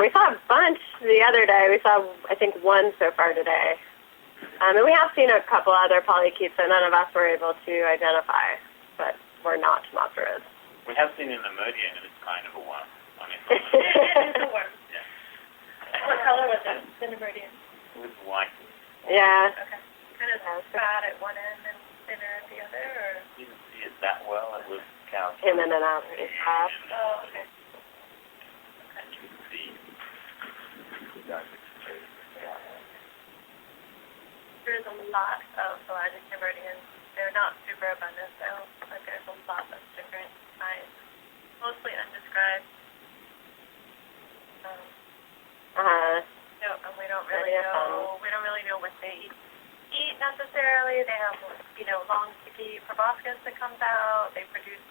We saw a bunch the other day. We saw, I think, one so far today. And we have seen a couple other polychaetes that none of us were able to identify, but were not Thermophorus. We have seen in the Meridian, and it's kind of a worm. I mean, It is a worm. Yeah. What color was it? The Meridian. It was white. Yeah. Okay. Kind of fat at one end and thinner at the other, or? Didn't see it that well. It was cow. Came in and out pretty fast. Oh, okay. You can see. There's a lot of pelagic Meridians. They're not super abundant, though, but there's a lot of different kinds, mostly undescribed. No, and we don't really know. We don't really know what they eat necessarily. They have, long sticky proboscis that comes out. They produce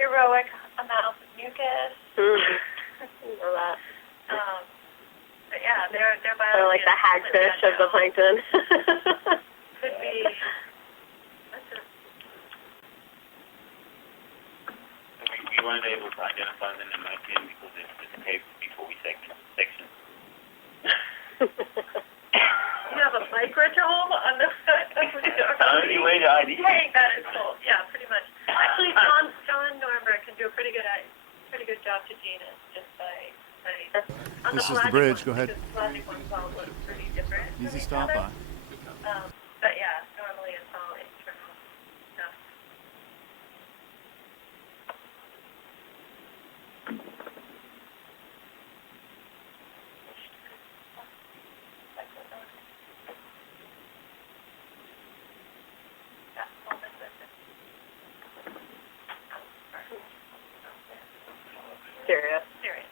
heroic amounts of mucus. Know that. But yeah, they're They're like the hagfish of the plankton. Could be. We weren't able to identify them in my team because they escaped before we sectioned. You have a microtome on the only way to ID. Hey, that is cool. Yeah, pretty much. Actually, John Nuremberg can do a pretty good job to genus just by on This the is the bridge. Go ahead. Because pelagic ones all look pretty different. Easy from each stop other. by. But yeah, normally it's all internal stuff. Serious. Serious.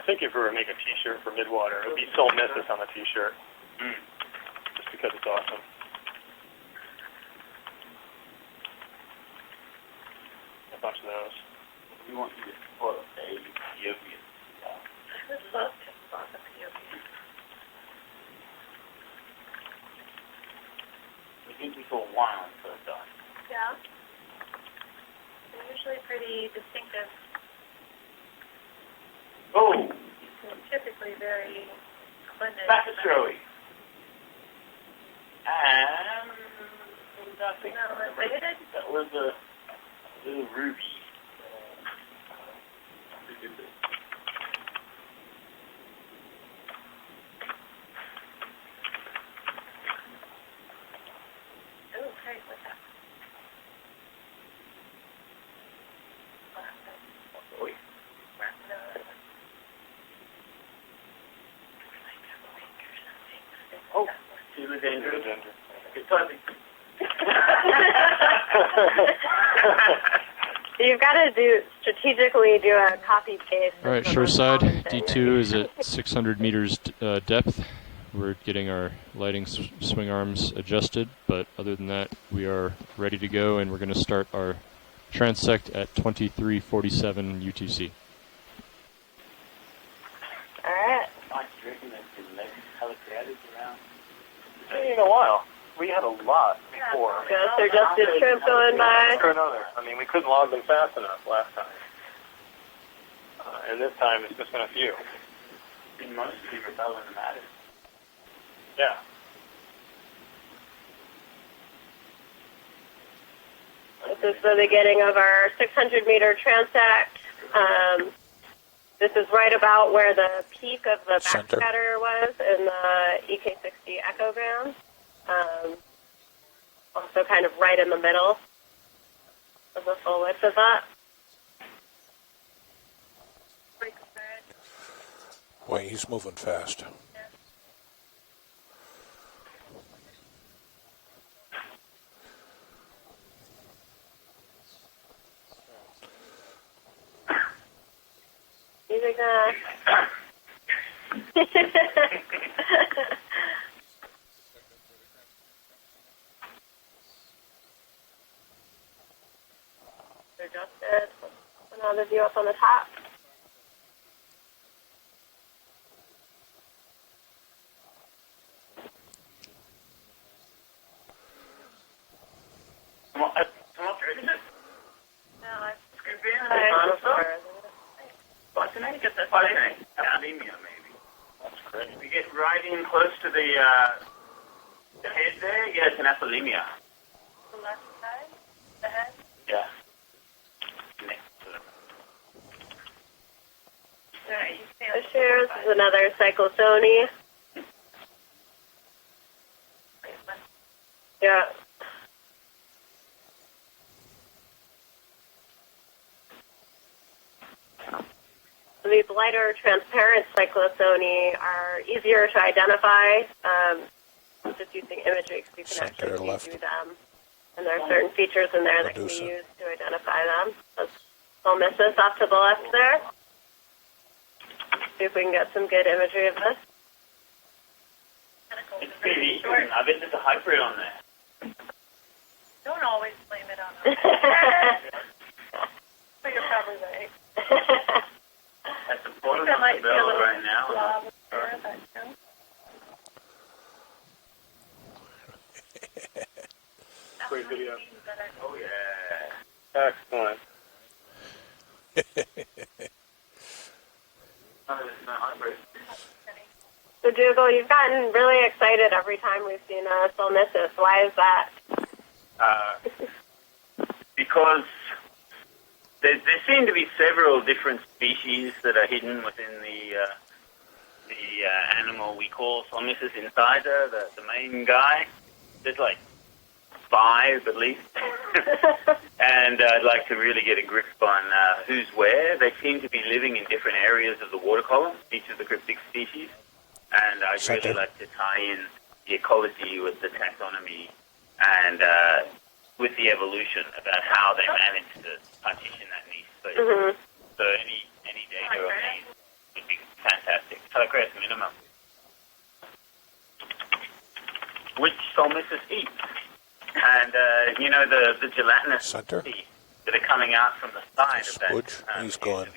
I think if we were to make a T-shirt for Midwater, it would be Soul Missus on the T-shirt, just because it's awesome. A bunch of those. We want you to put a Ethiopian. I would love to spot the Ethiopian. We think we saw one on first eye. Yeah. They're usually pretty distinctive. Oh! Typically very splendid. Backastroy. And I think that was a little ruby. Oh, okay, what's that? Oh, Philodendron. It's typing. You've got to strategically do a copy paste. All right, shoreside, D2 is at 600 meters depth. We're getting our lighting swing arms adjusted, but other than that, we are ready to go, and we're going to start our transect at 2347 UTC. All right. In a while. We had a lot before. Yes, they're just a shrimp going by. Or another. I mean, we couldn't log them fast enough last time. And this time it's just been a few. Been mostly repellent matters. Yeah. This is the beginning of our 600-meter transect. This is right about where the peak of the backscatter was in the EK60 echogram. Also kind of right in the middle of the full width of that. Boy, he's moving fast. Music guy. Adjusted. Another view up on the top. Anemia, maybe. That's great. If you get right in close to the head there, yeah, it's an apolemia. The left side? The head? Yeah. Next to it. This here, this is another cyclosony. Yeah. These lighter, transparent cyclosony are easier to identify just using imagery because you can actually see through them. And there are certain features in there that can be used to identify them. That's Soul Missus off to the left there. See if we can get some good imagery of this. It's pretty easy. I bet there's a hybrid on there. Don't always blame it on us. But you're probably right. At the bottom of the bell right now. Great video. Oh, yeah. Excellent. So, Dougal, you've gotten really excited every time we've seen a Soul Missus. Why is that? Because there seem to be several different species that are hidden within the animal we call Soul Missus incisor, the main guy. There's like 5 at least. And I'd like to really get a grip on who's where. They seem to be living in different areas of the water column, each of the cryptic species. And I'd really like to tie in the ecology with the taxonomy and with the evolution about how they managed to partition that niche space. So any data on these would be minimum. Which Solmissus eats. And, the gelatinous Center. that are coming out from the side of that He's gone.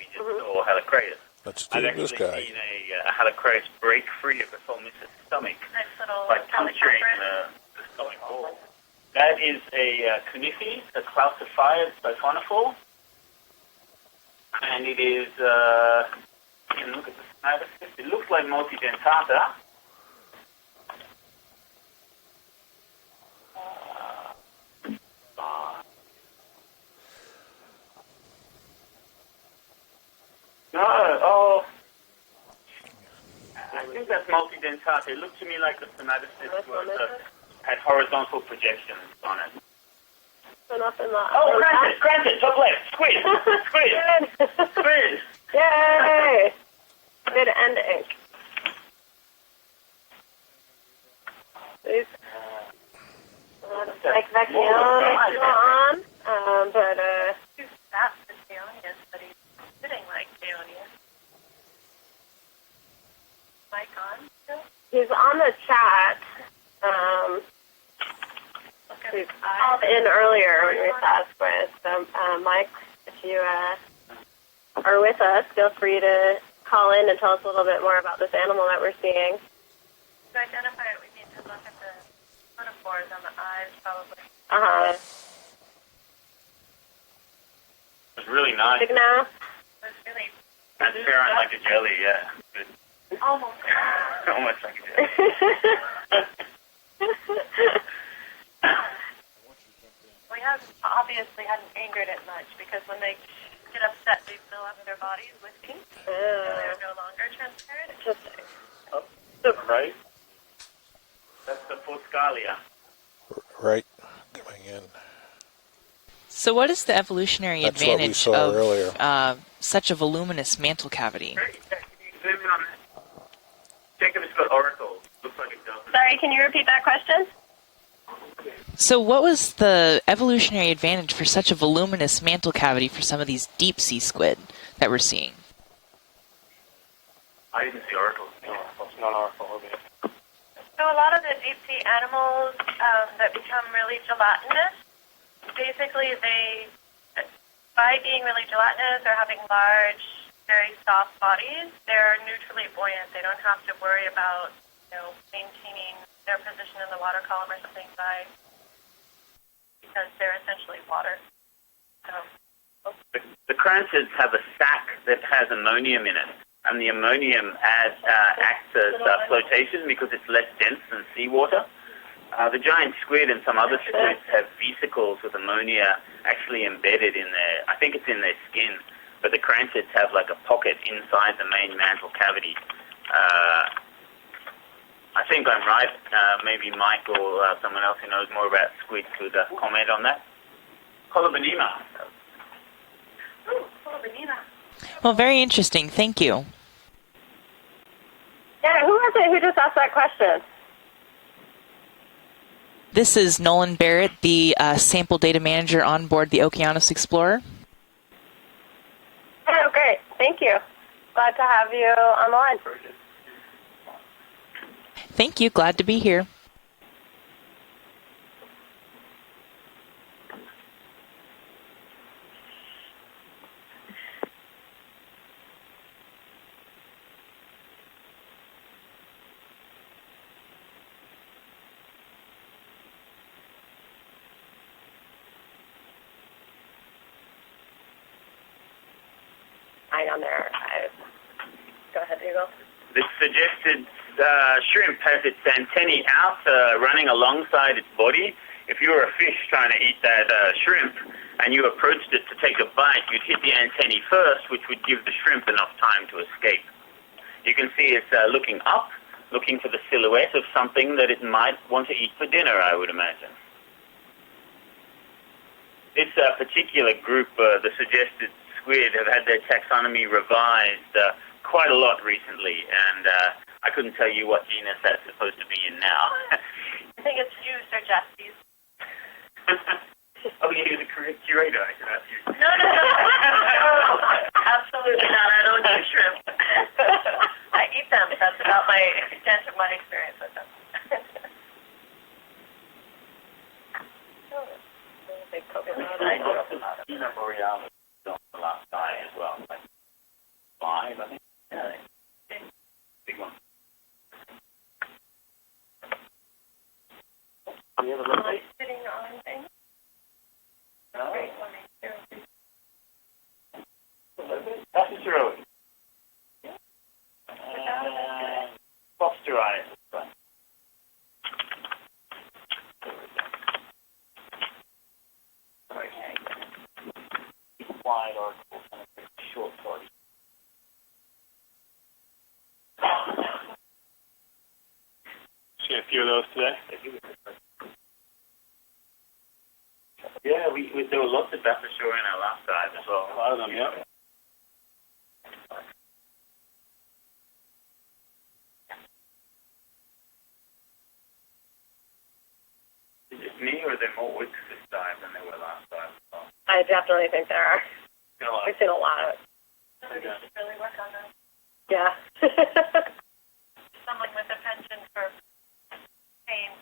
or Helicraeus. Let's do I've this actually guy. seen a Helicraeus break free of the Solmissus stomach by puncturing the stomach wall. That is a conifer, a calcified siphonophore. And it is, you can look at the synapses. It looks like multidentata. I think that's multidentata. It looked to me like the synapses had horizontal projections on it. Granted, top left, squid. Yay! Squid and ink. Like Vecchione is on, but too fast for Theonius, but he's sitting like Theonius. Mike on still? he's on the chat. He called in earlier when we saw Squid. So, Mike, if you are with us, feel free to call in and tell us a little bit more about this animal that we're seeing. To identify it, we need to look at the metaphors on the eyes, probably. It's really nice. Big now? It's really transparent like a jelly, yeah. almost. Almost like a jelly. We have obviously hadn't angered it much because when they get upset, they fill up their bodies with ink. They're no longer transparent. Interesting. Right? That's the Fuscalia. Right, coming in. So what is the evolutionary That's what we advantage saw of earlier. such a voluminous mantle cavity? Can you zoom in on that? Check if it's got oracles. Looks like it does. Sorry, can you repeat that question? So what was the evolutionary advantage for such a voluminous mantle cavity for some of these deep sea squid that we're seeing? I didn't see oracles. No, it's not oracle. So a lot of the deep sea animals that become really gelatinous, basically they, by being really gelatinous or having large, very soft bodies, they're neutrally buoyant. They don't have to worry about, maintaining their position in the water column or something because they're essentially water. So. The cranchids have a sac that has ammonium in it, and the ammonium acts as flotation because it's less dense than seawater. The giant squid and some other squids have vesicles with ammonia actually embedded in their, I think it's in their skin, but the cranchids have like a pocket inside the main mantle cavity. I think I'm right. Maybe Mike or someone else who knows more about squid could comment on that. Colobanema. Well, very interesting. Thank you. Yeah, who was it who just asked that question? This is Nolan Barrett, the sample data manager on board the Okeanos Explorer. Oh, great. Thank you. Glad to have you on the line. Thank you. Glad to be here. On there. Go ahead, Hugo. This suggested shrimp has its antennae out running alongside its body. If you were a fish trying to eat that shrimp and you approached it to take a bite, you'd hit the antennae first, which would give the shrimp enough time to escape. You can see it's looking up, looking for the silhouette of something that it might want to eat for dinner, I would imagine. This particular group, the suggested squid, have had their taxonomy revised quite a lot recently, and I couldn't tell you what genus that's supposed to be in now. I think it's you, Sir Jaspys. Oh, you're the curator, I can ask you. No. Absolutely not. I don't eat shrimp. I eat them. That's about Do you have a look? Sitting on things. No. Great for me, too. That's a zero. Foster eyes. Wide or short body. Seen a few of those today. Yeah, there were lots of Baptist shore in our last dive as well. A lot of them, yeah. Is it me or are there more wicks this dive than there were last dive as well? I definitely think there are. Seen a lot. We've seen a lot of it. Somebody should really work on that. Yeah. Someone with a penchant for pain.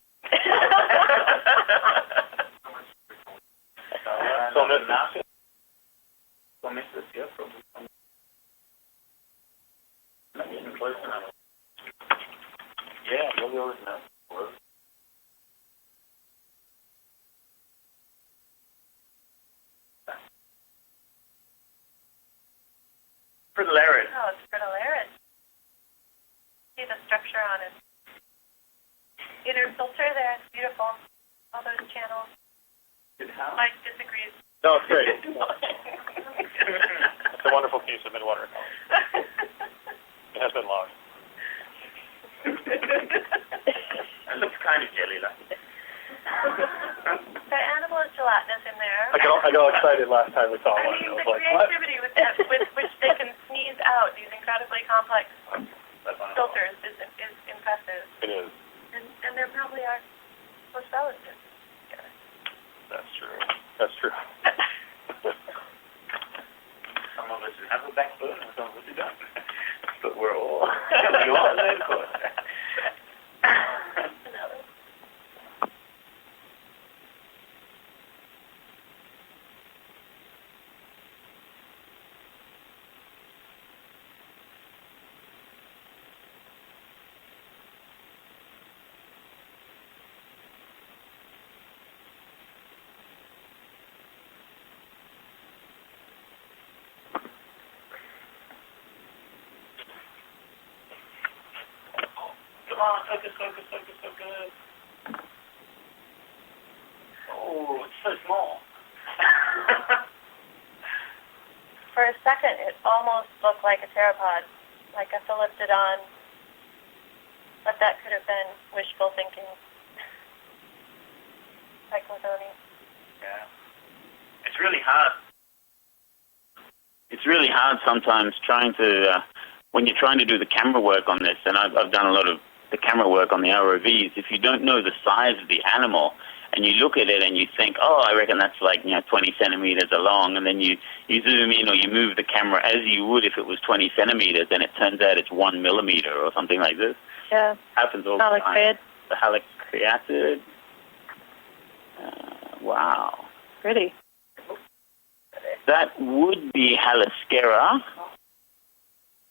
So miss this, yeah, probably. Not even close enough. Yeah, really always know. Fritillarid. Oh, it's fritillarid. See the structure on its inner filter there. It's beautiful. All those channels. Mike disagrees. No, it's great. It's a wonderful piece of midwater ecology. It has been long. It looks kind of jelly-like. The animal is gelatinous in there. I got all excited last time we saw I one. mean, It was the like, what? creativity with which they can sneeze out these incredibly complex filters is impressive. It is. And there probably are close relatives. That's true. That's true. Some of us have a backbone and some of us don't. But we're all, we all know, of course. Come on, focus. Oh, it's so small. For a second, it almost looked like a pteropod, like a philiptodon. But that could have been wishful thinking. Cyclodony. Yeah. It's really hard. It's really hard sometimes trying to, when you're trying to do the camera work on this, and I've done a lot of the camera work on the ROVs, if you don't know the size of the animal, and you look at it and you think, oh, I reckon that's like 20 centimeters along, and then you zoom in or you move the camera as you would if it was 20 centimeters, and it turns out it's 1 millimeter or something like this. Yeah. Happens all the time. The halicreatid. Wow. Pretty. That would be Haliscera.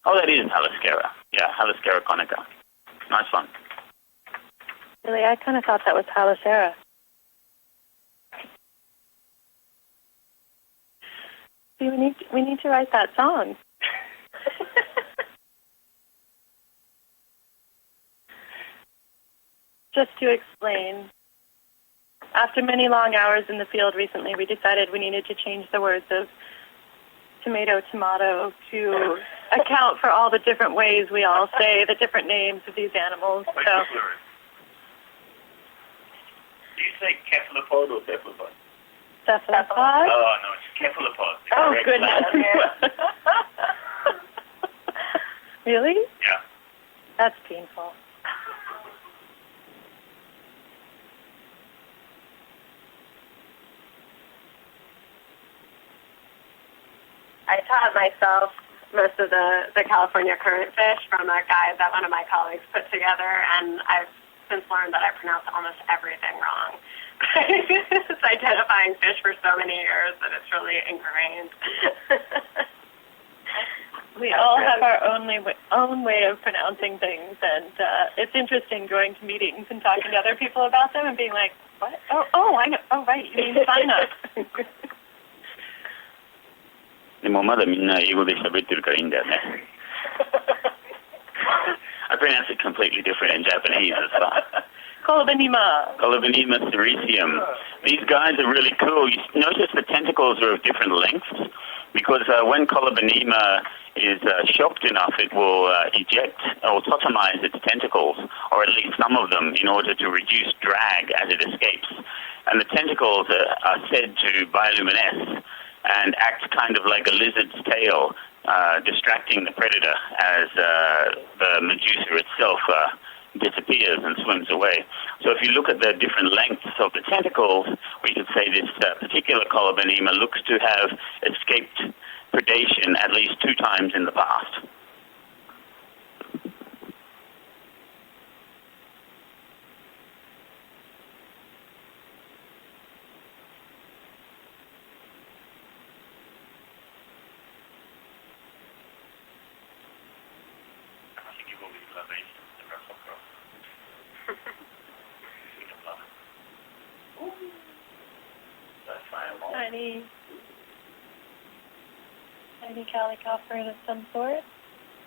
Oh, that is Haliscera. Yeah, Haliscera conica. Nice one. Really, I kind of thought that was Halicera. See, we need to write that song. Just to explain, after many long hours in the field recently, we decided we needed to change the words of tomato to account for all the different ways we all say the different names of these animals. So, Do you say cephalopod or cephalopod? cephalopod? Oh, no, it's cephalopod. Oh, goodness. Really? Yeah. That's painful. I taught myself most of the California current fish from a guide that one of my colleagues put together, and I've since learned that I pronounce almost everything wrong. It's identifying fish for so many years that it's really ingrained. We all have our own way of pronouncing things, and it's interesting going to meetings and talking to other people about them and being like, What? I know. Oh, right. You mean sign up. でもまだみんな英語で喋ってるからいいんだよね。I pronounce it completely different in Japanese as well. Colobanima. Colobanima sericium. These guys are really cool. You notice the tentacles are of different lengths because when Colobanima is shocked enough, it will eject or totomize its tentacles, or at least some of them, in order to reduce drag as it escapes. And the tentacles are said to bioluminesce and act kind of like a lizard's tail, distracting the predator as the medusa itself disappears and swims away. So if you look at the different lengths of the tentacles, we could say this particular Colobanima looks to have escaped predation at least 2 times in the past. Tiny calicopterid of some sort.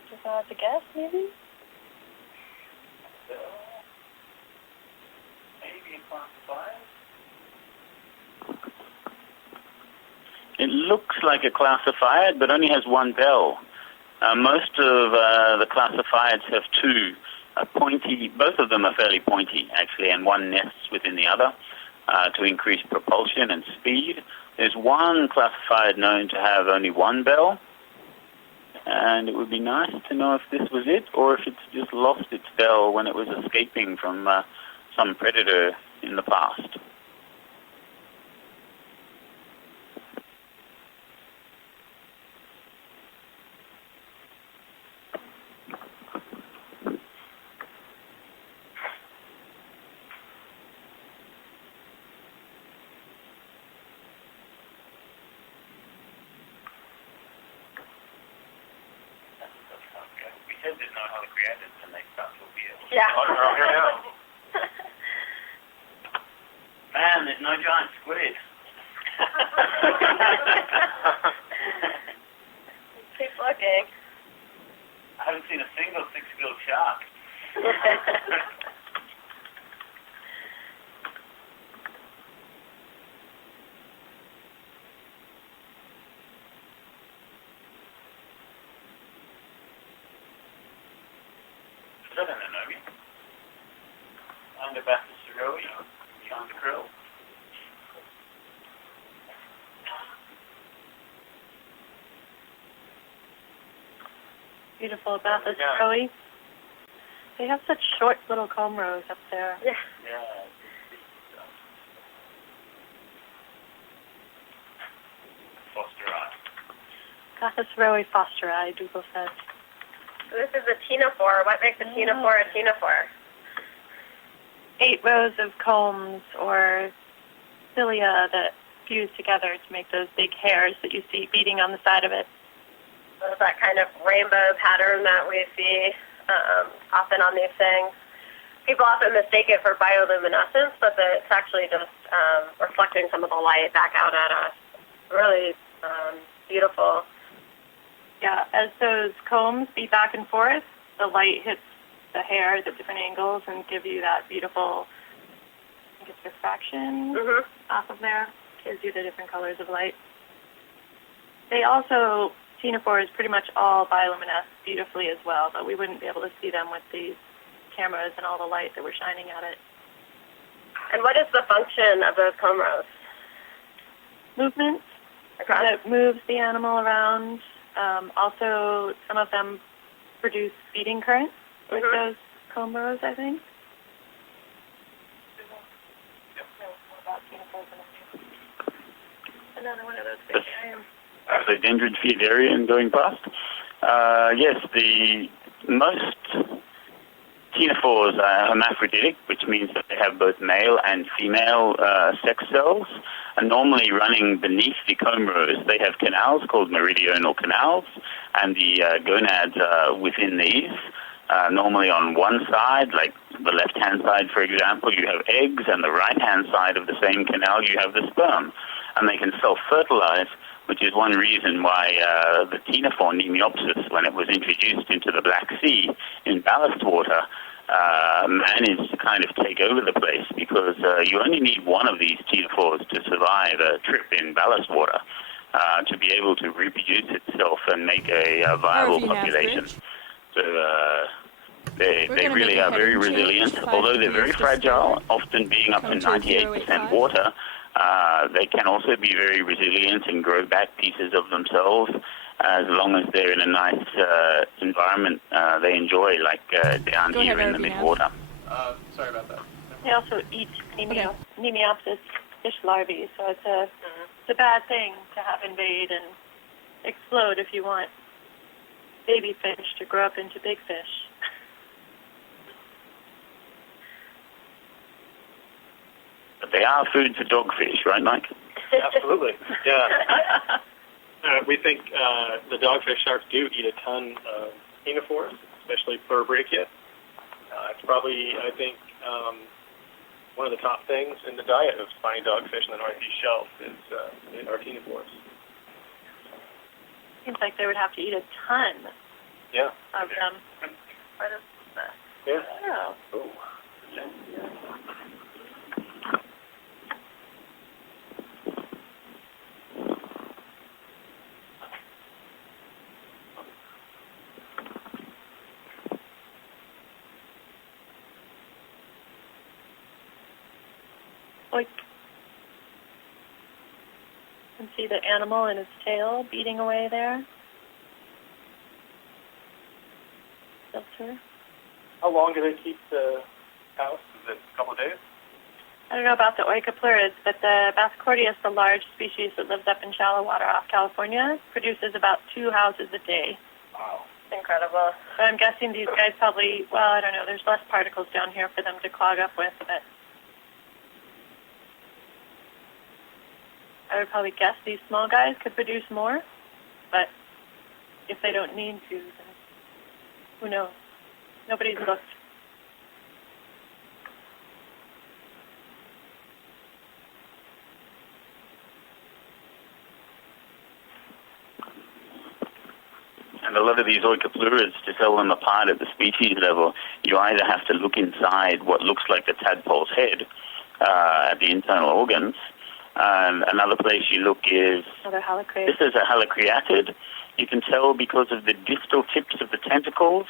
Just have to guess, maybe? Maybe classified. It looks like a classified, but only has 1 bell. Most of the classifieds have 2 pointy. Both of them are fairly pointy, actually, and one nests within the other to increase propulsion and speed. There's one classified known to have only 1 bell, and it would be nice to know if this was it or if it's just lost its bell when it was escaping from some predator in the past. Didn't know how to create it, and they start to be able to. Yeah. Man, there's no giant squid. Keep looking. I haven't seen a single 6-gilled shark. Beautiful Bathus Roe. They have such short little comb rows up there. Yeah. Bathus Roe fosteri, Dougal says. So this is a ctenophore. What makes a ctenophore a ctenophore? 8 rows of combs or cilia that fuse together to make those big hairs that you see beating on the side of it. So it's that kind of rainbow pattern that we see often on these things. People often mistake it for bioluminescence, but it's actually just reflecting some of the light back out at us. Really beautiful. Yeah, as those combs beat back and forth, the light hits the hairs at different angles and give you that beautiful, I think it's refraction off of there. Gives you the different colors of light. They also, ctenophores pretty much all bioluminesce beautifully as well, but we wouldn't be able to see them with these cameras and all the light that we're shining at it. And what is the function of those comb rows? Movement that moves the animal around. Also, some of them produce feeding currents with those comb rows, I think. Another one of those big The dendrid feedarian going past. Yes, the most ctenophores are hermaphroditic, which means that they have both male and female sex cells. And normally running beneath the comb rows, they have canals called meridional canals, and the gonads are within these. Normally on one side, like the left-hand side, for example, you have eggs, and the right-hand side of the same canal, you have the sperm. And they can self-fertilize, which is one reason why the ctenophore Nemiopsis, when it was introduced into the Black Sea in ballast water, managed to kind of take over the place, because you only need one of these ctenophores to survive a trip in ballast water to be able to reproduce itself and make a viable population. So they really are very resilient, although they're very fragile, often being up to 98% water. They can also be very resilient and grow back pieces of themselves as long as they're in a nice environment they enjoy, like down here in the midwater. Sorry about that. They also eat Nemiopsis fish larvae, so it's a bad thing to have invade and explode if you want baby fish to grow up into big fish. But they are food for dogfish, right, Mike? Absolutely, yeah. We think the dogfish sharks do eat a ton of ctenophores, especially Pleurobrachia. It's probably, I think, one of the top things in the diet of spiny dogfish in the Northeast Shelf is our ctenophores. Seems like they would have to eat a ton of them. Yeah. Oh. Oink. You can see the animal and its tail beating away there. Filter. How long do they keep the house? Is it a couple of days? I don't know about the Oikopleurids, but the Bascordius, the large species that lives up in shallow water off California, produces about 2 houses a day. Wow. Incredible. So I'm guessing these guys probably, well, I don't know, there's less particles down here for them to clog up with, but I would probably guess these small guys could produce more, but if they don't need to, then who knows? Nobody's looked. And a lot of these Oikopleurids, to tell them apart at the species level, you either have to look inside what looks like the tadpole's head at the internal organs. And another place you look is, this is a halicreatid. You can tell because of the distal tips of the tentacles,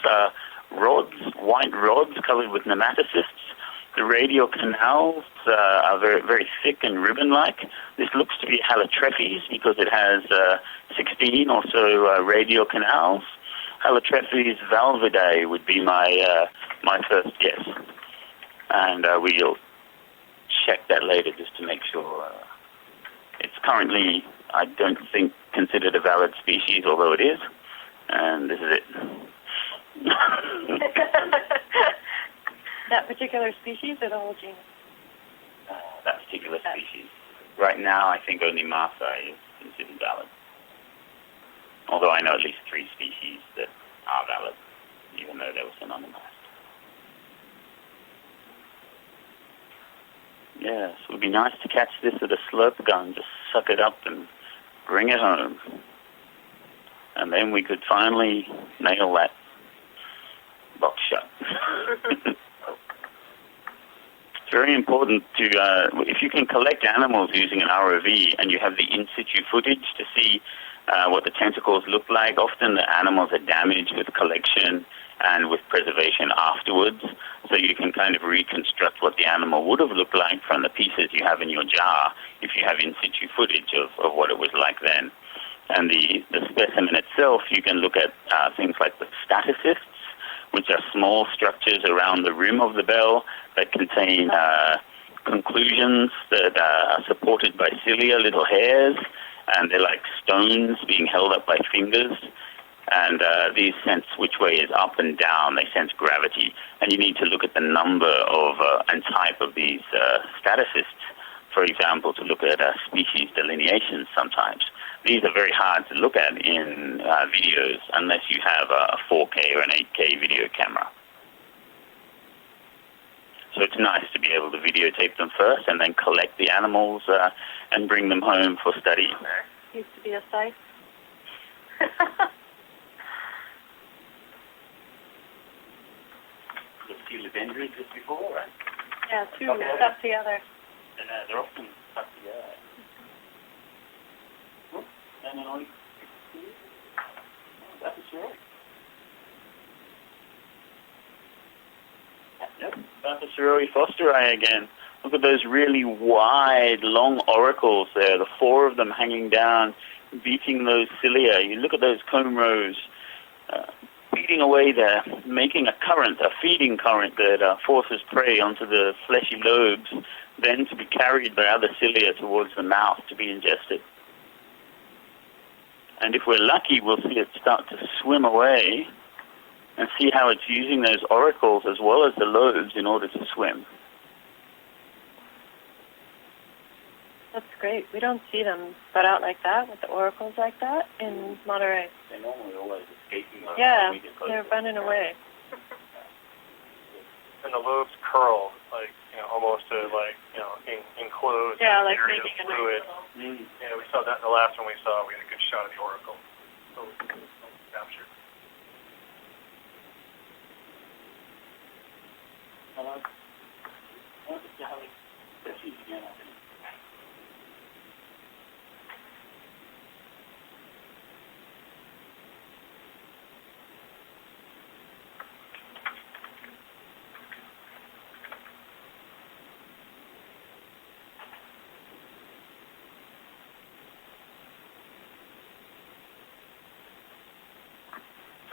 rods, white rods covered with nematocysts. The radial canals are very, very thick and ribbon-like. This looks to be Halotrephes because it has 16 or so radial canals. Halotrephes valvidae would be my first guess. And we'll check that later just to make sure. It's currently, I don't think, considered a valid species, although it is. And this is it. That particular species or the whole genus? That particular species. Right now, I think only Marsa is considered valid. Although I know at least 3 species that are valid, even though they were synonymized. Yes, it would be nice to catch this with a slurp gun, just suck it up and bring it home. And then we could finally nail that box shut. It's very important to, if you can collect animals using an ROV and you have the in-situ footage to see what the tentacles look like, often the animals are damaged with collection and with preservation afterwards, so you can kind of reconstruct what the animal would have looked like from the pieces you have in your jar if you have in-situ footage of what it was like then. And the specimen itself, you can look at things like the statocysts, which are small structures around the rim of the bell that contain conclusions that are supported by cilia, little hairs, and they're like stones being held up by fingers. And these sense which way is up and down. They sense gravity. And you need to look at the number of and type of these statocysts, for example, to look at species delineations sometimes. these are very hard to look at in videos unless you have a 4K or an 8K video camera. So it's nice to be able to videotape them first and then collect the animals and bring them home for study. Used to be a site. You've seen the dendry just before, right? Yeah, two stuck together. And they're often stuck together. And then that's right. Yep, that's a Ceroi fosteri again. Look at those really wide, long auricles there, the four of them hanging down, beating those cilia. You look at those comb rows beating away there, making a current, a feeding current that forces prey onto the fleshy lobes, then to be carried by other cilia towards the mouth to be ingested. And if we're lucky, we'll see it start to swim away and see how it's using those auricles as well as the lobes in order to swim. That's great. We don't see them spread out like that, with the auricles like that, in Monterey. They're normally always escaping. Yeah, they're running away. And the lobes curl, like, almost to, enclosed area of fluid. Yeah, we saw that in the last one we saw. We had a good shot of the auricle. So captured.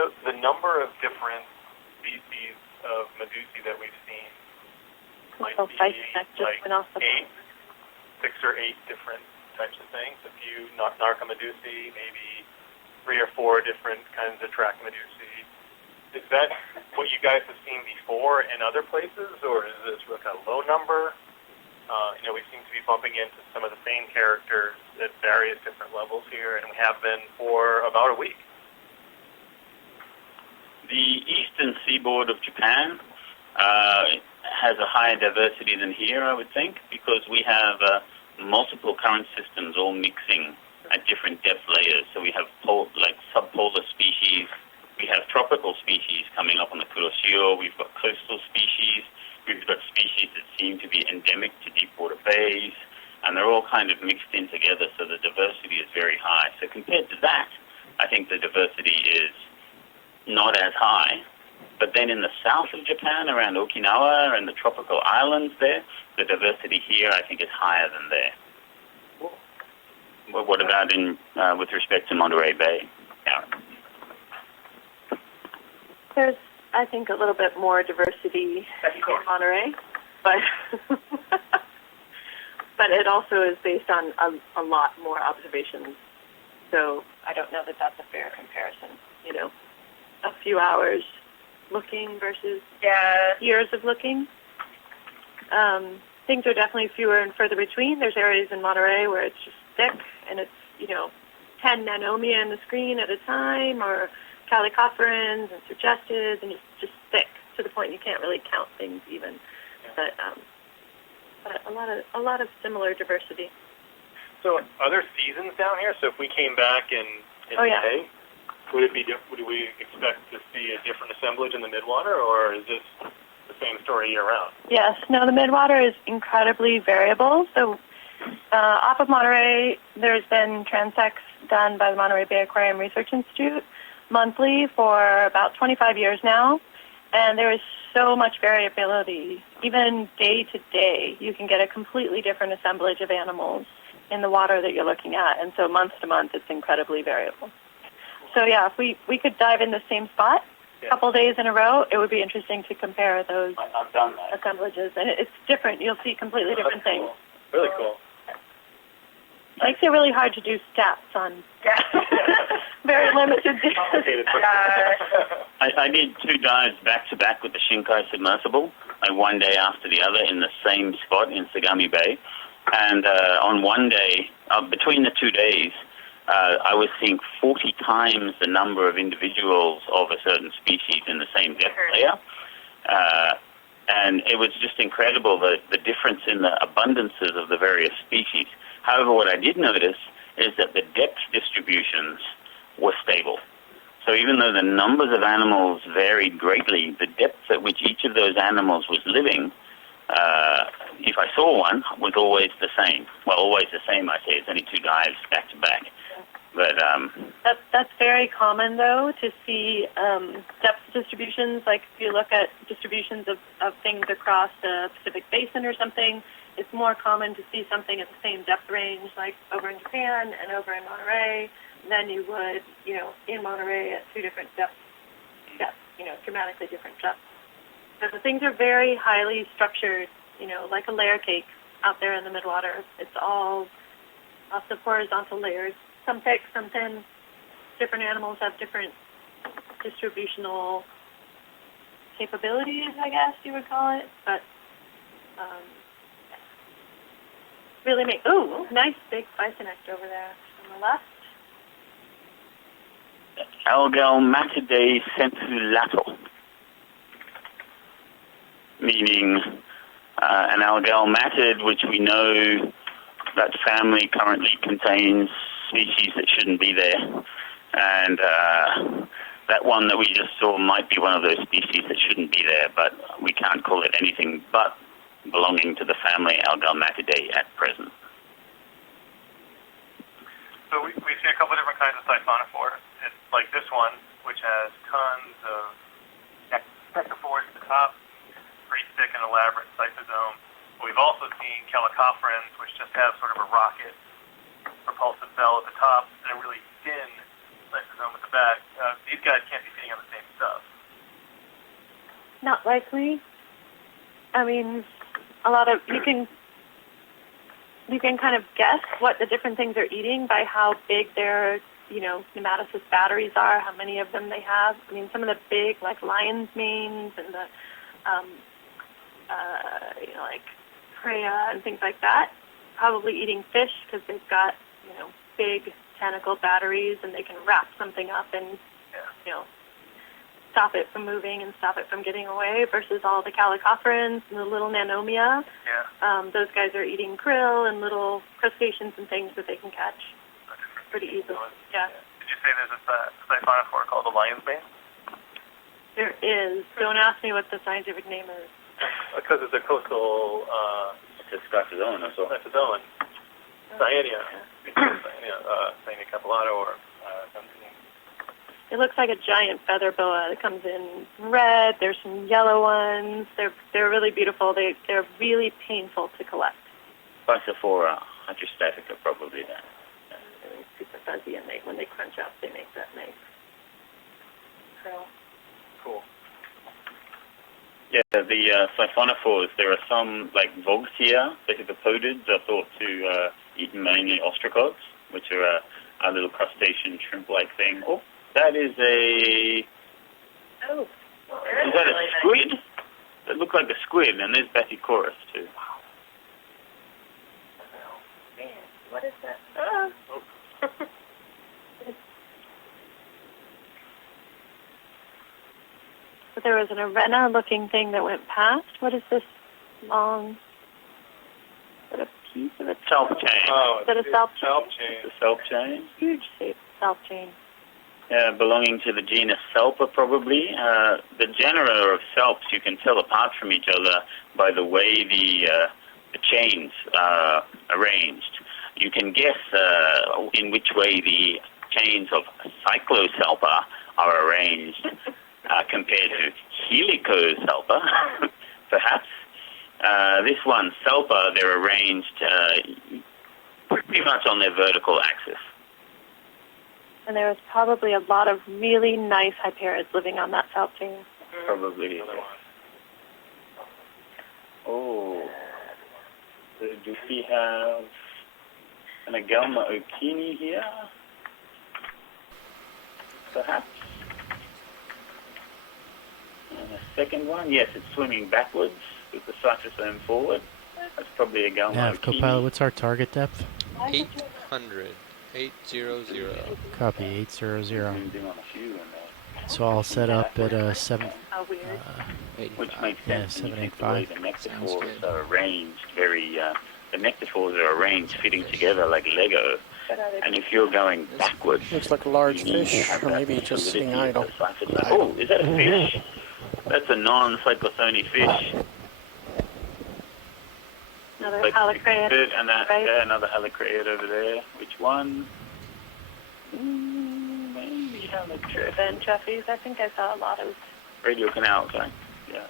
So the number of different species of medusae that we've seen might be like 6 or 8 different types of things. A few narcomedusae, maybe 3 or 4 different kinds of trachomedusae. Is that what you guys have seen before in other places, or is this a low number? We seem to be bumping into some of the same characters at various different levels here, and we have been for about a week. The eastern seaboard of Japan has a higher diversity than here, I would think, because we have multiple current systems all mixing at different depth layers. So we have subpolar species, we have tropical species coming up on the Kuroshio, we've got coastal species, we've got species that seem to be endemic to deep water bays, and they're all kind of mixed in together, so the diversity is very high. So compared to that, I think the diversity is not as high. But then in the south of Japan, around Okinawa and the tropical islands there, the diversity here, I think, is higher than there. Well, what about with respect to Monterey Bay, Aaron? There's, I think, a little bit more diversity in Monterey, but but it also is based on a lot more observations. So I don't know that that's a fair comparison. A few hours looking versus years of looking. Things are definitely fewer and further between. There's areas in Monterey where it's just thick, and it's 10 nanomia in the screen at a time, or calicopherans and suggested, and it's just thick to the point you can't really count things even. But a lot of similar diversity. So are there seasons down here? So if we came back in May, would we expect to see a different assemblage in the midwater, or is this the same story year-round? Yes. No, the midwater is incredibly variable. So off of Monterey, there's been transects done by the Monterey Bay Aquarium Research Institute monthly for about 25 years now, and there is so much variability. Even day to day, you can get a completely different assemblage of animals in the water that you're looking at, and so month to month, it's incredibly variable. So yeah, if we could dive in the same spot a couple days in a row, it would be interesting to compare those assemblages. And it's different. You'll see completely different things. Cool. Really cool. Makes it really hard to do stats on very limited data. I did 2 dives back-to-back with the Shinkai submersible, one day after the other in the same spot in Sagami Bay. And on one day, between the 2 days, I was seeing 40 times the number of individuals of a certain species in the same depth layer. And it was just incredible, the difference in the abundances of the various species. However, what I did notice is that the depth distributions were stable. So even though the numbers of animals varied greatly, the depth at which each of those animals was living, if I saw one, was always the same. Well, always the same, I say. It's only 2 dives back to back. But that's very common, though, to see depth distributions. Like if you look at distributions of things across the Pacific Basin or something, it's more common to see something at the same depth range, like over in Japan and over in Monterey, than you would, in Monterey at 2 different depths, dramatically different depths. So the things are very highly structured, like a layer cake out there in the midwater. It's all lots of horizontal layers. Some thick, some thin. Different animals have different distributional capabilities, I guess you would call it. But really nice big bison over there on the left. Algalmatidae centulato, meaning an algalmatid, which we know that family currently contains species that shouldn't be there. And that one that we just saw might be one of those species that shouldn't be there, but we can't call it anything but belonging to the family Algalmatidae at present. So we see a couple of different kinds of siphonophore. It's like this one, which has tons of nectaphores at the top, pretty thick and elaborate cytosome. But we've also seen chelicophorans, which just have sort of a rocket propulsive cell at the top and a really thin lysosome at the back. These guys can't be feeding on the same stuff. Not likely. I mean, you can kind of guess what the different things are eating by how big their, nematocyst batteries are, how many of them they have. I mean, some of the big, like lion's manes and the, like Freya and things like that, probably eating fish because they've got, big tentacle batteries and they can wrap something up and, stop it from moving and stop it from getting away, versus all the chelicophorans and the little nanomia. Yeah. Those guys are eating krill and little crustaceans and things that they can catch pretty easily. Yeah. Did you say there's a siphonophore called the lion's mane? There is. Don't ask me what the scientific name is. Because it's a coastal... it's scyphozoan or so. Scyphozoan. Cyanea. Cyanea capillata or... It looks like a giant feather boa that comes in red. There's some yellow ones. They're really beautiful. They're really painful to collect. Physophora hydrostatica, probably that. They're super fuzzy, and when they crunch up, they make that nice curl. Cool. Yeah, the siphonophores, there are some, like Vogtia, the hippopodids, are thought to eat mainly ostracods, which are a little crustacean shrimp-like thing. Oh, that is a... Oh. Is that a squid? That looks like a squid, and there's Bathychorus, too. Man, what is that? Oh. But there was an arena-looking thing that went past. What is this long... Is that a piece of it? Self chain. Oh, is that a self chain? Self chain. It's a self chain. Huge self chain. Belonging to the genus Selpa, probably. The genera of Selps you can tell apart from each other by the way the chains are arranged. You can guess in which way the chains of Cycloselpa are arranged compared to Helicoselpa, perhaps. This one, Selpa, they're arranged pretty much on their vertical axis. And there was probably a lot of really nice hyperids living on that self chain. Probably. Oh. So do we have an Agelma okini here? Perhaps. And a second one, yes, it's swimming backwards with the cytosome forward. That's probably Agelma okini. Copilot, what's our target depth? 800. 800. Copy 800. So I'll set up at 7. Which makes Yeah, sense when you think the way 785. the nectaphores are arranged. The nectaphores are arranged fitting together like Lego. And if you're going backwards, Looks like a large you need to fish, have or that maybe just sitting solidity idle. of the cyclotron. Oh, is that a fish? That's a non-cyclothony fish. Another Like halicreid. and that, right? yeah, another halicreid over there. Which one? Maybe halicreid. Then Jeffy's. I think I saw a lot of. Radio canal, sorry. Yeah.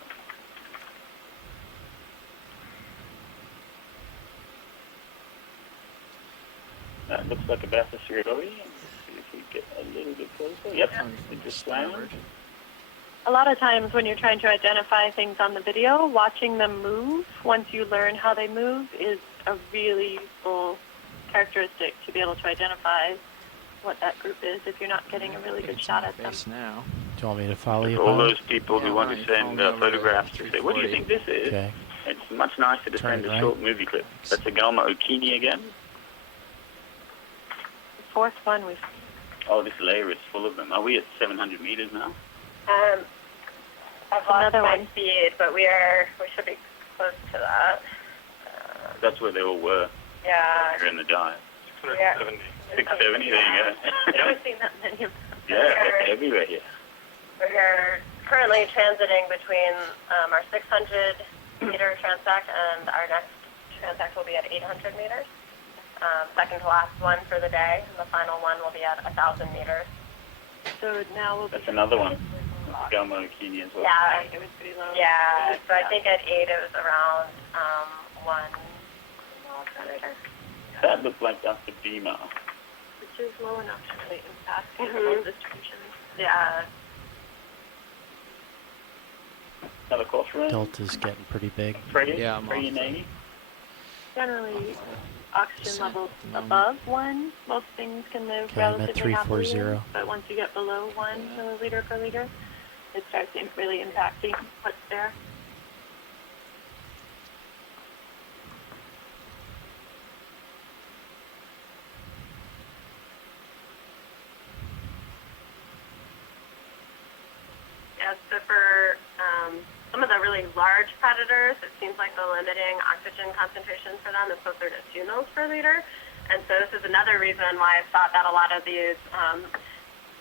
That looks like a Bathurst Let's see if we get a little bit closer. Yep, it just slammed. A lot of times when you're trying to identify things on the video, watching them move, once you learn how they move, is a really useful characteristic to be able to identify what that group is if you're not getting a really good shot at them. Do you want me to follow you? All Pilot? those people who want to send photographs to say, what do you think this is? Okay. It's much nicer to Turn send a right. short movie clip. That's a Gamma Okeanos again. The fourth one we've. Oh, this layer is full of them. Are we at 700 meters now? I've lost Another my one. speed, but we should be close to that. That's where they all were. Yeah. Here in the dive. 670. 670, there you go. I've never seen that many of them. Yeah, they're everywhere here. We're currently transiting between our 600-meter transect and our next transect will be at 800 meters. Second to last one for the day, and the final one will be at 1,000 meters. So now we'll be. That's another one. Gamma Okeanos as well. Yeah, It was pretty low. yeah. So I think at 8 it was around 1 mile per liter. That looked like Dr. Beamer. Which is low enough to really impact Mhm. animal distribution. Yeah. Another crossroad. Delta's getting pretty big. Freddie? Yeah, I'm Freddie off. Navy? Generally, oxygen levels above 1, most things can move Okay, I'm at relatively happily in, 340. but once you get below 1 milliliter per liter, it starts really impacting what's there. Yeah, so for some of the really large predators, it seems like the limiting oxygen concentration for them is closer to 2 mils per liter. And so this is another reason why I've thought that a lot of these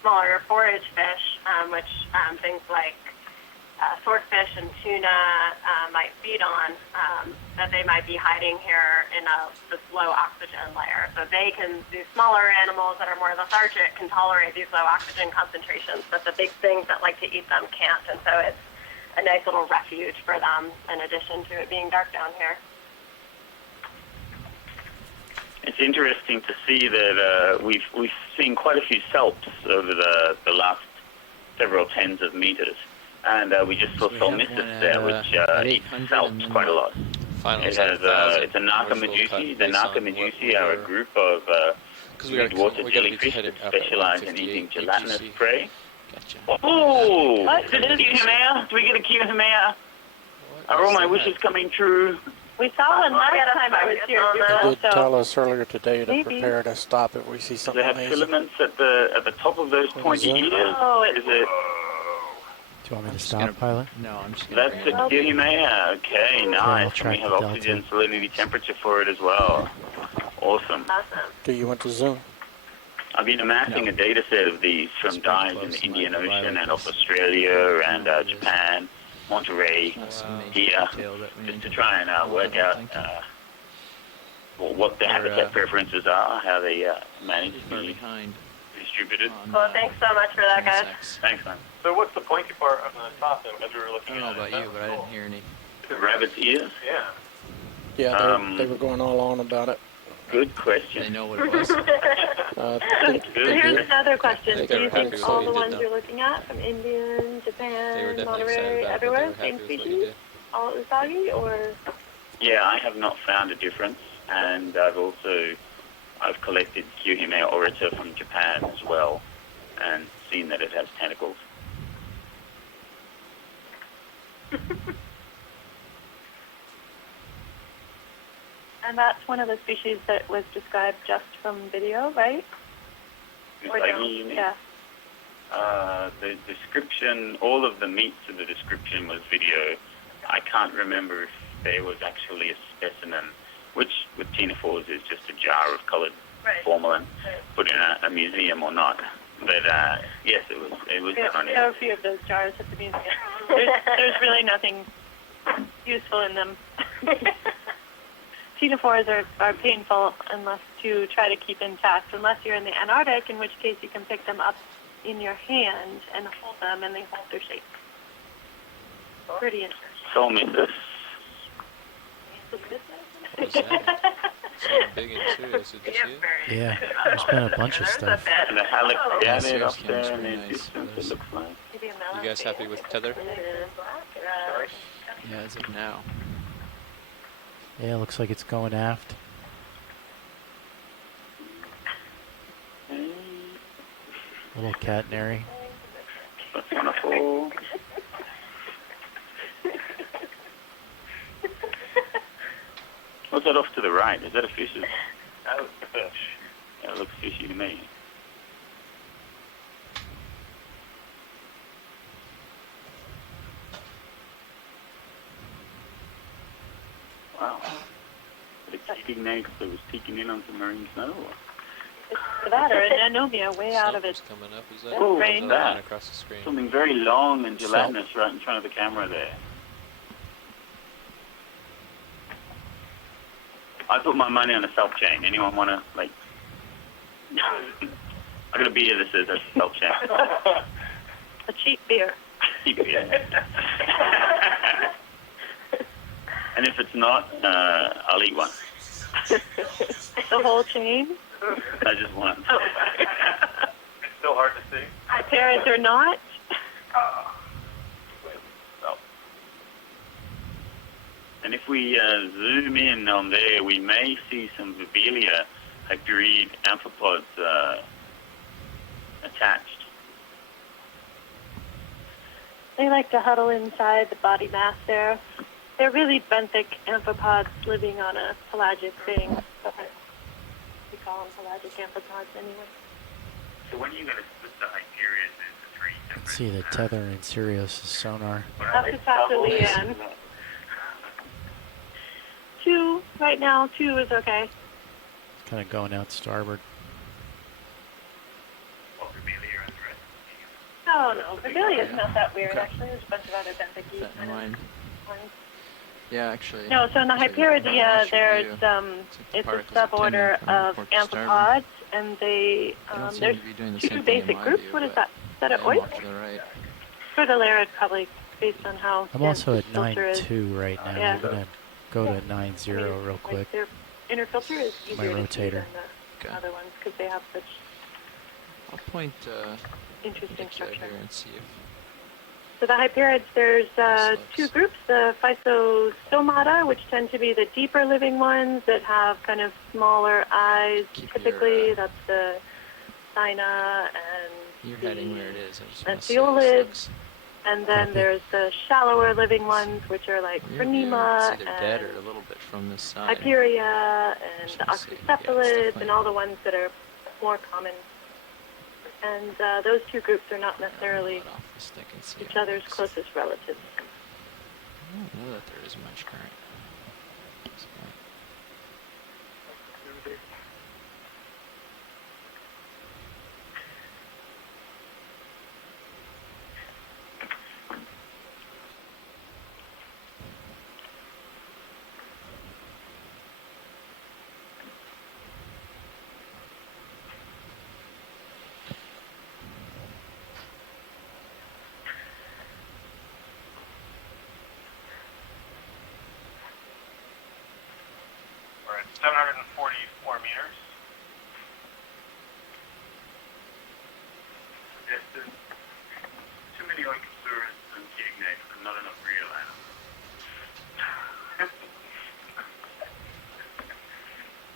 smaller forage fish, which things like swordfish and tuna might feed on, that they might be hiding here in this low oxygen layer. So these smaller animals that are more lethargic can tolerate these low oxygen concentrations, but the big things that like to eat them can't. And so it's a nice little refuge for them in addition to it being dark down here. It's interesting to see that we've seen quite a few salps over the last several tens of meters. And we just saw Solmissus there, which eats salps quite a lot. It has, it's a Narcomedusi. The Narcomedusi are a group of water jellyfish that specialize in eating gelatinous prey. Oh! Did we get Himea? Do we get a cue Himea? Are all my wishes coming true? We saw one last time I was here. They did so tell us earlier today to maybe. prepare to stop if we see Do something they have amazing. filaments at the top of those pointy that? ears? Oh, Is it? Do you want me to stop, Pilot? No, I'm just That's the Himea. Okay, nice. I'll And track we have the oxygen, salinity, temperature for it as well. Awesome. Do you want to zoom? I've been amassing a data set of these from dives in the Indian Ocean and off Australia and Japan, Monterey, here, just to try and work out what the habitat preferences are, how they manage to be distributed. Well, thanks so much for that, guys. Thanks, man. So what's the pointy part on the top then, as we were looking I don't know at about it? you, but I didn't hear any. The rabbit's ears? Yeah. Yeah, they were going all on about it. Good question. They know what it was. So here's another question. Do you think all the ones you're looking at, from Indian, Japan, Monterey, everywhere, same species? All Usagi, or? Yeah, I have not found a difference, and I've collected Kyuhime orita from Japan as well, and seen that it has tentacles. And that's one of the species that was described just from video, right? Or no? Yeah. The description, all of the meats of the description was video. I can't remember if there was actually a specimen, which with ctenophores is just a jar of coloured formalin put in a museum or not. But yes, it was. There are a few of those jars at the museum. There's really nothing useful in them. Ctenophores are painful unless to try to keep intact, unless you're in the Antarctic, in which case you can pick them up in your hand and hold them, and they hold their shape. Pretty interesting. Soul mythos. What's that? Something big and serious. Did you see it? Yeah, there's been a bunch of stuff. And the halleck down there up there, Really and it nice. looks like. You guys happy with tether? Yeah, as of now. Yeah, looks like it's going aft. Little catenary. That's wonderful. What's that off to the right? Is that a fish? That looks a fish. That looks fishy to me. Wow. Did a keeping next that was peeking in on some marine snow? For that, or an anomia way out of it. Coming up, is that? Oh, Rain. that. Across the screen. Something very long and gelatinous right in front of the camera there. I put my money on a self chain. Anyone want to, like... I got a beer that says that's self chain. A cheap beer. Cheap beer. And if it's not, I'll eat one. The whole chain? I just one. It's still hard to see. My parents are not. And if we zoom in on there, we may see some Vivelia hyperiid amphipods attached. They like to huddle inside the body mass there. They're really benthic amphipods living on a pelagic thing. We call them pelagic amphipods anyway. So when are you going to split the hyperiids into three different... Let's see the tether and Sirius sonar. I'll have to talk to Leanne. 2 right now. 2 is okay. Kind of going out starboard. Oh no, Vivelia is not that weird actually. There's a bunch of other benthic ones. Yeah, actually. No, so in the Hyperidia, there's it's a suborder of amphipods, and they there's 2 basic groups. What is that? Is that an oyster? Protolerate, probably based on how. I'm also at filter is. 9.2 right now. Yeah. I'm gonna go to 9.0 real quick. Their inner filter is My easier to see rotator. than the other ones because they have such I'll point interesting picture structure. here and see if. So the Hyperids, there's 2 groups, the Physostomata, which tend to be the deeper living ones that have kind of smaller eyes. Typically, that's the Cyna and You're heading where it is. I just and want to see how this Phyolids. looks. And then there's the shallower living ones, which are like You're Phronema it's either dead and or a little bit from this side. Hyperia and the Let's see. Oxycephalids and all the ones that are more common. And those 2 groups are not necessarily each other's closest relatives. I don't know that there is much current. We're at 744 meters. Yes, there's too many Okeanos and Okeanos and not enough real animals.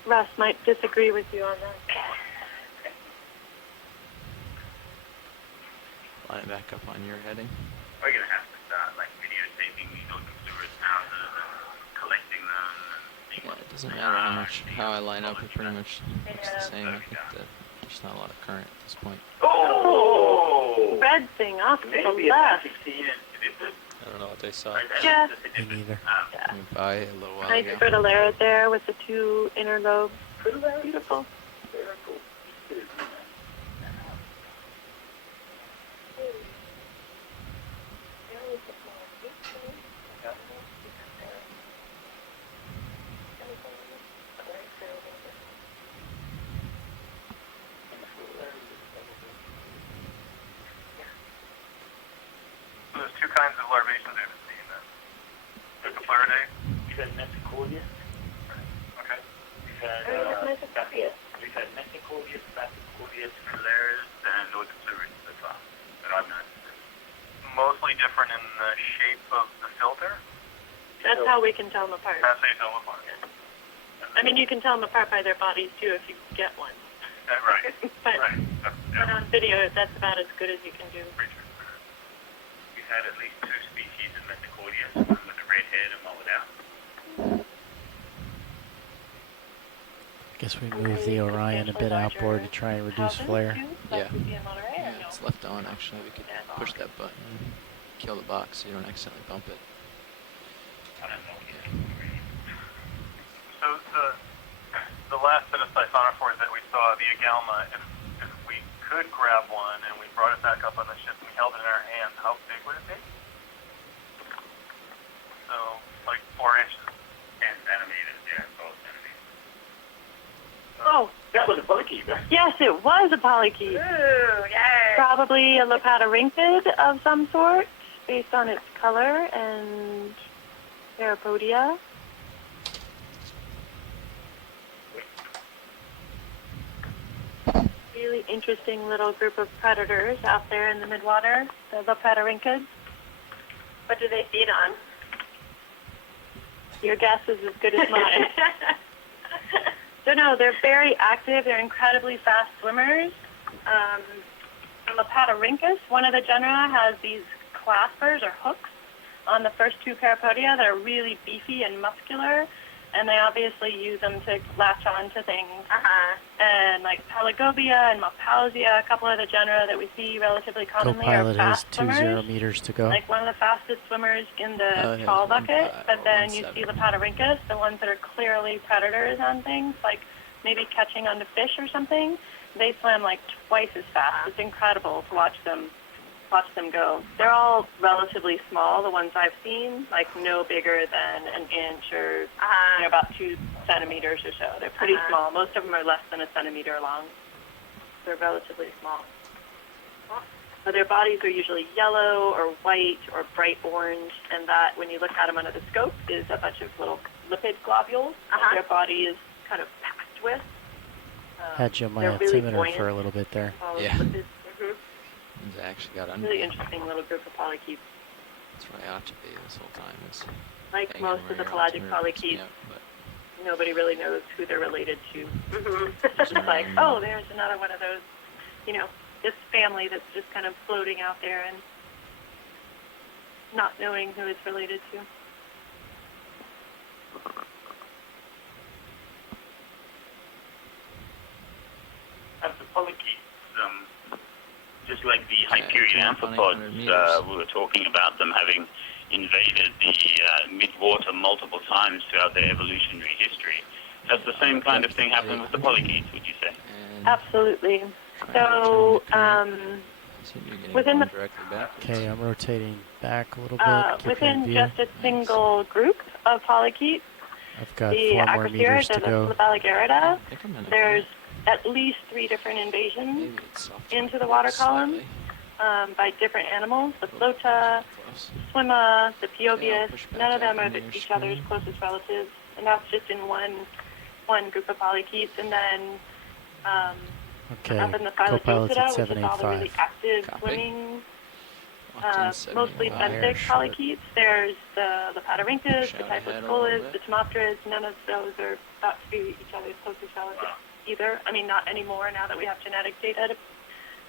Russ might disagree with you on that. Line it back up on your heading. We're going to have to start like videotaping these Okeanos houses and collecting them. And Yeah, it Doesn't matter how I line up, it pretty much looks the same. I think that there's not a lot of current at this point. Oh! Red thing off to the left. I don't know what they saw. Yeah. Me neither. I mean, by a little while Nice ago. fritillary there with the two inner lobes. Beautiful. So there's two kinds of larvaceous I've seen then. There's the Floridae. We've had Mexicordius. Okay. We've had Mexicordius, Basicordius, Flares and Okeanos so far that I've known. Mostly different in the shape of the filter. That's how we can tell them apart. That's how you tell them apart. I mean, you can tell them apart by their bodies too if you get one. Right. but, but on video, that's about as good as you can do. We've had at least two species of Mexicordius, one with a red head and one without. I guess we move the Orion a bit outboard to try and reduce flare. Yeah. It's left on, actually. We could push that button and kill the box so you don't accidentally bump it. So the last set of siphonophores that we saw, the Agalma, if we could grab one and we brought it back up on the ship and we held it in our hands, how big would it be? So, like 4 inches. 10 centimeters, yeah, 12 centimeters. Oh, that was a polychaete. Yes, it was a polychaete. Ooh, yay. Probably a lepidorhynchid of some sort, based on its color and parapodia. Really interesting little group of predators out there in the midwater, the lepidorhynchids. What do they feed on? Your guess is as good as mine. So no, they're very active. They're incredibly fast swimmers. The Lepidorhynchus, one of the genera, has these claspers or hooks on the first two parapodia that are really beefy and muscular, and they obviously use them to latch on to things. And like Pelagobia and Malpausia, a couple of the genera that we see relatively commonly are Co-pilot has fast 20 swimmers. meters to go. Like one of the fastest swimmers in the tall bucket, but then you see Lepidorhynchus, the ones that are clearly predators on things, like maybe catching onto fish or something. They swim like twice as fast. It's incredible to watch them go. They're all relatively small, the ones I've seen, like no bigger than an inch or about 2 centimeters or so. They're pretty small. Most of them are less than a centimeter long. They're relatively small. But their bodies are usually yellow or white or bright orange, and that, when you look at them under the scope, is a bunch of little lipid globules that their body is kind of packed with. Had you on my really altimeter buoyant. for a little bit there. Yeah. Lipids. They actually got under. Really interesting little group of polychaetes. That's where I ought to be this whole time. Is Like most of the pelagic polychaetes, nobody really knows who they're related to. It's like, oh, there's another one of those, this family that's just kind of floating out there and not knowing who it's related to. As the polychaetes, just like the Hyperion amphipods, we were talking about them having invaded the mid-water multiple times throughout their evolutionary history. Does the same kind of thing happen with the polychaetes, would you say? Absolutely. So, within the Okay, I'm rotating back a little bit. Keep within in view. just a single group of polychaetes, I've got the 4 more meters to Acrospheria, go. the Labaligarida, there's at least 3 different invasions into the water column by different animals. The Flota, Swimma, the Piobius, none of them are each other's closest relatives, and that's just in one group of polychaetes. And then Okay, up in the co-pilot's at Phyllocida, which is all the really 785. active swimming, mostly benthic polychaetes. There's the Lepidorhynchus, the Typhlosporus, the Tomopterids. None of those are thought to be each other's closest relatives either. I mean, not anymore now that we have genetic data to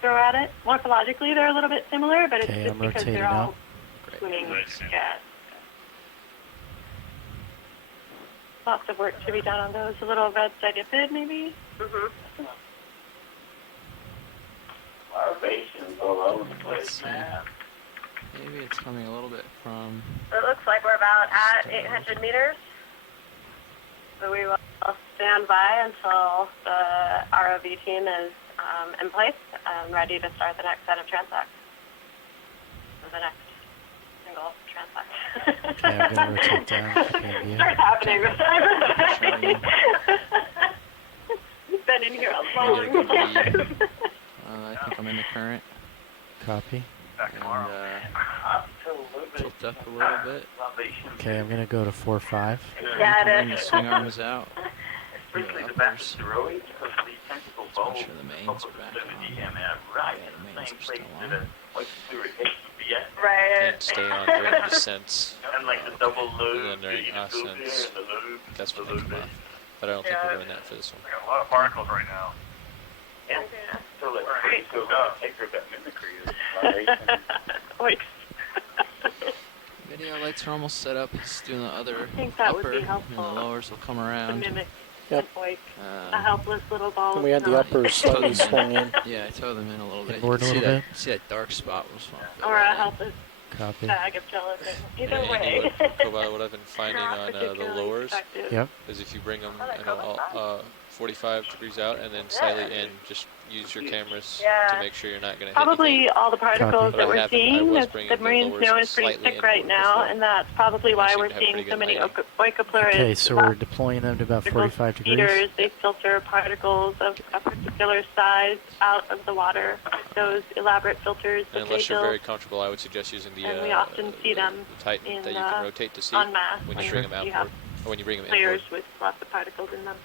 throw at it. Morphologically, they're a little bit similar, but it's Okay, just I'm because rotating they're all out. swimming. Yeah. lots of work to be done on those. A little red sidipid, maybe? Mm-hmm. Larvations all over the place, man. Maybe it's coming a little bit from... It looks like we're about at 800 meters. So we will stand by until the ROV team is in place and ready to start the next set of transects. The next single transect. Okay, I'm going to rotate down. Okay, Starts happening this time. You've been in here a long time. I think I'm in the current. Copy. And tilt up a little bit. Okay, I'm going to go to 4-5. Got Bring the it. swing arms out. Especially the backsteroids, because the tentacle bulbs sure the mains are back on. right Yeah, the in mains the are same place still that on. a white fluid takes to be at. Right. And stay on during descents. And like the double And lobe, then during the filter ascents, and the lobe. that's when they come off. But I don't think we're doing that for this one. We got a lot of particles right now. Yeah. So let's take her that mimicry. Wait. Video lights are almost set up. He's doing the other I think that would upper, be and helpful. the lowers will come To around. mimic Yep. like a helpless little ball. And we had the uppers slightly swung in. Yeah, I towed them in a little bit. Inboard You a can little bit. see that dark spot was fun. Or a helpless Copy. bag of gelatin. Either And way. what I've been finding on the lowers Yep. is if you bring them 45 degrees out and then slightly in, just use your cameras to make sure you're not going to hit Probably anything. all the particles But that we're seeing, was the bringing marine the snow lowers is pretty slightly thick right inboard now, before. and that's probably why seem we're to have seeing pretty so good many lighting. oikopleuris. Okay, so we're deploying them to about 45 degrees. Heaters, they filter particles of a particular size out of the water. Those elaborate filters that And unless they you're very build, comfortable, I would suggest using the and we often see them Titan in, that you can rotate to see en masse when you when bring them you outboard, have or when you bring them layers inboard. with lots of particles in them.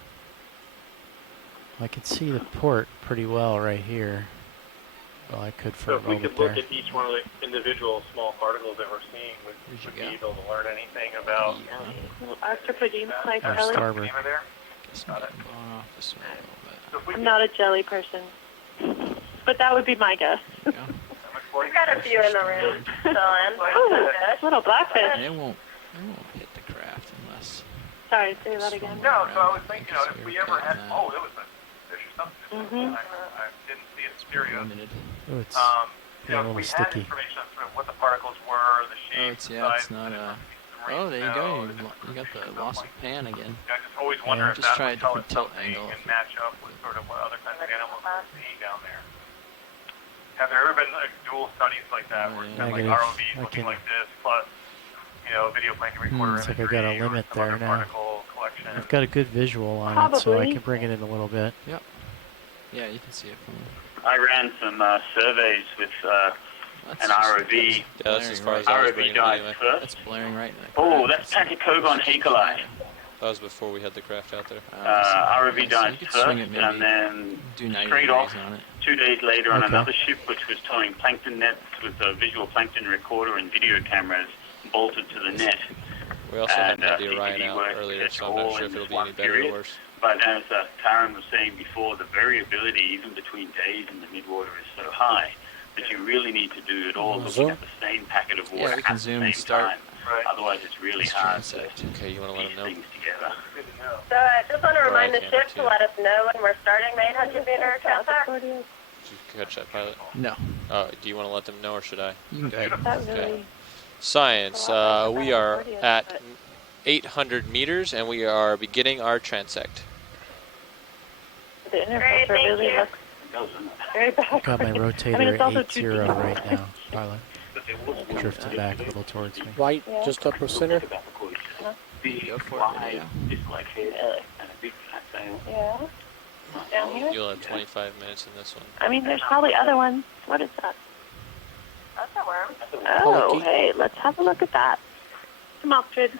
I can see the port pretty well right here. Well, I could for So a if we moment could look there. at each one of the indivival small particles that we're seeing, would be able to learn anything about Little arthropody, like Or jelly. starboard. name of there? Guess I'm getting blown off this way a little bit. So if we I'm not a jelly person, but that would be my guess. There you go. We've got a few in the room still in. Oh, little blackfish. And it won't hit the craft unless... Sorry, say that again. No, so I was thinking, if we ever had, it was a fish or something. Mhm. I didn't see it stereo. Oh, it's You know, a if we little had sticky. information on sort of what the particles were, the shape, it's the it's size, not the Oh, there you go. You got the loss of pan again. I just always wonder Yeah, if just that try a would tell us different tilt something angle. and match up with sort of what other kinds of animals we're seeing down there. Have there ever been like dual studies like that, where it's kind of like Negative. ROVs I looking can- like this, plus video plankton recorder It's like I got a imagery or limit some other there now. particle collection? I've got a good visual on it, so I Probably. can bring it in a little bit. Yep. Yeah, you can see it from... I ran some surveys with an ROV. Yeah, that's as far as I was ROV bringing it died anyway. first. That's blaring right in the Oh, craft. that's Tachycogon hacoli. That was before we had the craft out there. ROV so died you could first, swing it maybe, and then do 90 straight degrees off on it. 2 days later on Okay. another ship which was towing plankton nets with a visual plankton recorder and video cameras bolted to the net. We also hadn't had the CCD Orion out worked earlier, catch so I'm all not sure in if it'll this be any one better or period. worse. But as Taryn was saying before, the variability even between days in the midwater is so high that you really need to do it all looking Zoom. at the same packet of Yeah, water we can at the zoom same and start. time. Otherwise, it's really This hard to transect. Okay, you want to let piece them know? things together. So I just want to remind the Right, ship yeah. to let us know when we're starting the 800 meter transect. Did you catch that, pilot? No. Do you want to let them know, or should I? You can go ahead. That really Science, we are at 800 meters, and we are beginning our transect. the interface really looks very bad. Got my rotator I mean, it's also at 2 8-0 feet. right now, pilot. Drifted back a little towards me. Right, just upper center. Go for it, video. It's like head and a big flat sail. Yeah. Down here? You'll have 25 minutes in this one. I mean, there's probably other ones. What is that? That's a worm. Oh, Polychaete. hey, let's have a look at that. Homoptrid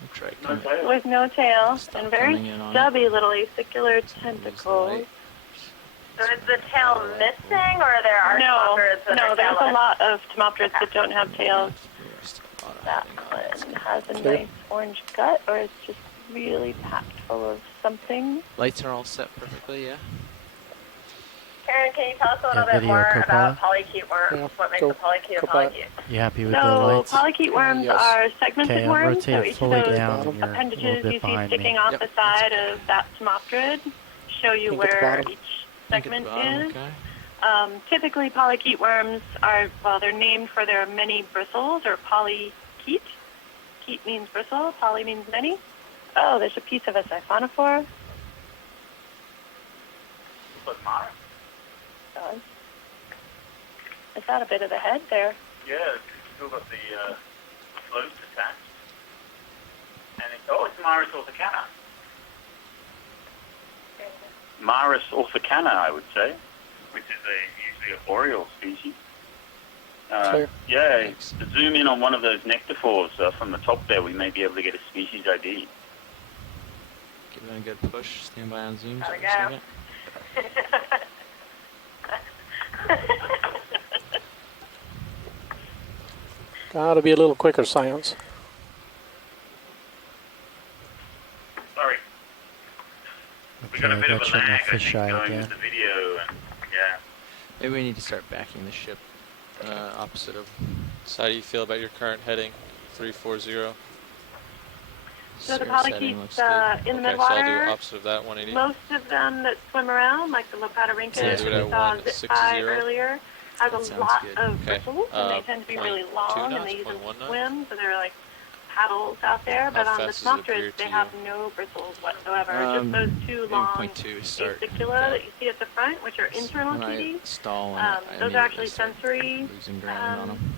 We'll try coming. with no tail Stop and very coming in on it. stubby little acicular Lose the tentacles. light. So is the tail missing, or there are no, there's a lot of tomopterids that don't have tails. That one has a nice orange gut, or it's just really packed full of something. Lights are all set perfectly, yeah? Karen, can you tell us a little bit more about polychaete worms? Yeah, What makes a polychaete a polychaete? You happy with the So lights? polychaete worms Yes. are segmented Okay, I'm worms. So rotated each of fully those down, and you're a little appendages bit you see behind sticking me. off the side of that smopterid show you Pink at the where bottom. each segment is. Okay. Typically, polychaete worms are, well, they're named for their many bristles, or polychaete. Chaete means bristle, poly means many. Oh, there's a piece of a siphonophore. But Mara? Is that a bit of the head there? Yeah, it's still got the floats attached. And it's Maris orthicana. Maris orthicana, I would say, which is usually a boreal species. Yeah, to zoom in on one of those nectaphores from the top there, we may be able to get a species ID. Give it a good push. Stand by on Zoom. There we Second. Gotta be a little quicker, science. Sorry. We got a bit of a lag, I think, going again. with the video, and yeah. Maybe we need to start backing the ship opposite of. So how do you feel about your current heading, 340? So the Cirrus heading polychaetes looks good. in the Okay, so I'll do midwater, opposite of that, 180. most of them that swim around, like the Lopatorhynchus So we do it at saw 160. zip by earlier, has That a sounds lot good. of Okay, bristles, and they tend to be really long, and they use them to swim, so they're like paddles out there. But on the fast does it appear smopterids, they to have no bristles whatsoever. Just those two maybe long 0.2 start. fascicula that you see at the front, which are internal When I teeth. stall on it, I Those are immediately actually start sensory losing ground on them.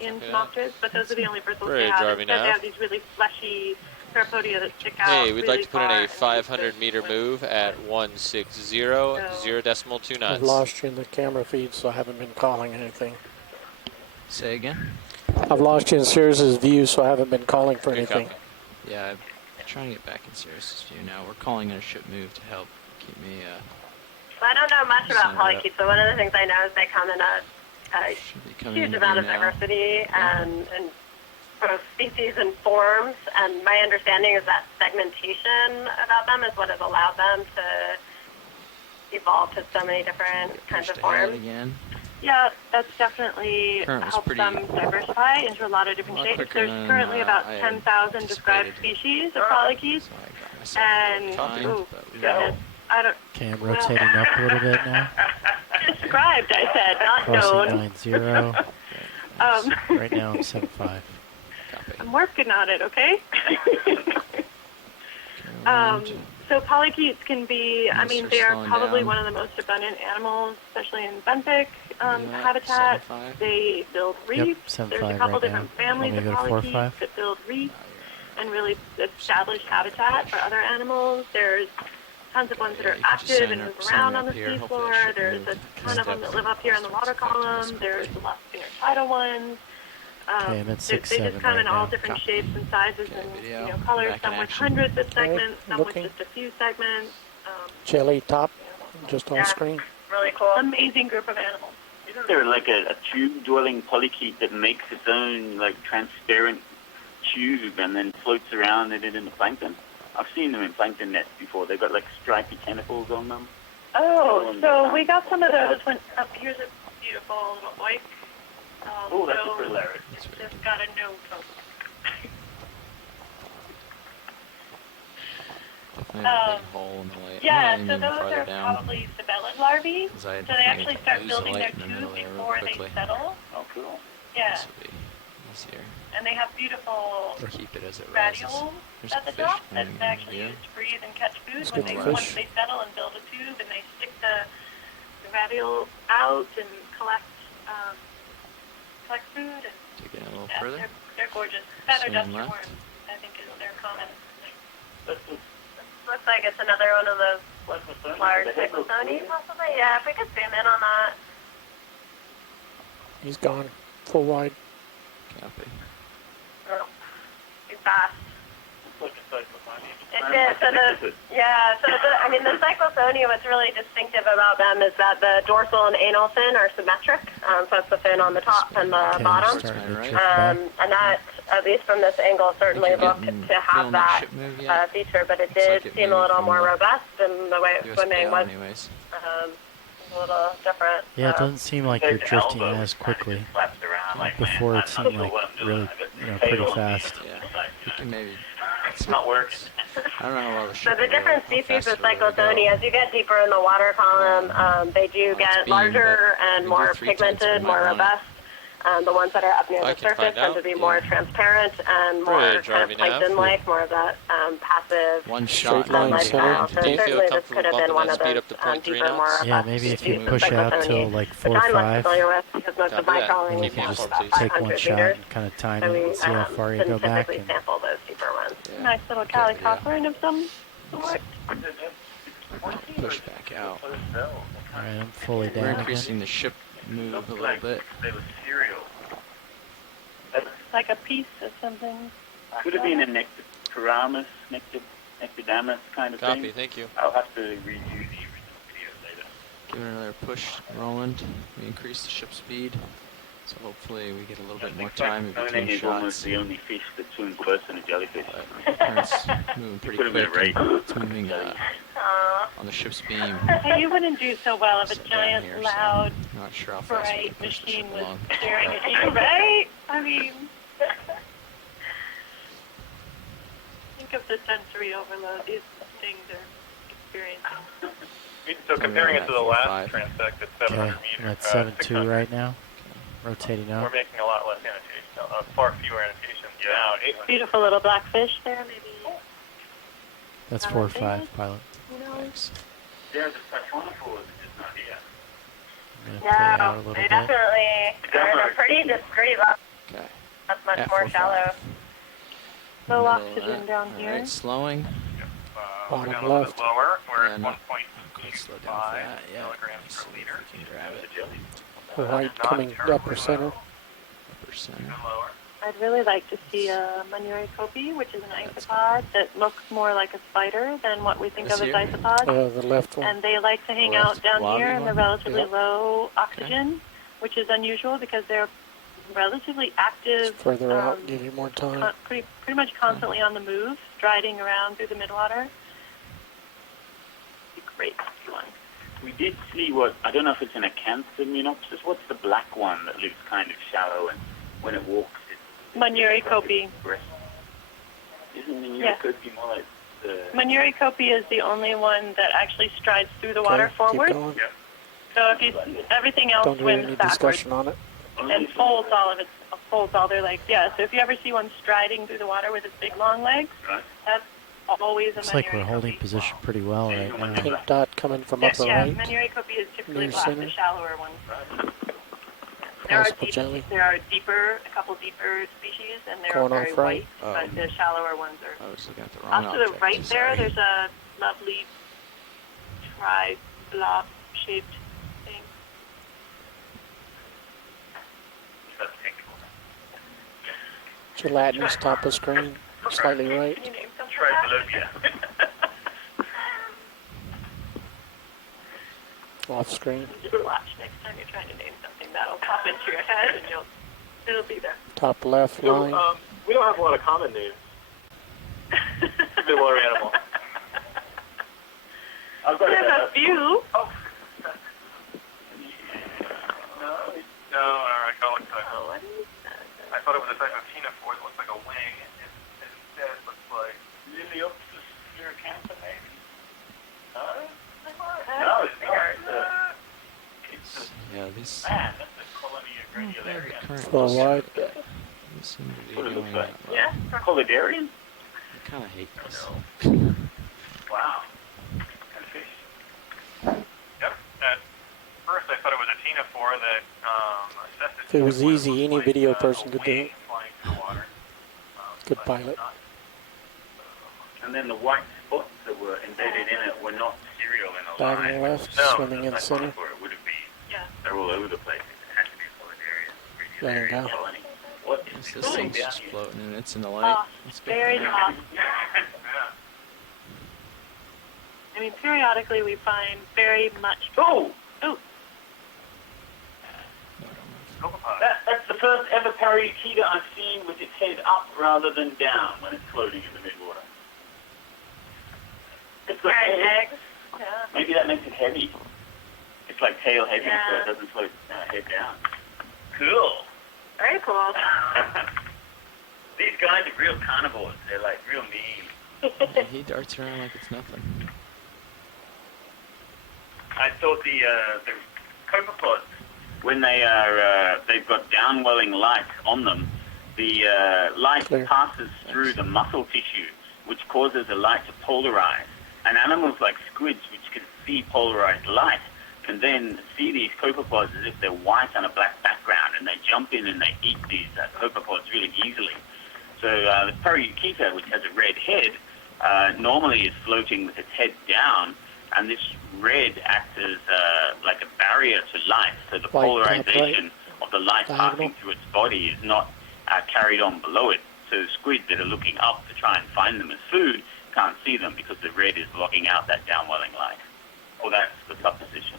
in Yeah. smopterids, but those are the only bristles Bridge, they have. are we Instead, now? they have these really fleshy parapodia that stick out. Hey, we'd really like to put in far a and 500-meter move at 160, 0.2 I've knots. lost you in the camera feed, so I haven't been calling anything. Say again? I've lost you in Sirius's view, so I haven't been calling for Good anything. copy. Yeah, I'm trying to get back in Sirius's view now. We're calling in a ship move to help keep me. Well, I don't know much about Center up. polychaetes, but one of the things I know is they come in a Should be coming huge into amount view of now. diversity and both species and forms. And my understanding is that segmentation about them is what has allowed them to evolve to so many different kinds of Pushed ahead forms. again. Yeah, that's definitely Current was helped pretty- them diversify into a lot of different A lot shapes. quicker There's than, currently about I had 10,000 described anticipated. species of polychaetes. So I got myself And, timed, ooh, but we goodness, I don't, Okay, I'm rotating up a little bit now. described, I said, not Crossing known. 90. Right now I'm 75. Copy. I'm working on it, okay? Around. So polychaetes can be, I mean, Start they are slowing probably down. one of the most abundant animals, especially in benthic Yeah, habitat. 75. They build reefs. There's a 75 couple right different now. families Want of me to go to 4 or polychaetes 5? that build reefs and really establish habitat for other animals. There's tons of ones that are you can just active sign and up- move sign around up on the here. Hopefully seafloor. that should There's a move ton of them that live up here in the water column. There's a lot of intertidal ones. Okay, I'm at They 6'7" just come in right all now. different shapes and sizes Okay, and video. colors. Back in Some with action. hundreds of segments, some with looking. just a few segments. Jelly top, just on Yeah. screen. Really cool. Amazing group of animals. Isn't there like a tube-dwelling polychaete that makes its own like transparent tube and then floats around in it in the plankton? I've seen them in plankton nets before. They've got like stripy tentacles on them. Oh, so we got some of those when, here's a beautiful little oik. Oh, that's so a hilarious. just got a note. Definitely have a big hole in the light. Yeah, Maybe so even those farther are down. probably cibellid larvae. 'Cause I So they actually start lose the building their light in the middle tube there real before they quickly. settle. Oh, cool. Yeah, This will be easier. and they have beautiful Or keep it as it rises. radioles There's at a the fish top coming that in actually view. use to breathe and catch food Let's when get they the once fish. they settle and build a tube and they stick the radiole out and collect food and Take it a little yeah, further. they're gorgeous. Feather Swing duster left. worms, I think is their common. Looks like it's another one of those large Symphony, possibly. Yeah, if we could zoom in on that. He's gone, full wide. Copy. Oh, too fast. Like a cyclophony. It is. So the cyclophonia, what's really distinctive about them is that the dorsal and anal fin are symmetric. So that's the fin on the top and the Okay, bottom. starting to drift back. And that, at least from this angle, certainly Did you looked get to have feeling that that ship move yet? feature, but it Looks did like it seem a moved little from more the robust, and the way it was swimming USBL was anyways. a little different. Yeah, it doesn't seem like you're drifting as quickly. Before it seemed like really, pretty fast. Yeah, you can maybe. It's not working. I don't know how well the So ship the will different go, how species fast of it'll really go. Cyclothony, as you get deeper in the water column, they do get beam, larger but and we more do 3 times, pigmented, we more might want it. robust. The ones that are up near I the can surface find tend to out, be yeah. more transparent and more Bridge, kind RV of nav. plankton-like, more of that passive One shot. Straight line lifestyle. center. So Do you feel certainly this comfortable could have been bumping one that of speed those up to 0.3 deeper, knots? more Yeah, robust maybe if species you of push out Cyclothony, till like 4 or which I'm less 5, familiar with because most of Copy my that. trawling you is can down just to about take 500 one shot meters. and kind of time So it we and see how far you didn't go back. typically And sample those deeper ones. Yeah. Nice little Cali copperin of some sort. Push back out. Alright, I'm fully We're down increasing again. the ship move a little bit. They were cereal. Like a piece of something. Could have been a Nectaramus, Nectodamus kind of Copy, thing. thank you. I'll have to review the original video later. Give it another push, Roland. We increase the ship speed. So hopefully we get a little bit more time in between is almost shots. the only fish that swims worse than a jellyfish. The current's moving pretty Could have been a quick. race. It's moving on the ship's beam. Hey, you wouldn't do so well if a Sit down giant, here, so loud, not sure how fast we bright can push the machine ship was along. staring at you, right? I mean, think of the sensory overload these things are experiencing. So comparing it to the last 5. transect at Okay, 700 I'm meters, at 7.2 600, right now. Rotating we're out. making a lot less annotation, far fewer annotations now. 800. Beautiful little black fish there, maybe. That's 4 or 5, pilot. Thanks. There's a Spatronopore that's just not here. I'm going to play out a No, little they bit. definitely are in a pretty discreet level. Okay. That's much At more 4-5. shallow. Low Middle of oxygen that. down here. Alright, slowing. We're Bottom down a little left. bit lower. We're Yeah, at no. 1.85 Slow down for that. Yeah. milligrams Let's per see liter. if we can grab it. Right coming upper center. Upper center. And lower. I'd really like to see a Manuricopi, which is an isopod that looks more like a spider than what we think This of as here? isopods. The left one. And they like to hang The out left down blobby here in the one? relatively Yep. low oxygen, which is unusual because they're relatively active, Further out, give you more time. pretty much constantly on the move, striding around through the midwater. Be great one. We did see what, I don't know if it's an Acanthomunopsis. What's the black one that lives kind of shallow and when it walks it's Manuricopi. breast? Isn't Yeah. Manuricopi more like the... Manuricopi is the only one that actually strides through the water Okay, forward. keep going. So if you, everything else Don't do swims any backwards discussion on it. and folds all their legs. Yeah, so if you ever see one striding through the water with its big long legs, Right. that's always a Looks like we're Manuricopi. holding position pretty well right now. Pink dot coming from upper Yeah, right. Manuricopi is typically Near black, center. the shallower ones. Possible jelly. There are a couple deeper species, and they're Going very off right. white, but the shallower ones are. I was looking at the wrong Off to the object. right there, Sorry. there's a lovely tri-blob-shaped thing. Gelatinous top of screen, slightly right. Can you name something like that? Off screen. Just watch next time you're trying to name something. That'll pop into your head, and it'll be there. Top left line. We don't have a lot of common names. Midwater animal. We have a few. No, I call it Oh, what is that? I thought it was a type of ctenophore that looks like a wing, and instead looks like Liliopsis uricantha, maybe? No, It's Yeah, these. man, that's a colony of radiolaria. Current Full wide. These seem to be What it looks going like. well. Yeah. Colidarian? I kind of hate this. Wow. And fish. Yep. At first, I thought it was a ctenophore that assessed its If it was what easy, looked any like, video a person could do wing it. flying through the water. Good But pilot. not- And then the white spots that were embedded in it were not serial in a Diagonal line. left, No, swimming in That's center. what it would have been. Yeah. They're all over the place. It had to be a There you Colidarian go. colony. What is This this thing's down just here? floating and it's in the light. Oh, It's good. very tough. Yeah. I mean, periodically we find very much. Oh! Oh, That's the first ever parakeeta I've seen with its head up rather than down when it's floating in the midwater. It's got carrying head. eggs. Yeah. Maybe that makes it heavy. It's It's like tail heavy, so it doesn't float head down. Cool. Very cool. These guys are real carnivores. They're like real mean. Yeah, he darts around like it's nothing. I thought the copepods, when they are they've got downwelling light on them, the light passes through the muscle tissues, which causes the light to polarize. And animals like squids, which can see polarized light, can then see these copepods as if they're white on a black background, and they jump in and they eat these copepods really easily. So the parakeeta, which has a red head, normally is floating with its head down, and this red acts as like a barrier to light, so the polarization of the light passing through its body is not carried on below it. So squid that are looking up to try and find them as food can't see them because the red is blocking out that downwelling light. Well, that's the supposition.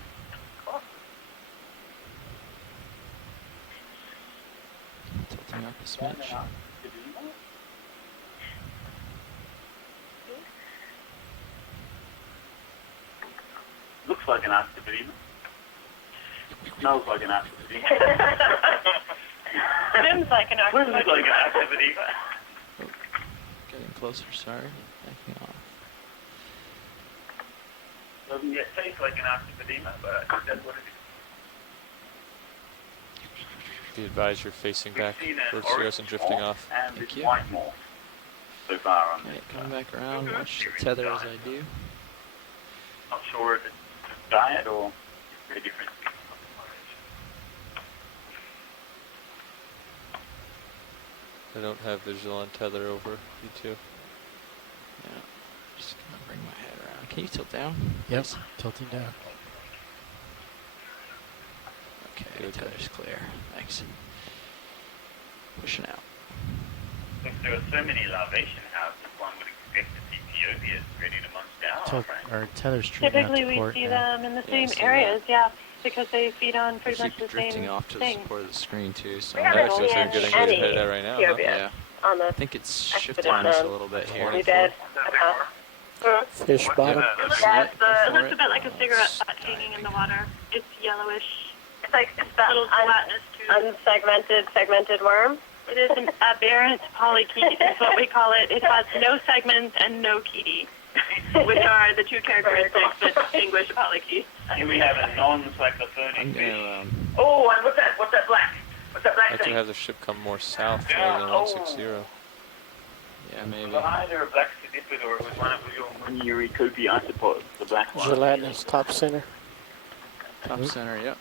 Tilting up a smidge. Looks like an Arctibedema. Smells like an Arctibedema. Swims like an Swims like an Arctibedema. Getting closer, sorry. Backing off. Doesn't yet taste like an Arctibedema, but I think that's what it is. Be advised you're facing back towards us and drifting off. And this white morph so far on Alright, come back around, watch the tether as I do. Not sure if it's diet or very different. I don't have visual on tether over you two. Yeah, just gonna bring my head around. Can you tilt down? Yep, tilting down. Okay, tether's clear. Thanks. Pushing out. Look, there are so many larvation houses, one would expect to see Piobias ready to munch down. Our tether's treating out Typically, to we port see now. them in the same areas, yeah, because they feed on I pretty much keep the same drifting off to thing. the support of the screen too, so We haven't Actually, so seen getting any headed at right now, huh? yeah. On the I think it's shifted on us a little bit here. We did. Fish bottom. Yeah, it looks a bit like a cigarette butt hanging in the water. It's yellowish. It's like it's that little gelatinous tube. Segmented worm. It is an aberrant polychaete, is what we call it. It has no segments and no chaete, which are the two characteristics that distinguish a polychaete. Here we have a non-cyclophonic fish. Oh, and what's that? What's that black? What's that black I have to thing? have the ship come more south rather than 160. Yeah, maybe. Well, either a black sedipid or it was one of your Munirikopi isopods, the black one. Gelatinous top center. Top center, yep.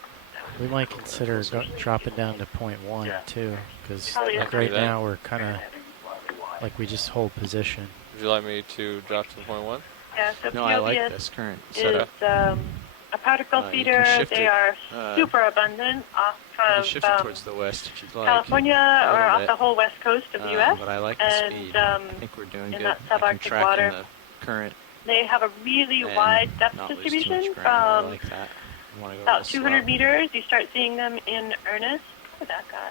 We might consider dropping down to 0.1 too, because Oh, yeah. like right now we're kind of like we just hold position. Would you like me to drop to 0.1? Yeah, so No, I like Piobius this current is setup. a particle You feeder. can shift They it, are super abundant off You of shift it towards the west if you'd like. California a or little off bit. the whole west coast of the U.S. But I like the and speed. I think we're doing in good. that I can subarctic track water. in the current They have a really and wide depth not lose too distribution much ground. I from like that. I wanna go about real 200 slow. meters. You start seeing them in earnest. Look at that guy.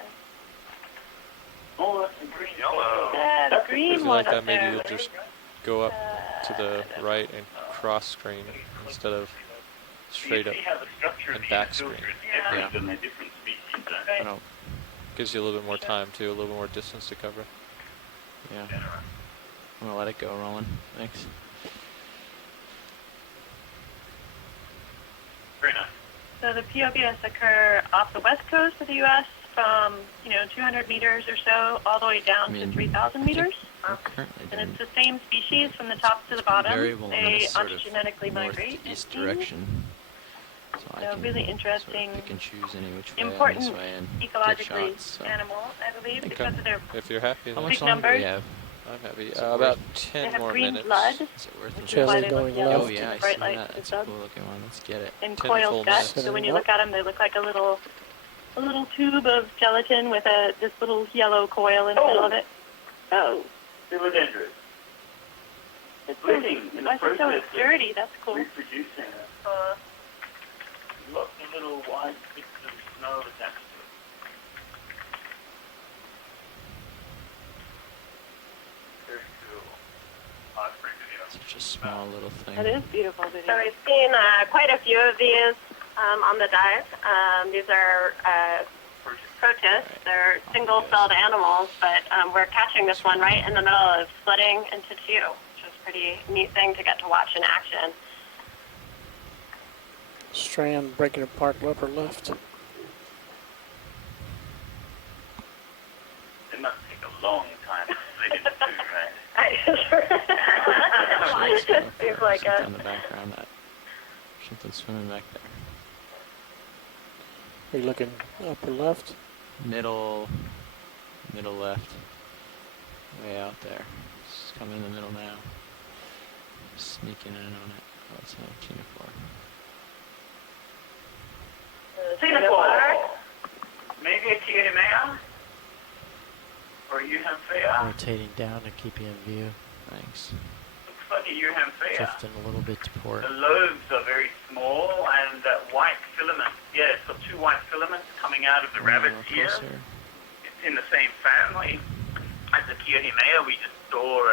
Oh, that's a green yellow. Yeah, the If green you one like up that, maybe there. you'll just go up to the right and cross screen instead of straight up and back screen. Yeah. Than the different species. I don't. Gives you a little bit more time too, a little bit more distance to cover. Yeah. I'm gonna let it go rolling. Thanks. Very nice. So the Piobius occur off the west coast of the U.S. from 200 meters or so all the way down to 3,000 meters. And it's the same species from the top to the bottom. Variable in They a sort of ontogenetically migrate. northeast direction. So I So can really interesting, pick and choose any which way important this way and get ecologically shots. So. animal, I believe, Okay. because of their If you're happy, How then much big longer do we numbers. have? I'm happy. Is it About worth- They 10 have more green minutes. blood, Is it worth it? which is why they look going yellow, Oh yeah, I bright see light that. to That's the a cool looking one. Let's get it. and 10 coiled full guts. minutes. So when you look at them, they look like a little tube of gelatin with this little yellow coil in the middle of it. Oh. Philodendron. It's living in the Why is it so process dirty? That's of cool. reproducing lots of little white bits of snow attached to it. Very cool. I'll bring it up. Such a small little thing. That is beautiful video. So we've seen quite a few of these on the dive. These are protists. They're single-celled animals, but we're catching this one right in the middle of splitting into two, which is a pretty neat thing to get to watch in action. Strand breaking apart upper left. It must take a long time to split into two, right? Seems like it. In the background, that something swimming back there. Are you looking upper left? Middle left. Way out there. It's coming in the middle now. Sneaking in on it. Oh, it's another Ctenophore. Ctenophore. Maybe a Okeanos? Or Euhamphea? Rotating down to keep you in view. Thanks. Looks like a Euhamphea. Drifting a little bit to port. The lobes are very small, and that white filament, yeah, it's got two white filaments coming out of the rabbit's ear. It's in the same family as the Okeanos we just saw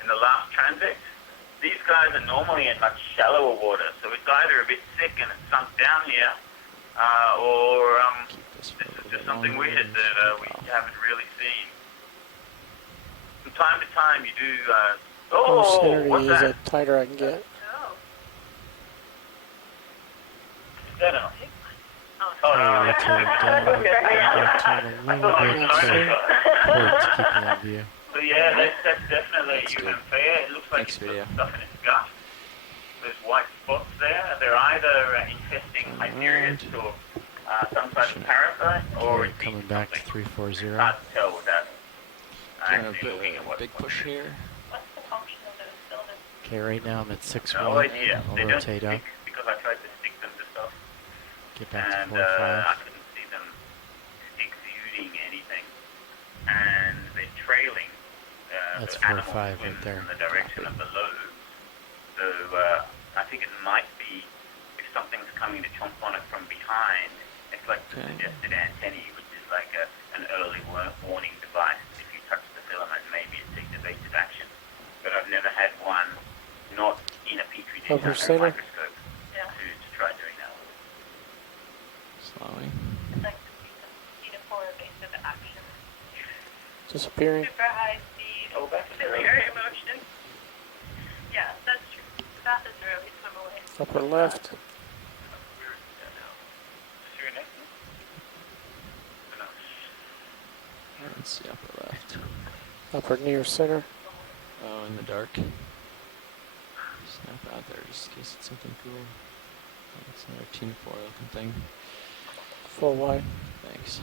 in the last transit. These guys are normally in much shallower water, so it's either a bit sick and it's sunk down here, or this is just something weird that we haven't really seen. From time to time, you do. What's is that? it tighter I can get? Is that a... Oh, no. Rotating down, rotating a little bit to port to keep you in view. So yeah, that's definitely Euhamphea. It looks like it's got stuff in its gut. There's white spots there. They're either infesting Hyperions or some type of parasite, or Okay, coming back to 340. hard to tell without Actually looking at what big push here. What's the function of those buildings? Okay, right now I'm at 6-1. No idea. I'll They don't rotate up. stick because I tried to stick them to stuff. Get back And to 4-5. I couldn't see them exuding anything. And they're trailing That's the animal 4-5 right swims there. in the direction of the lobes. So I think it might be, if something's coming to chomp on it from behind, it's like the suggested antennae, which is like an early warning device. If you touch the filament, maybe it takes evasive action. But I've never had one not in a petri dish under a microscope to try doing that. Slowing. I'd like to see some Ctenophore evasive action. Disappearing. Super high speed, back to severe emotion. Yeah, that's true. The fastest really swim away. Upper left. Let's see, upper left. Upper near center. Oh, in the dark. Snap out there just in case it's something cool. Oh, it's another Ctenophore looking thing. Full wide. Thanks.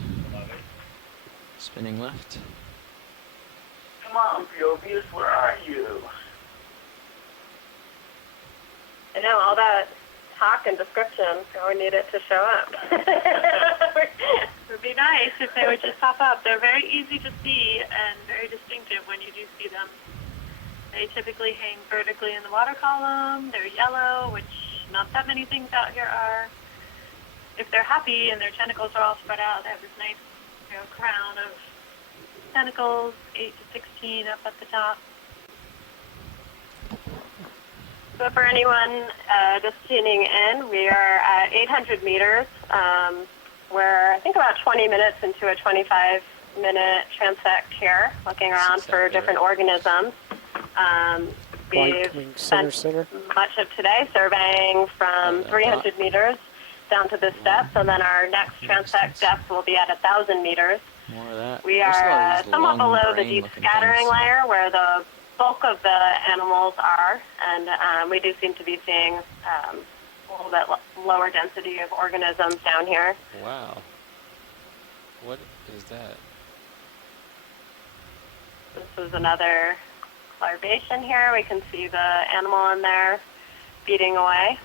Spinning left. Come on, Phoebius, where are you? I know, all that talk and description, so we need it to show up. It would be nice if they would just pop up. They're very easy to see and very distinctive when you do see them. They typically hang vertically in the water column. They're yellow, which not that many things out here are. If they're happy and their tentacles are all spread out, they have this nice, crown of tentacles, 8 to 16 up at the top. So for anyone just tuning in, we are at 800 meters. We're, I think, about 20 minutes into a 25-minute transect here, looking around for different organisms. We've spent much of today surveying from 300 meters down to this depth, and then our next transect depth will be at 1,000 meters. More of that. We are somewhat below the deep scattering layer where the bulk of the animals are, and we do seem to be seeing a little bit lower density of organisms down here. Wow. What is that? This is another larvation here. We can see the animal in there beating away.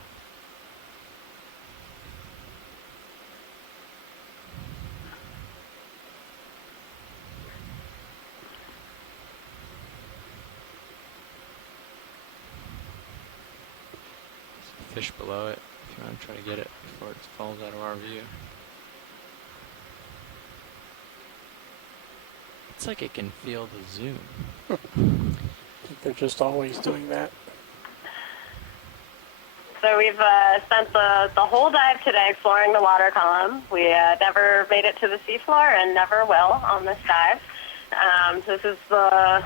Fish below it, if you want to try to get it before it falls out of our view. It's like it can feel the zoom. I think they're just always doing that. So we've spent the whole dive today exploring the water column. We never made it to the seafloor and never will on this dive. So this is the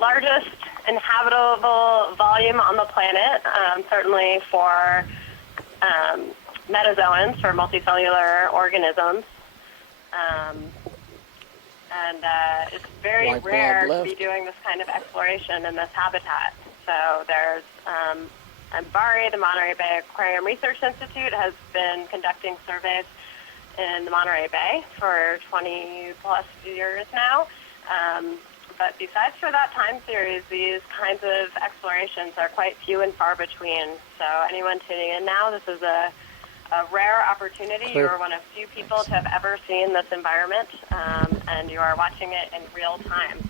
largest inhabitable volume on the planet, certainly for metazoans, for multicellular organisms. And it's very rare to be doing this kind of exploration in this habitat. So there's MBARI, the Monterey Bay Aquarium Research Institute, has been conducting surveys in the Monterey Bay for 20 plus years now. But besides for that time series, these kinds of explorations are quite few and far between. So anyone tuning in now, this is a rare opportunity. You are one of few people to have ever seen this environment, and you are watching it in real time.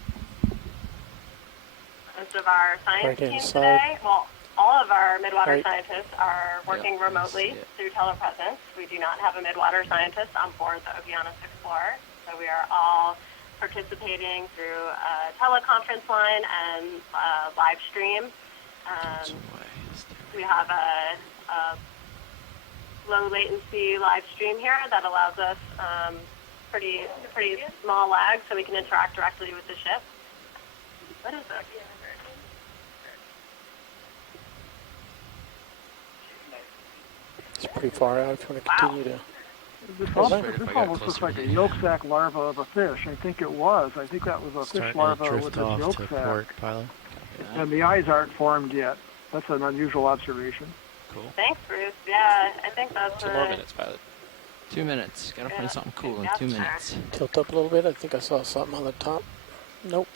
Most of our science team today, well, all of our midwater scientists are working remotely through telepresence. We do not have a midwater scientist on board the Okeanos Explorer, so we are all participating through a teleconference line and live stream. We have a low latency live stream here that allows us pretty small lag, so we can interact directly with the ship. What is that? It's pretty far out if you want to continue to. This almost looks like a yolk sac larva of a fish. I think it was. I think that was a fish larva with a yolk sac. And the eyes aren't formed yet. That's an unusual observation. Cool. Thanks, Bruce. Yeah, I think that's 2 more minutes, pilot. 2 minutes. Gotta find something cool in 2 minutes. Tilt up a little bit. I think I saw something on the top. Nope.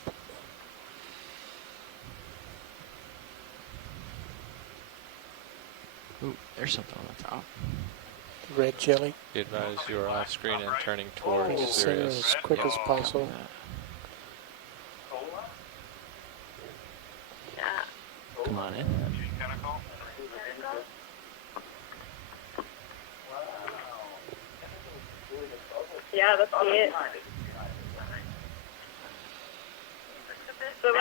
Ooh, there's something on the top. Red jelly. Be advised you are off screen and turning towards Sirius as quick as possible. Come on in. Yeah, that's neat. So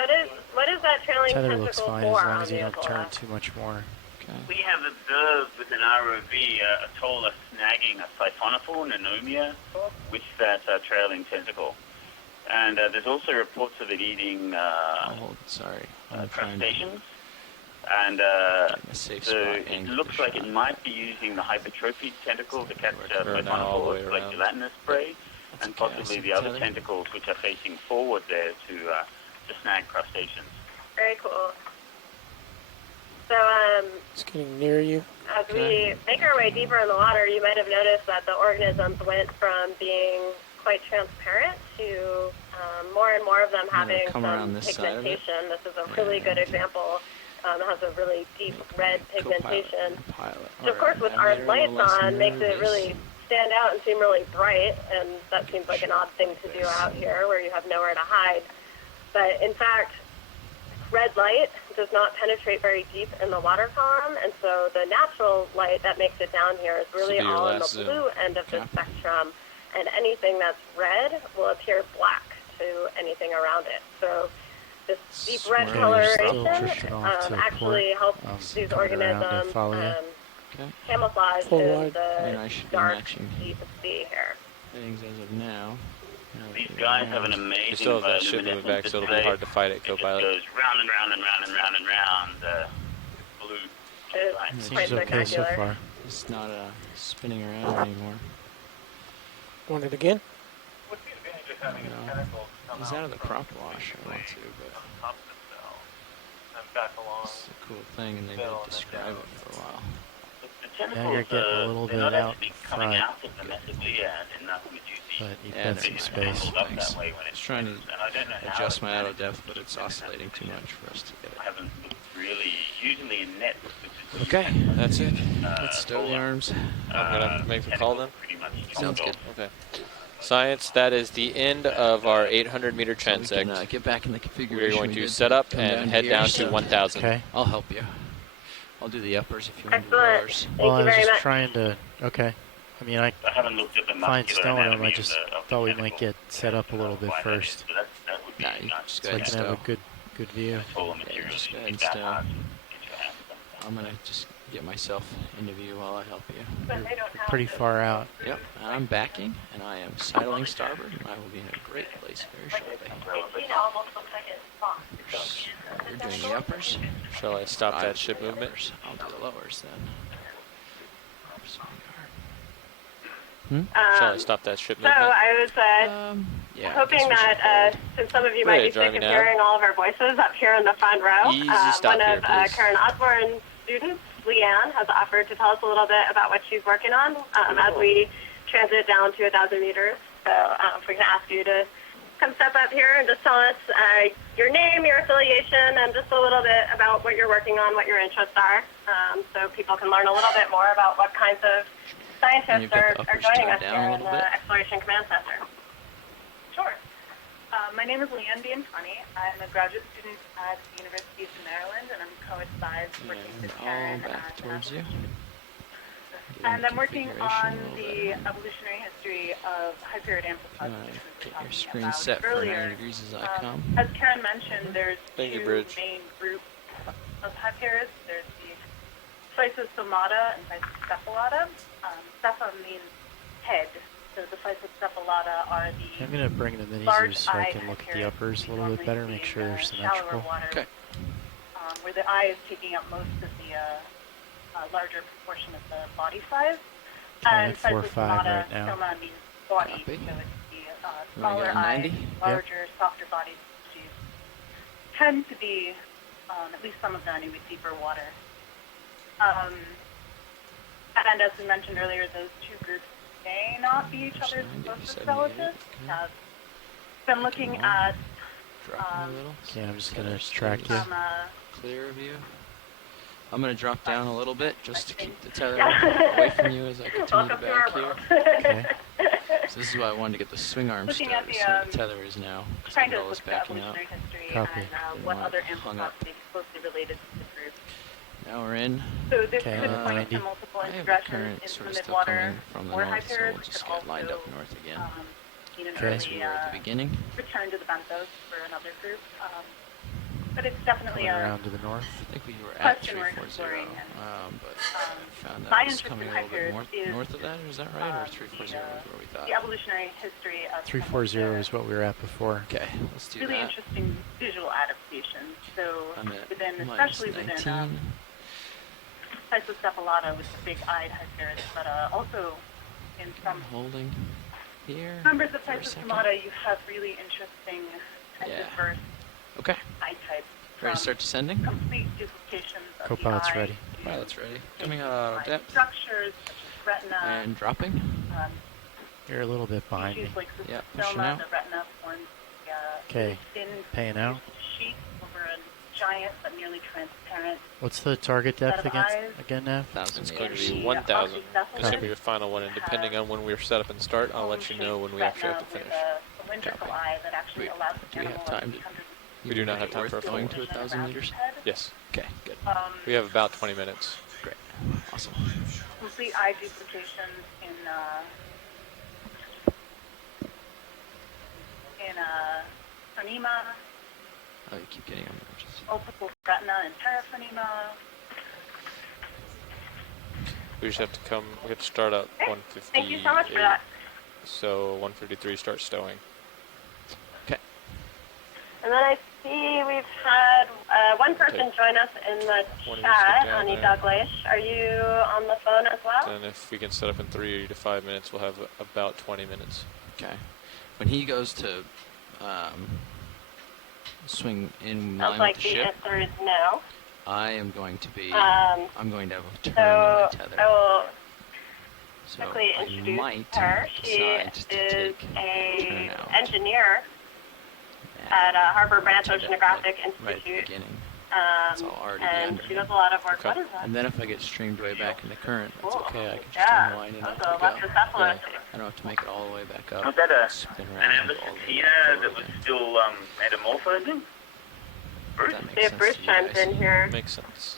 what is that trailing Tether tentacle looks fine for as long on as the you don't turn Okeanos? too much more. We have observed with an ROV a taller snagging a siphonophore anomia with that trailing tentacle. And there's also reports of it eating crustaceans. And so it looks like it might be using the hypertrophied tentacle to catch siphonophores like gelatinous prey, and possibly the other tentacles which are facing forward there to snag crustaceans. Very cool. So, it's getting near you. As we make our way deeper in the water, you might have noticed that the organisms went from being quite transparent to more and more of them having some pigmentation. This is a really good example. It has a really deep red pigmentation. So, of course, with our lights on, makes it really stand out and seem really bright, and that seems like an odd thing to do out here where you have nowhere to hide. But, in fact, red light does not penetrate very deep in the water column, and so the natural light that makes it down here is really all in the blue end of the spectrum, and anything that's red will appear black to anything around it. So this deep red coloration actually helps these organisms camouflage in the dark deep sea here. Things as of now. These guys have an amazing you still have that ship moving back, so it'll be hard to fight it, co-pilot. It goes round and round and round and round and round. Blue. It's quite Seems okay so spectacular. far. It's not spinning around anymore. Want it again? What's the advantage of having a tentacle come He's out of the prop wash. I want to, but on top of the cell and back along? it's a cool thing, and they didn't describe it for a while. Yeah, you're getting a little bit out front, but you've got some space. Thanks. I was trying to adjust my auto depth, but it's oscillating too much for us to get it. I haven't really usually in net. Okay, that's it. Let's stow the arms. I'm going to make the call then? Sounds good. Okay. Science, that is the end of our 800-meter transect. So get back in the configuration. We're going to set up and head down to 1,000. Okay. I'll help you. I'll do the uppers if you want Excellent. to do the lowers. Well, I was just much. trying to. Okay. I mean, I haven't looked at the find muscular stowing them. I anatomy just of the thought we might get set up a little bit first, that would be Nah, you just go so I ahead can and have stow. a good view. solar Yeah, material. just go You ahead and need that stow. hard. I'm going to just get myself into view while I help you. You're pretty far out. Yep, I'm backing, and I am sidling starboard, and I will be in a great place very shortly. You're doing the uppers. Shall I stop that ship movement? I'll do the lowers then. Shall I stop that ship So movement? I was hoping that since some of you might be sick of hearing all of our voices up here in the front row, one of Karen Osborne's students, Leanne, has offered to tell us a little bit about what she's working on as we transit down to 1,000 meters. So if we can ask you to come step up here and just tell us your name, your affiliation, and just a little bit about what you're working on, what your interests are, so people can learn a little bit more about what kinds of scientists are joining us here in the Exploration Command Center. Sure. My name is Leanne Bianfani. I'm a graduate student at the University of Maryland, and I'm co-advised working with Karen back towards you. And I'm working on the evolutionary history of high-period amphipod, Get your screen set for 90 degrees as I come. As Karen mentioned, there's Thank you, two Bridge. main groups of high-period. There's the Physostomatida and Physocephalata. Cepha means head, so the Physocephalata are the I'm going to bring the minis so I can look at the uppers a little bit better, make sure they're symmetrical. Okay. Where the eye is taking up most of the larger proportion of the body size. And 4-5 right now. Soma means body, so it's the smaller eye, larger, softer body species. Tend to be, at least some of them, with deeper water. And as we mentioned earlier, those two groups may not be each other's closest relatives. Been looking at Okay, I'm just going to track you. Clear of you. I'm going to drop down a little bit just to keep the tether away from you as I continue to back here. Okay. So this is why I wanted to get the swing arm Looking started, at so the tether is now, because trying the to ball is look at backing up. evolutionary history Copy. and what other amphipods may be closely related to the group. Now we're in. So this Okay, could point 90. to multiple I have a introductions current into sort the of still midwater coming from the or north, so hyperids, we'll just could get lined also up north again. need an Okay. So early we were at the beginning. return to the benthos for another group. But it's definitely Going a around to the north. I think we were at question we're 340, exploring. but I found My that was interest coming in a little bit hyperids north of that, is that right? Or 340 is where we thought? the evolutionary history of 340 is what we were at before. Okay, let's do really that. interesting visual adaptations. So I'm at within, minus especially within 19. Physocephalata with the big-eyed hyperids, but also in some Holding here. members of for a second. Physostomatida, you have really interesting and diverse Okay. eye types. Ready to start descending? Complete duplications of Co-pilot's the eye, ready. Pilot's ready. Coming out of depth. structures such as retina, And dropping. You're a little bit behind me. issues like the Yeah, pushing stoma, out. the retina forms Okay, thin paying out. sheet over a giant but nearly transparent. What's the target depth Set of eyes. again, Nav? 1,000 It's going to meters. be 1,000. It's going to Copy. be your final one, and depending on when we're set up and start, I'll let you know when we actually have to finish. A cylindrical eye that actually allows the Do we have animal time to? We do not have time for a going full to 1,000 meters. Yes. Okay, good. We have about 20 minutes. Great. Awesome. Complete eye duplications in phonema, Oh, you keep getting on the edges. multiple retina and paraphonema. We just have to come. We have to start at 158. Thank you so much for that. So 153 starts stowing. Okay. And then I see we've had one person join us in the chat, Anita Gleish. Are you on the phone as well? And if we can set up in 3 to 5 minutes, we'll have about 20 minutes. Okay. When he goes to swing in line Sounds like with the the ship, answer is no. I am going to be. Um, I'm going to have a turn So in my tether. I will So quickly I introduce might her. She decide to is take an turn out. engineer at Harbor Branch Take it, Oceanographic right at the Institute. beginning. It's all already and under she does a lot of work. Okay. What is that? And then if I get streamed way back into current, that's okay. I can just Yeah, turn the line in that's and a go. electrocephalus. I don't have to make it all the way back up. Was that a, Spin an around emphasis all the way here back that over was again. still metamorphosing? Bruce? That makes See if sense Bruce to you chimes guys. in here. Makes sense.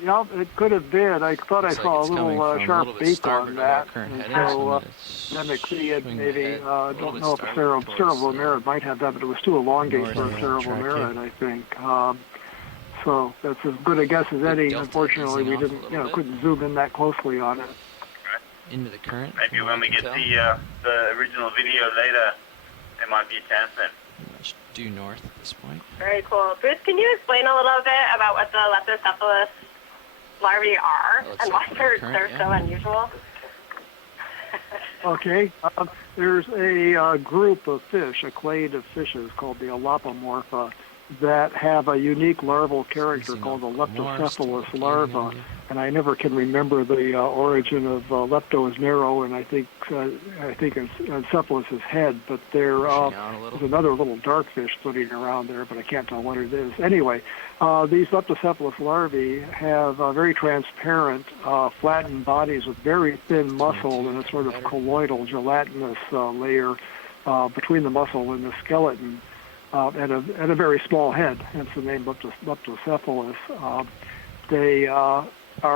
Yeah, it could have been. I thought Looks I like saw a it's coming little from a sharp little bit beak starboard on of our that. current And heading, so so it's then it could have swing the maybe, head a don't little know if bit a starboard cerebral towards, merit might have that, but it was too elongate north for of a the cerebral track, merit, yeah. I think. So that's as good a guess as any. Unfortunately, we didn't, couldn't zoom in that closely on it. Into the current. Maybe when we get the original video later, there might be a chance then. Much due north at this point. Very cool. Bruce, can you explain a little bit about what the leptocephalus larvae are and why they're so unusual? Okay. There's a group of fish, a clade of fishes called the Elapomorpha, that have a unique larval character called the leptocephalus larva. And I never can remember the origin of lepto is narrow, and I think encephalus is head. But there's another little dark fish floating around there, but I can't tell what it is. Anyway, these leptocephalus larvae have very transparent, flattened bodies with very thin muscle and a sort of colloidal, gelatinous layer between the muscle and the skeleton, and a very small head, hence the name leptocephalus. They are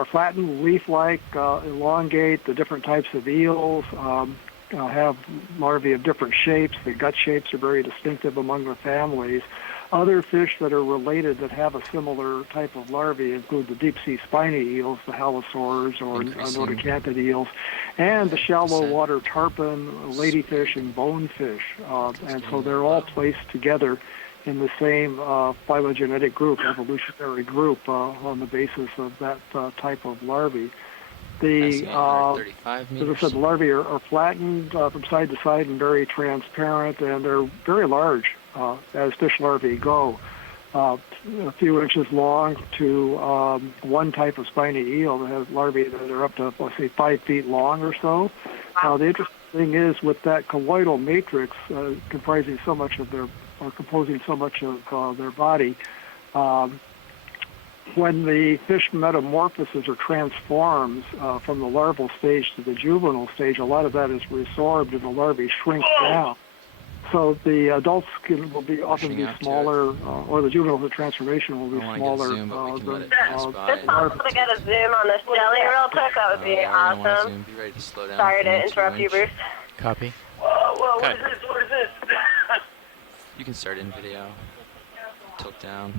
flattened, leaf-like, elongate. The different types of eels have larvae of different shapes. The gut shapes are very distinctive among the families. Other fish that are related that have a similar type of larvae include the deep-sea spiny eels, the halosaurs or notocanthid eels, and the shallow water tarpon, ladyfish, and bonefish. And so they're all placed together in the same phylogenetic group, evolutionary group, on the basis of that type of larvae. As I said, the larvae are flattened from side to side and very transparent, and they're very large as fish larvae go. A few inches long to one type of spiny eel that has larvae that are up to, let's say, 5 feet long or so. The interesting thing is with that colloidal matrix composing so much of their body, when the fish metamorphoses or transforms from the larval stage to the juvenile stage, a lot of that is resorbed and the larvae shrink down. So the adult skin will often be smaller, or the juvenile transformation will be smaller. Just possible to get a zoom on this jelly real quick? That would be awesome. Be ready to slow down. Sorry to interrupt you, Bruce. Copy. Whoa, what is this? What is this? You can start in video. Tilt down.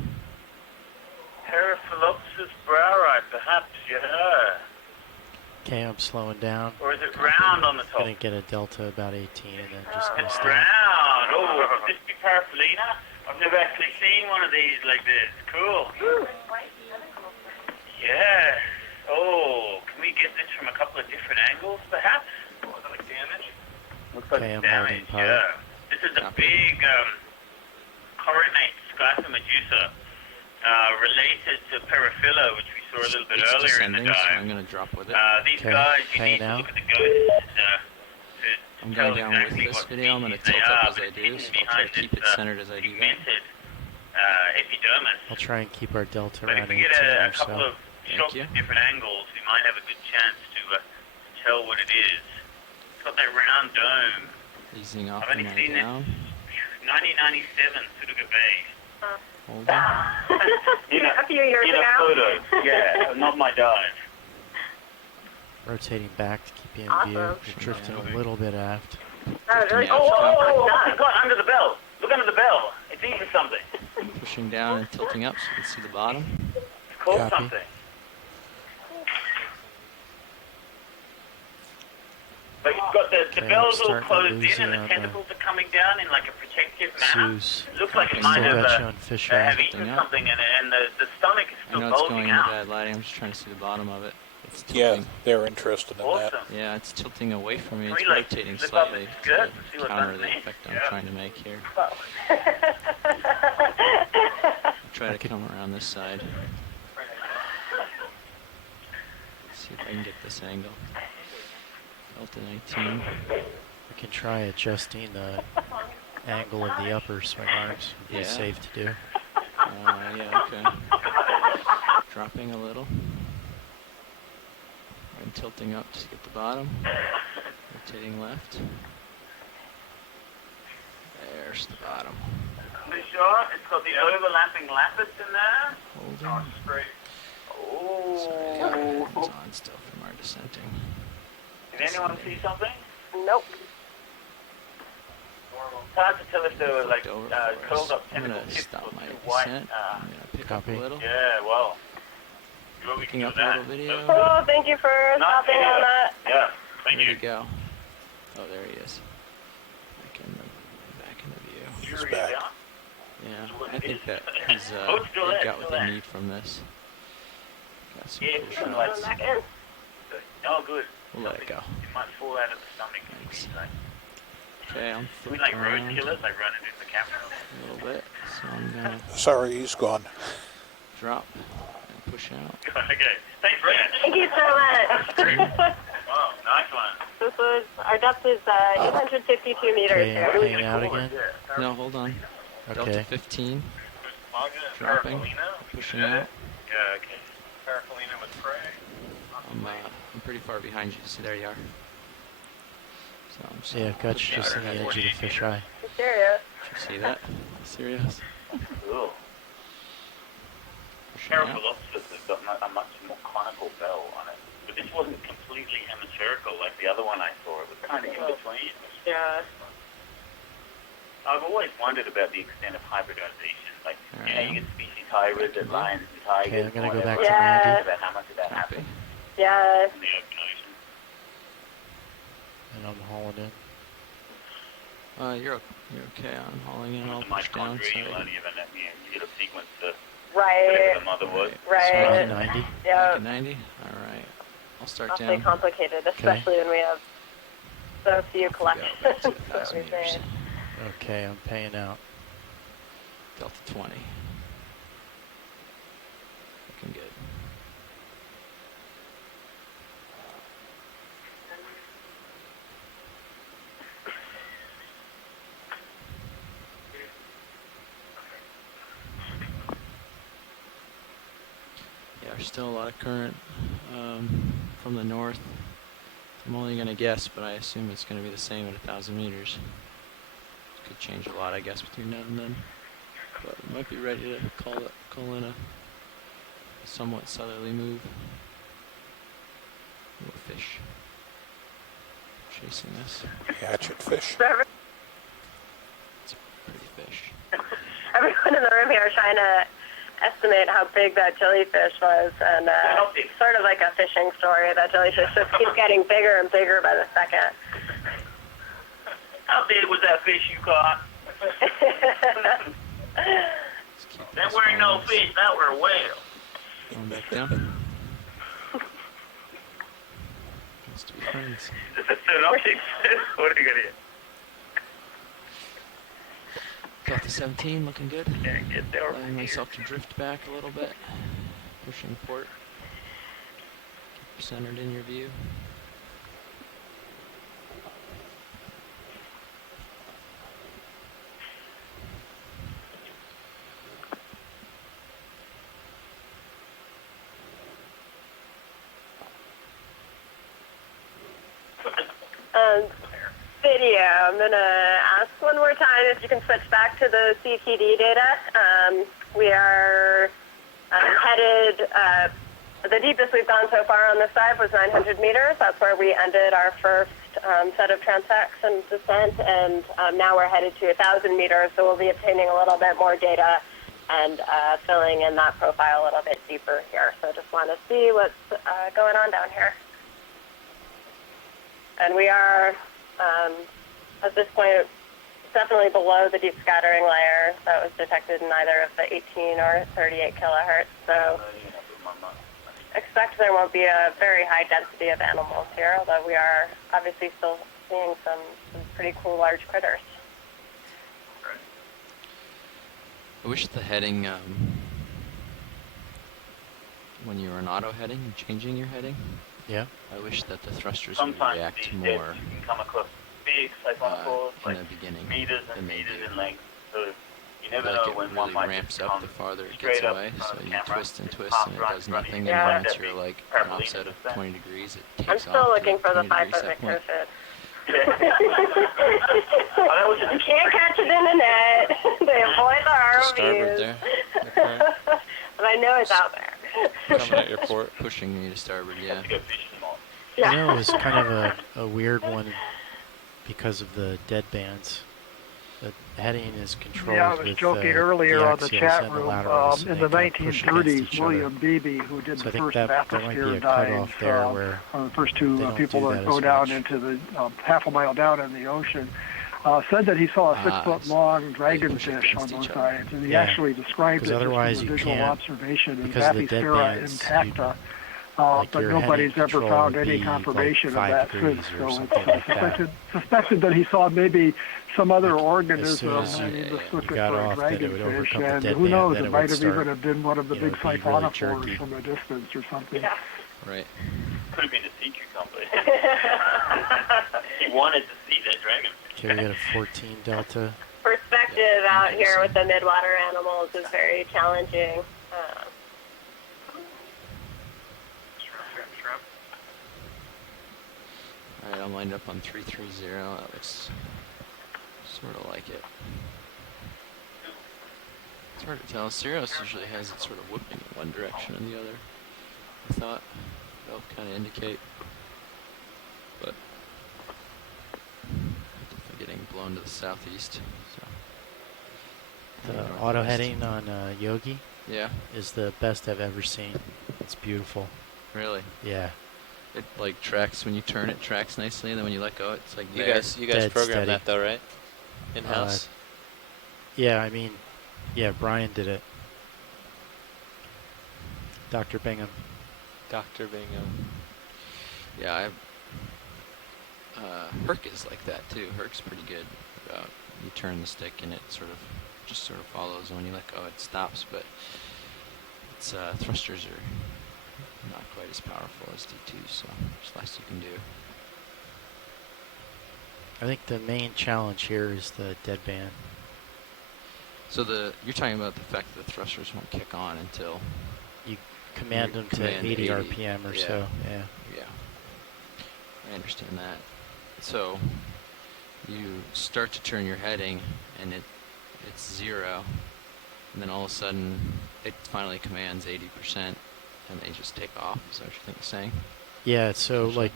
Paraphilopsis browri, perhaps, yeah. Okay, I'm slowing down. Or is it round on the top? Gonna get a delta about 18 and then just gonna It's stop. round. Oh, could this be Paraphilina? I've never actually seen one of these like this. Cool. Yeah. Oh, can we get this from a couple of different angles, perhaps? Oh, is that like damage? Looks like damage, yeah. This is a big coronate Scythomedusa, related to Paraphila, which we saw a little bit earlier in the dive. So I'm going to drop with it. These guys, you need to look at the ghosts I'm going down with this video. I'm going to tilt up as I do, so I'll try to keep it centered as I do that. Epidermis. I'll try and keep our delta But if around we 18 get a or couple so. of shots at different angles, we might have a good chance to tell what it is. It's got that round dome. Easing off I've only seen it 1997, Suduga Bay. Hold on. A few years in a ago. photo. Yeah, not my dive. Rotating back to keep you in Awesome. view. You're drifting a little bit aft. That was really It's got under the bell. Look under the bell. It's eating something. Pushing down and tilting up so you can see the bottom. It's called Copy. something. But you've got the bell's all closed in and the tentacles are coming down in like a protective manner. It looks like it might have eaten something and the stomach is I still know it's bulging going into out. bad lighting. I'm just trying to see the bottom of it. It's Yeah, tilting. they're interested in that. Yeah, it's tilting away from me. Can It's we, like, rotating slip up slightly its skirt to and see what's counter the underneath? effect I'm Yeah. trying to make here. Try to come around this side. See if I can get this angle. Delta 19. We can try adjusting the angle of the upper swing arms. Would be Yeah. safe to do. Yeah, okay. Dropping a little. And tilting up to get the bottom. Rotating left. There's the bottom. You sure? It's got the overlapping lappets in there. Holding. Oh, straight. Sorry, Oh. it's on still from our descending. Did anyone see something? Nope. It's hard to tell if they were like curled up I'm tentacle gonna tips stop or my too white. descent. I'm gonna pick up a little. Yeah, well. Picking up a little video. Oh, thank you for stopping on that. Yeah, thank Where'd you. he go? Oh, there he is. Back in the view. He's back. Yeah, I think that he's they got what they need from this. Got some cool shots. Back in. Oh, good. We'll let it go. You might fall out of the stomach. Thanks. Okay, I'm We flipping like road around killers, like running into the camera. a little bit. So I'm gonna Sorry, he's gone. drop and push out. Okay. Thanks, Brad. Thank you so much. Wow, nice one. This was, our depth is 852 meters Okay, here. I'm hanging out again. No, hold on. Delta Okay. 15. Dropping. Pushing out. Yeah, okay. Paracolina with prey. I'm pretty far behind you. See, there you are. So I'm just Yeah, got you just on the edge of the fisheye. Serious. You see that? Serious? Cool. Pushing out. Paracolopsis has got a much more conical bell on it. But this wasn't completely hemispherical like the other one I saw. It was kind of in between. Yeah. I've always wondered about the extent of hybridization. Like, you get species hybrids and lions and tigers. Okay, I'm gonna go back to Yeah. 90. About how much of that happens Yeah. in the open ocean. And I'm hauling in. You're okay. I'm hauling in. I'll push down. Mitochondria, you'll only ever you get a sequence to Right. whatever the mother was. Right. So I'm at 90. Yeah. Back at 90? Alright. I'll start Awfully down. complicated, especially when we have so few collections back to that 1,000 we've meters. made. Okay, I'm paying out. Delta 20. Looking good. Yeah, there's still a lot of current from the north. I'm only going to guess, but I assume it's going to be the same at 1,000 meters. Could change a lot, I guess, between now and then. But we might be ready to call in a somewhat southerly move. More fish chasing us. Hatchet fish. It's a pretty fish. Everyone in the room here is trying to estimate how big that jellyfish was, and it's sort of like a fishing story. That jellyfish just keeps getting bigger and bigger by the second. How big was that fish you caught? That weren't no fish, that were a whale. Going back down. Nice to be friends. What are you gonna do? Delta 17 looking good. Yeah, get there. Allowing myself to drift back a little bit. Pushing port. Keep centered in your view. Video. I'm going to ask one more time if you can switch back to the CTD data. We are headed, the deepest we've gone so far on this dive was 900 meters. That's where we ended our first set of transects and descent, and now we're headed to 1,000 meters, so we'll be obtaining a little bit more data and filling in that profile a little bit deeper here. So just want to see what's going on down here. And we are, at this point, definitely below the deep scattering layer that was detected in either of the 18 or 38 kilohertz. So expect there won't be a very high density of animals here, although we are obviously still seeing some pretty cool large critters. I wish the heading, when you were in auto heading and changing your heading, yeah, I wish that the thrusters Sometimes would react these more days you can come across big siphonophores, in like the beginning meters and than they meters do. in length. So you I never feel know like when it one really might ramps just up come the farther it straight gets up away, in front so of you the camera, twist and just twist pass and it right does in front of nothing, you. and Yeah. once you're like an Parabolina offset of descent. 20 degrees, it I'm takes still off looking to for the 20 degrees 5 set foot point. fish. You can't catch it in a net. They avoid the Starboard ROVs. there. Okay. But I know it's out there. Coming at your port, pushing you to starboard, yeah. You know, it was kind of a weird one because of the dead bands. The heading is controlled. Yeah, I was joking earlier on the chat room. In the 1930s, William Beebe, who did the first bathysphere dives, one of the first two people that go down into the half a mile down in the ocean, said that he saw a 6-foot-long dragonfish on those dives, and he actually described it from a visual observation in Bathysphaera intacta. But nobody's ever found any confirmation of that since. So it's suspected that he saw maybe some other organism, and he mistook it for a dragonfish, and who knows, it might have even have been one of the big siphonophores from a distance or something. Yeah. Right. Could have been a sea cucumber. He wanted to see that dragonfish. Okay, we got a 14 delta. Perspective out here with the midwater animals is very challenging. Alright, I'm lined up on 330. That looks sort of like it. It's hard to tell. Sirius usually has it sort of whipping in one direction and the other. I thought that'll kind of indicate. But definitely getting blown to the southeast. So. The auto heading on Yogi is the best I've ever seen. It's beautiful. Really? Yeah. It like tracks when you turn, it tracks nicely, and then when you let go, it's like you guys programmed that though, right? In house. Yeah, I mean, Brian did it. Dr. Bingham. Dr. Bingham. Yeah, Herc is like that too. Herc's pretty good about you turn the stick and it just sort of follows, and when you let go, it stops. But its thrusters are not quite as powerful as D2, so there's less you can do. I think the main challenge here is the deadband. So you're talking about the fact that the thrusters won't kick on until you command them to 80 RPM or so. Yeah. I understand that. So you start to turn your heading, and it's 0, and then all of a sudden it finally commands 80%. And they just take off. Is that what you're saying? Yeah. So like,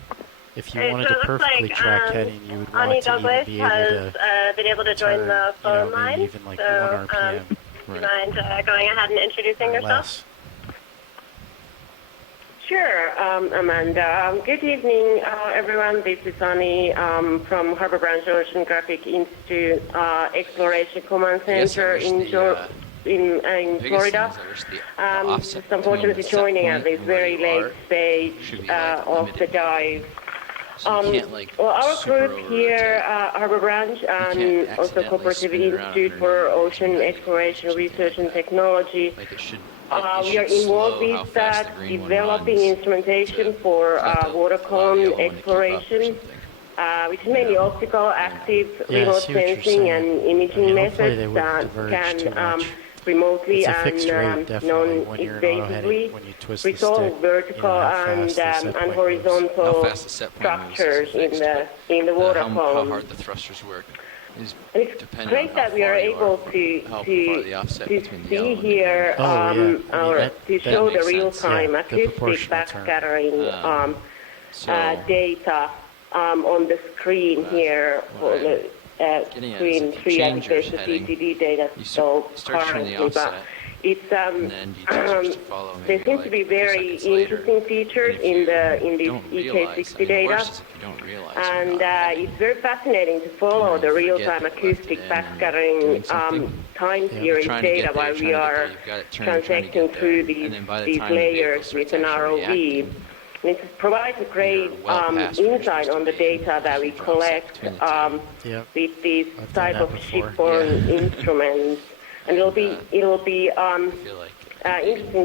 if you wanted to perfectly track heading, you would want to even be able to join the phone line. Even like 1 RPM. Do you mind going ahead and introducing yourself? Sure, Amanda. Good evening, everyone. This is Annie from Harbor Branch Oceanographic Institute Exploration Command Center in Florida. Just unfortunately joining at this very late stage of the dive. Well, our group here, Harbor Branch, and also Cooperative Institute for Ocean Exploration Research and Technology, we are involved with developing instrumentation for water column exploration, which is mainly optical, active, remote sensing, and imaging methods that can remotely and non-invasively resolve vertical and horizontal structures in the water column. How hard the thrusters work is it's great that we are able to see here or to show the real-time acoustic backscattering data on the screen here for the screen 3 and there's the CCD data so currently, but it's there seems to be very interesting features in this EK60 data, and it's very fascinating to follow the real-time acoustic backscattering time series data while we are transacting through these layers with an ROV. And it provides a great insight on the data that we collect with these type of shipborne instruments. And it'll be interesting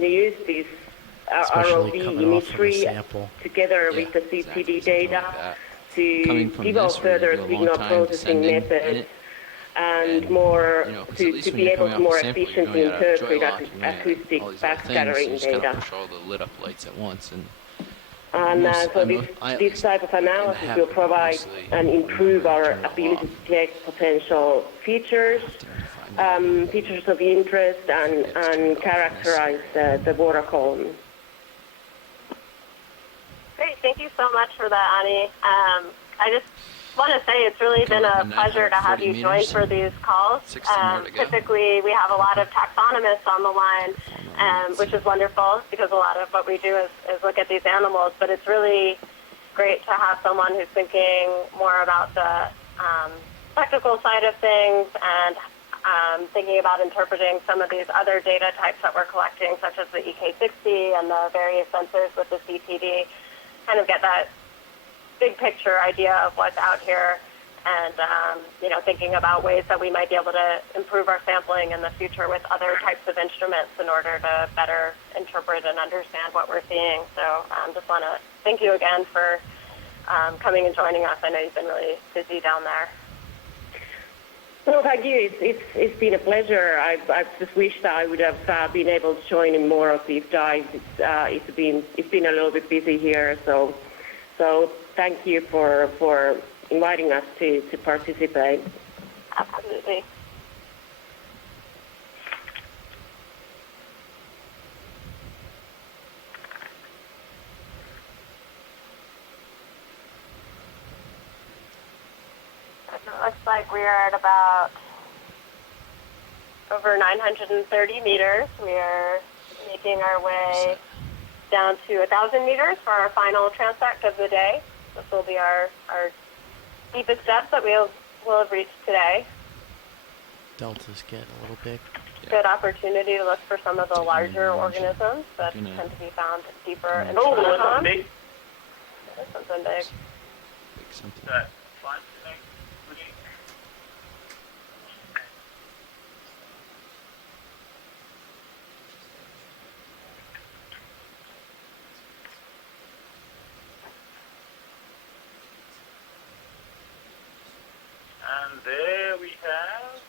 to use this ROV imagery together with the CCD data to develop further signal processing methods and more to be able to more efficiently interpret acoustic backscattering data. Push all the lit up lights at once and so this type of analysis will provide and improve our ability to detect potential features of interest and characterize the water column. Great, thank you so much for that, Ani. I just want to say it's really been a pleasure to have you join for these calls. Typically, we have a lot of taxonomists on the line, which is wonderful because a lot of what we do is look at these animals. But it's really great to have someone who's thinking more about the technical side of things and thinking about interpreting some of these other data types that we're collecting, such as the EK60 and the various sensors with the CTD, kind of get that big picture idea of what's out here and, thinking about ways that we might be able to improve our sampling in the future with other types of instruments in order to better interpret and understand what we're seeing. So just want to thank you again for coming and joining us. I know you've been really busy down there. Well, thank you. It's been a pleasure. I just wish that I would have been able to join in more of these dives. It's been a little bit busy here, so thank you for inviting us to participate. Absolutely. It looks like we are at about over 930 meters. We are making our way down to 1,000 meters for our final transect of the day. This will be our deepest depth that we'll have reached today. Delta's getting a little big. Good opportunity to look for some of the larger organisms that tend to be found deeper in the pond. There's something big. There's something big. Big something. And there we have...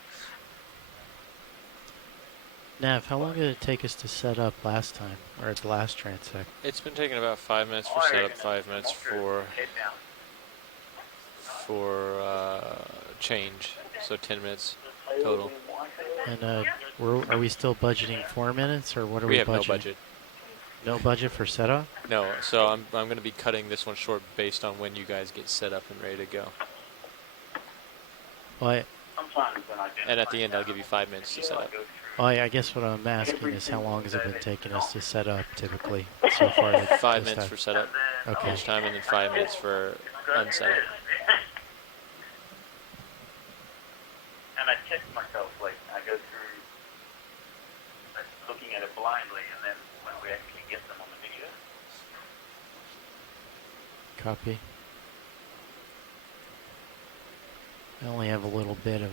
Nav, how long did it take us to set up last time, or at the last transect? It's been taking about 5 minutes for setup, 5 minutes for change, so 10 minutes total. And are we still budgeting 4 minutes, or what are we budgeting? We have no budget. No budget for setup? No, so I'm going to be cutting this one short based on when you guys get set up and ready to go. Well, and at the end, I'll give you 5 minutes to set up. Well, I guess what I'm asking is how long has it been taking us to set up typically so far? 5 minutes for setup each time, and then 5 minutes for unsetup. And I test myself, like I go through looking at it blindly, and then when we actually get them on the video. Copy. I only have a little bit of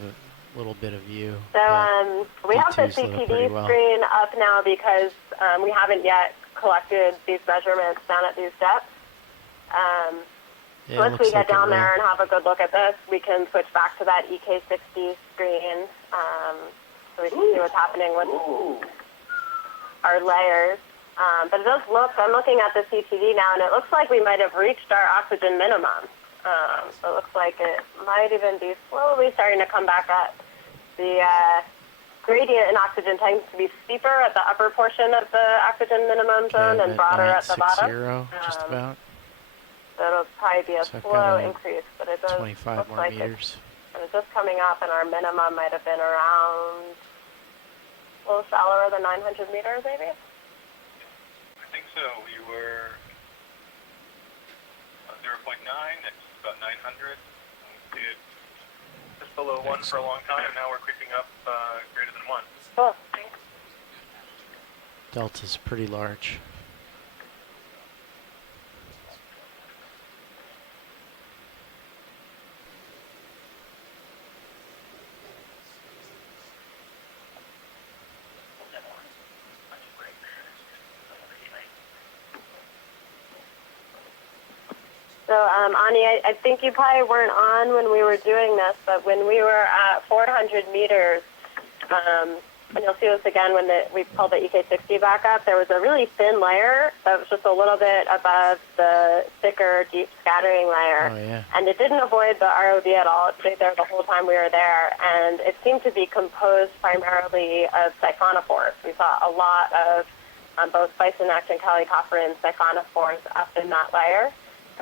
view. So we have the CTD screen up now because we haven't yet collected these measurements down at these depths. So once we get down there and have a good look at this, we can switch back to that EK60 screen so we can see what's happening with our layers. But it does look, I'm looking at the CTD now, and it looks like we might have reached our oxygen minimum. So it looks like it might even be slowly starting to come back up. The gradient in oxygen tends to be steeper at the upper portion of the oxygen minimum zone and broader at the bottom. Just about. So it'll probably be a slow increase, but it does 25 look more like meters. It's just coming up, and our minimum might have been around a little shallower than 900 meters, maybe? I think so. We were 0.9, that's about 900. We did just below 1 for a long time. Now we're creeping up greater than 1. Cool. Delta's pretty large. So, Ani, I think you probably weren't on when we were doing this, but when we were at 400 meters, and you'll see this again when we pulled the EK60 back up, there was a really thin layer that was just a little bit above the thicker, deep scattering layer. Oh, yeah. And it didn't avoid the ROV at all. It stayed there the whole time we were there, and it seemed to be composed primarily of siphonophores. We saw a lot of both Bisonex and Calicopherine siphonophores up in that layer.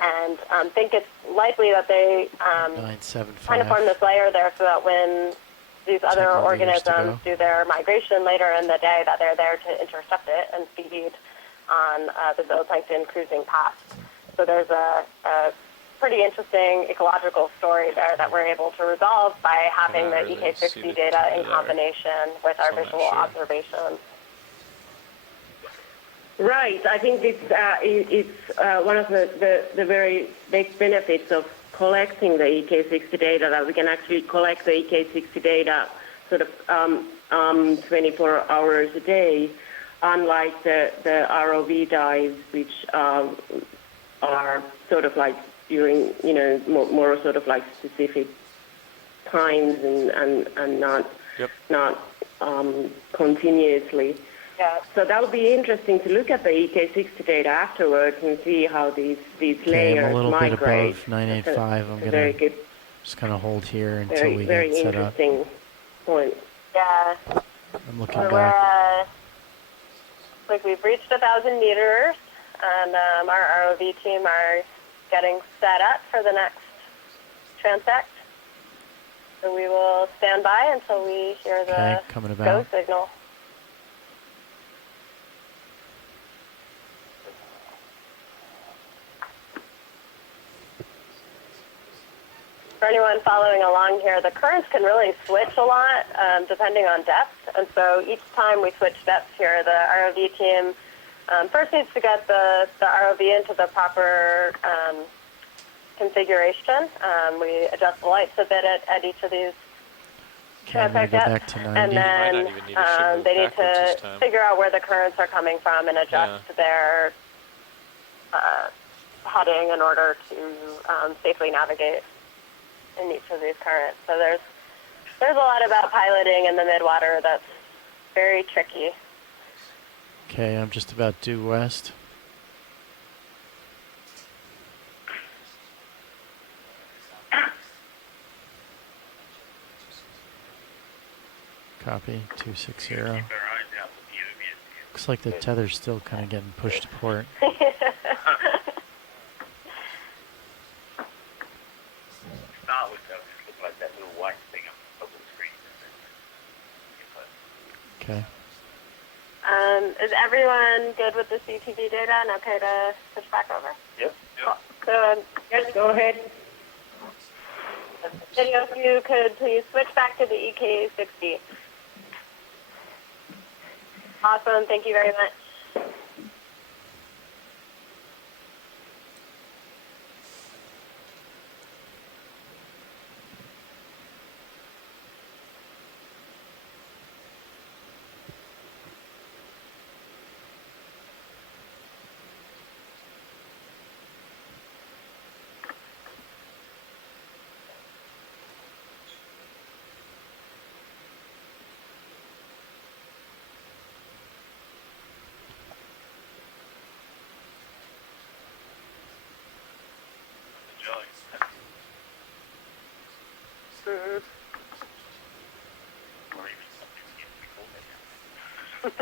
and think it's likely that they kind of form this layer there so that when these other organisms do their migration later in the day, that they're there to intercept it and feed on the zooplankton cruising past. So there's a pretty interesting ecological story there that we're able to resolve by having the EK60 data in combination with our visual observations. Right. I think it's one of the very big benefits of collecting the EK60 data, that we can actually collect the EK60 data sort of 24 hours a day, unlike the ROV dives, which are sort of like during, more sort of like specific times and not continuously. Yeah. So that would be interesting to look at the EK60 data afterwards and see how these layers I'm a little migrate. bit above 985. I'm going to just kind of hold here until we very get set up. Very interesting point. Yeah. I'm looking So back. We've reached 1,000 meters, and our ROV team are getting set up for the next transect. So we will stand by until we hear the go signal. For anyone following along here, the currents can really switch a lot depending on depth. And so each time we switch depth here, the ROV team first needs to get the ROV into the proper configuration. We adjust the lights a bit at each of these transect depths. And then they need to figure out where the currents are coming from and adjust their heading in order to safely navigate in each of these currents. So there's a lot about piloting in the midwater that's very tricky. Okay, I'm just about due west. Copy, 260. Looks like the tether's still kind of getting pushed to port. Okay. Is everyone good with the CTV data and okay to switch back over? Yep. Cool. So, yes, go ahead. Video, if you could please switch back to the EK60. Awesome. Thank you very much.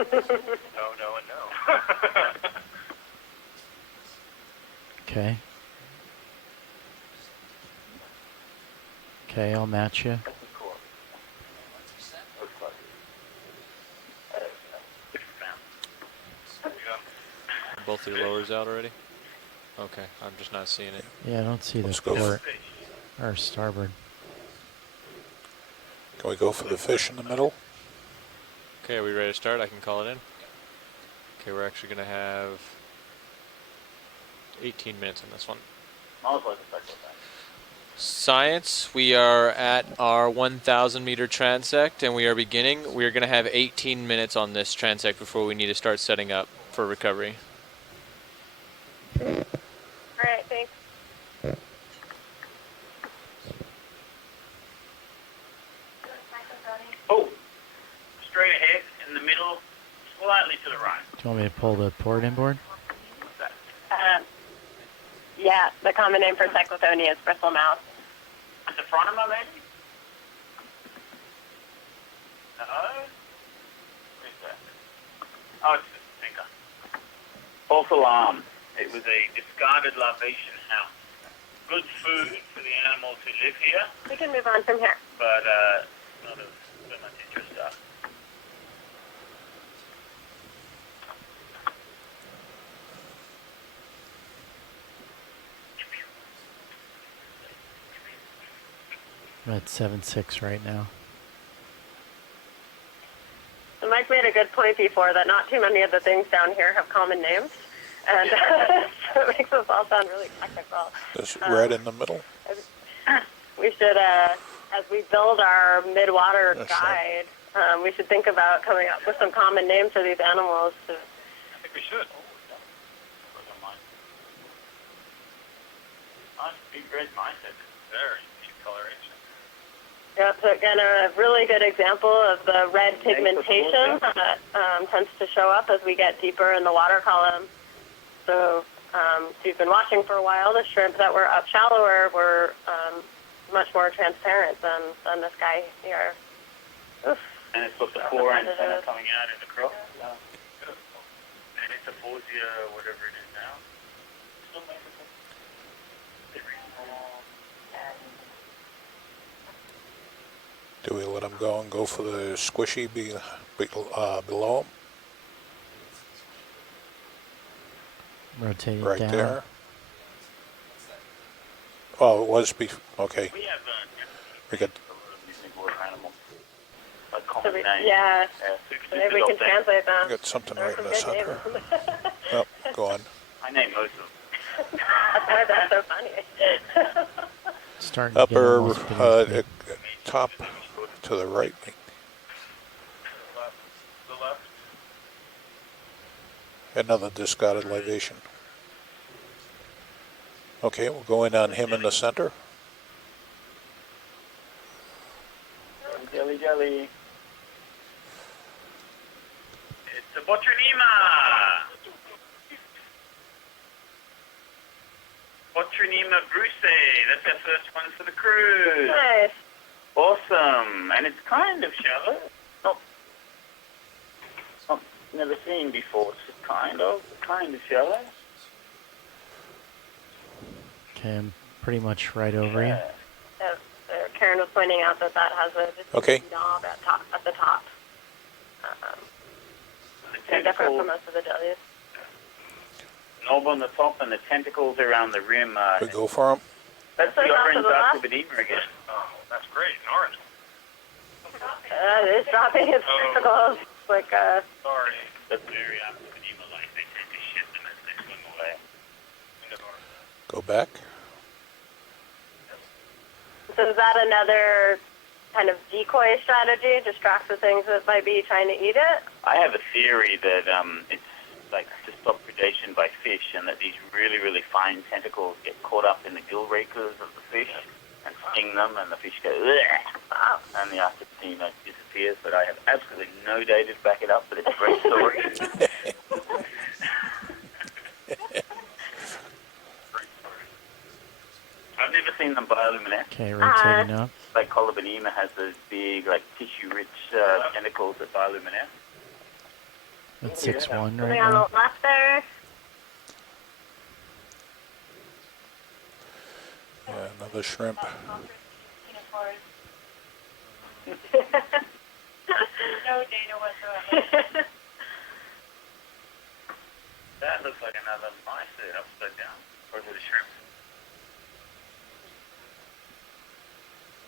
No, and no. Okay. Okay, I'll match you. Both your lowers out already? Okay, I'm just not seeing it. Yeah, I don't see the port or starboard. Can we go for the fish in the middle? Okay, are we ready to start? I can call it in. Okay, we're actually going to have 18 minutes on this one. Science, we are at our 1,000 meter transect and we are beginning. We are going to have 18 minutes on this transect before we need to start setting up for recovery. All right, thanks. Oh, straight ahead, in the middle, slightly to the right. Do you want me to pull the port inboard? What's that? Yeah, the common name for cyclothonia is bristlemouth. At the front of my maybe? No? What is that? Oh, it's the sinker. False alarm. It was a discarded larvation house. Good food for the animals who live here, We can move on from here. but not of so much interest to us. I'm at 7.6 right now. So Mike made a good point before that not too many of the things down here have common names. And so it makes us all sound really technical. This red in the middle? We should, as we build our mid-water That's guide, we should think about coming up with some common names for these animals. I think we should. Nice big red mindset. Very deep coloration. Yeah, so again, a really good example of the red pigmentation that tends to show up as we get deeper in the water column. So if you've been watching for a while, the shrimp that were up shallower were much more transparent than this guy here. Oof. And it's got the core antenna coming out in the crop. And it's a Forsia, whatever it is now. Do we let him go and go for the squishy below him? Rotate it Right down. there. Oh, it was before. Okay. We have We got. water animals. Like So common names. yeah, So so maybe we can translate them. We got something There are right in some the good center. names. Oh, go on. I name most of them. That's why that's so funny. Starting to get Upper almost beneath me. top to the right. The left. Another discarded libation. Okay, we'll go in on him in the center. Jelly, jelly. It's a Botronema. Botronema brucei. That's our first one for the cruise. Nice. Awesome. And it's kind of shallow. Not never seen before. It's just kind of shallow. Okay, I'm pretty much right over you. Karen was pointing out that has a Okay. knob at the top. They're different from most of the jellies. Knob on the top and the tentacles around the rim. We go for him. That's the orange Arctobedema again. Oh, that's great. An orange. It's dropping its tentacles. Like, Sorry. That's very Arctobedema-like. They tend to shit them as they swim away. Go back. so is that another kind of decoy strategy? Distract the things that might be trying to eat it? I have a theory that it's like to stop predation by fish, and that these really, really fine tentacles get caught up in the gill rakers of the fish and sting them, and the fish go, wow, and the Arctobedema disappears. But I have absolutely no data to back it up, but it's a great story. I've never seen them bioluminescent. Okay, rotating up. Like Colobonema has those big, like tissue-rich tentacles that bioluminescent. That's 6-1 right On the now. left there. Yeah, another shrimp. No data whatsoever. That looks like another mysid upside down. Or is it a shrimp?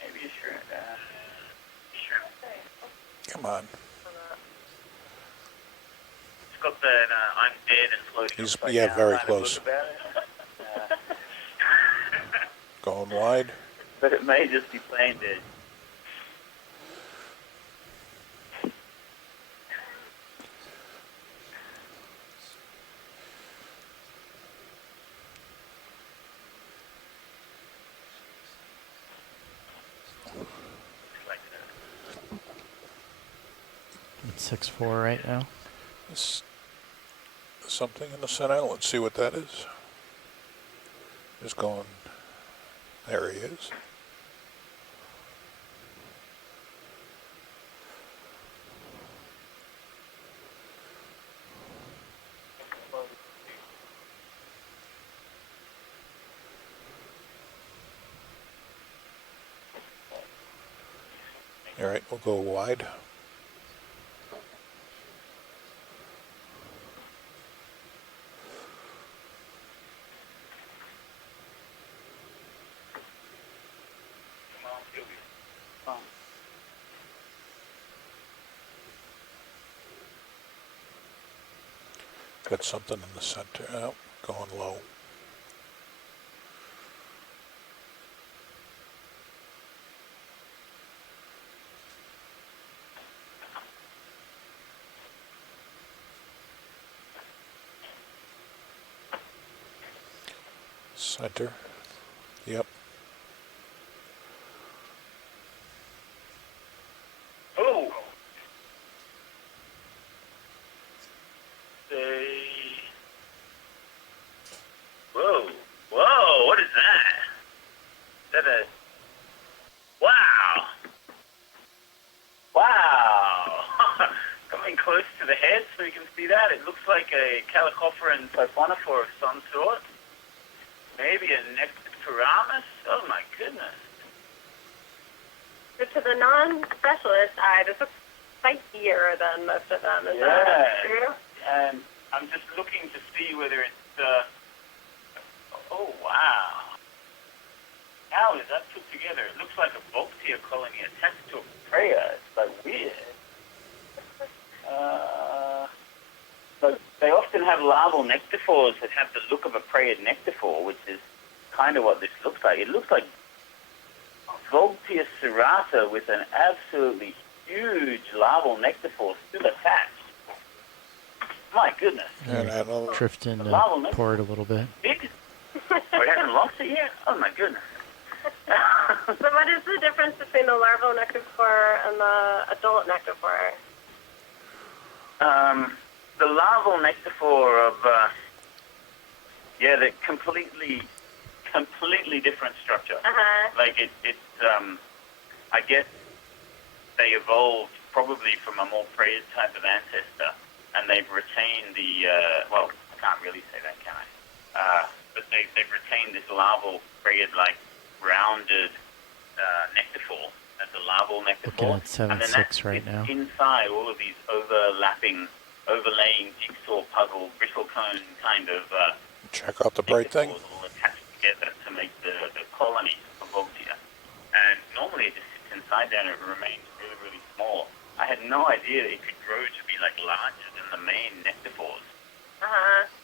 Maybe a shrimp. Shrimp. Come on. It's got that I'm dead and floating He's upside yeah, down very kind of close. look about it. Going wide. But it may just be plain dead. It's 6-4 right now. There's something in the center. Let's see what that is. Just going. There he is. All right, we'll go wide. Got something in the center. Oh, going low. Center. Yep. Oh! Whoa! Whoa! What is that? Is that a... Wow! Wow! Coming close to the head so you can see that. It looks like a Calicophorans siphonophore of some sort. Maybe a Nectipyramus? Oh my goodness. So to the non-specialist eye, this looks spikier than most of them. Is that true? And I'm just looking to see whether it's, oh wow. How is that put together? It looks like a Volptia colony attached to a Preya. It's like weird. But they often have larval nectophores that have the look of a preyed nectophore, which is kind of what this looks like. It looks like Volptia serrata with an absolutely huge larval nectophore still attached. My goodness. Drift in port a little bit. Big? Oh, it hasn't lost it yet? Oh my goodness. So what is the difference between the larval nectophore and the adult nectophore? The larval nectophore of, they're completely different structure. Like it's, I guess they evolved probably from a more preyed type of ancestor, and they've retained the, well, I can't really say that, can I? But they've retained this larval preyed-like rounded nectophore as a larval nectophore. Looking at 7.6 right now. Inside all of these overlaying jigsaw puzzle bristlecone kind of check out the bright thing. All attached together to make the colony of Volptia. And normally it just sits inside there and it remains really, really small. I had no idea that it could grow to be like larger than the main nectophores.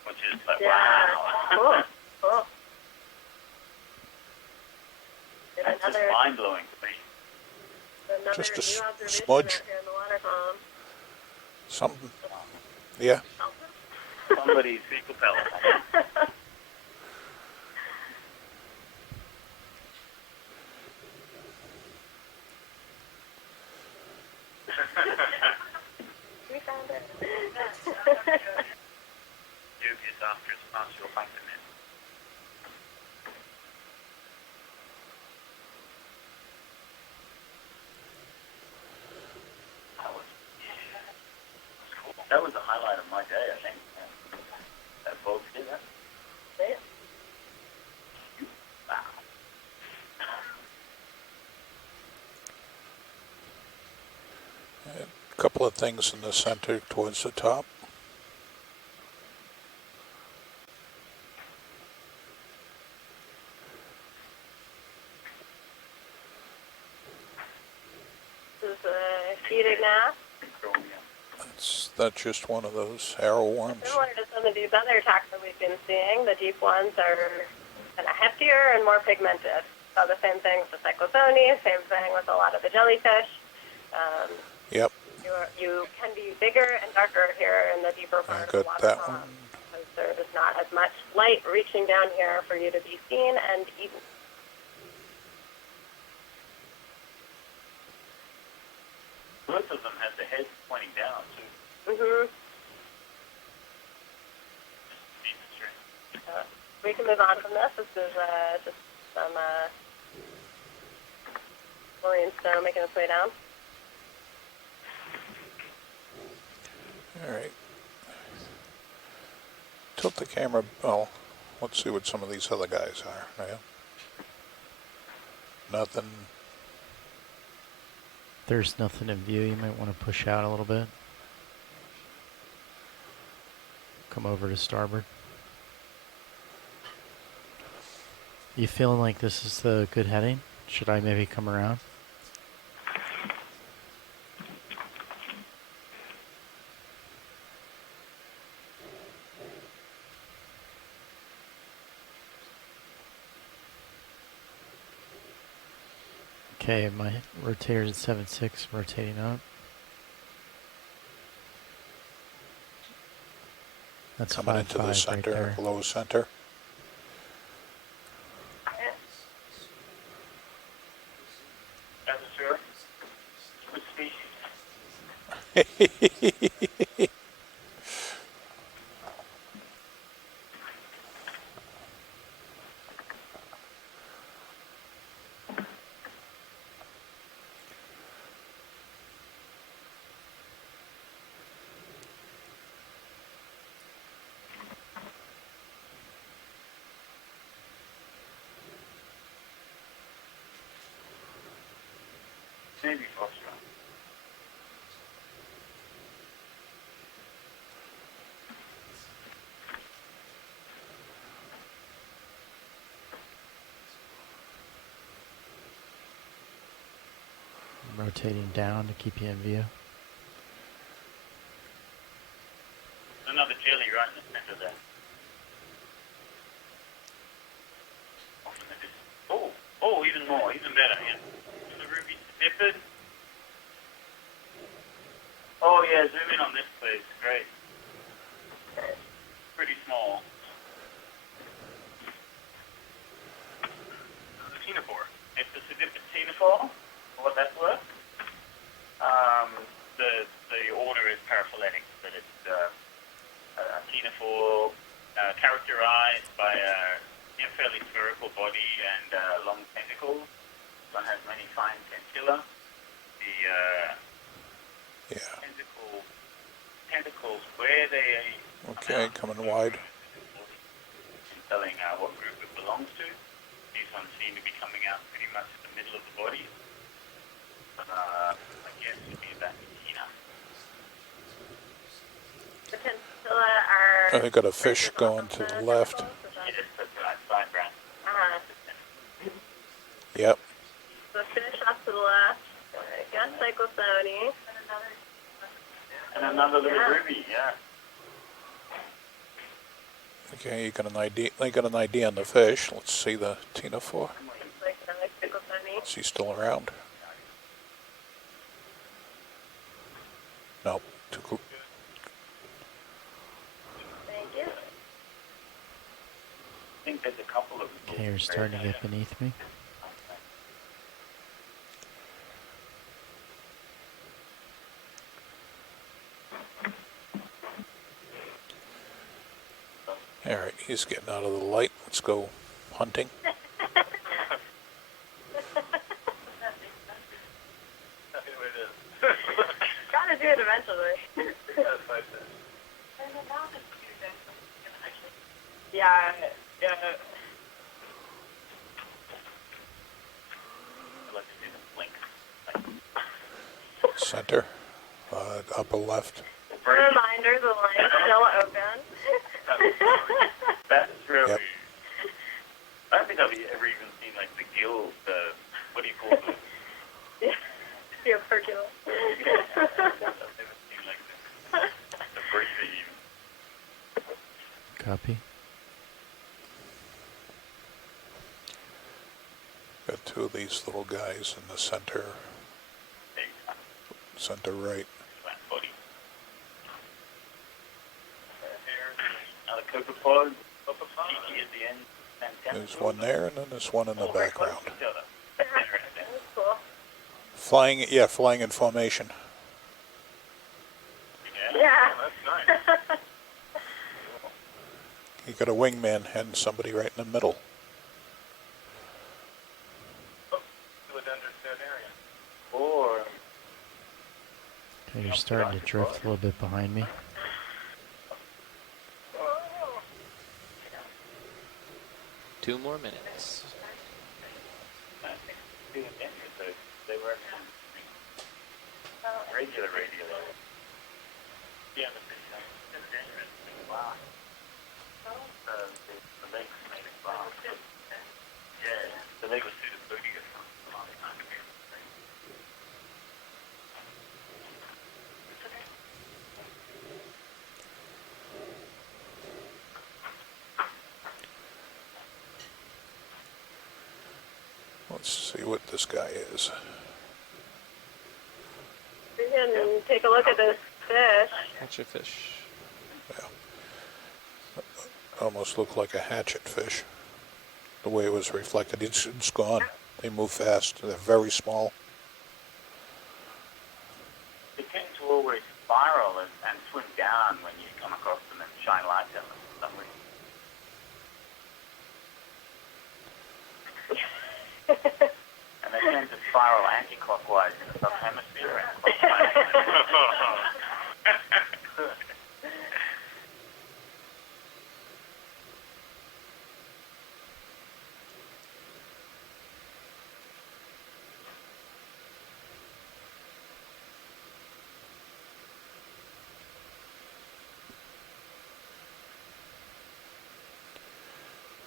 Which is like, wow. Cool. That's just mind-blowing to me. Just a smudge. Something. Yeah. Somebody's fecal pellet. We found it. Dubious after its osteoplankton. That was the highlight of my day, I think. That folks did that. Yeah. Wow. A couple of things in the center towards the top. This is a feeding mass. That's just one of those arrow worms. Similar to some of these other taxa we've been seeing, the deep ones are kind of heftier and more pigmented. So the same thing with the cyclothony, same thing with a lot of the jellyfish. Yep. You can be bigger and darker here in the deeper part of the water column because there is not as much light reaching down here for you to be seen and eaten. Both of them have the heads pointing down, too. We can move on from this. This is just some William snow making its way down. All right. Tilt the camera. Oh, let's see what some of these other guys are. Yeah. Nothing. there's nothing in view, you might want to push out a little bit. Come over to starboard. You feeling like this is the good heading? Should I maybe come around? Okay, my rotator's at 7.6, rotating up. That's coming into the center, right low center. Atmosphere. Which species? Maybe Foxtrot. I'm rotating down to keep you in view. Another jelly right in the center there. Oh, even more, even better, yeah. The ruby snippered. Oh yeah, zoom in on this please, great. Pretty small. Ctenophore. It's a significant ctenophore, for what that's worth. The order is paraphyletic, but it's a ctenophore characterized by a fairly spherical body and long tentacles. One has many fine tentacula. The tentacles where they Okay, coming wide. telling what group it belongs to. These ones seem to be coming out pretty much in the middle of the body. I guess it would be about Tina. The tentacula are... I got a fish going to the left. Yep. So finish off to the left. Got Cyclosony. And another little ruby, yeah. Okay, you got an idea. They got an idea on the fish. Let's see the ctenophore. Is he still around? Nope. Too cool. Thank you. I think there's a couple of... Okay, you're starting to get beneath me. All right, he's getting out of the light. Let's go hunting. Gotta do it eventually. Yeah. Center, upper left. A reminder, the line is still open. That's really... Yep. I don't think I've ever even seen like the gills, what do you call them? The operculum. I've never seen like the breathing even. Copy. Got two of these little guys in the center. Center right. Another copepod. Tiki at the end. Fantastic. There's one there, and then there's one in the background. That's cool. Flying in formation. Yeah. That's nice. You got a wingman and somebody right in the middle. Or... Okay, you're starting to drift a little bit behind me. Two more minutes. Regular. Yeah, Wow. The legs made it wow. Yeah, the leg was suited booty or something. Let's see what this guy is. We can take a look at this fish. Catch a fish. Almost looked like a hatchet fish, the way it was reflected. It's gone. They move fast. They're very small. They tend to always spiral and swim down when you come across them and shine light on them for some reason. And they tend to spiral anti-clockwise in the southern hemisphere and clockwise.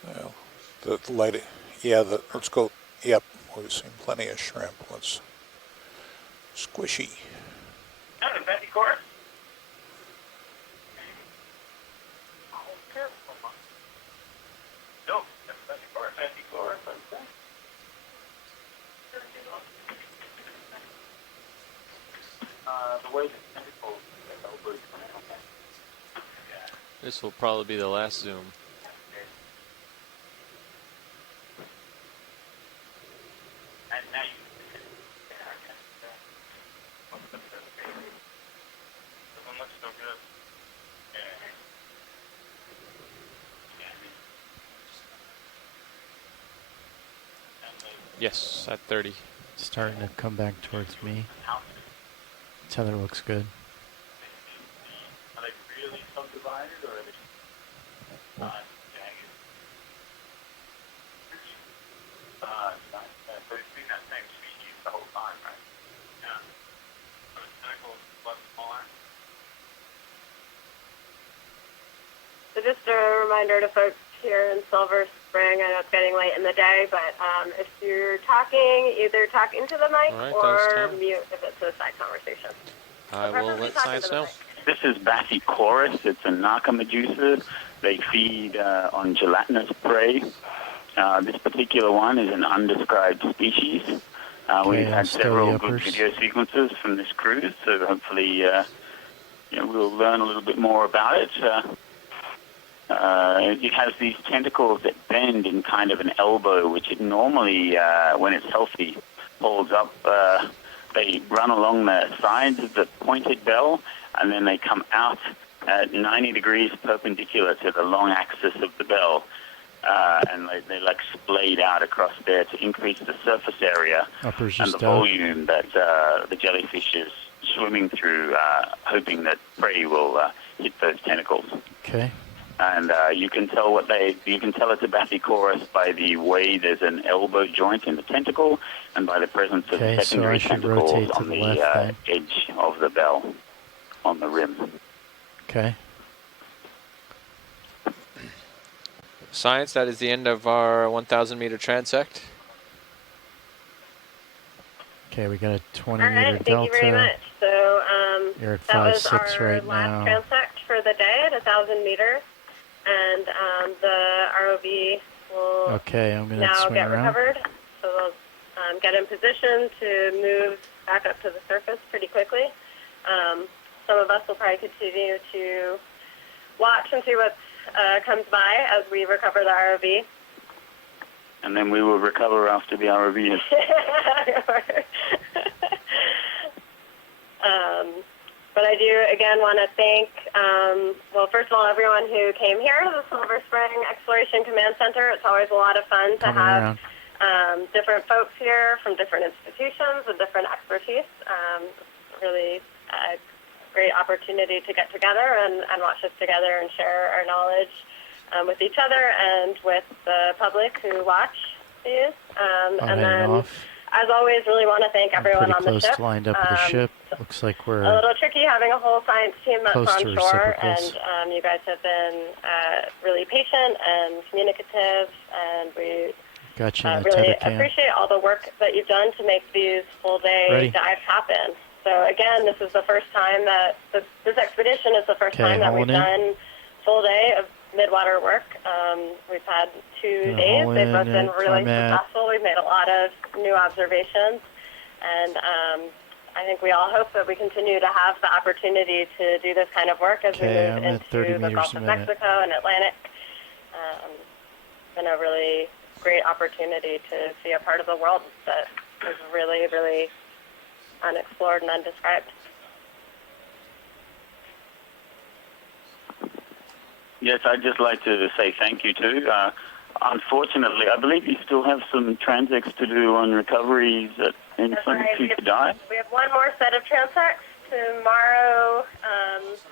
Well, the light, yeah, let's go, yep, we've seen plenty of shrimp. Let's, squishy. Not a Betty Chorus. No, that's Betty Chorus. Betty Chorus, okay. The way the tentacles get over. This will probably be the last zoom. And now you this one looks so good. Yes, at 30. Starting to come back towards me. Tether looks good. Are they really subdivided or are they jagged? So it's been that same species the whole time, right? Yeah. So the tentacles much smaller. So just a reminder to folks here in Silver Spring, I know it's getting late in the day, but if you're talking, either talk into the mic or mute if it's a side conversation. I will let science know. This is Bathychorus. It's a narca medusa. They feed on gelatinous prey. This particular one is an undescribed species. We've had several good video sequences from this cruise, so hopefully we'll learn a little bit more about it. It has these tentacles that bend in kind of an elbow, which it normally, when it's healthy, holds up. They run along the sides of the pointed bell, and then they come out at 90 degrees perpendicular to the long axis of the bell. And they like splayed out across there to increase the surface area and the volume that the jellyfish is swimming through, hoping that prey will hit those tentacles. Okay. And you can tell it's a Bathychorus by the way there's an elbow joint in the tentacle, and by the presence of secondary tentacles on the edge of the bell, on the rim. Okay. Science, that is the end of our 1,000 meter transect. Okay, we got a 20 All meter right, delta. thank you very much. So you're at that was 5.6 our right last now. transect for the day at 1,000 meters, and the ROV will now swing get around. recovered. So they'll get in position to move back up to the surface pretty quickly. Some of us will probably continue to watch and see what comes by as we recover the ROV. And then we will recover after the ROV is. But I do, again, want to thank, first of all, everyone who came here to the Silver Spring Exploration Command Center. It's always a lot of fun to have different folks here from different institutions with different expertise. Really a great opportunity to get together and watch us together and share our knowledge with each other and with the public who watch these. And then as always, really want to thank everyone pretty on the close ship. to lined up with the ship. Looks like we're a little tricky having a whole science team that's close on to shore, reciprocals. and you guys have been really patient and communicative, and we got you in the really tether cam. appreciate all the work that you've done to make these full-day dives happen. So again, this is the first time that this expedition is the first time that we've done full day of midwater work. We've had 2 days. They've both been really successful. We've made a lot of new observations, and I think we all hope that we continue to have the opportunity to do this kind of work as we move into the Gulf of Mexico and Atlantic. It's been a really great opportunity to see a part of the world that is really, really unexplored and undescribed. Yes, I'd just like to say thank you too. Unfortunately, I believe you still have some transects to do on recoveries in front of you to dive. We have one more set of transects tomorrow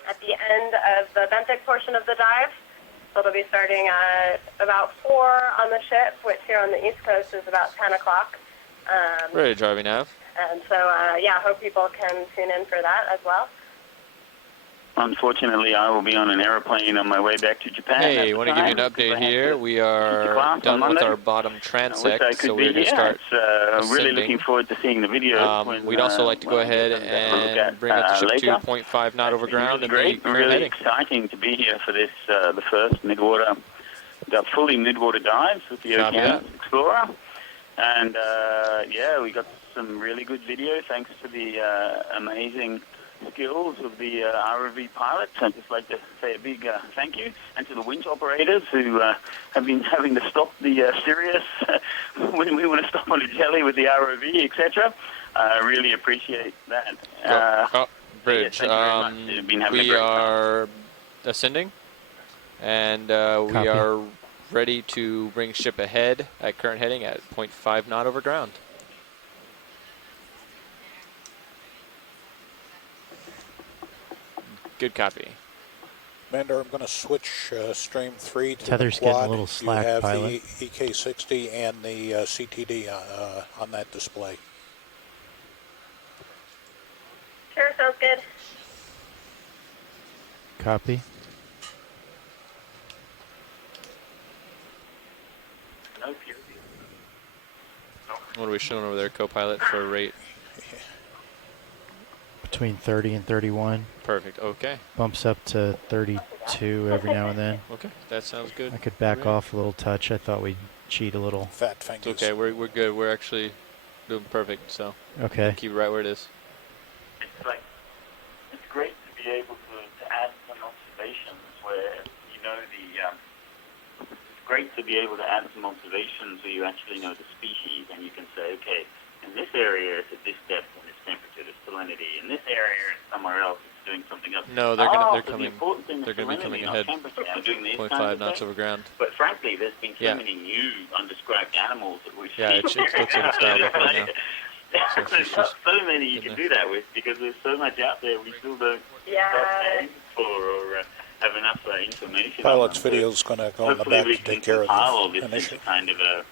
at the end of the benthic portion of the dive. So it'll be starting at about 4 on the ship, which here on the East Coast is about 10 o'clock. Ready to drive me now. And so, yeah, I hope people can tune in for that as well. Unfortunately, I will be on an airplane on my way back to Japan. Hey, I want to give you an update here. We are done with our bottom transect, so we're going to start really looking forward to seeing the video. We'd also like to go ahead and bring up to ship 2.5 knot over ground. Really great, really exciting to be here for this, the first midwater, the fully midwater dives with the Okeanos Explorer. And, yeah, we got some really good video thanks to the amazing skills of the ROV pilots. I'd just like to say a big thank you, and to the winch operators who have been having to stop the Sirius when we want to stop on a jelly with the ROV, etc. I really appreciate that. Bridge. We are ascending, and we are ready to bring ship ahead at current heading at 0.5 knot over ground. Good copy. Commander, I'm going to switch stream 3 to Tether's the quad. getting a little slack, you have pilot. the EK60 and the CTD on that display. Sure, sounds good. Copy. What are we showing over there, co-pilot, for rate? Between 30 and 31. Perfect, okay. Bumps up to 32 every now and then. Okay, that sounds good. I could back off a little touch. I thought we'd cheat a little. Fat fingers. It's okay, we're good. We're actually doing perfect, so okay. Keep it right where it is. It's great to be able to add some observations where, you know, it's great to be able to add some observations where you actually know the species, and you can say, okay, in this area it's at this depth and this temperature, this salinity. In this area it's somewhere else, it's doing something else. No, they're going to be coming ahead. 0.5 knots over ground. But frankly, there's been so many new undescribed animals that we've seen. Yeah, it looks like it's dialed up right now. So there's not so many you can do that with, because there's so much out there we still don't have names for or have enough information. Pilot's video is going to go in the back to take care of the initial. Kind of a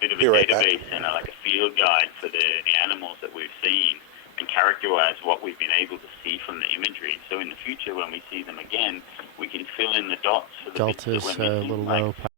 bit of a database and like a field guide for the animals that we've seen, and characterize what we've been able to see from the imagery. So in the future, when we see them again, we can fill in the dots for the Delta's a little low.